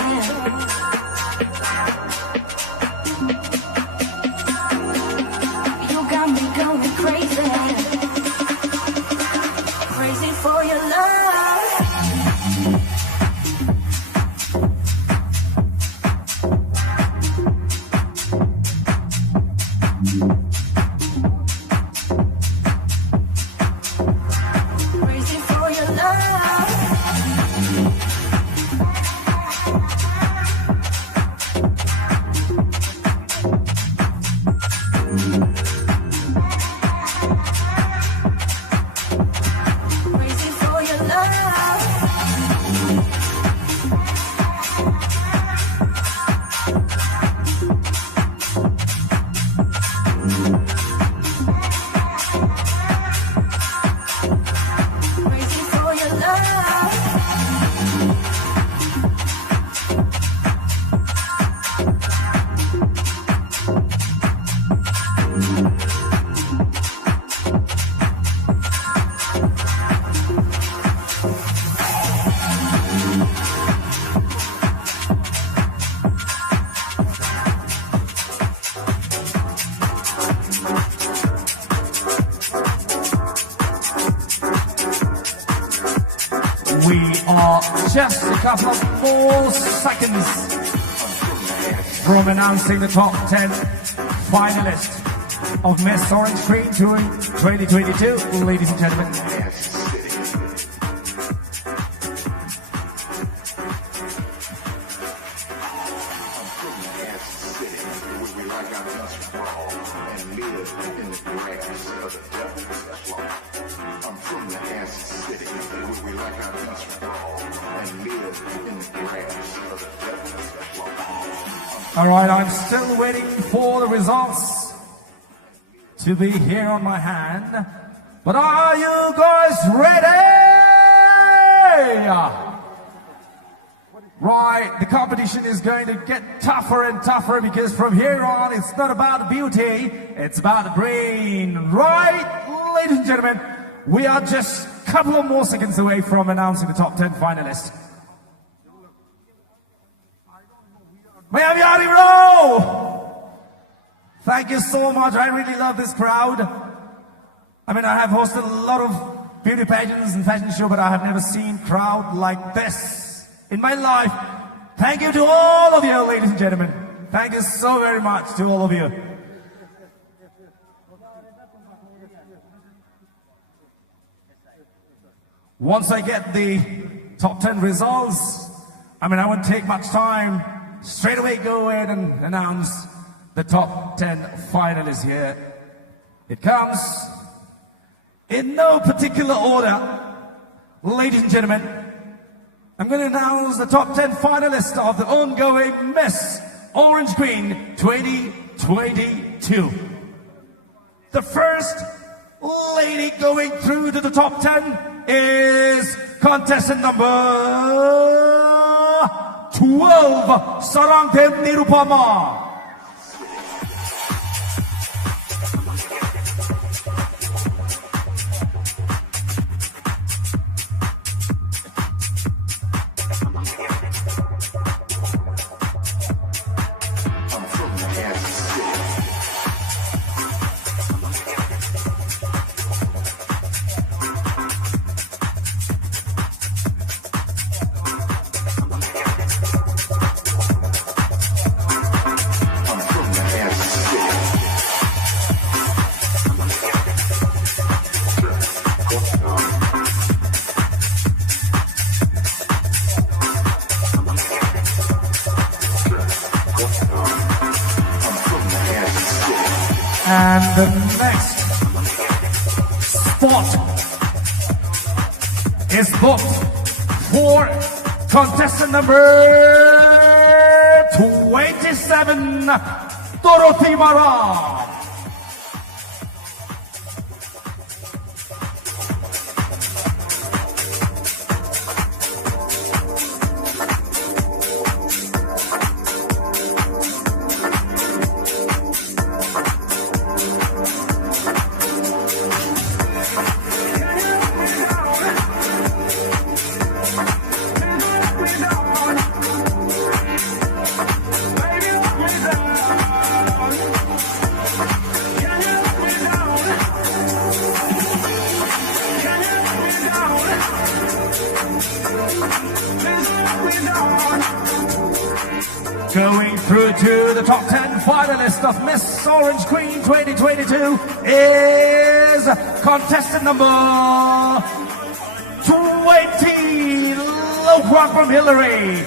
You got me going crazy. Crazy for your love. Crazy for your love. Crazy for your love. Crazy for your love. We are just a couple of more seconds from announcing the top 10 finalists of Miss Orange Queen 2022, ladies and gentlemen. All right, I'm still waiting for the results to be here on my hand. But are you guys ready? Right, the competition is going to get tougher and tougher because from here on, it's not about beauty, it's about the brain. Right, ladies and gentlemen, we are just a couple of more seconds away from announcing the top 10 finalists. Miami Yadi Row! Thank you so much. I really love this crowd. I mean, I have hosted a lot of beauty pageants and fashion shows, but I have never seen a crowd like this in my life. Thank you to all of you, ladies and gentlemen. Thank you so very much to all of you. Once I get the top 10 results, I mean, I won't take much time. Straight away go ahead and announce the top 10 finalists here. It comes in no particular order. Ladies and gentlemen, I'm going to announce the top 10 finalists of the ongoing Miss Orange Queen 2022. The first lady going through to the top 10 is contestant number 12, Sarangdem Nirupama. And the next spot is booked for contestant number 27, Dorothy Mara. Going through to the top 10 finalist of Miss Orange Queen 2022 is contestant number 20, Low Rock from Hillary.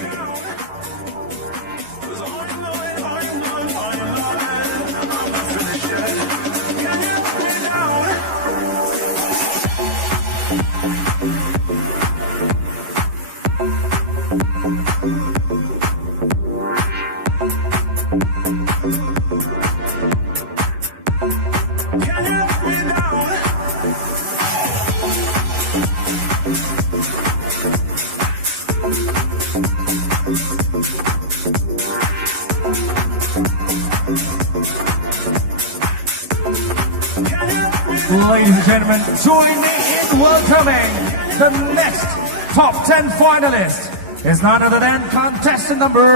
Ladies and gentlemen, join me in welcoming the next top 10 finalist is none other than contestant number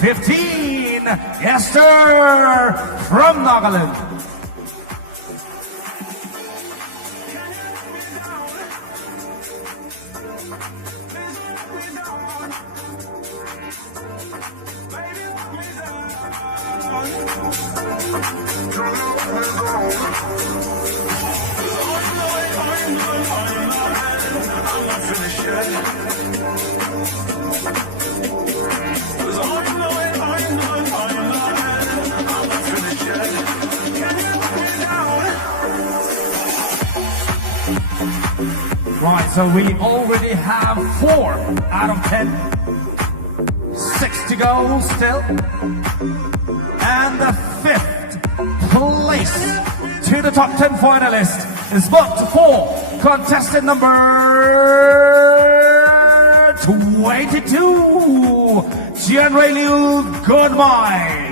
15, Esther from Nagaland. Right, so so we already have 4 out of 10. 6 to go still. And the 5th place to the top 10 finalist is booked for contestant number 22, Jianrui Liu Goodbye.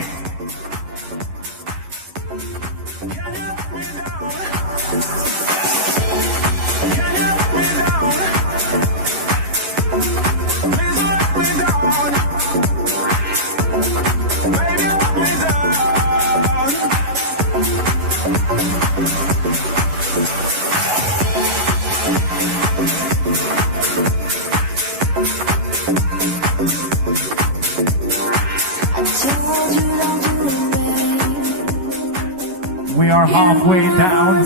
We are halfway down.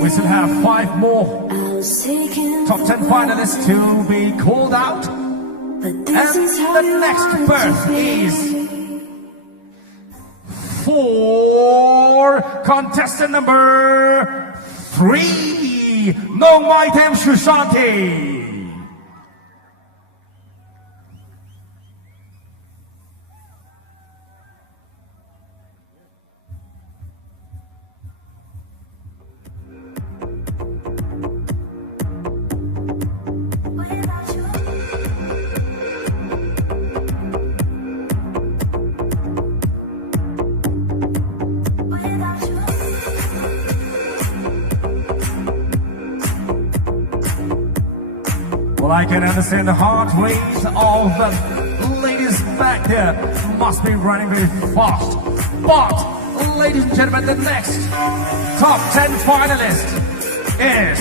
We still have 5 more top 10 finalists to be called out. And the next berth is for contestant number 3, Nongmaitem Shushanti. Well, I can understand the heart rate of the ladies back there. Must be running very fast. But, ladies and gentlemen, the next top 10 finalist is...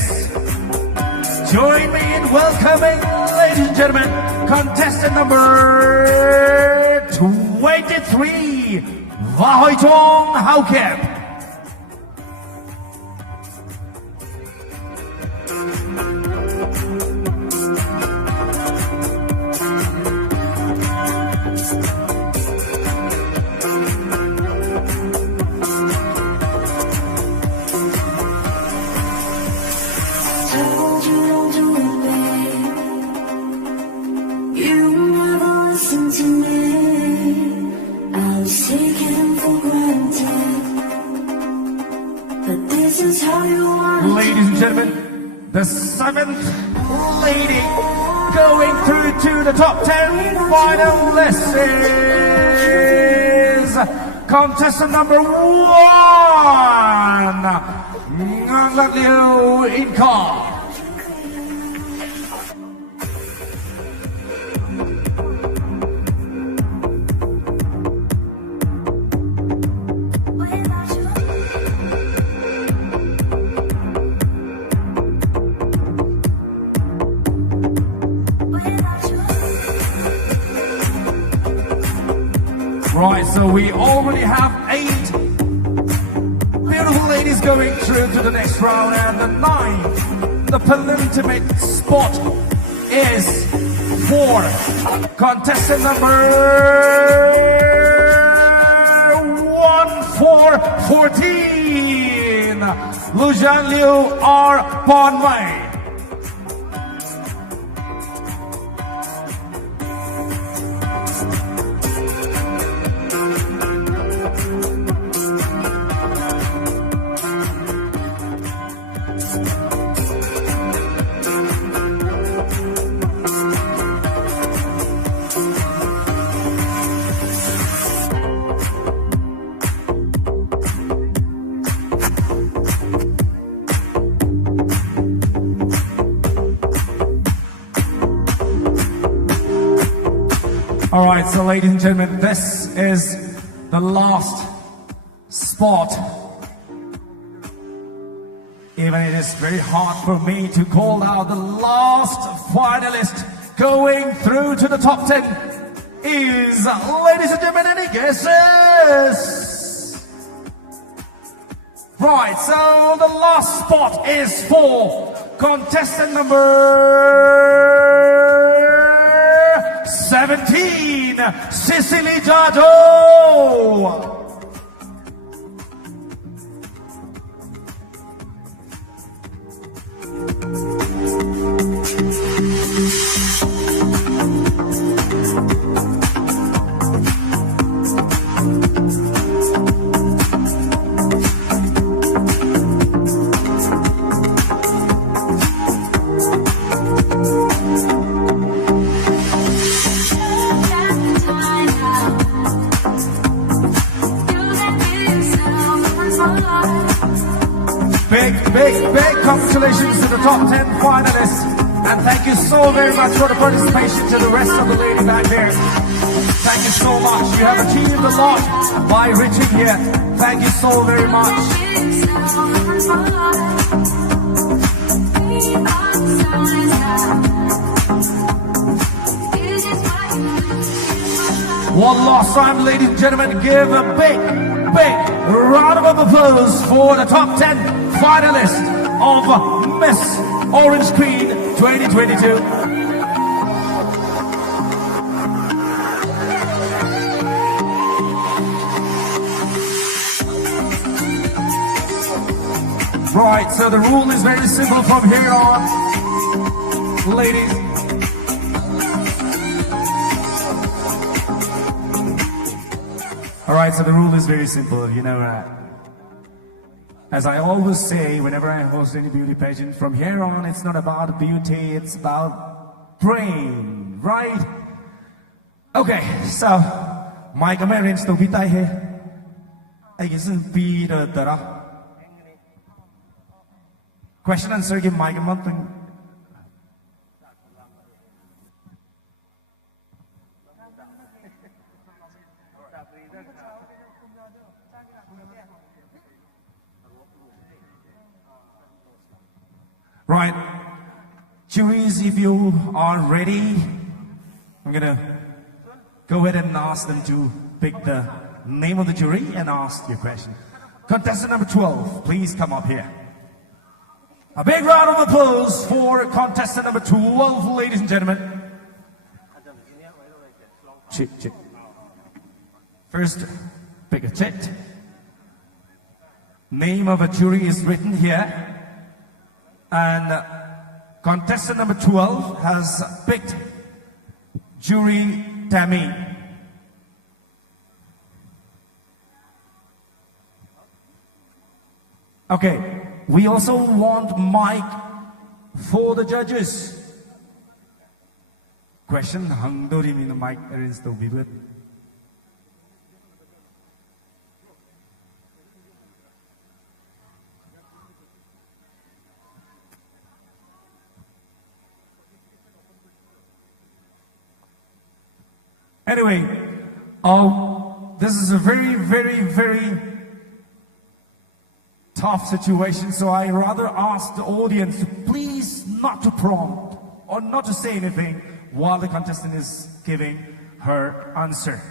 Join me in welcoming, ladies and gentlemen, contestant number 23, Vahoitong Haukep. Ladies and gentlemen, the 7th lady going through to the top 10 finalists is contestant number 1, Ngang Liu Inka. Right, so we already have 8 beautiful ladies going through to the next round, and the 9th, the penultimate spot is for contestant number 14, Lujian Liu R. Ponmei. All right, so ladies and gentlemen, this is the last spot. Even it is very hard for me to call out the last finalist going through to the top 10 is, ladies and gentlemen, any guesses? Right, so the last spot is for contestant number 17, Cicely Jado. you so very much for the participation to the rest of the ladies back there. Thank you so much. You have achieved a lot by reaching here. Thank you so very much. One last time, ladies and gentlemen, give a big round of applause for the top 10 finalists of Miss Orange Queen 2022. Right, so the rule is very simple from here on, ladies. All right, so the rule is very simple, you know. As I always say, whenever I host any beauty pageant, from here on, it's not about beauty, it's about brain, right? Okay, so my American to be here. I guess be the question answer give my monthing. Right, juries, if you are ready, I'm gonna go ahead and ask them to pick the name of the jury and ask your question. Contestant number 12, please come up here. A big round of applause for contestant number 12, ladies and gentlemen. Chit. First, pick a chit. Name of a jury is written here. And contestant number 12 has picked jury Tammy. Okay, we also want mic for the judges. Question hang do ri min mic arrange to be with. Anyway, this is a very tough situation, so I rather ask the audience to please not to prompt or not to say anything while the contestant is giving her answer.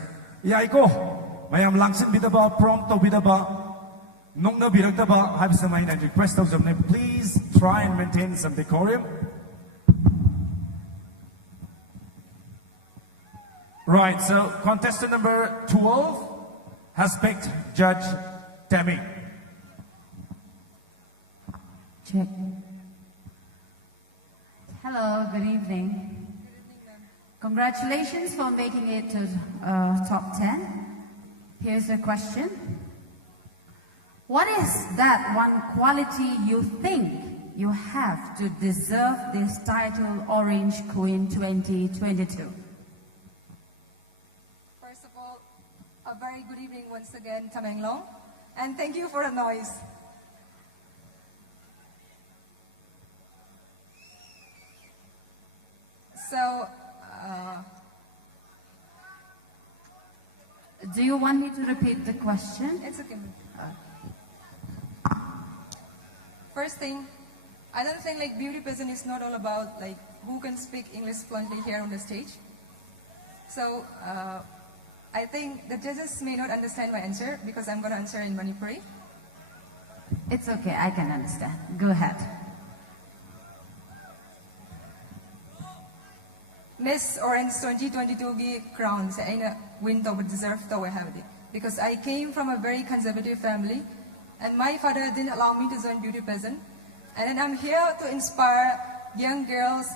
Yaiko, mayam langsin bidaba prompt to bidaba nong na birakdaba have some and request of them. Please try and maintain some decorum. Right, so contestant number 12 has picked Judge Tammy. Check. Hello, good evening. Congratulations for making it to top 10. Here's a question. What is that one quality you think you have to deserve this title Orange Queen 2022? First of all, a very good evening once again, Tamenglong, and thank you for the noise. So, do you want me to repeat the question? It's okay. First thing, I don't think like beauty pageant is not all about like who can speak English fluently here on the stage. So, I think the judges may not understand my answer because I'm going to answer in Manipuri. It's okay, I can understand. Go ahead. Miss Orange 2022 gi crown sa aina win to deserve to have it because I came from a very conservative family and my father didn't allow me to join beauty pageant, and then I'm here to inspire young girls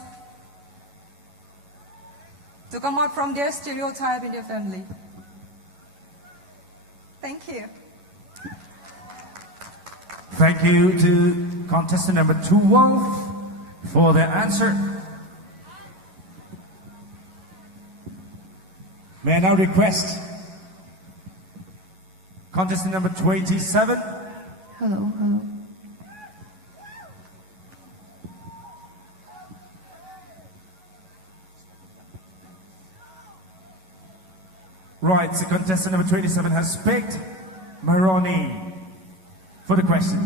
to come out from their stereotype in their family. Thank you. Thank you to contestant number 12 for their answer. May I now request contestant number 27. Hello. Right, so contestant number 27 has picked Maroni for the question.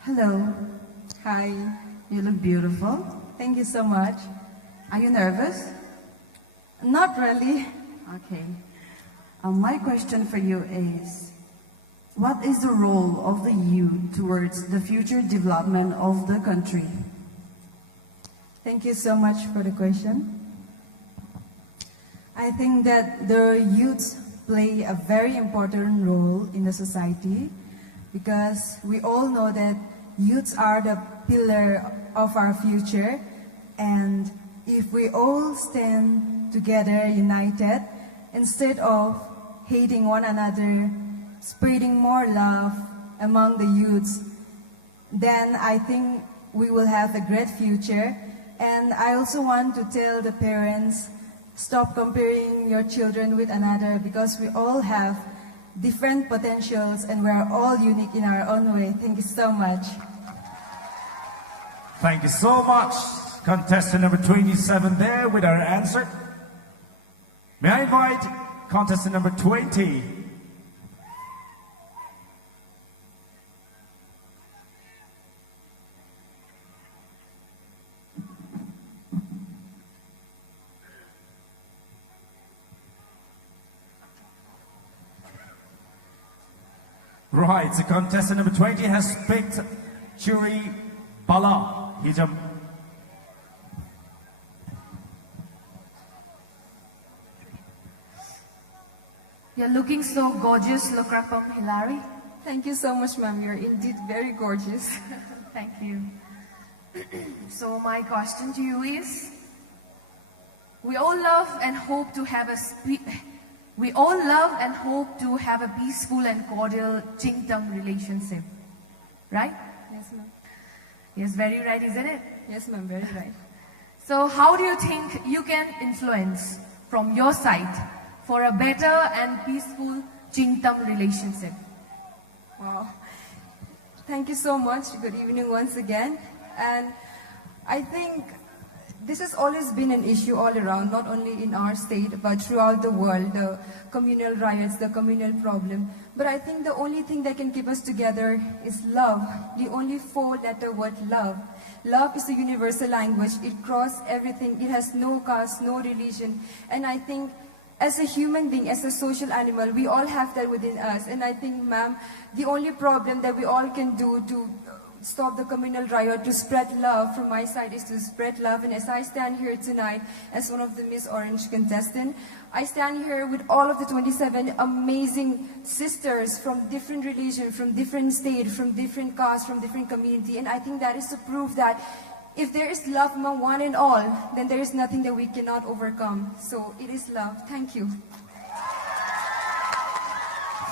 Hello. Hi. You look beautiful. Thank you so much. Are you nervous? Not really. Okay. My question for you is, what is the role of the youth towards the future development of the country? Thank you so much for the question. I think that the youth play a very important role in the society because we all know that youths are the pillar of our future, and if we all stand together united, instead of hating one another, spreading more love among the youths, then I think we will have a great future. And I also want to tell the parents, stop comparing your children with another, because we all have different potentials and we are all unique in our own way. Thank you so much. Thank you so much, contestant number 27 there with our answer. May I invite contestant number 20. Right, so contestant number 20 has picked Churi Bala Hijam. You're looking so gorgeous, Lokrapam Hilary. Thank you so much, ma'am. You're indeed very gorgeous. Thank you. So my question to you is, we all love and hope to have a peaceful and cordial Jingdam relationship, right? Yes, ma'am. Yes, very right, isn't it? Yes, ma'am, very right. So how do you think you can influence from your side for a better and peaceful Jingdam relationship? Wow. Thank you so much. Good evening once again. And I think this has always been an issue all around, not only in our state, but throughout the world, the communal riots, the communal problem. But I think the only thing that can keep us together is love, the only four-letter word, love. Love is a universal language. It crosses everything. It has no caste, no religion. And I think as a human being, as a social animal, we all have that within us. And I think, ma'am, the only problem that we all can do to stop the communal riot, to spread love from my side, is to spread love. And as I stand here tonight as one of the Miss Orange contestants, I stand here with all of the 27 amazing sisters from different religion, from different state, from different caste, from different community. And I think that is to prove that if there is love among one and all, then there is nothing that we cannot overcome. So it is love. Thank you.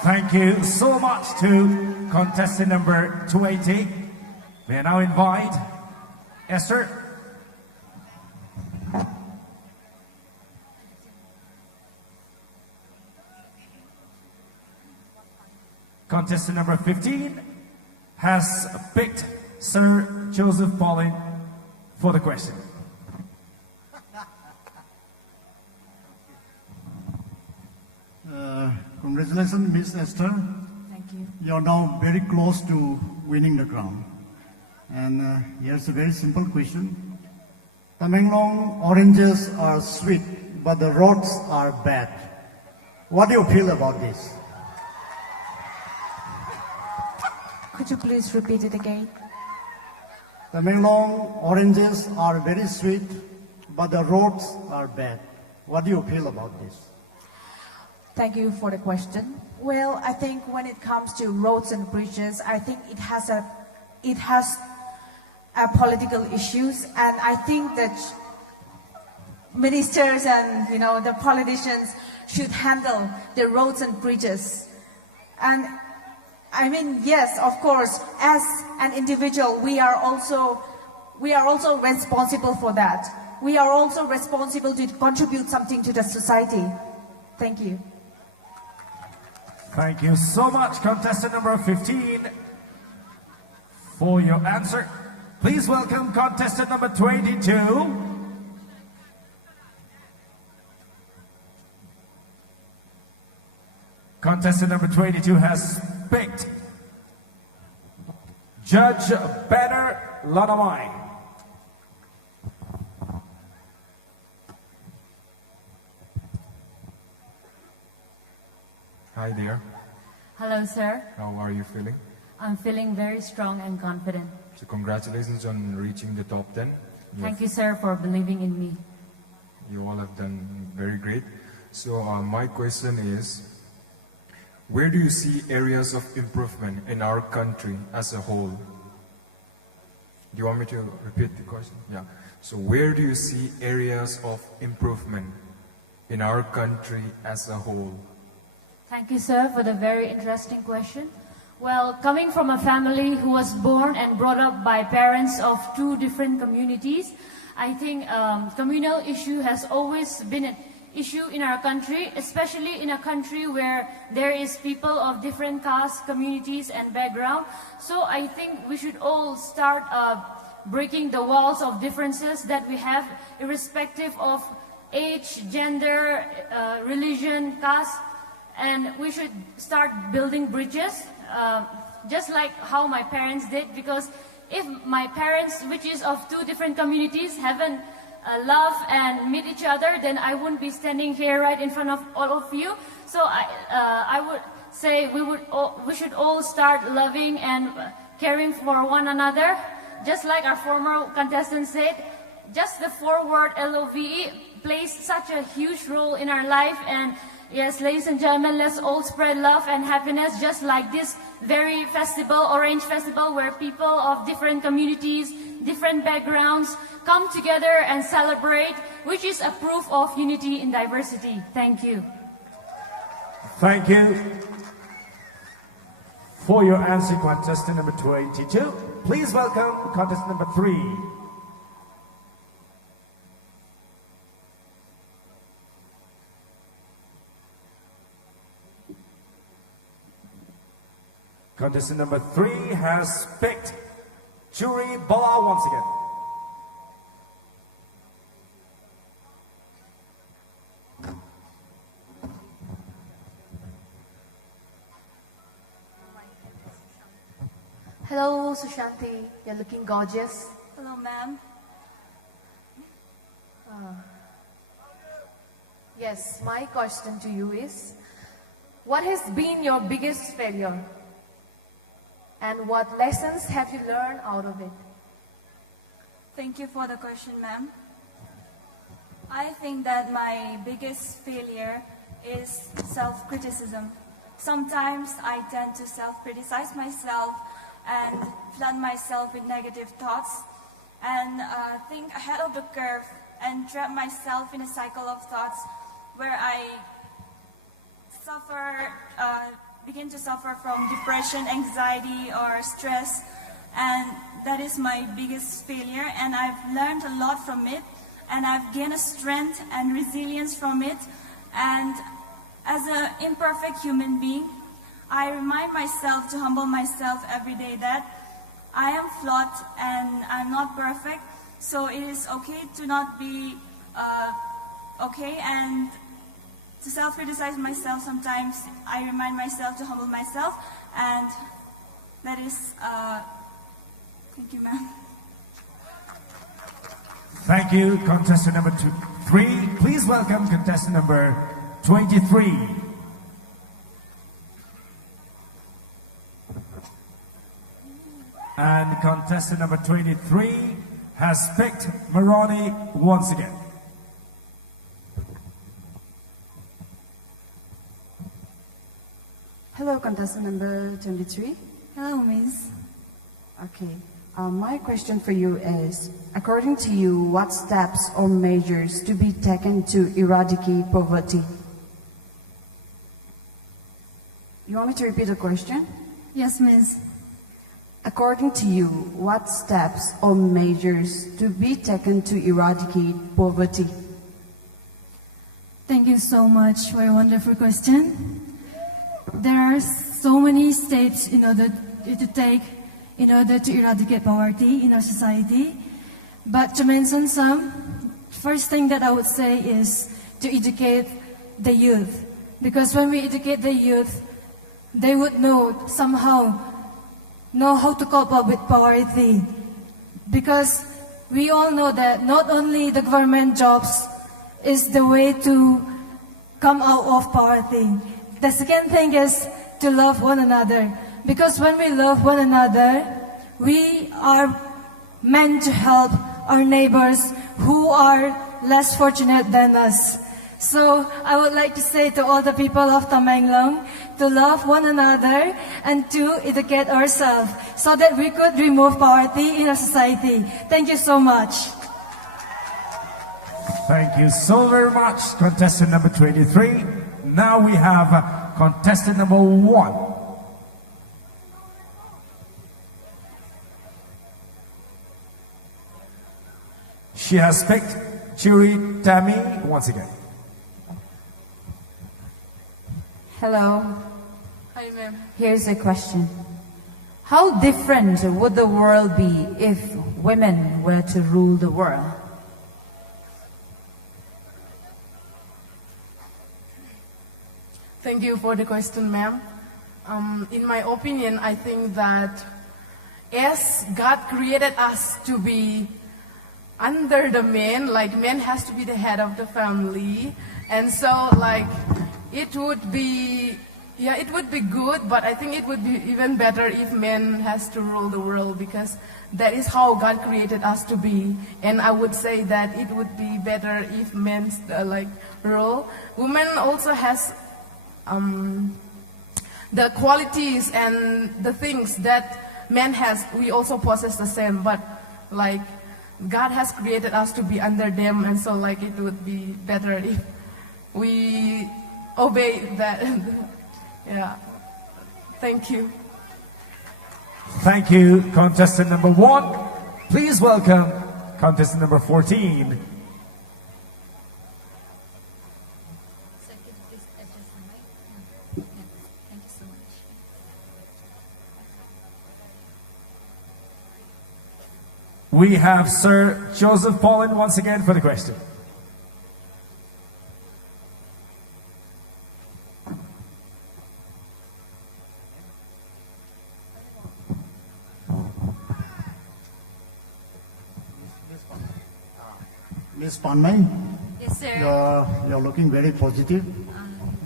Thank you so much to contestant number 280. May I now invite Esther. Contestant number 15 has picked Sir Joseph Paulin for the question. Congratulations, Miss Esther. Thank you. You're now very close to winning the crown. And here's a very simple question. Tamenglong oranges are sweet, but the roads are bad. What do you feel about this? Could you please repeat it again? Tamenglong oranges are very sweet, but the roads are bad. What do you feel about this? Thank you for the question. Well, I think when it comes to roads and bridges, I think it has political issues, and I think that ministers and the politicians should handle the roads and bridges. And I mean, yes, of course, as an individual, we are also responsible for that. We are also responsible to contribute something to the society. Thank you. Thank you so much, contestant number 15, for your answer. Please welcome contestant number 22. Contestant number 22 has picked Judge Banner Lanamai. Hi there. Hello, sir. How are you feeling? I'm feeling very strong and confident. So congratulations on reaching the top 10. Thank you, sir, for believing in me. You all have done very great. So my question is, where do you see areas of improvement in our country as a whole? Do you want me to repeat the question? Yeah. So where do you see areas of improvement in our country as a whole? Thank you, sir, for the very interesting question. Well, coming from a family who was born and brought up by parents of two different communities, I think communal issue has always been an issue in our country, especially in a country where there is people of different castes, communities, and background. So I think we should all start breaking the walls of differences that we have, irrespective of age, gender, religion, caste, and we should start building bridges, just like how my parents did, because if my parents, which is of two different communities, haven't love and meet each other, then I wouldn't be standing here right in front of all of you. So I would say we should all start loving and caring for one another, just like our former contestant said. Just the forward LOVE plays such a huge role in our life, and yes, ladies and gentlemen, let's all spread love and happiness, just like this very festival, Orange Festival, where people of different communities, different backgrounds come together and celebrate, which is a proof of unity in diversity. Thank you. Thank you for your answer, contestant number 22. Please welcome contestant number 3. Contestant number 3 has picked Churi Bala once again. Hello, Sushanti. You're looking gorgeous. Hello, ma'am. Yes, my question to you is, what has been your biggest failure? And what lessons have you learned out of it? Thank you for the question, ma'am. I think that my biggest failure is self-criticism. Sometimes I tend to self-criticize myself and flood myself with negative thoughts and think ahead of the curve and trap myself in a cycle of thoughts where I begin to suffer from depression, anxiety, or stress, and that is my biggest failure, and I've learned a lot from it, and I've gained a strength and resilience from it, and as an imperfect human being, I remind myself to humble myself every day that I am flawed and I'm not perfect, so it is okay to not be okay, and to self-criticize myself sometimes. I remind myself to humble myself, and that is, thank you, ma'am. Thank you, contestant number 3. Please welcome contestant number 23. And contestant number 23 has picked Maroni once again. Hello, contestant number 23. Hello, miss. Okay. My question for you is, according to you, what steps or measures to be taken to eradicate poverty? You want me to repeat the question? Yes, miss. According to you, what steps or measures to be taken to eradicate poverty? Thank you so much for your wonderful question. There are so many steps in order to take in order to eradicate poverty in our society. But to mention some, first thing that I would say is to educate the youth. Because when we educate the youth, they would somehow know how to cope up with poverty. Because we all know that not only the government jobs is the way to come out of poverty. The second thing is to love one another. Because when we love one another, we are meant to help our neighbors who are less fortunate than us. So I would like to say to all the people of Tamenglong to love one another and to educate ourselves so that we could remove poverty in our society. Thank you so much. Thank you so very much, contestant number 23. Now we have contestant number 1. She has picked Churi Tammy once again. Hello. Hi, ma'am. Here's a question. How different would the world be if women were to rule the world? Thank you for the question, ma'am. In my opinion, I think that as God created us to be under the man, like man has to be the head of the family, and so like it would be good, but I think it would be even better if men has to rule the world, because that is how God created us to be. And I would say that it would be better if men rule. Women also has the qualities and the things that men has. We also possess the same, but like God has created us to be under them, and so like it would be better if we obey that. Yeah. Thank you. Thank you, contestant number 1. Please welcome contestant number 14. We have Sir Joseph Paulin once again for the question. Ms. Panmay, Yes, sir. you're looking very positive,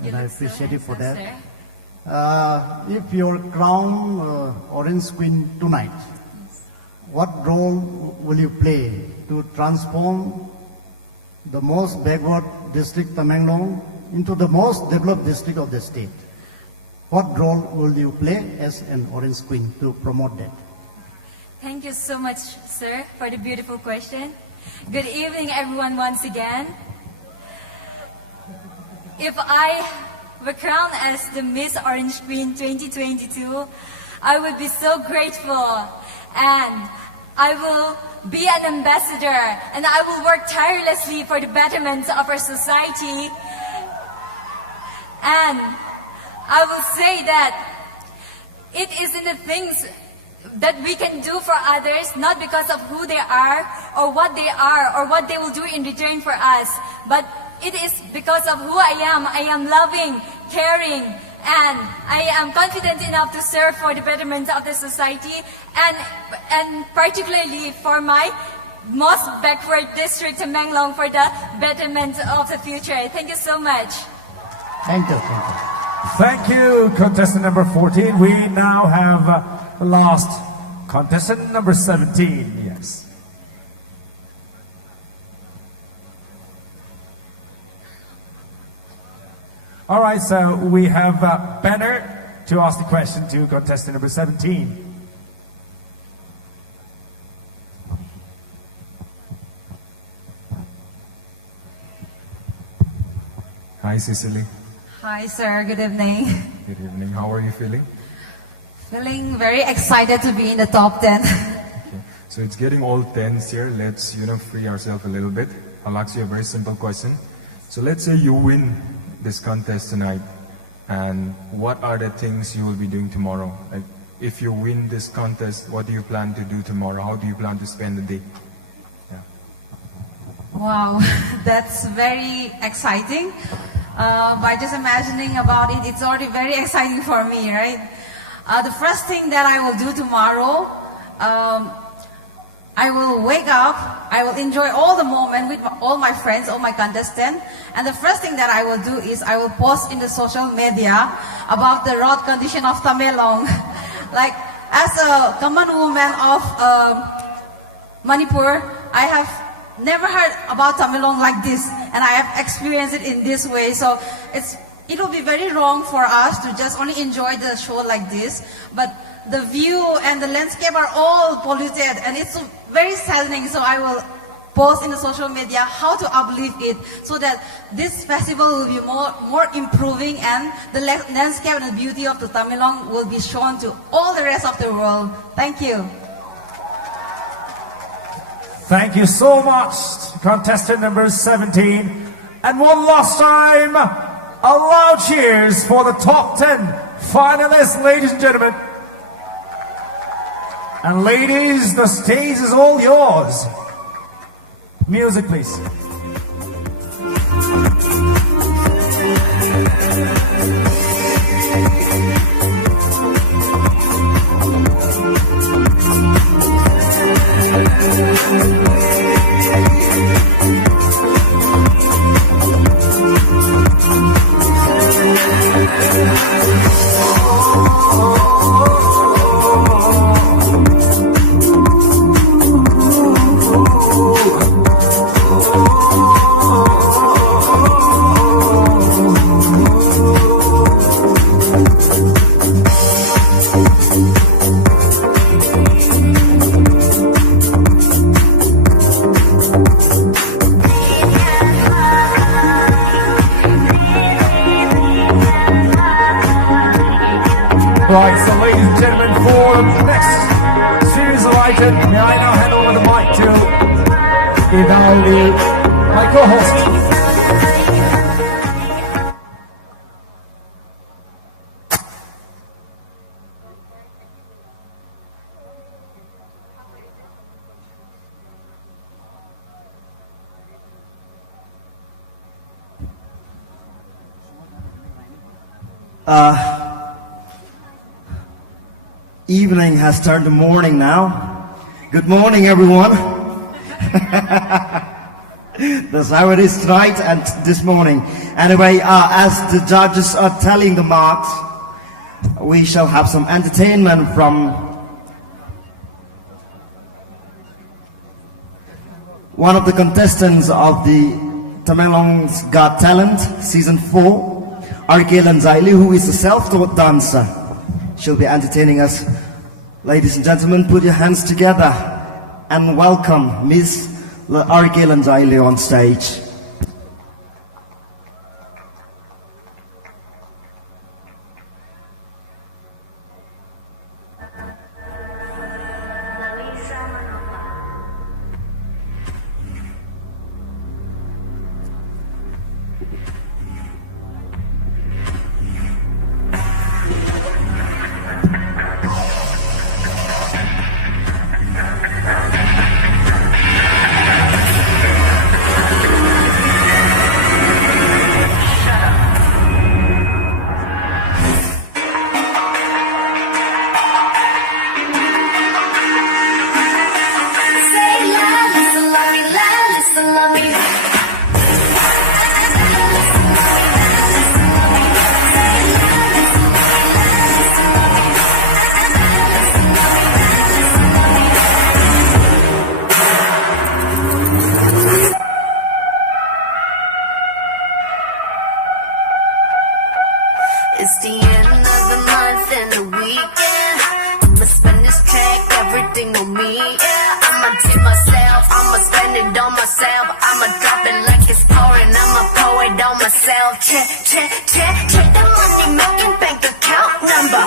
and I appreciate you for that. If you're crowned Orange Queen tonight, what role will you play to transform the most backward district, Tamenglong, into the most developed district of the state? What role will you play as an Orange Queen to promote that? Thank you so much, sir, for the beautiful question. Good evening, everyone, once again. If I were crowned as the Miss Orange Queen 2022, I would be so grateful, and I will be an ambassador, and I will work tirelessly for the betterment of our society. And I will say that it is in the things that we can do for others, not because of who they are or what they will do in return for us, but it is because of who I am. I am loving, caring, and I am confident enough to serve for the betterment of the society, and particularly for my most backward district, Tamenglong, for the betterment of the future. Thank you so much. Thank you. Thank you, contestant number 14. We now have last contestant number 17. Yes. All right, so we have Banner to ask the question to contestant number 17. Hi, Cicely. Hi, sir. Good evening. Good evening. How are you feeling? Feeling very excited to be in the top 10. So it's getting all tense here. Let's, free ourselves a little bit. I'll ask you a very simple question. So let's say you win this contest tonight, and what are the things you will be doing tomorrow? Like, if you win this contest, what do you plan to do tomorrow? How do you plan to spend the day? Wow, that's very exciting. By just imagining about it, it's already very exciting for me, right? The first thing that I will do tomorrow, I will wake up, I will enjoy all the moment with all my friends, all my contestants, and the first thing that I will do is I will post in the social media about the road condition of Tamenglong. Like, as a common woman of Manipur, I have never heard about Tamenglong like this, and I have experienced it in this way. So it will be very wrong for us to just only enjoy the show like this, but the view and the landscape are all polluted, and it's very saddening. So I will post in the social media how to uplift it, so that this festival will be more improving, and the landscape and the beauty of the Tamenglong will be shown to all the rest of the world. Thank you. Thank you so much, contestant number 17. And one last time, a loud cheers for the top 10 finalists, ladies and gentlemen. And ladies, the stage is all yours. Music, please. Right, so ladies and gentlemen, for the next series of items, may I now hand over the mic to Ivaldi, my co-host. Evening has turned to morning now. Good morning, everyone. That's how it is tonight and this morning. Anyway, as the judges are telling the marks, we shall have some entertainment from one of the contestants of the Tamenglong's Got Talent, Season 4, R.K. Lanzaili, who is a self-taught dancer. She'll be entertaining us. Ladies and gentlemen, put your hands together and welcome Miss R.K. Lanzaili on stage. It's the end of the month and the weekend. I'ma spend this check, everything on me, yeah. I'ma tip myself, I'ma spend it on myself. I'ma drop it like it's pouring, I'ma pour it on myself. Check, check, check, check the money making bank account number.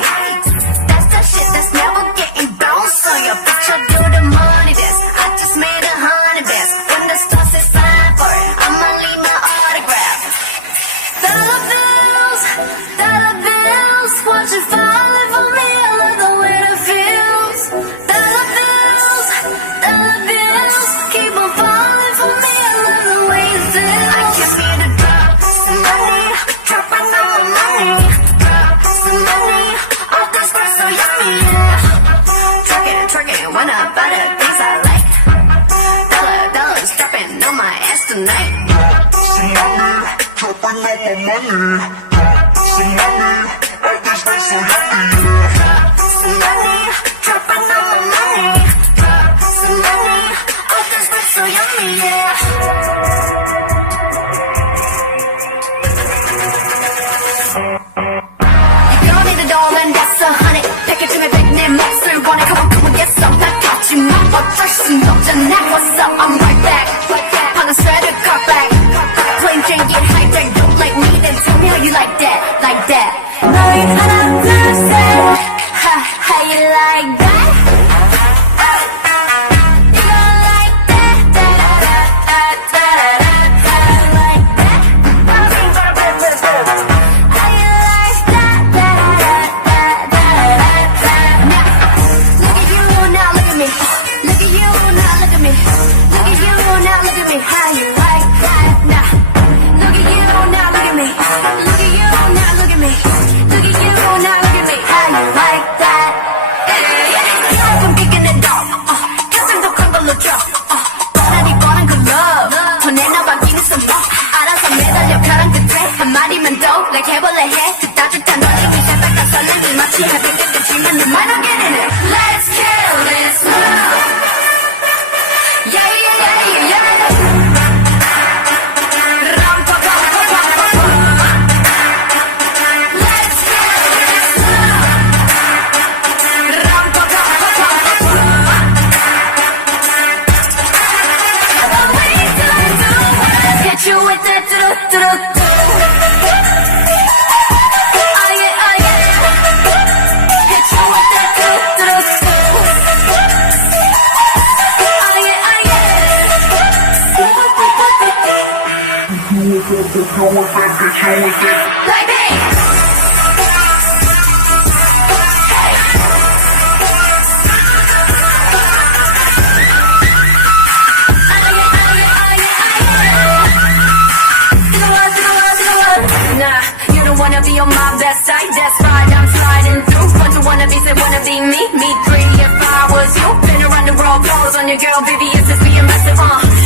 That's the shit that's never getting bounced on your bitch. I do the money dance, I just made 100 bands. When the stars say sign for it, I'ma leave my autograph. Dollar bills, watch it falling for me. I love the way twerking when I buy the things I like. Dollars dropping on my ass tonight. Some money, dropping all my money. Some money, all this night so yummy, yeah. Some money, dropping on my money. Some money, all this night so yummy, yeah. You don't need a doll and that's $100. Package me back 내 몫을 원해. Come on, get some. 나 touching my 어쩔 순 없잖아. What's up? I'm right back. 방금 sweater cut back. Plain Jane get hijack. Don't like me, then tell me how you like that, like that. 너희 하나 둘 셋. How you like that? You gonna like that, like that. How you like that, Now, look at you now, look at me. Look at you now, look at me. Look at you now, look at me. How you like that? Now, look at you now, look at me. Look at you now, look at me. Look at you now, look at me. How you like that? 조금 비긴 내 dog. 가슴도 큰 걸로 줘. 뻔하니 뻔한 그 love. 더 내놔봐기는 some more. 알아서 매달려 벼랑 끝에 한마디만 더. like 해볼래 해. 그 따뜻한 너에게 살짝 설레는 마치 햇빛 끝이면 너 might not get in it. Let's kill this love. Yeah, yeah, yeah, yeah. Let's kill this love. Hit you with that do-do-do-do. Oh yeah, oh yeah. Hit you with that do-do-do-do. Oh yeah, oh yeah. Like me. Nah, you don't wanna be on my best side. That's right, I'm sliding through. What you wanna be, say wanna be me. Me three if I was you. Been around the world, pose on your girl, baby, it's just being massive,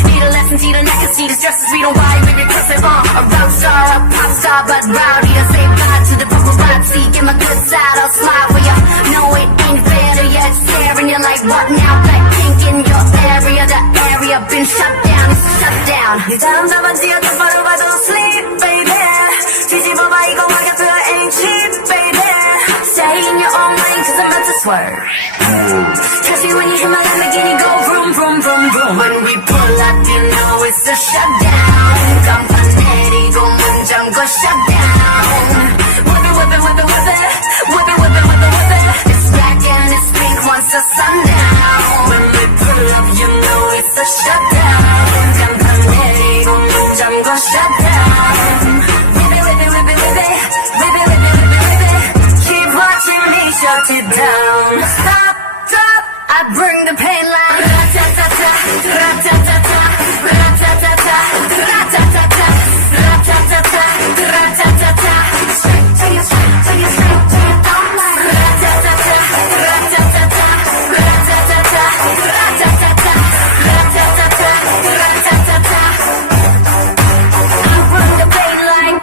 Need a lesson, see the neck, see the stresses, we don't worry, baby, cursive, A rock star, a pop star, but rowdy. I say bye to the paparazzi. Get my good side, I'll smile for ya. No, it ain't fair to ya. It's staring you like, what now? Blackpink in your area. The area been shut down, it's shut down. 네 다음 잡아지어 좀 바로 봐도 sleep, baby. 뒤집어봐 이거 말야 to ain't cheap, baby. Stay in your own lane, cause I'm about to swerve. Trust me when you hear my Lamborghini go vroom, vroom, vroom, vroom. When we pull up, you know it's a shutdown. 간판 내리고 문 잠궈 shutdown. Whip it, whip it, whip it, whip it. Whip it, whip it, whip it, whip it. It's black and it's pink once the sundown. When we pull up, you know it's a shutdown. 간판 내리고 문 잠궈 shutdown. Whip it, whip it, whip it, whip it. Whip it, whip it, whip it, whip it. Keep watching me shut it down. Stop, drop, I bring the pain line. Ra-ta-ta-ta, ra-ta-ta-ta, ra-ta-ta-ta, ra-ta-ta-ta, ra-ta-ta-ta, ra-ta-ta-ta. Straight to your straight to your straight to your thumb line. Ra-ta-ta-ta, ra-ta-ta-ta, ra-ta-ta-ta, ra-ta-ta-ta, ra-ta-ta-ta, ra-ta-ta-ta. I bring the pain line.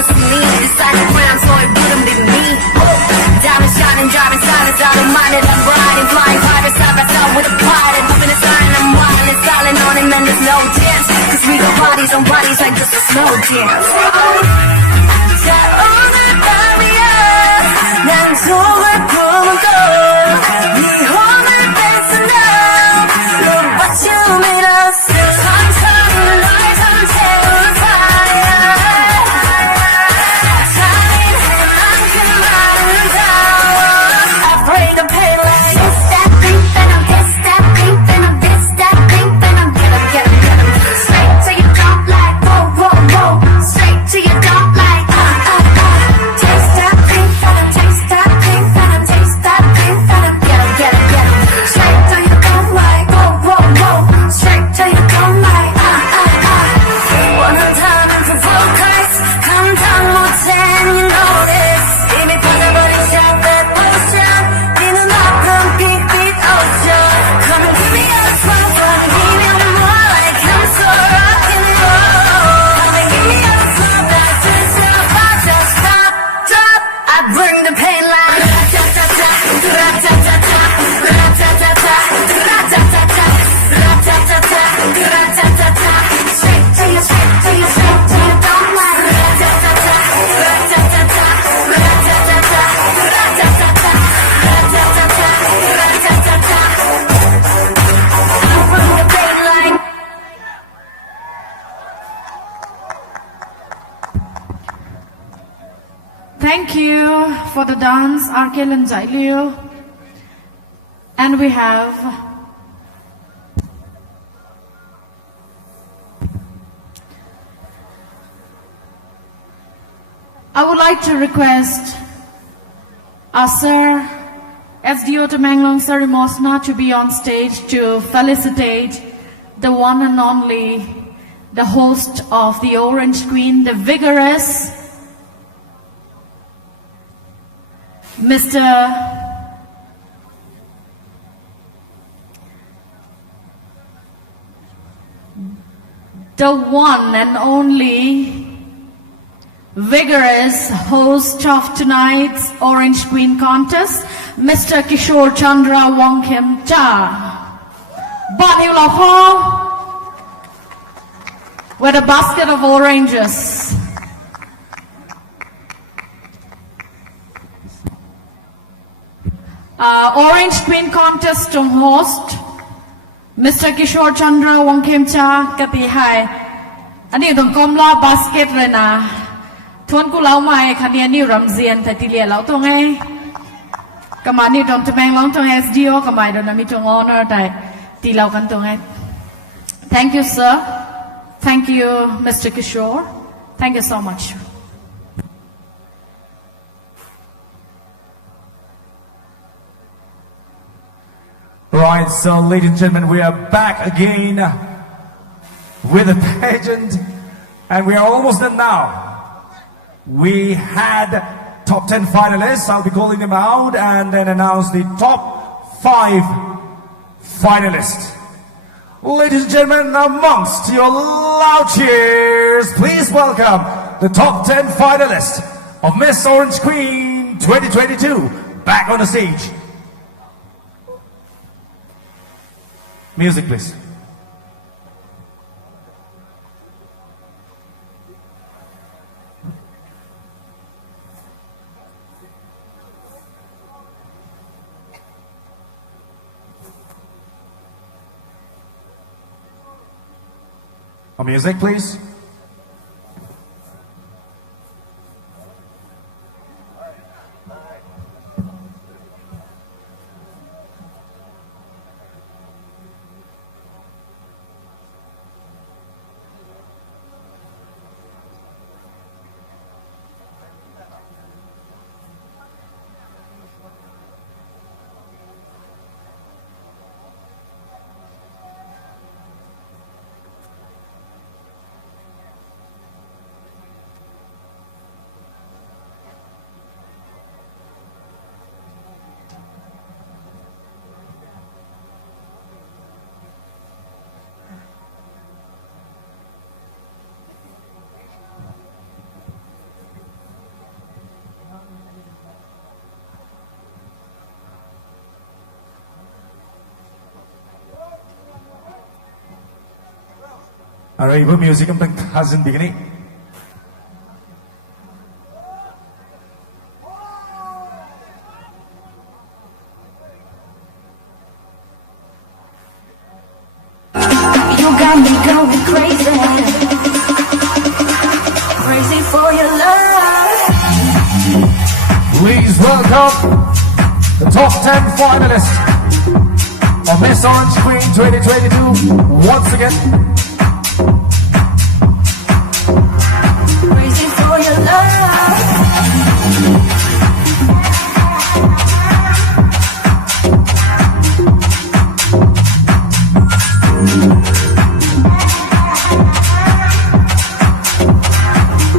wanna see me inside the ground, so it wouldn't be me. Diamond shining, driving silence, I don't mind it. I'm riding, flying pirates side by side with a pilot. Moving aside and I'm wildin', styling on him and there's no dance. Cause we got bodies on bodies like just a slow dance. 자 오늘 밤이야 난 속을 품고 네 혼을 뺏어 now. Look what you made us. 천천히 너의 잠재우는 fire. 잔인한 만큼 아름다워. I bring the pain like this, that, think that I'm this, that, think that I'm this, that, think that I'm get 'em, get 'em, get 'em. Straight to your dump like whoa, whoa, whoa. Straight to your dump like taste that pink venom, taste that pink venom, taste that pink venom. Get 'em, get 'em, get 'em. Straight to your dump like whoa, whoa, whoa. Straight to your dump like 원한 다음엔 provokers. 감당 못해 and you know this. 이미 빠져버린 shot that potion. 네 눈앞은 big, big ocean. Come and give me a spark, give me more like I'm so rockin' and roll. Come and give me a spark, that's it, I just stop, drop. I bring the pain like ra-ta-ta-ta, ra-ta-ta-ta, ra-ta-ta-ta, ra-ta-ta-ta, ra-ta-ta-ta, ra-ta-ta-ta. Straight to your, straight to your, straight to your dumb like ra-ta-ta-ta, ra-ta-ta-ta, ra-ta-ta-ta, ra-ta-ta-ta, ra-ta-ta-ta, ra-ta-ta-ta. I bring the pain like. Thank you for the dance, Arkel and Jailiu. And we have I would like to request our Sir SDO Tamenglong Sir Mosna to be on stage to felicitate the one and only, the host of the Orange Queen, the vigorous Mr. The one and only vigorous host of tonight's Orange Queen contest, Mr. Kishore Chandra Wongkim Cha. Bonnie Lafon with a basket of oranges. Orange Queen contest to host Mr. Kishore Chandra Wongkim Cha Kati Hai. Ani dong komla basket rena. Tuan ku lau mai khani ani Ramzian tatilia lau tong ai. Kamani dong Tamenglong tong SDO kamai dong nami tong honor tai ti lau kan tong ai. Thank you, sir. Thank you, Mr. Kishore. Thank you so much. Right, so ladies and gentlemen, we are back again with a pageant, and we are almost done now. We had top 10 finalists. I'll be calling them out and then announce the top 5 finalists. Ladies and gentlemen, amongst your loud cheers, please welcome the top 10 finalists of Miss Orange Queen 2022 back on the stage. Music, please. Music, please. Arriba music ang hasn't beginning. You got me going crazy, crazy for your love. Please welcome the top 10 finalists of Miss Orange Queen 2022 once again. Crazy for your love.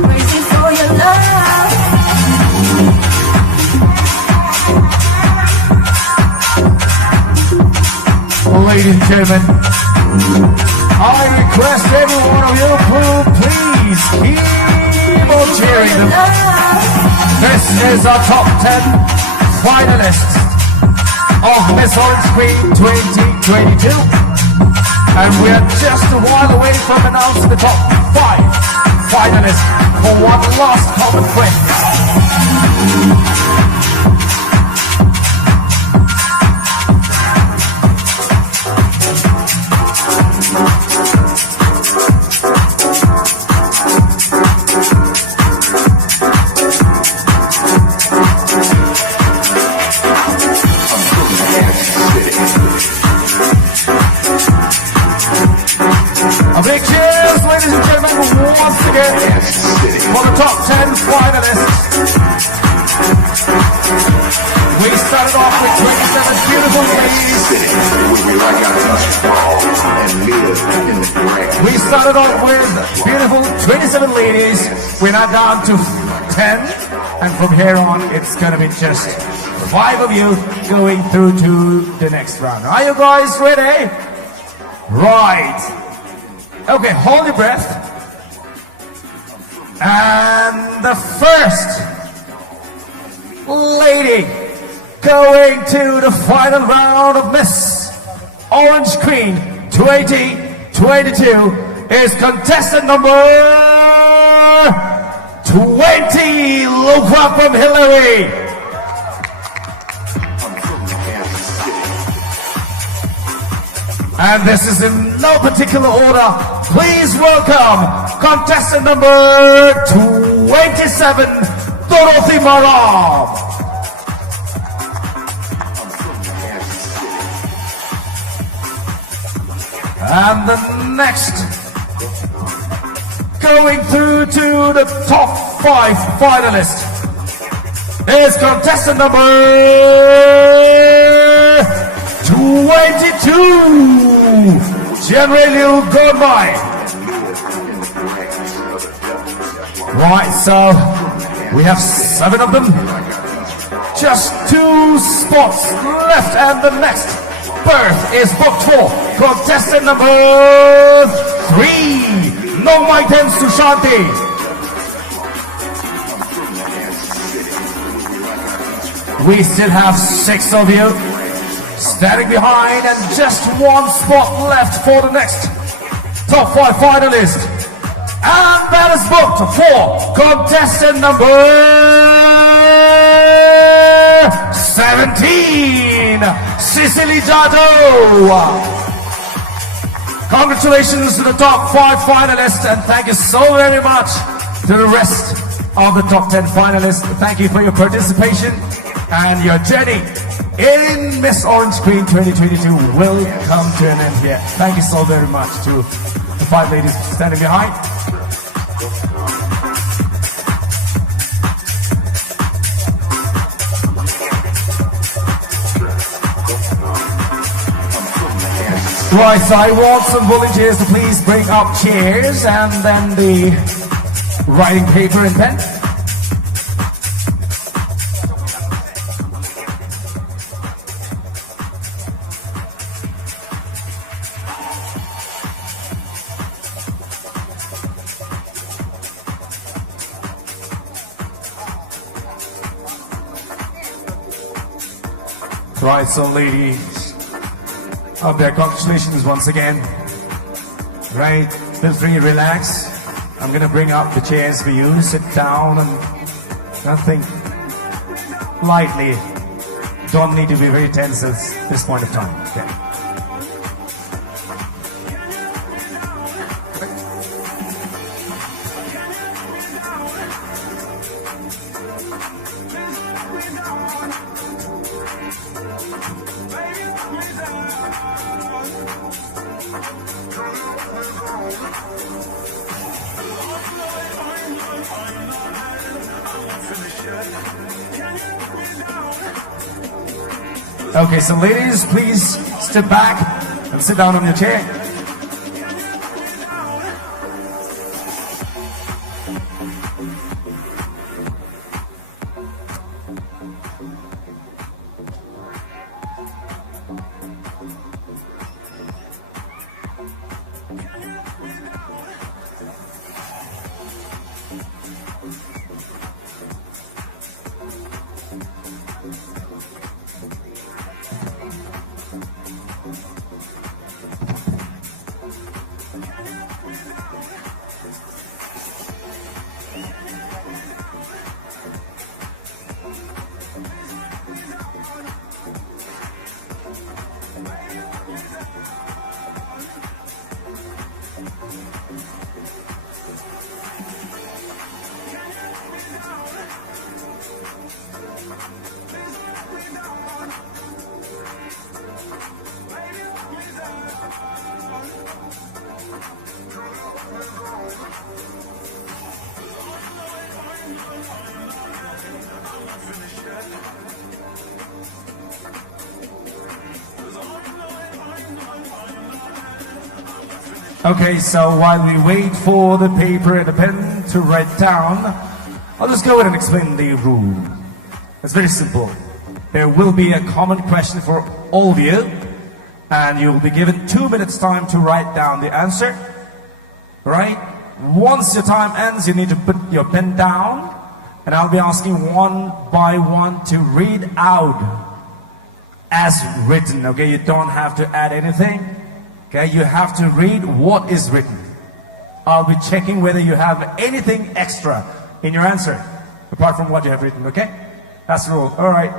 Crazy for your love. Ladies and gentlemen, I request every one of you to please keep on cheering them. This is our top 10 finalists of Miss Orange Queen 2022. And we are just a while away from announcing the top 5 finalists for one last common friend. A big cheers, ladies and gentlemen, once again for the top 10 finalists. We started off with 27 beautiful ladies. We started off with beautiful 27 ladies. We're now down to 10. And from here on, it's going to be just 5 of you going through to the next round. Are you guys ready? Right. Okay, hold your breath. And the first lady going to the final round of Miss Orange Queen 2022 is contestant number 20. Look up from Hillary. And this is in no particular order. Please welcome contestant number 27, Dorothy Maram. And the next, going through to the top 5 finalists, is contestant number 22, General Goodbye. Right, so we have 7 of them. Just 2 spots left, and the next berth is booked for contestant number 3, Nomaitan Sushanti. We still have 6 of you standing behind, and just 1 spot left for the next top 5 finalist. And that is booked for contestant number 17, Cicely Jado. Congratulations to the top 5 finalists, and thank you so very much to the rest of the top 10 finalists. Thank you for your participation, and your journey in Miss Orange Queen 2022 will come to an end here. Thank you so very much to the 5 ladies standing behind. Right, so I want some volunteers to please bring up chairs and then the writing paper and pen. Right, so ladies, out there, congratulations once again. Right, feel free, relax. I'm gonna bring up the chairs for you. Sit down and think lightly. Don't need to be very tense at this point of time. Okay. Okay, so ladies, please step back and sit down on your chair. Okay, so while we wait for the paper and the pen to write down, I'll just go ahead and explain the rule. It's very simple. There will be a common question for all of you, and you'll be given 2 minutes time to write down the answer. Right? Once your time ends, you need to put your pen down, and I'll be asking one by one to read out as written. Okay, you don't have to add anything. Okay, you have to read what is written. I'll be checking whether you have anything extra in your answer, apart from what you have written, okay? That's the rule. All right.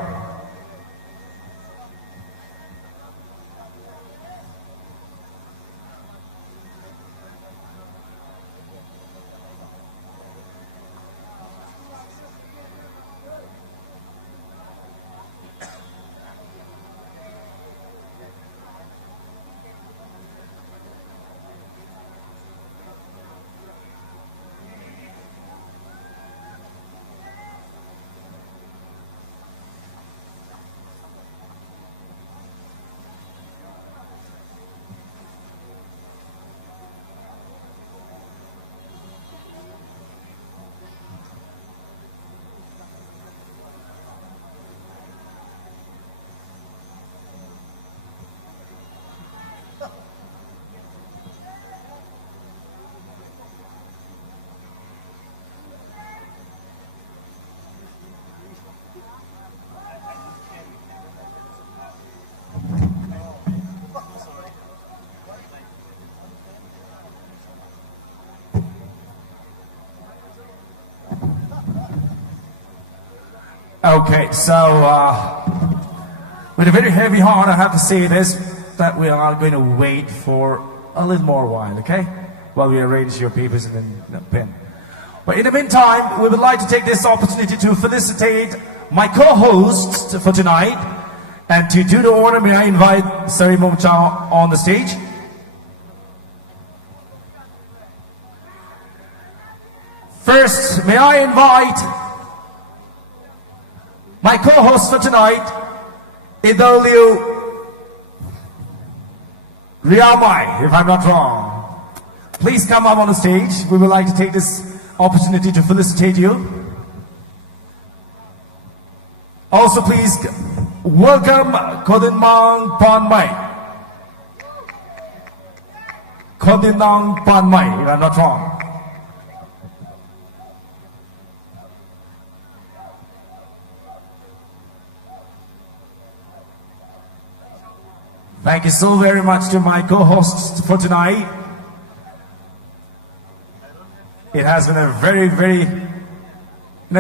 Okay, so with a very heavy heart, I have to say this, that we are going to wait for a little more while, okay? While we arrange your papers and the pen. But in the meantime, we would like to take this opportunity to felicitate my co-hosts for tonight. And to do the honor, may I invite Sari Mom Chow on the stage. First, may I invite my co-host for tonight, Idoliu Riamai, if I'm not wrong. Please come up on the stage. We would like to take this opportunity to felicitate you. Also, please welcome Kodinmang Panmai. Kodinmang Panmai, if I'm not wrong. Thank you so very much to my co-hosts for tonight. has been a very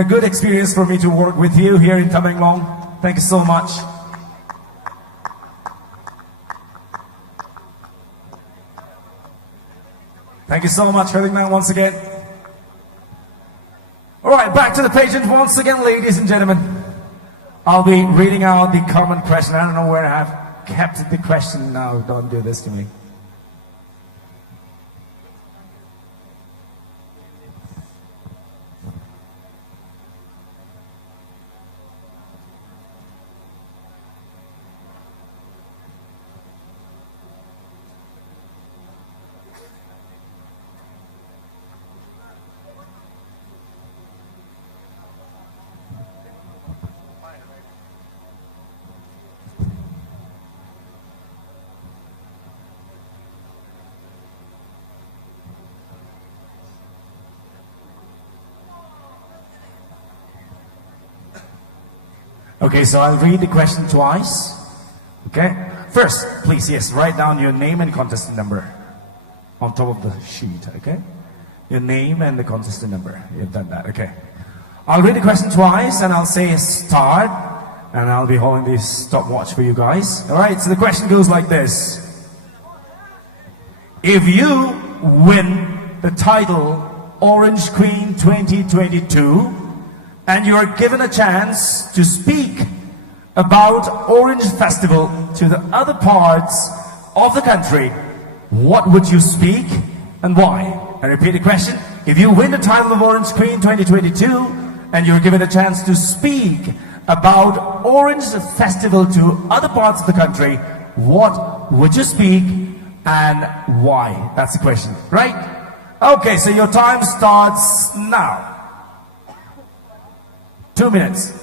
good experience for me to work with you here in Tamenglong. Thank you so much. Thank you so much, Herlingman, once again. All right, back to the pageant once again, ladies and gentlemen. I'll be reading out the common question. I don't know where I have kept the question now. Don't do this to me. Okay, so I'll read the question twice. Okay? First, please, yes, write down your name and contestant number on top of the sheet, okay? Your name and the contestant number. You've done that, okay. I'll read the question twice and I'll say start, and I'll be holding this stopwatch for you guys. Alright, so the question goes like this. If you win the title Orange Queen 2022, and you are given a chance to speak about Orange Festival to the other parts of the country, what would you speak and why? I repeat the question. If you win the title of Orange Queen 2022 and you're given a chance to speak about Orange Festival to other parts of the country, what would you speak and why? That's the question, right? Okay, so your time starts now. 2 minutes.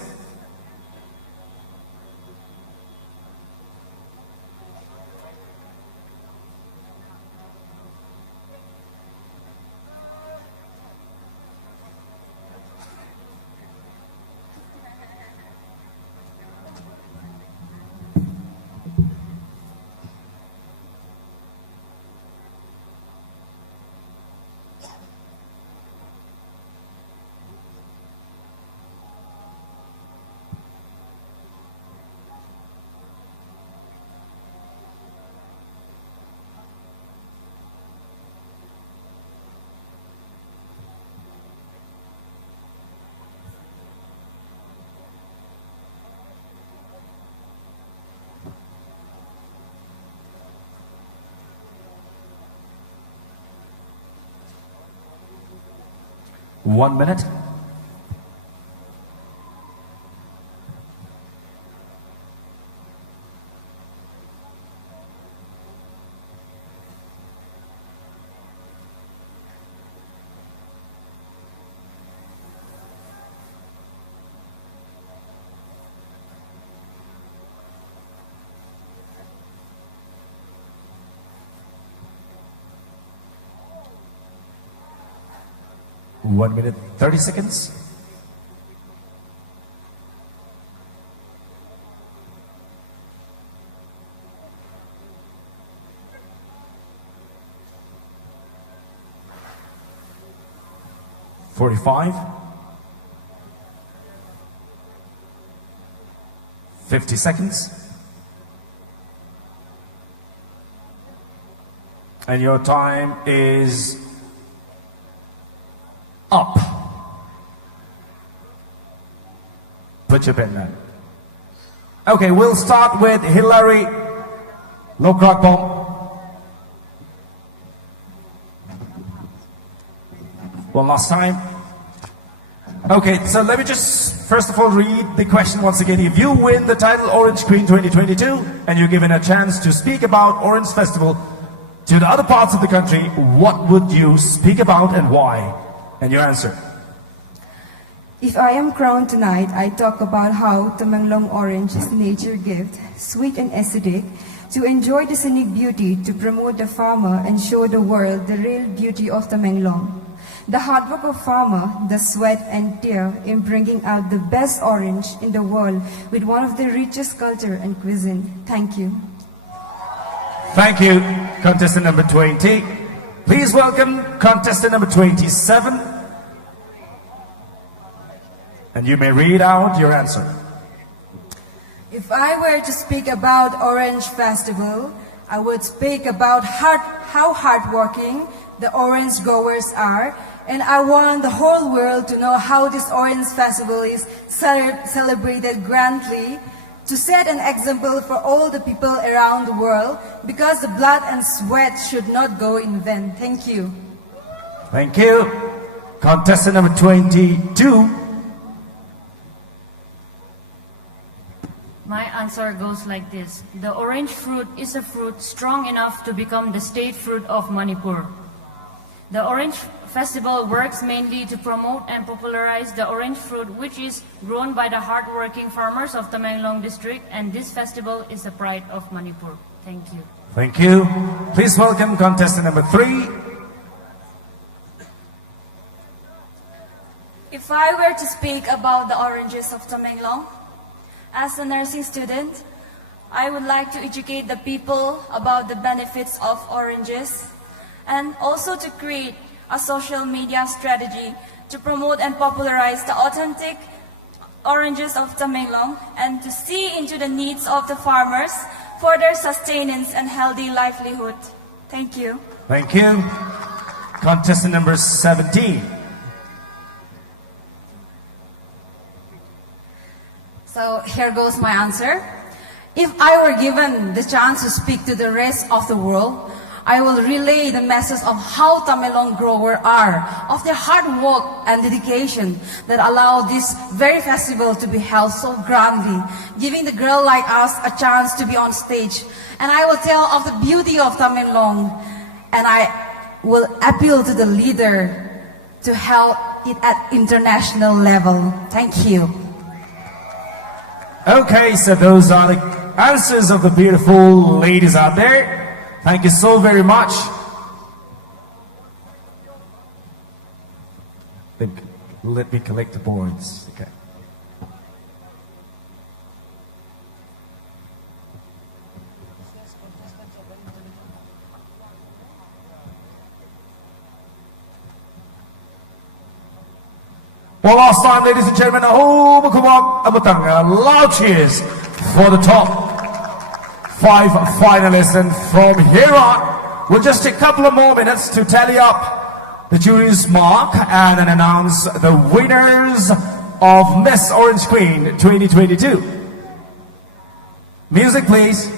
One minute. One minute, 30 seconds. $45. 50 seconds. And your time is up. Put your pen down. Okay, we'll start with Hillary Lokrakbom. One last time. Okay, so let me just first of all read the question once again. If you win the title Orange Queen 2022 and you're given a chance to speak about Orange Festival to the other parts of the country, what would you speak about and why? And your answer. If I am crowned tonight, I talk about how Tamenglong Orange is nature gift, sweet and acidic, to enjoy the scenic beauty, to promote the farmer and show the world the real beauty of Tamenglong. The hard work of farmer, the sweat and tear in bringing out the best orange in the world with one of the richest culture and cuisine. Thank you. Thank you, contestant number 20. Please welcome contestant number 27. And you may read out your answer. If I were to speak about Orange Festival, I would speak about how hardworking the Orange Growers are, and I want the whole world to know how this Orange Festival is celebrated grandly, to set an example for all the people around the world, because the blood and sweat should not go in vain. Thank you. Thank you. Contestant number 22. My answer goes like this. The orange fruit is a fruit strong enough to become the state fruit of Manipur. The Orange Festival works mainly to promote and popularize the orange fruit, which is grown by the hardworking farmers of Tamenglong district, and this festival is the pride of Manipur. Thank you. Thank you. Please welcome contestant number 3. If I were to speak about the oranges of Tamenglong, as a nursing student, I would like to educate the people about the benefits of oranges, and also to create a social media strategy to promote and popularize the authentic oranges of Tamenglong, and to see into the needs of the farmers for their sustenance and healthy livelihood. Thank you. Thank you. Contestant number 17. So here goes my answer. If I were given the chance to speak to the rest of the world, I will relay the message of how Tamenglong growers are, of their hard work and dedication that allow this very festival to be held so grandly, giving the girl like us a chance to be on stage. And I will tell of the beauty of Tamenglong, and I will appeal to the leader to help it at international level. Thank you. Okay, so those are the answers of the beautiful ladies out there. Thank you so very much. Let me collect the points. Okay. One last time, ladies and gentlemen, loud cheers for the top 5 finalists. And from here on, we'll just take a couple of more minutes to tally up the jury's mark and then announce the winners of Miss Orange Queen 2022. Music, please.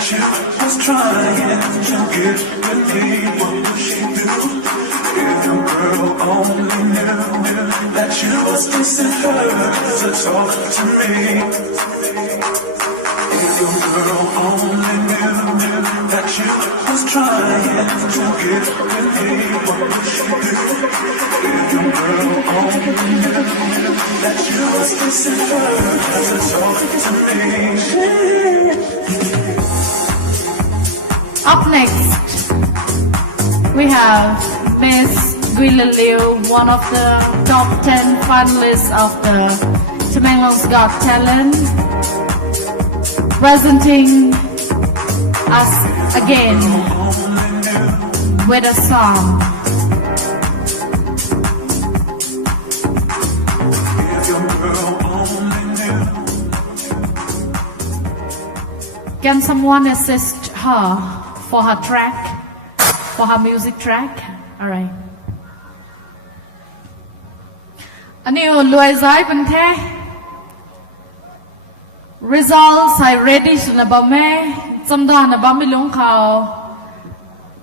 that you was trying to get with me. What would she do if your girl only knew that you was kissing her to talk to me? If your girl only knew that you was trying to get with me, what would she do if your girl only knew that you was kissing her to talk to me? Up next, we have Miss Gwila Liu, one of the top 10 finalists of the Tamanglong's Got Talent, presenting us again with a song. Can someone assist her for her track, for her music track? All right. Anil Luai Zai Bante. Results I ready to nabame. Somdan nabame long kao.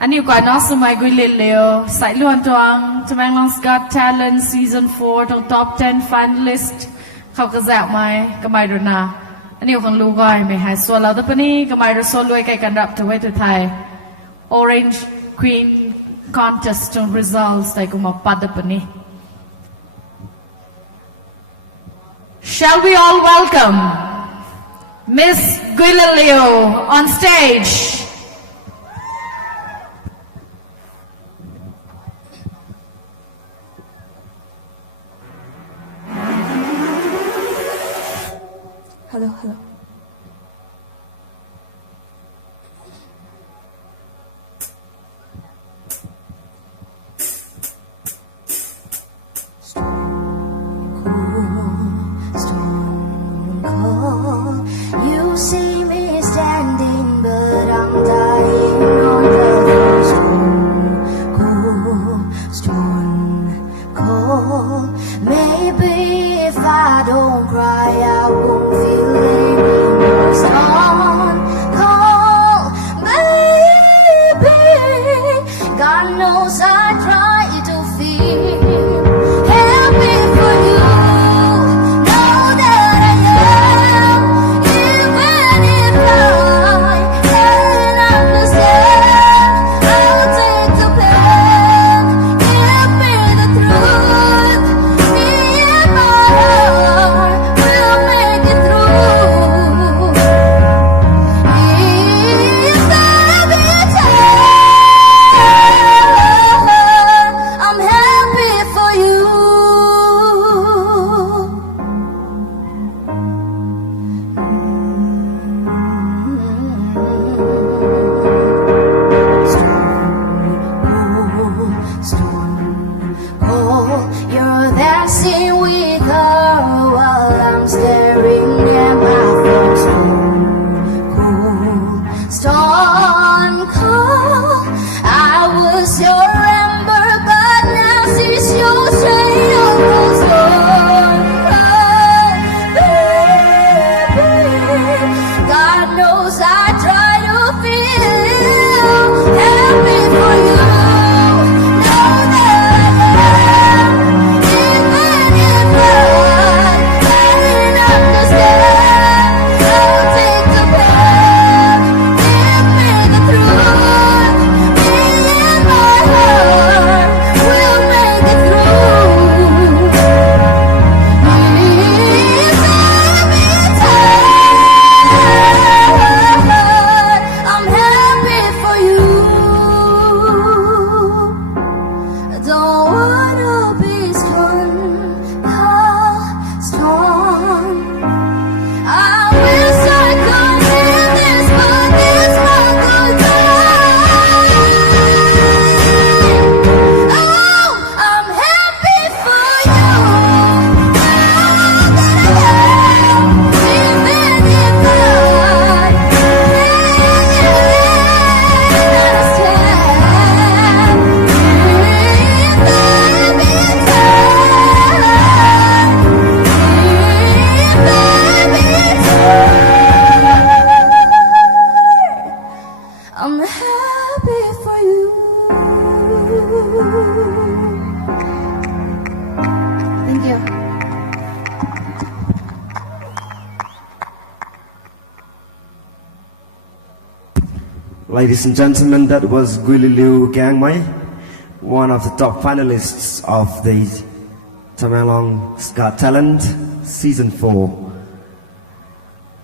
Anil Kwa Nasumai Gwililio. Sai Luan Tuang. Tamanglong's Got Talent Season 4. Top 10 finalist. Khao Kazak Mai. Kamai Runa. อันนี้ของลูกก็ไม่หายส่วนเราแต่ปนี้ก็ไม่ได้ส่วนรวยใกล้กันรับตัวไว้ตัวไทย Orange Queen Contest results แต่ก็มาปัดแต่ปนี้ Shall we all welcome Miss Gwila Liu on stage? Hello, hello. Stone cold. You see me standing, but I'm dying on the floor. Stone cold. Maybe if I don't cry, I won't feel anymore. Stone cold, baby. God knows I try to feel happy for you. Know that I am, even if I can't understand. I'll take the pain. Give me the truth. Me and my heart will make it through. It's gonna be a time. I'm happy for you. Oh, you're dancing with her while I'm staring at my phone. Stone cold. I was your ember, but now she's your shade of stone cold, baby. God knows I try to feel happy for you. Know that I am, even if I can't understand. I'll take the pain. Give Ladies and gentlemen, that was Guiliu Gangmai, one of the top finalists of the Tamenglong's Got Talent Season 4.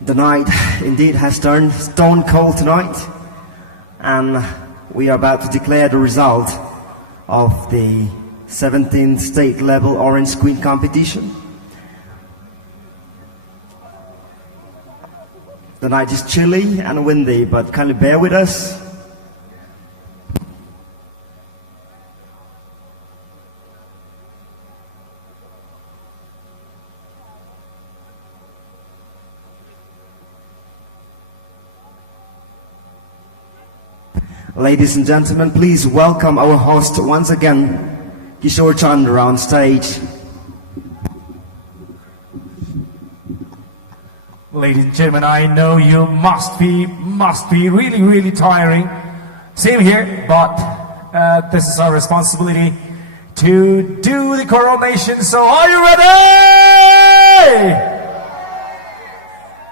The night indeed has turned stone cold tonight, and we are about to declare the result of the 17th state level Orange Queen competition. The night is chilly and windy, but kindly bear with us. Ladies and gentlemen, please welcome our host once again, Kishore Chandra, on stage. Ladies and gentlemen, I know you must be really tiring. Same here, but this is our responsibility to do the coronation. So are you ready?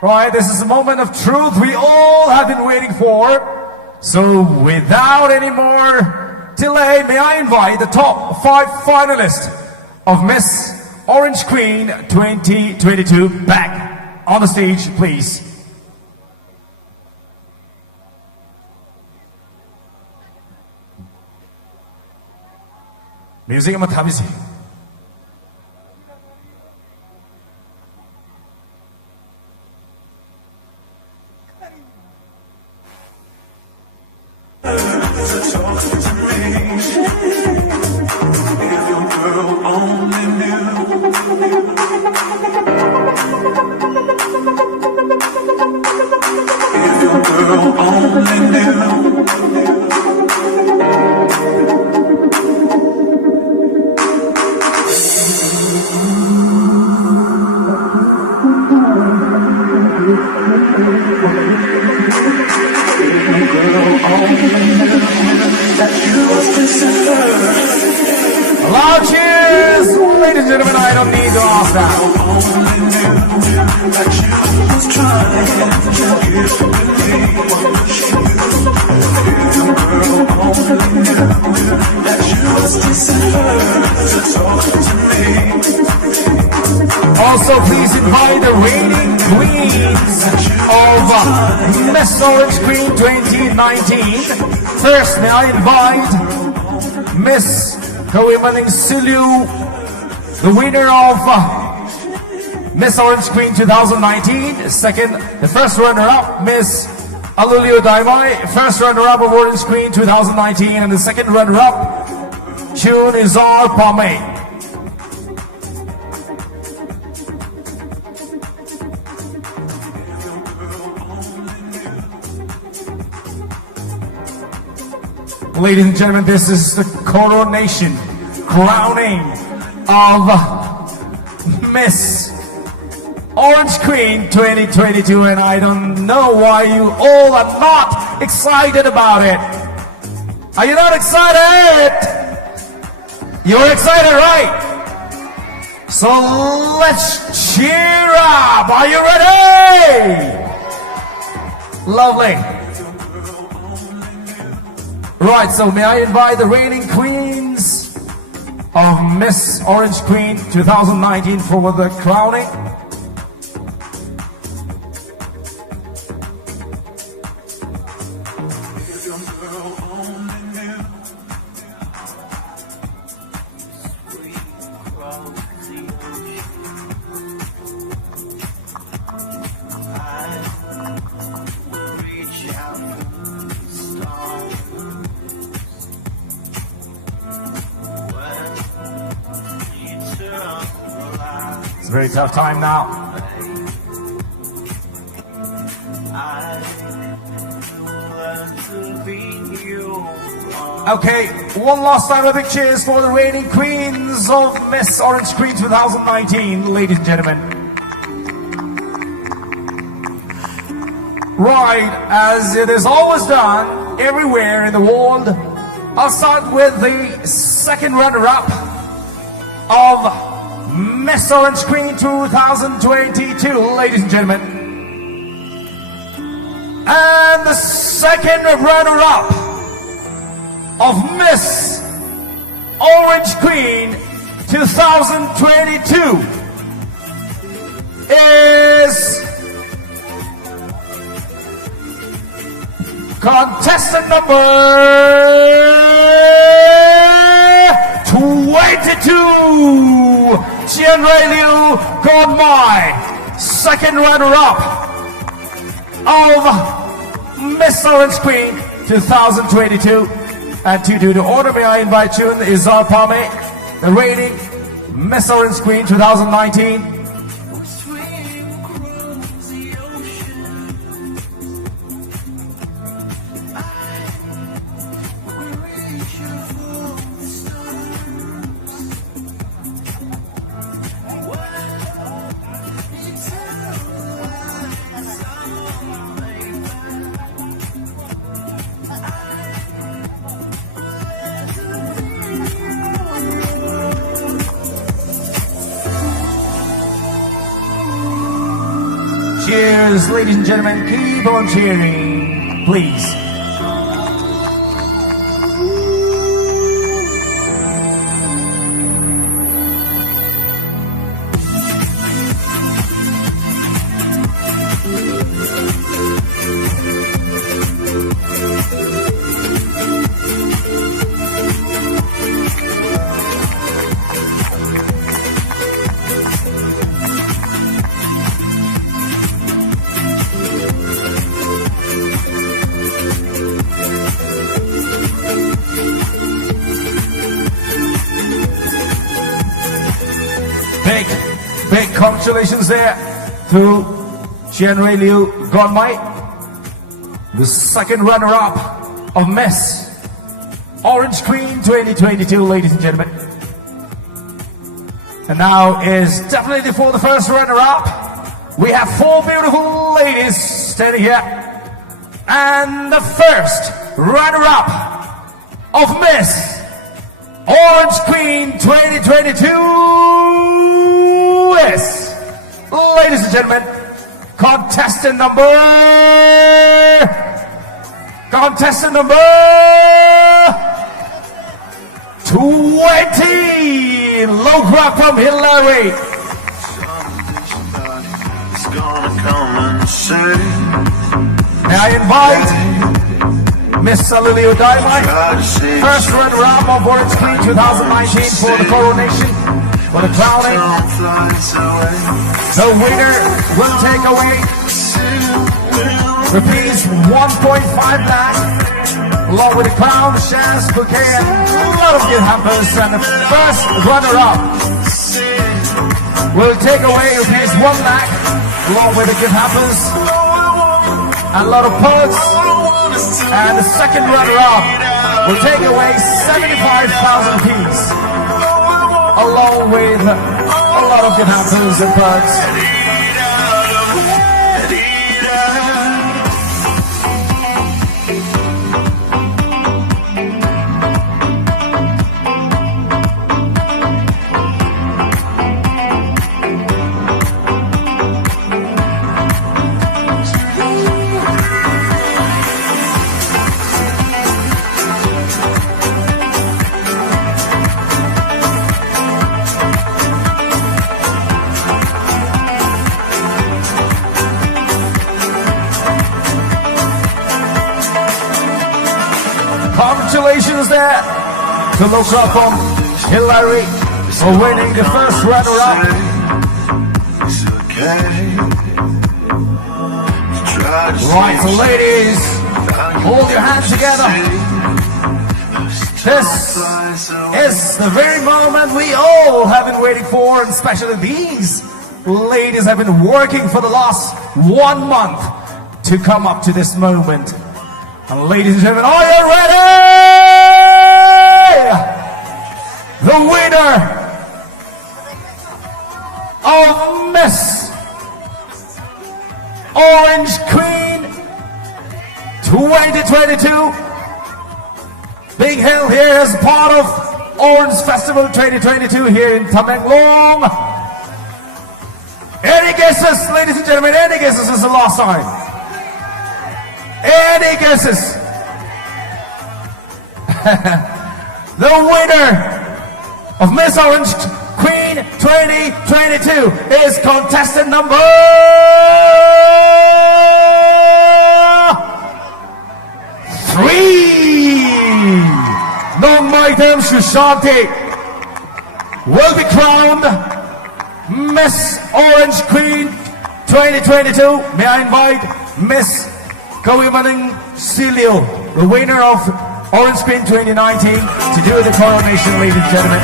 Right, this is a moment of truth we all have been waiting for. So without any more delay, may I invite the top 5 finalists of Miss Orange Queen 2022 back on the stage, please. Music 한번 담으세요. Loud cheers, ladies and gentlemen, I don't need to ask that. Also, please invite the reigning queens of Miss Orange Queen 2019. First, may I invite Miss Kawimaning Silu, the winner of Miss Orange Queen 2019. Second, the first runner-up, Miss Alulio Daimai, first runner-up of Orange Queen 2019, and the second runner-up, Chun Izar Pame. Ladies and gentlemen, this is the coronation, crowning of Miss Orange Queen 2022, and I don't know why you all are not excited about it. Are you not excited? You're excited, right? So let's cheer up. Are you ready? Lovely. Right, so may I invite the reigning queens of Miss Orange Queen 2019 for the crowning. It's a very tough time now. Okay, one last time a big cheers for the reigning queens of Miss Orange Queen 2019, ladies and gentlemen. Right, as it is always done everywhere in the world, I'll start with the second runner-up of Miss Orange Queen 2022, ladies and gentlemen. And the second runner-up of Miss Orange Queen 2022 is contestant number 22, Chianray Liu Gonmai, second runner-up of Miss Orange Queen 2022. And to do the order, may I invite you in Izar Pame, the reigning Miss Orange Queen 2019. Cheers, ladies and gentlemen. Keep on cheering, please. Big congratulations there to Chianray Liu Gonmai, the second runner-up of Miss Orange Queen 2022, ladies and gentlemen. And now is definitely for the first runner-up. We have four beautiful ladies standing here. And the first runner-up of Miss Orange Queen 2022 is, ladies and gentlemen, contestant number 20, Lokra from Hillary. May I invite Miss Salulio Daimai, first runner-up of Orange Queen 2019 for the coronation, for the crowning. The winner will take away rupees 1.5 lakh, along with the crown, shares, bouquet, and a lot of gift hampers. And the first runner-up will take away rupees 1 lakh, along with the gift hampers, and a lot of perks. And the second runner-up will take away 75,000 rupees, along with a lot of gift hampers and perks. Congratulations there to Lokra from Hillary for winning the first runner-up. Right, so ladies, hold your hands together. This is the very moment we all have been waiting for, and especially these ladies have been working for the last 1 month to come up to this moment. And ladies and gentlemen, are you ready? The winner of Miss Orange Queen 2022, being held here as part of Orange Festival 2022 here in Tamenglong. Any guesses, ladies and gentlemen? Any guesses? This is the last time. Any guesses? The winner of Miss Orange Queen 2022 is contestant number 3. Nong Maitem Shushanti will be crowned Miss Orange Queen 2022. May I invite Miss Kawimaning Silio, the winner of Orange Queen 2019, to do the coronation, ladies and gentlemen.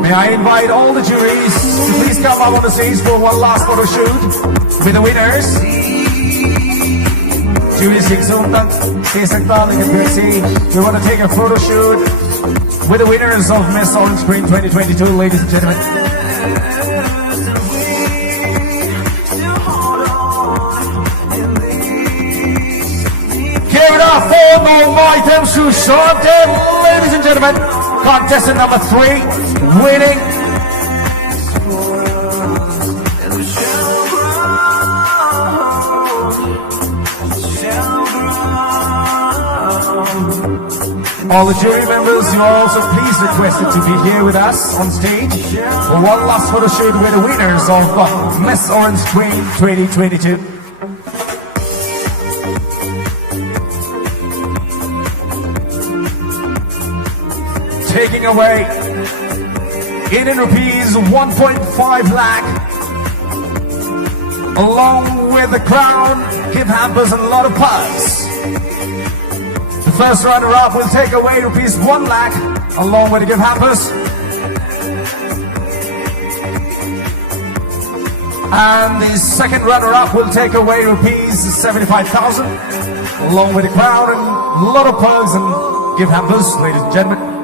May I invite all the juries to please come up on the stage for one last photo shoot with the winners. Jury Singsuntan, Sesaktal, and Percy. We want to take a photo shoot with the winners of Miss Orange Queen 2022, ladies and gentlemen. Give it up for Nong Maitem Shushanti, ladies and gentlemen. Contestant number 3, winning. All the jury members, you are also please requested to be here with us on stage for one last photo shoot with the winners of Miss Orange Queen 2022. Taking away Indian rupees 1.5 lakh, along with the crown, gift hampers and a lot of purse. The first runner-up will take away rupees 1 lakh, along with the gift hampers. And the second runner-up will take away rupees 75,000, along with the crown and a lot of purse and gift hampers, ladies and gentlemen.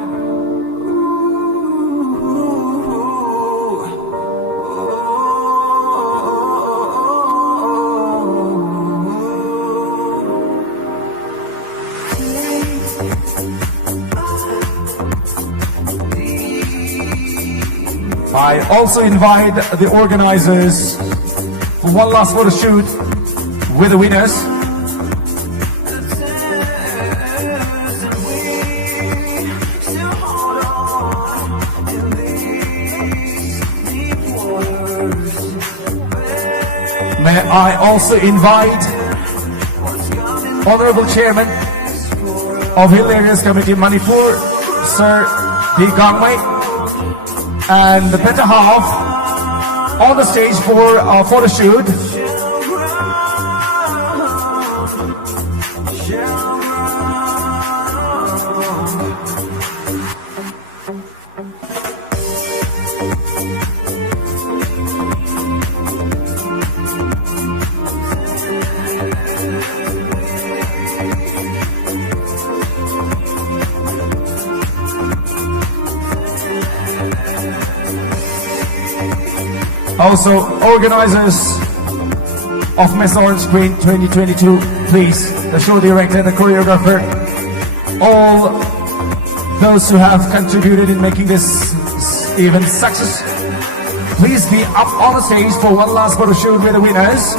I also invite the organizers for one last photo shoot with the winners. May I also invite Honorable Chairman of Hilarious Committee Manipur, Sir D. Gangmei, and the better half on the stage for a photo shoot. Also, organizers of Miss Orange Queen 2022, please, the show director, the choreographer, all those who have contributed in making this event success, please be up on the stage for one last photo shoot with the winners.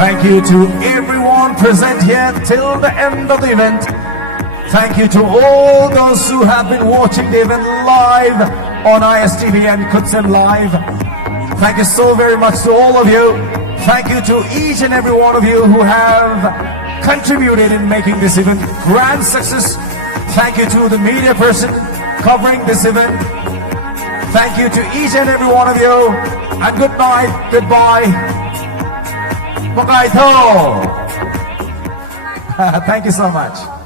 Thank you to everyone present here till the end of the event. Thank you to all those who have been watching the event live on ISTV and Kutsem Live. Thank you so very much to all of you. Thank you to each and every one of you who have contributed in making this event grand success. Thank you to the media person covering this event. Thank you to each and every one of you. And good night, goodbye. Bye-bye. Thank you so much.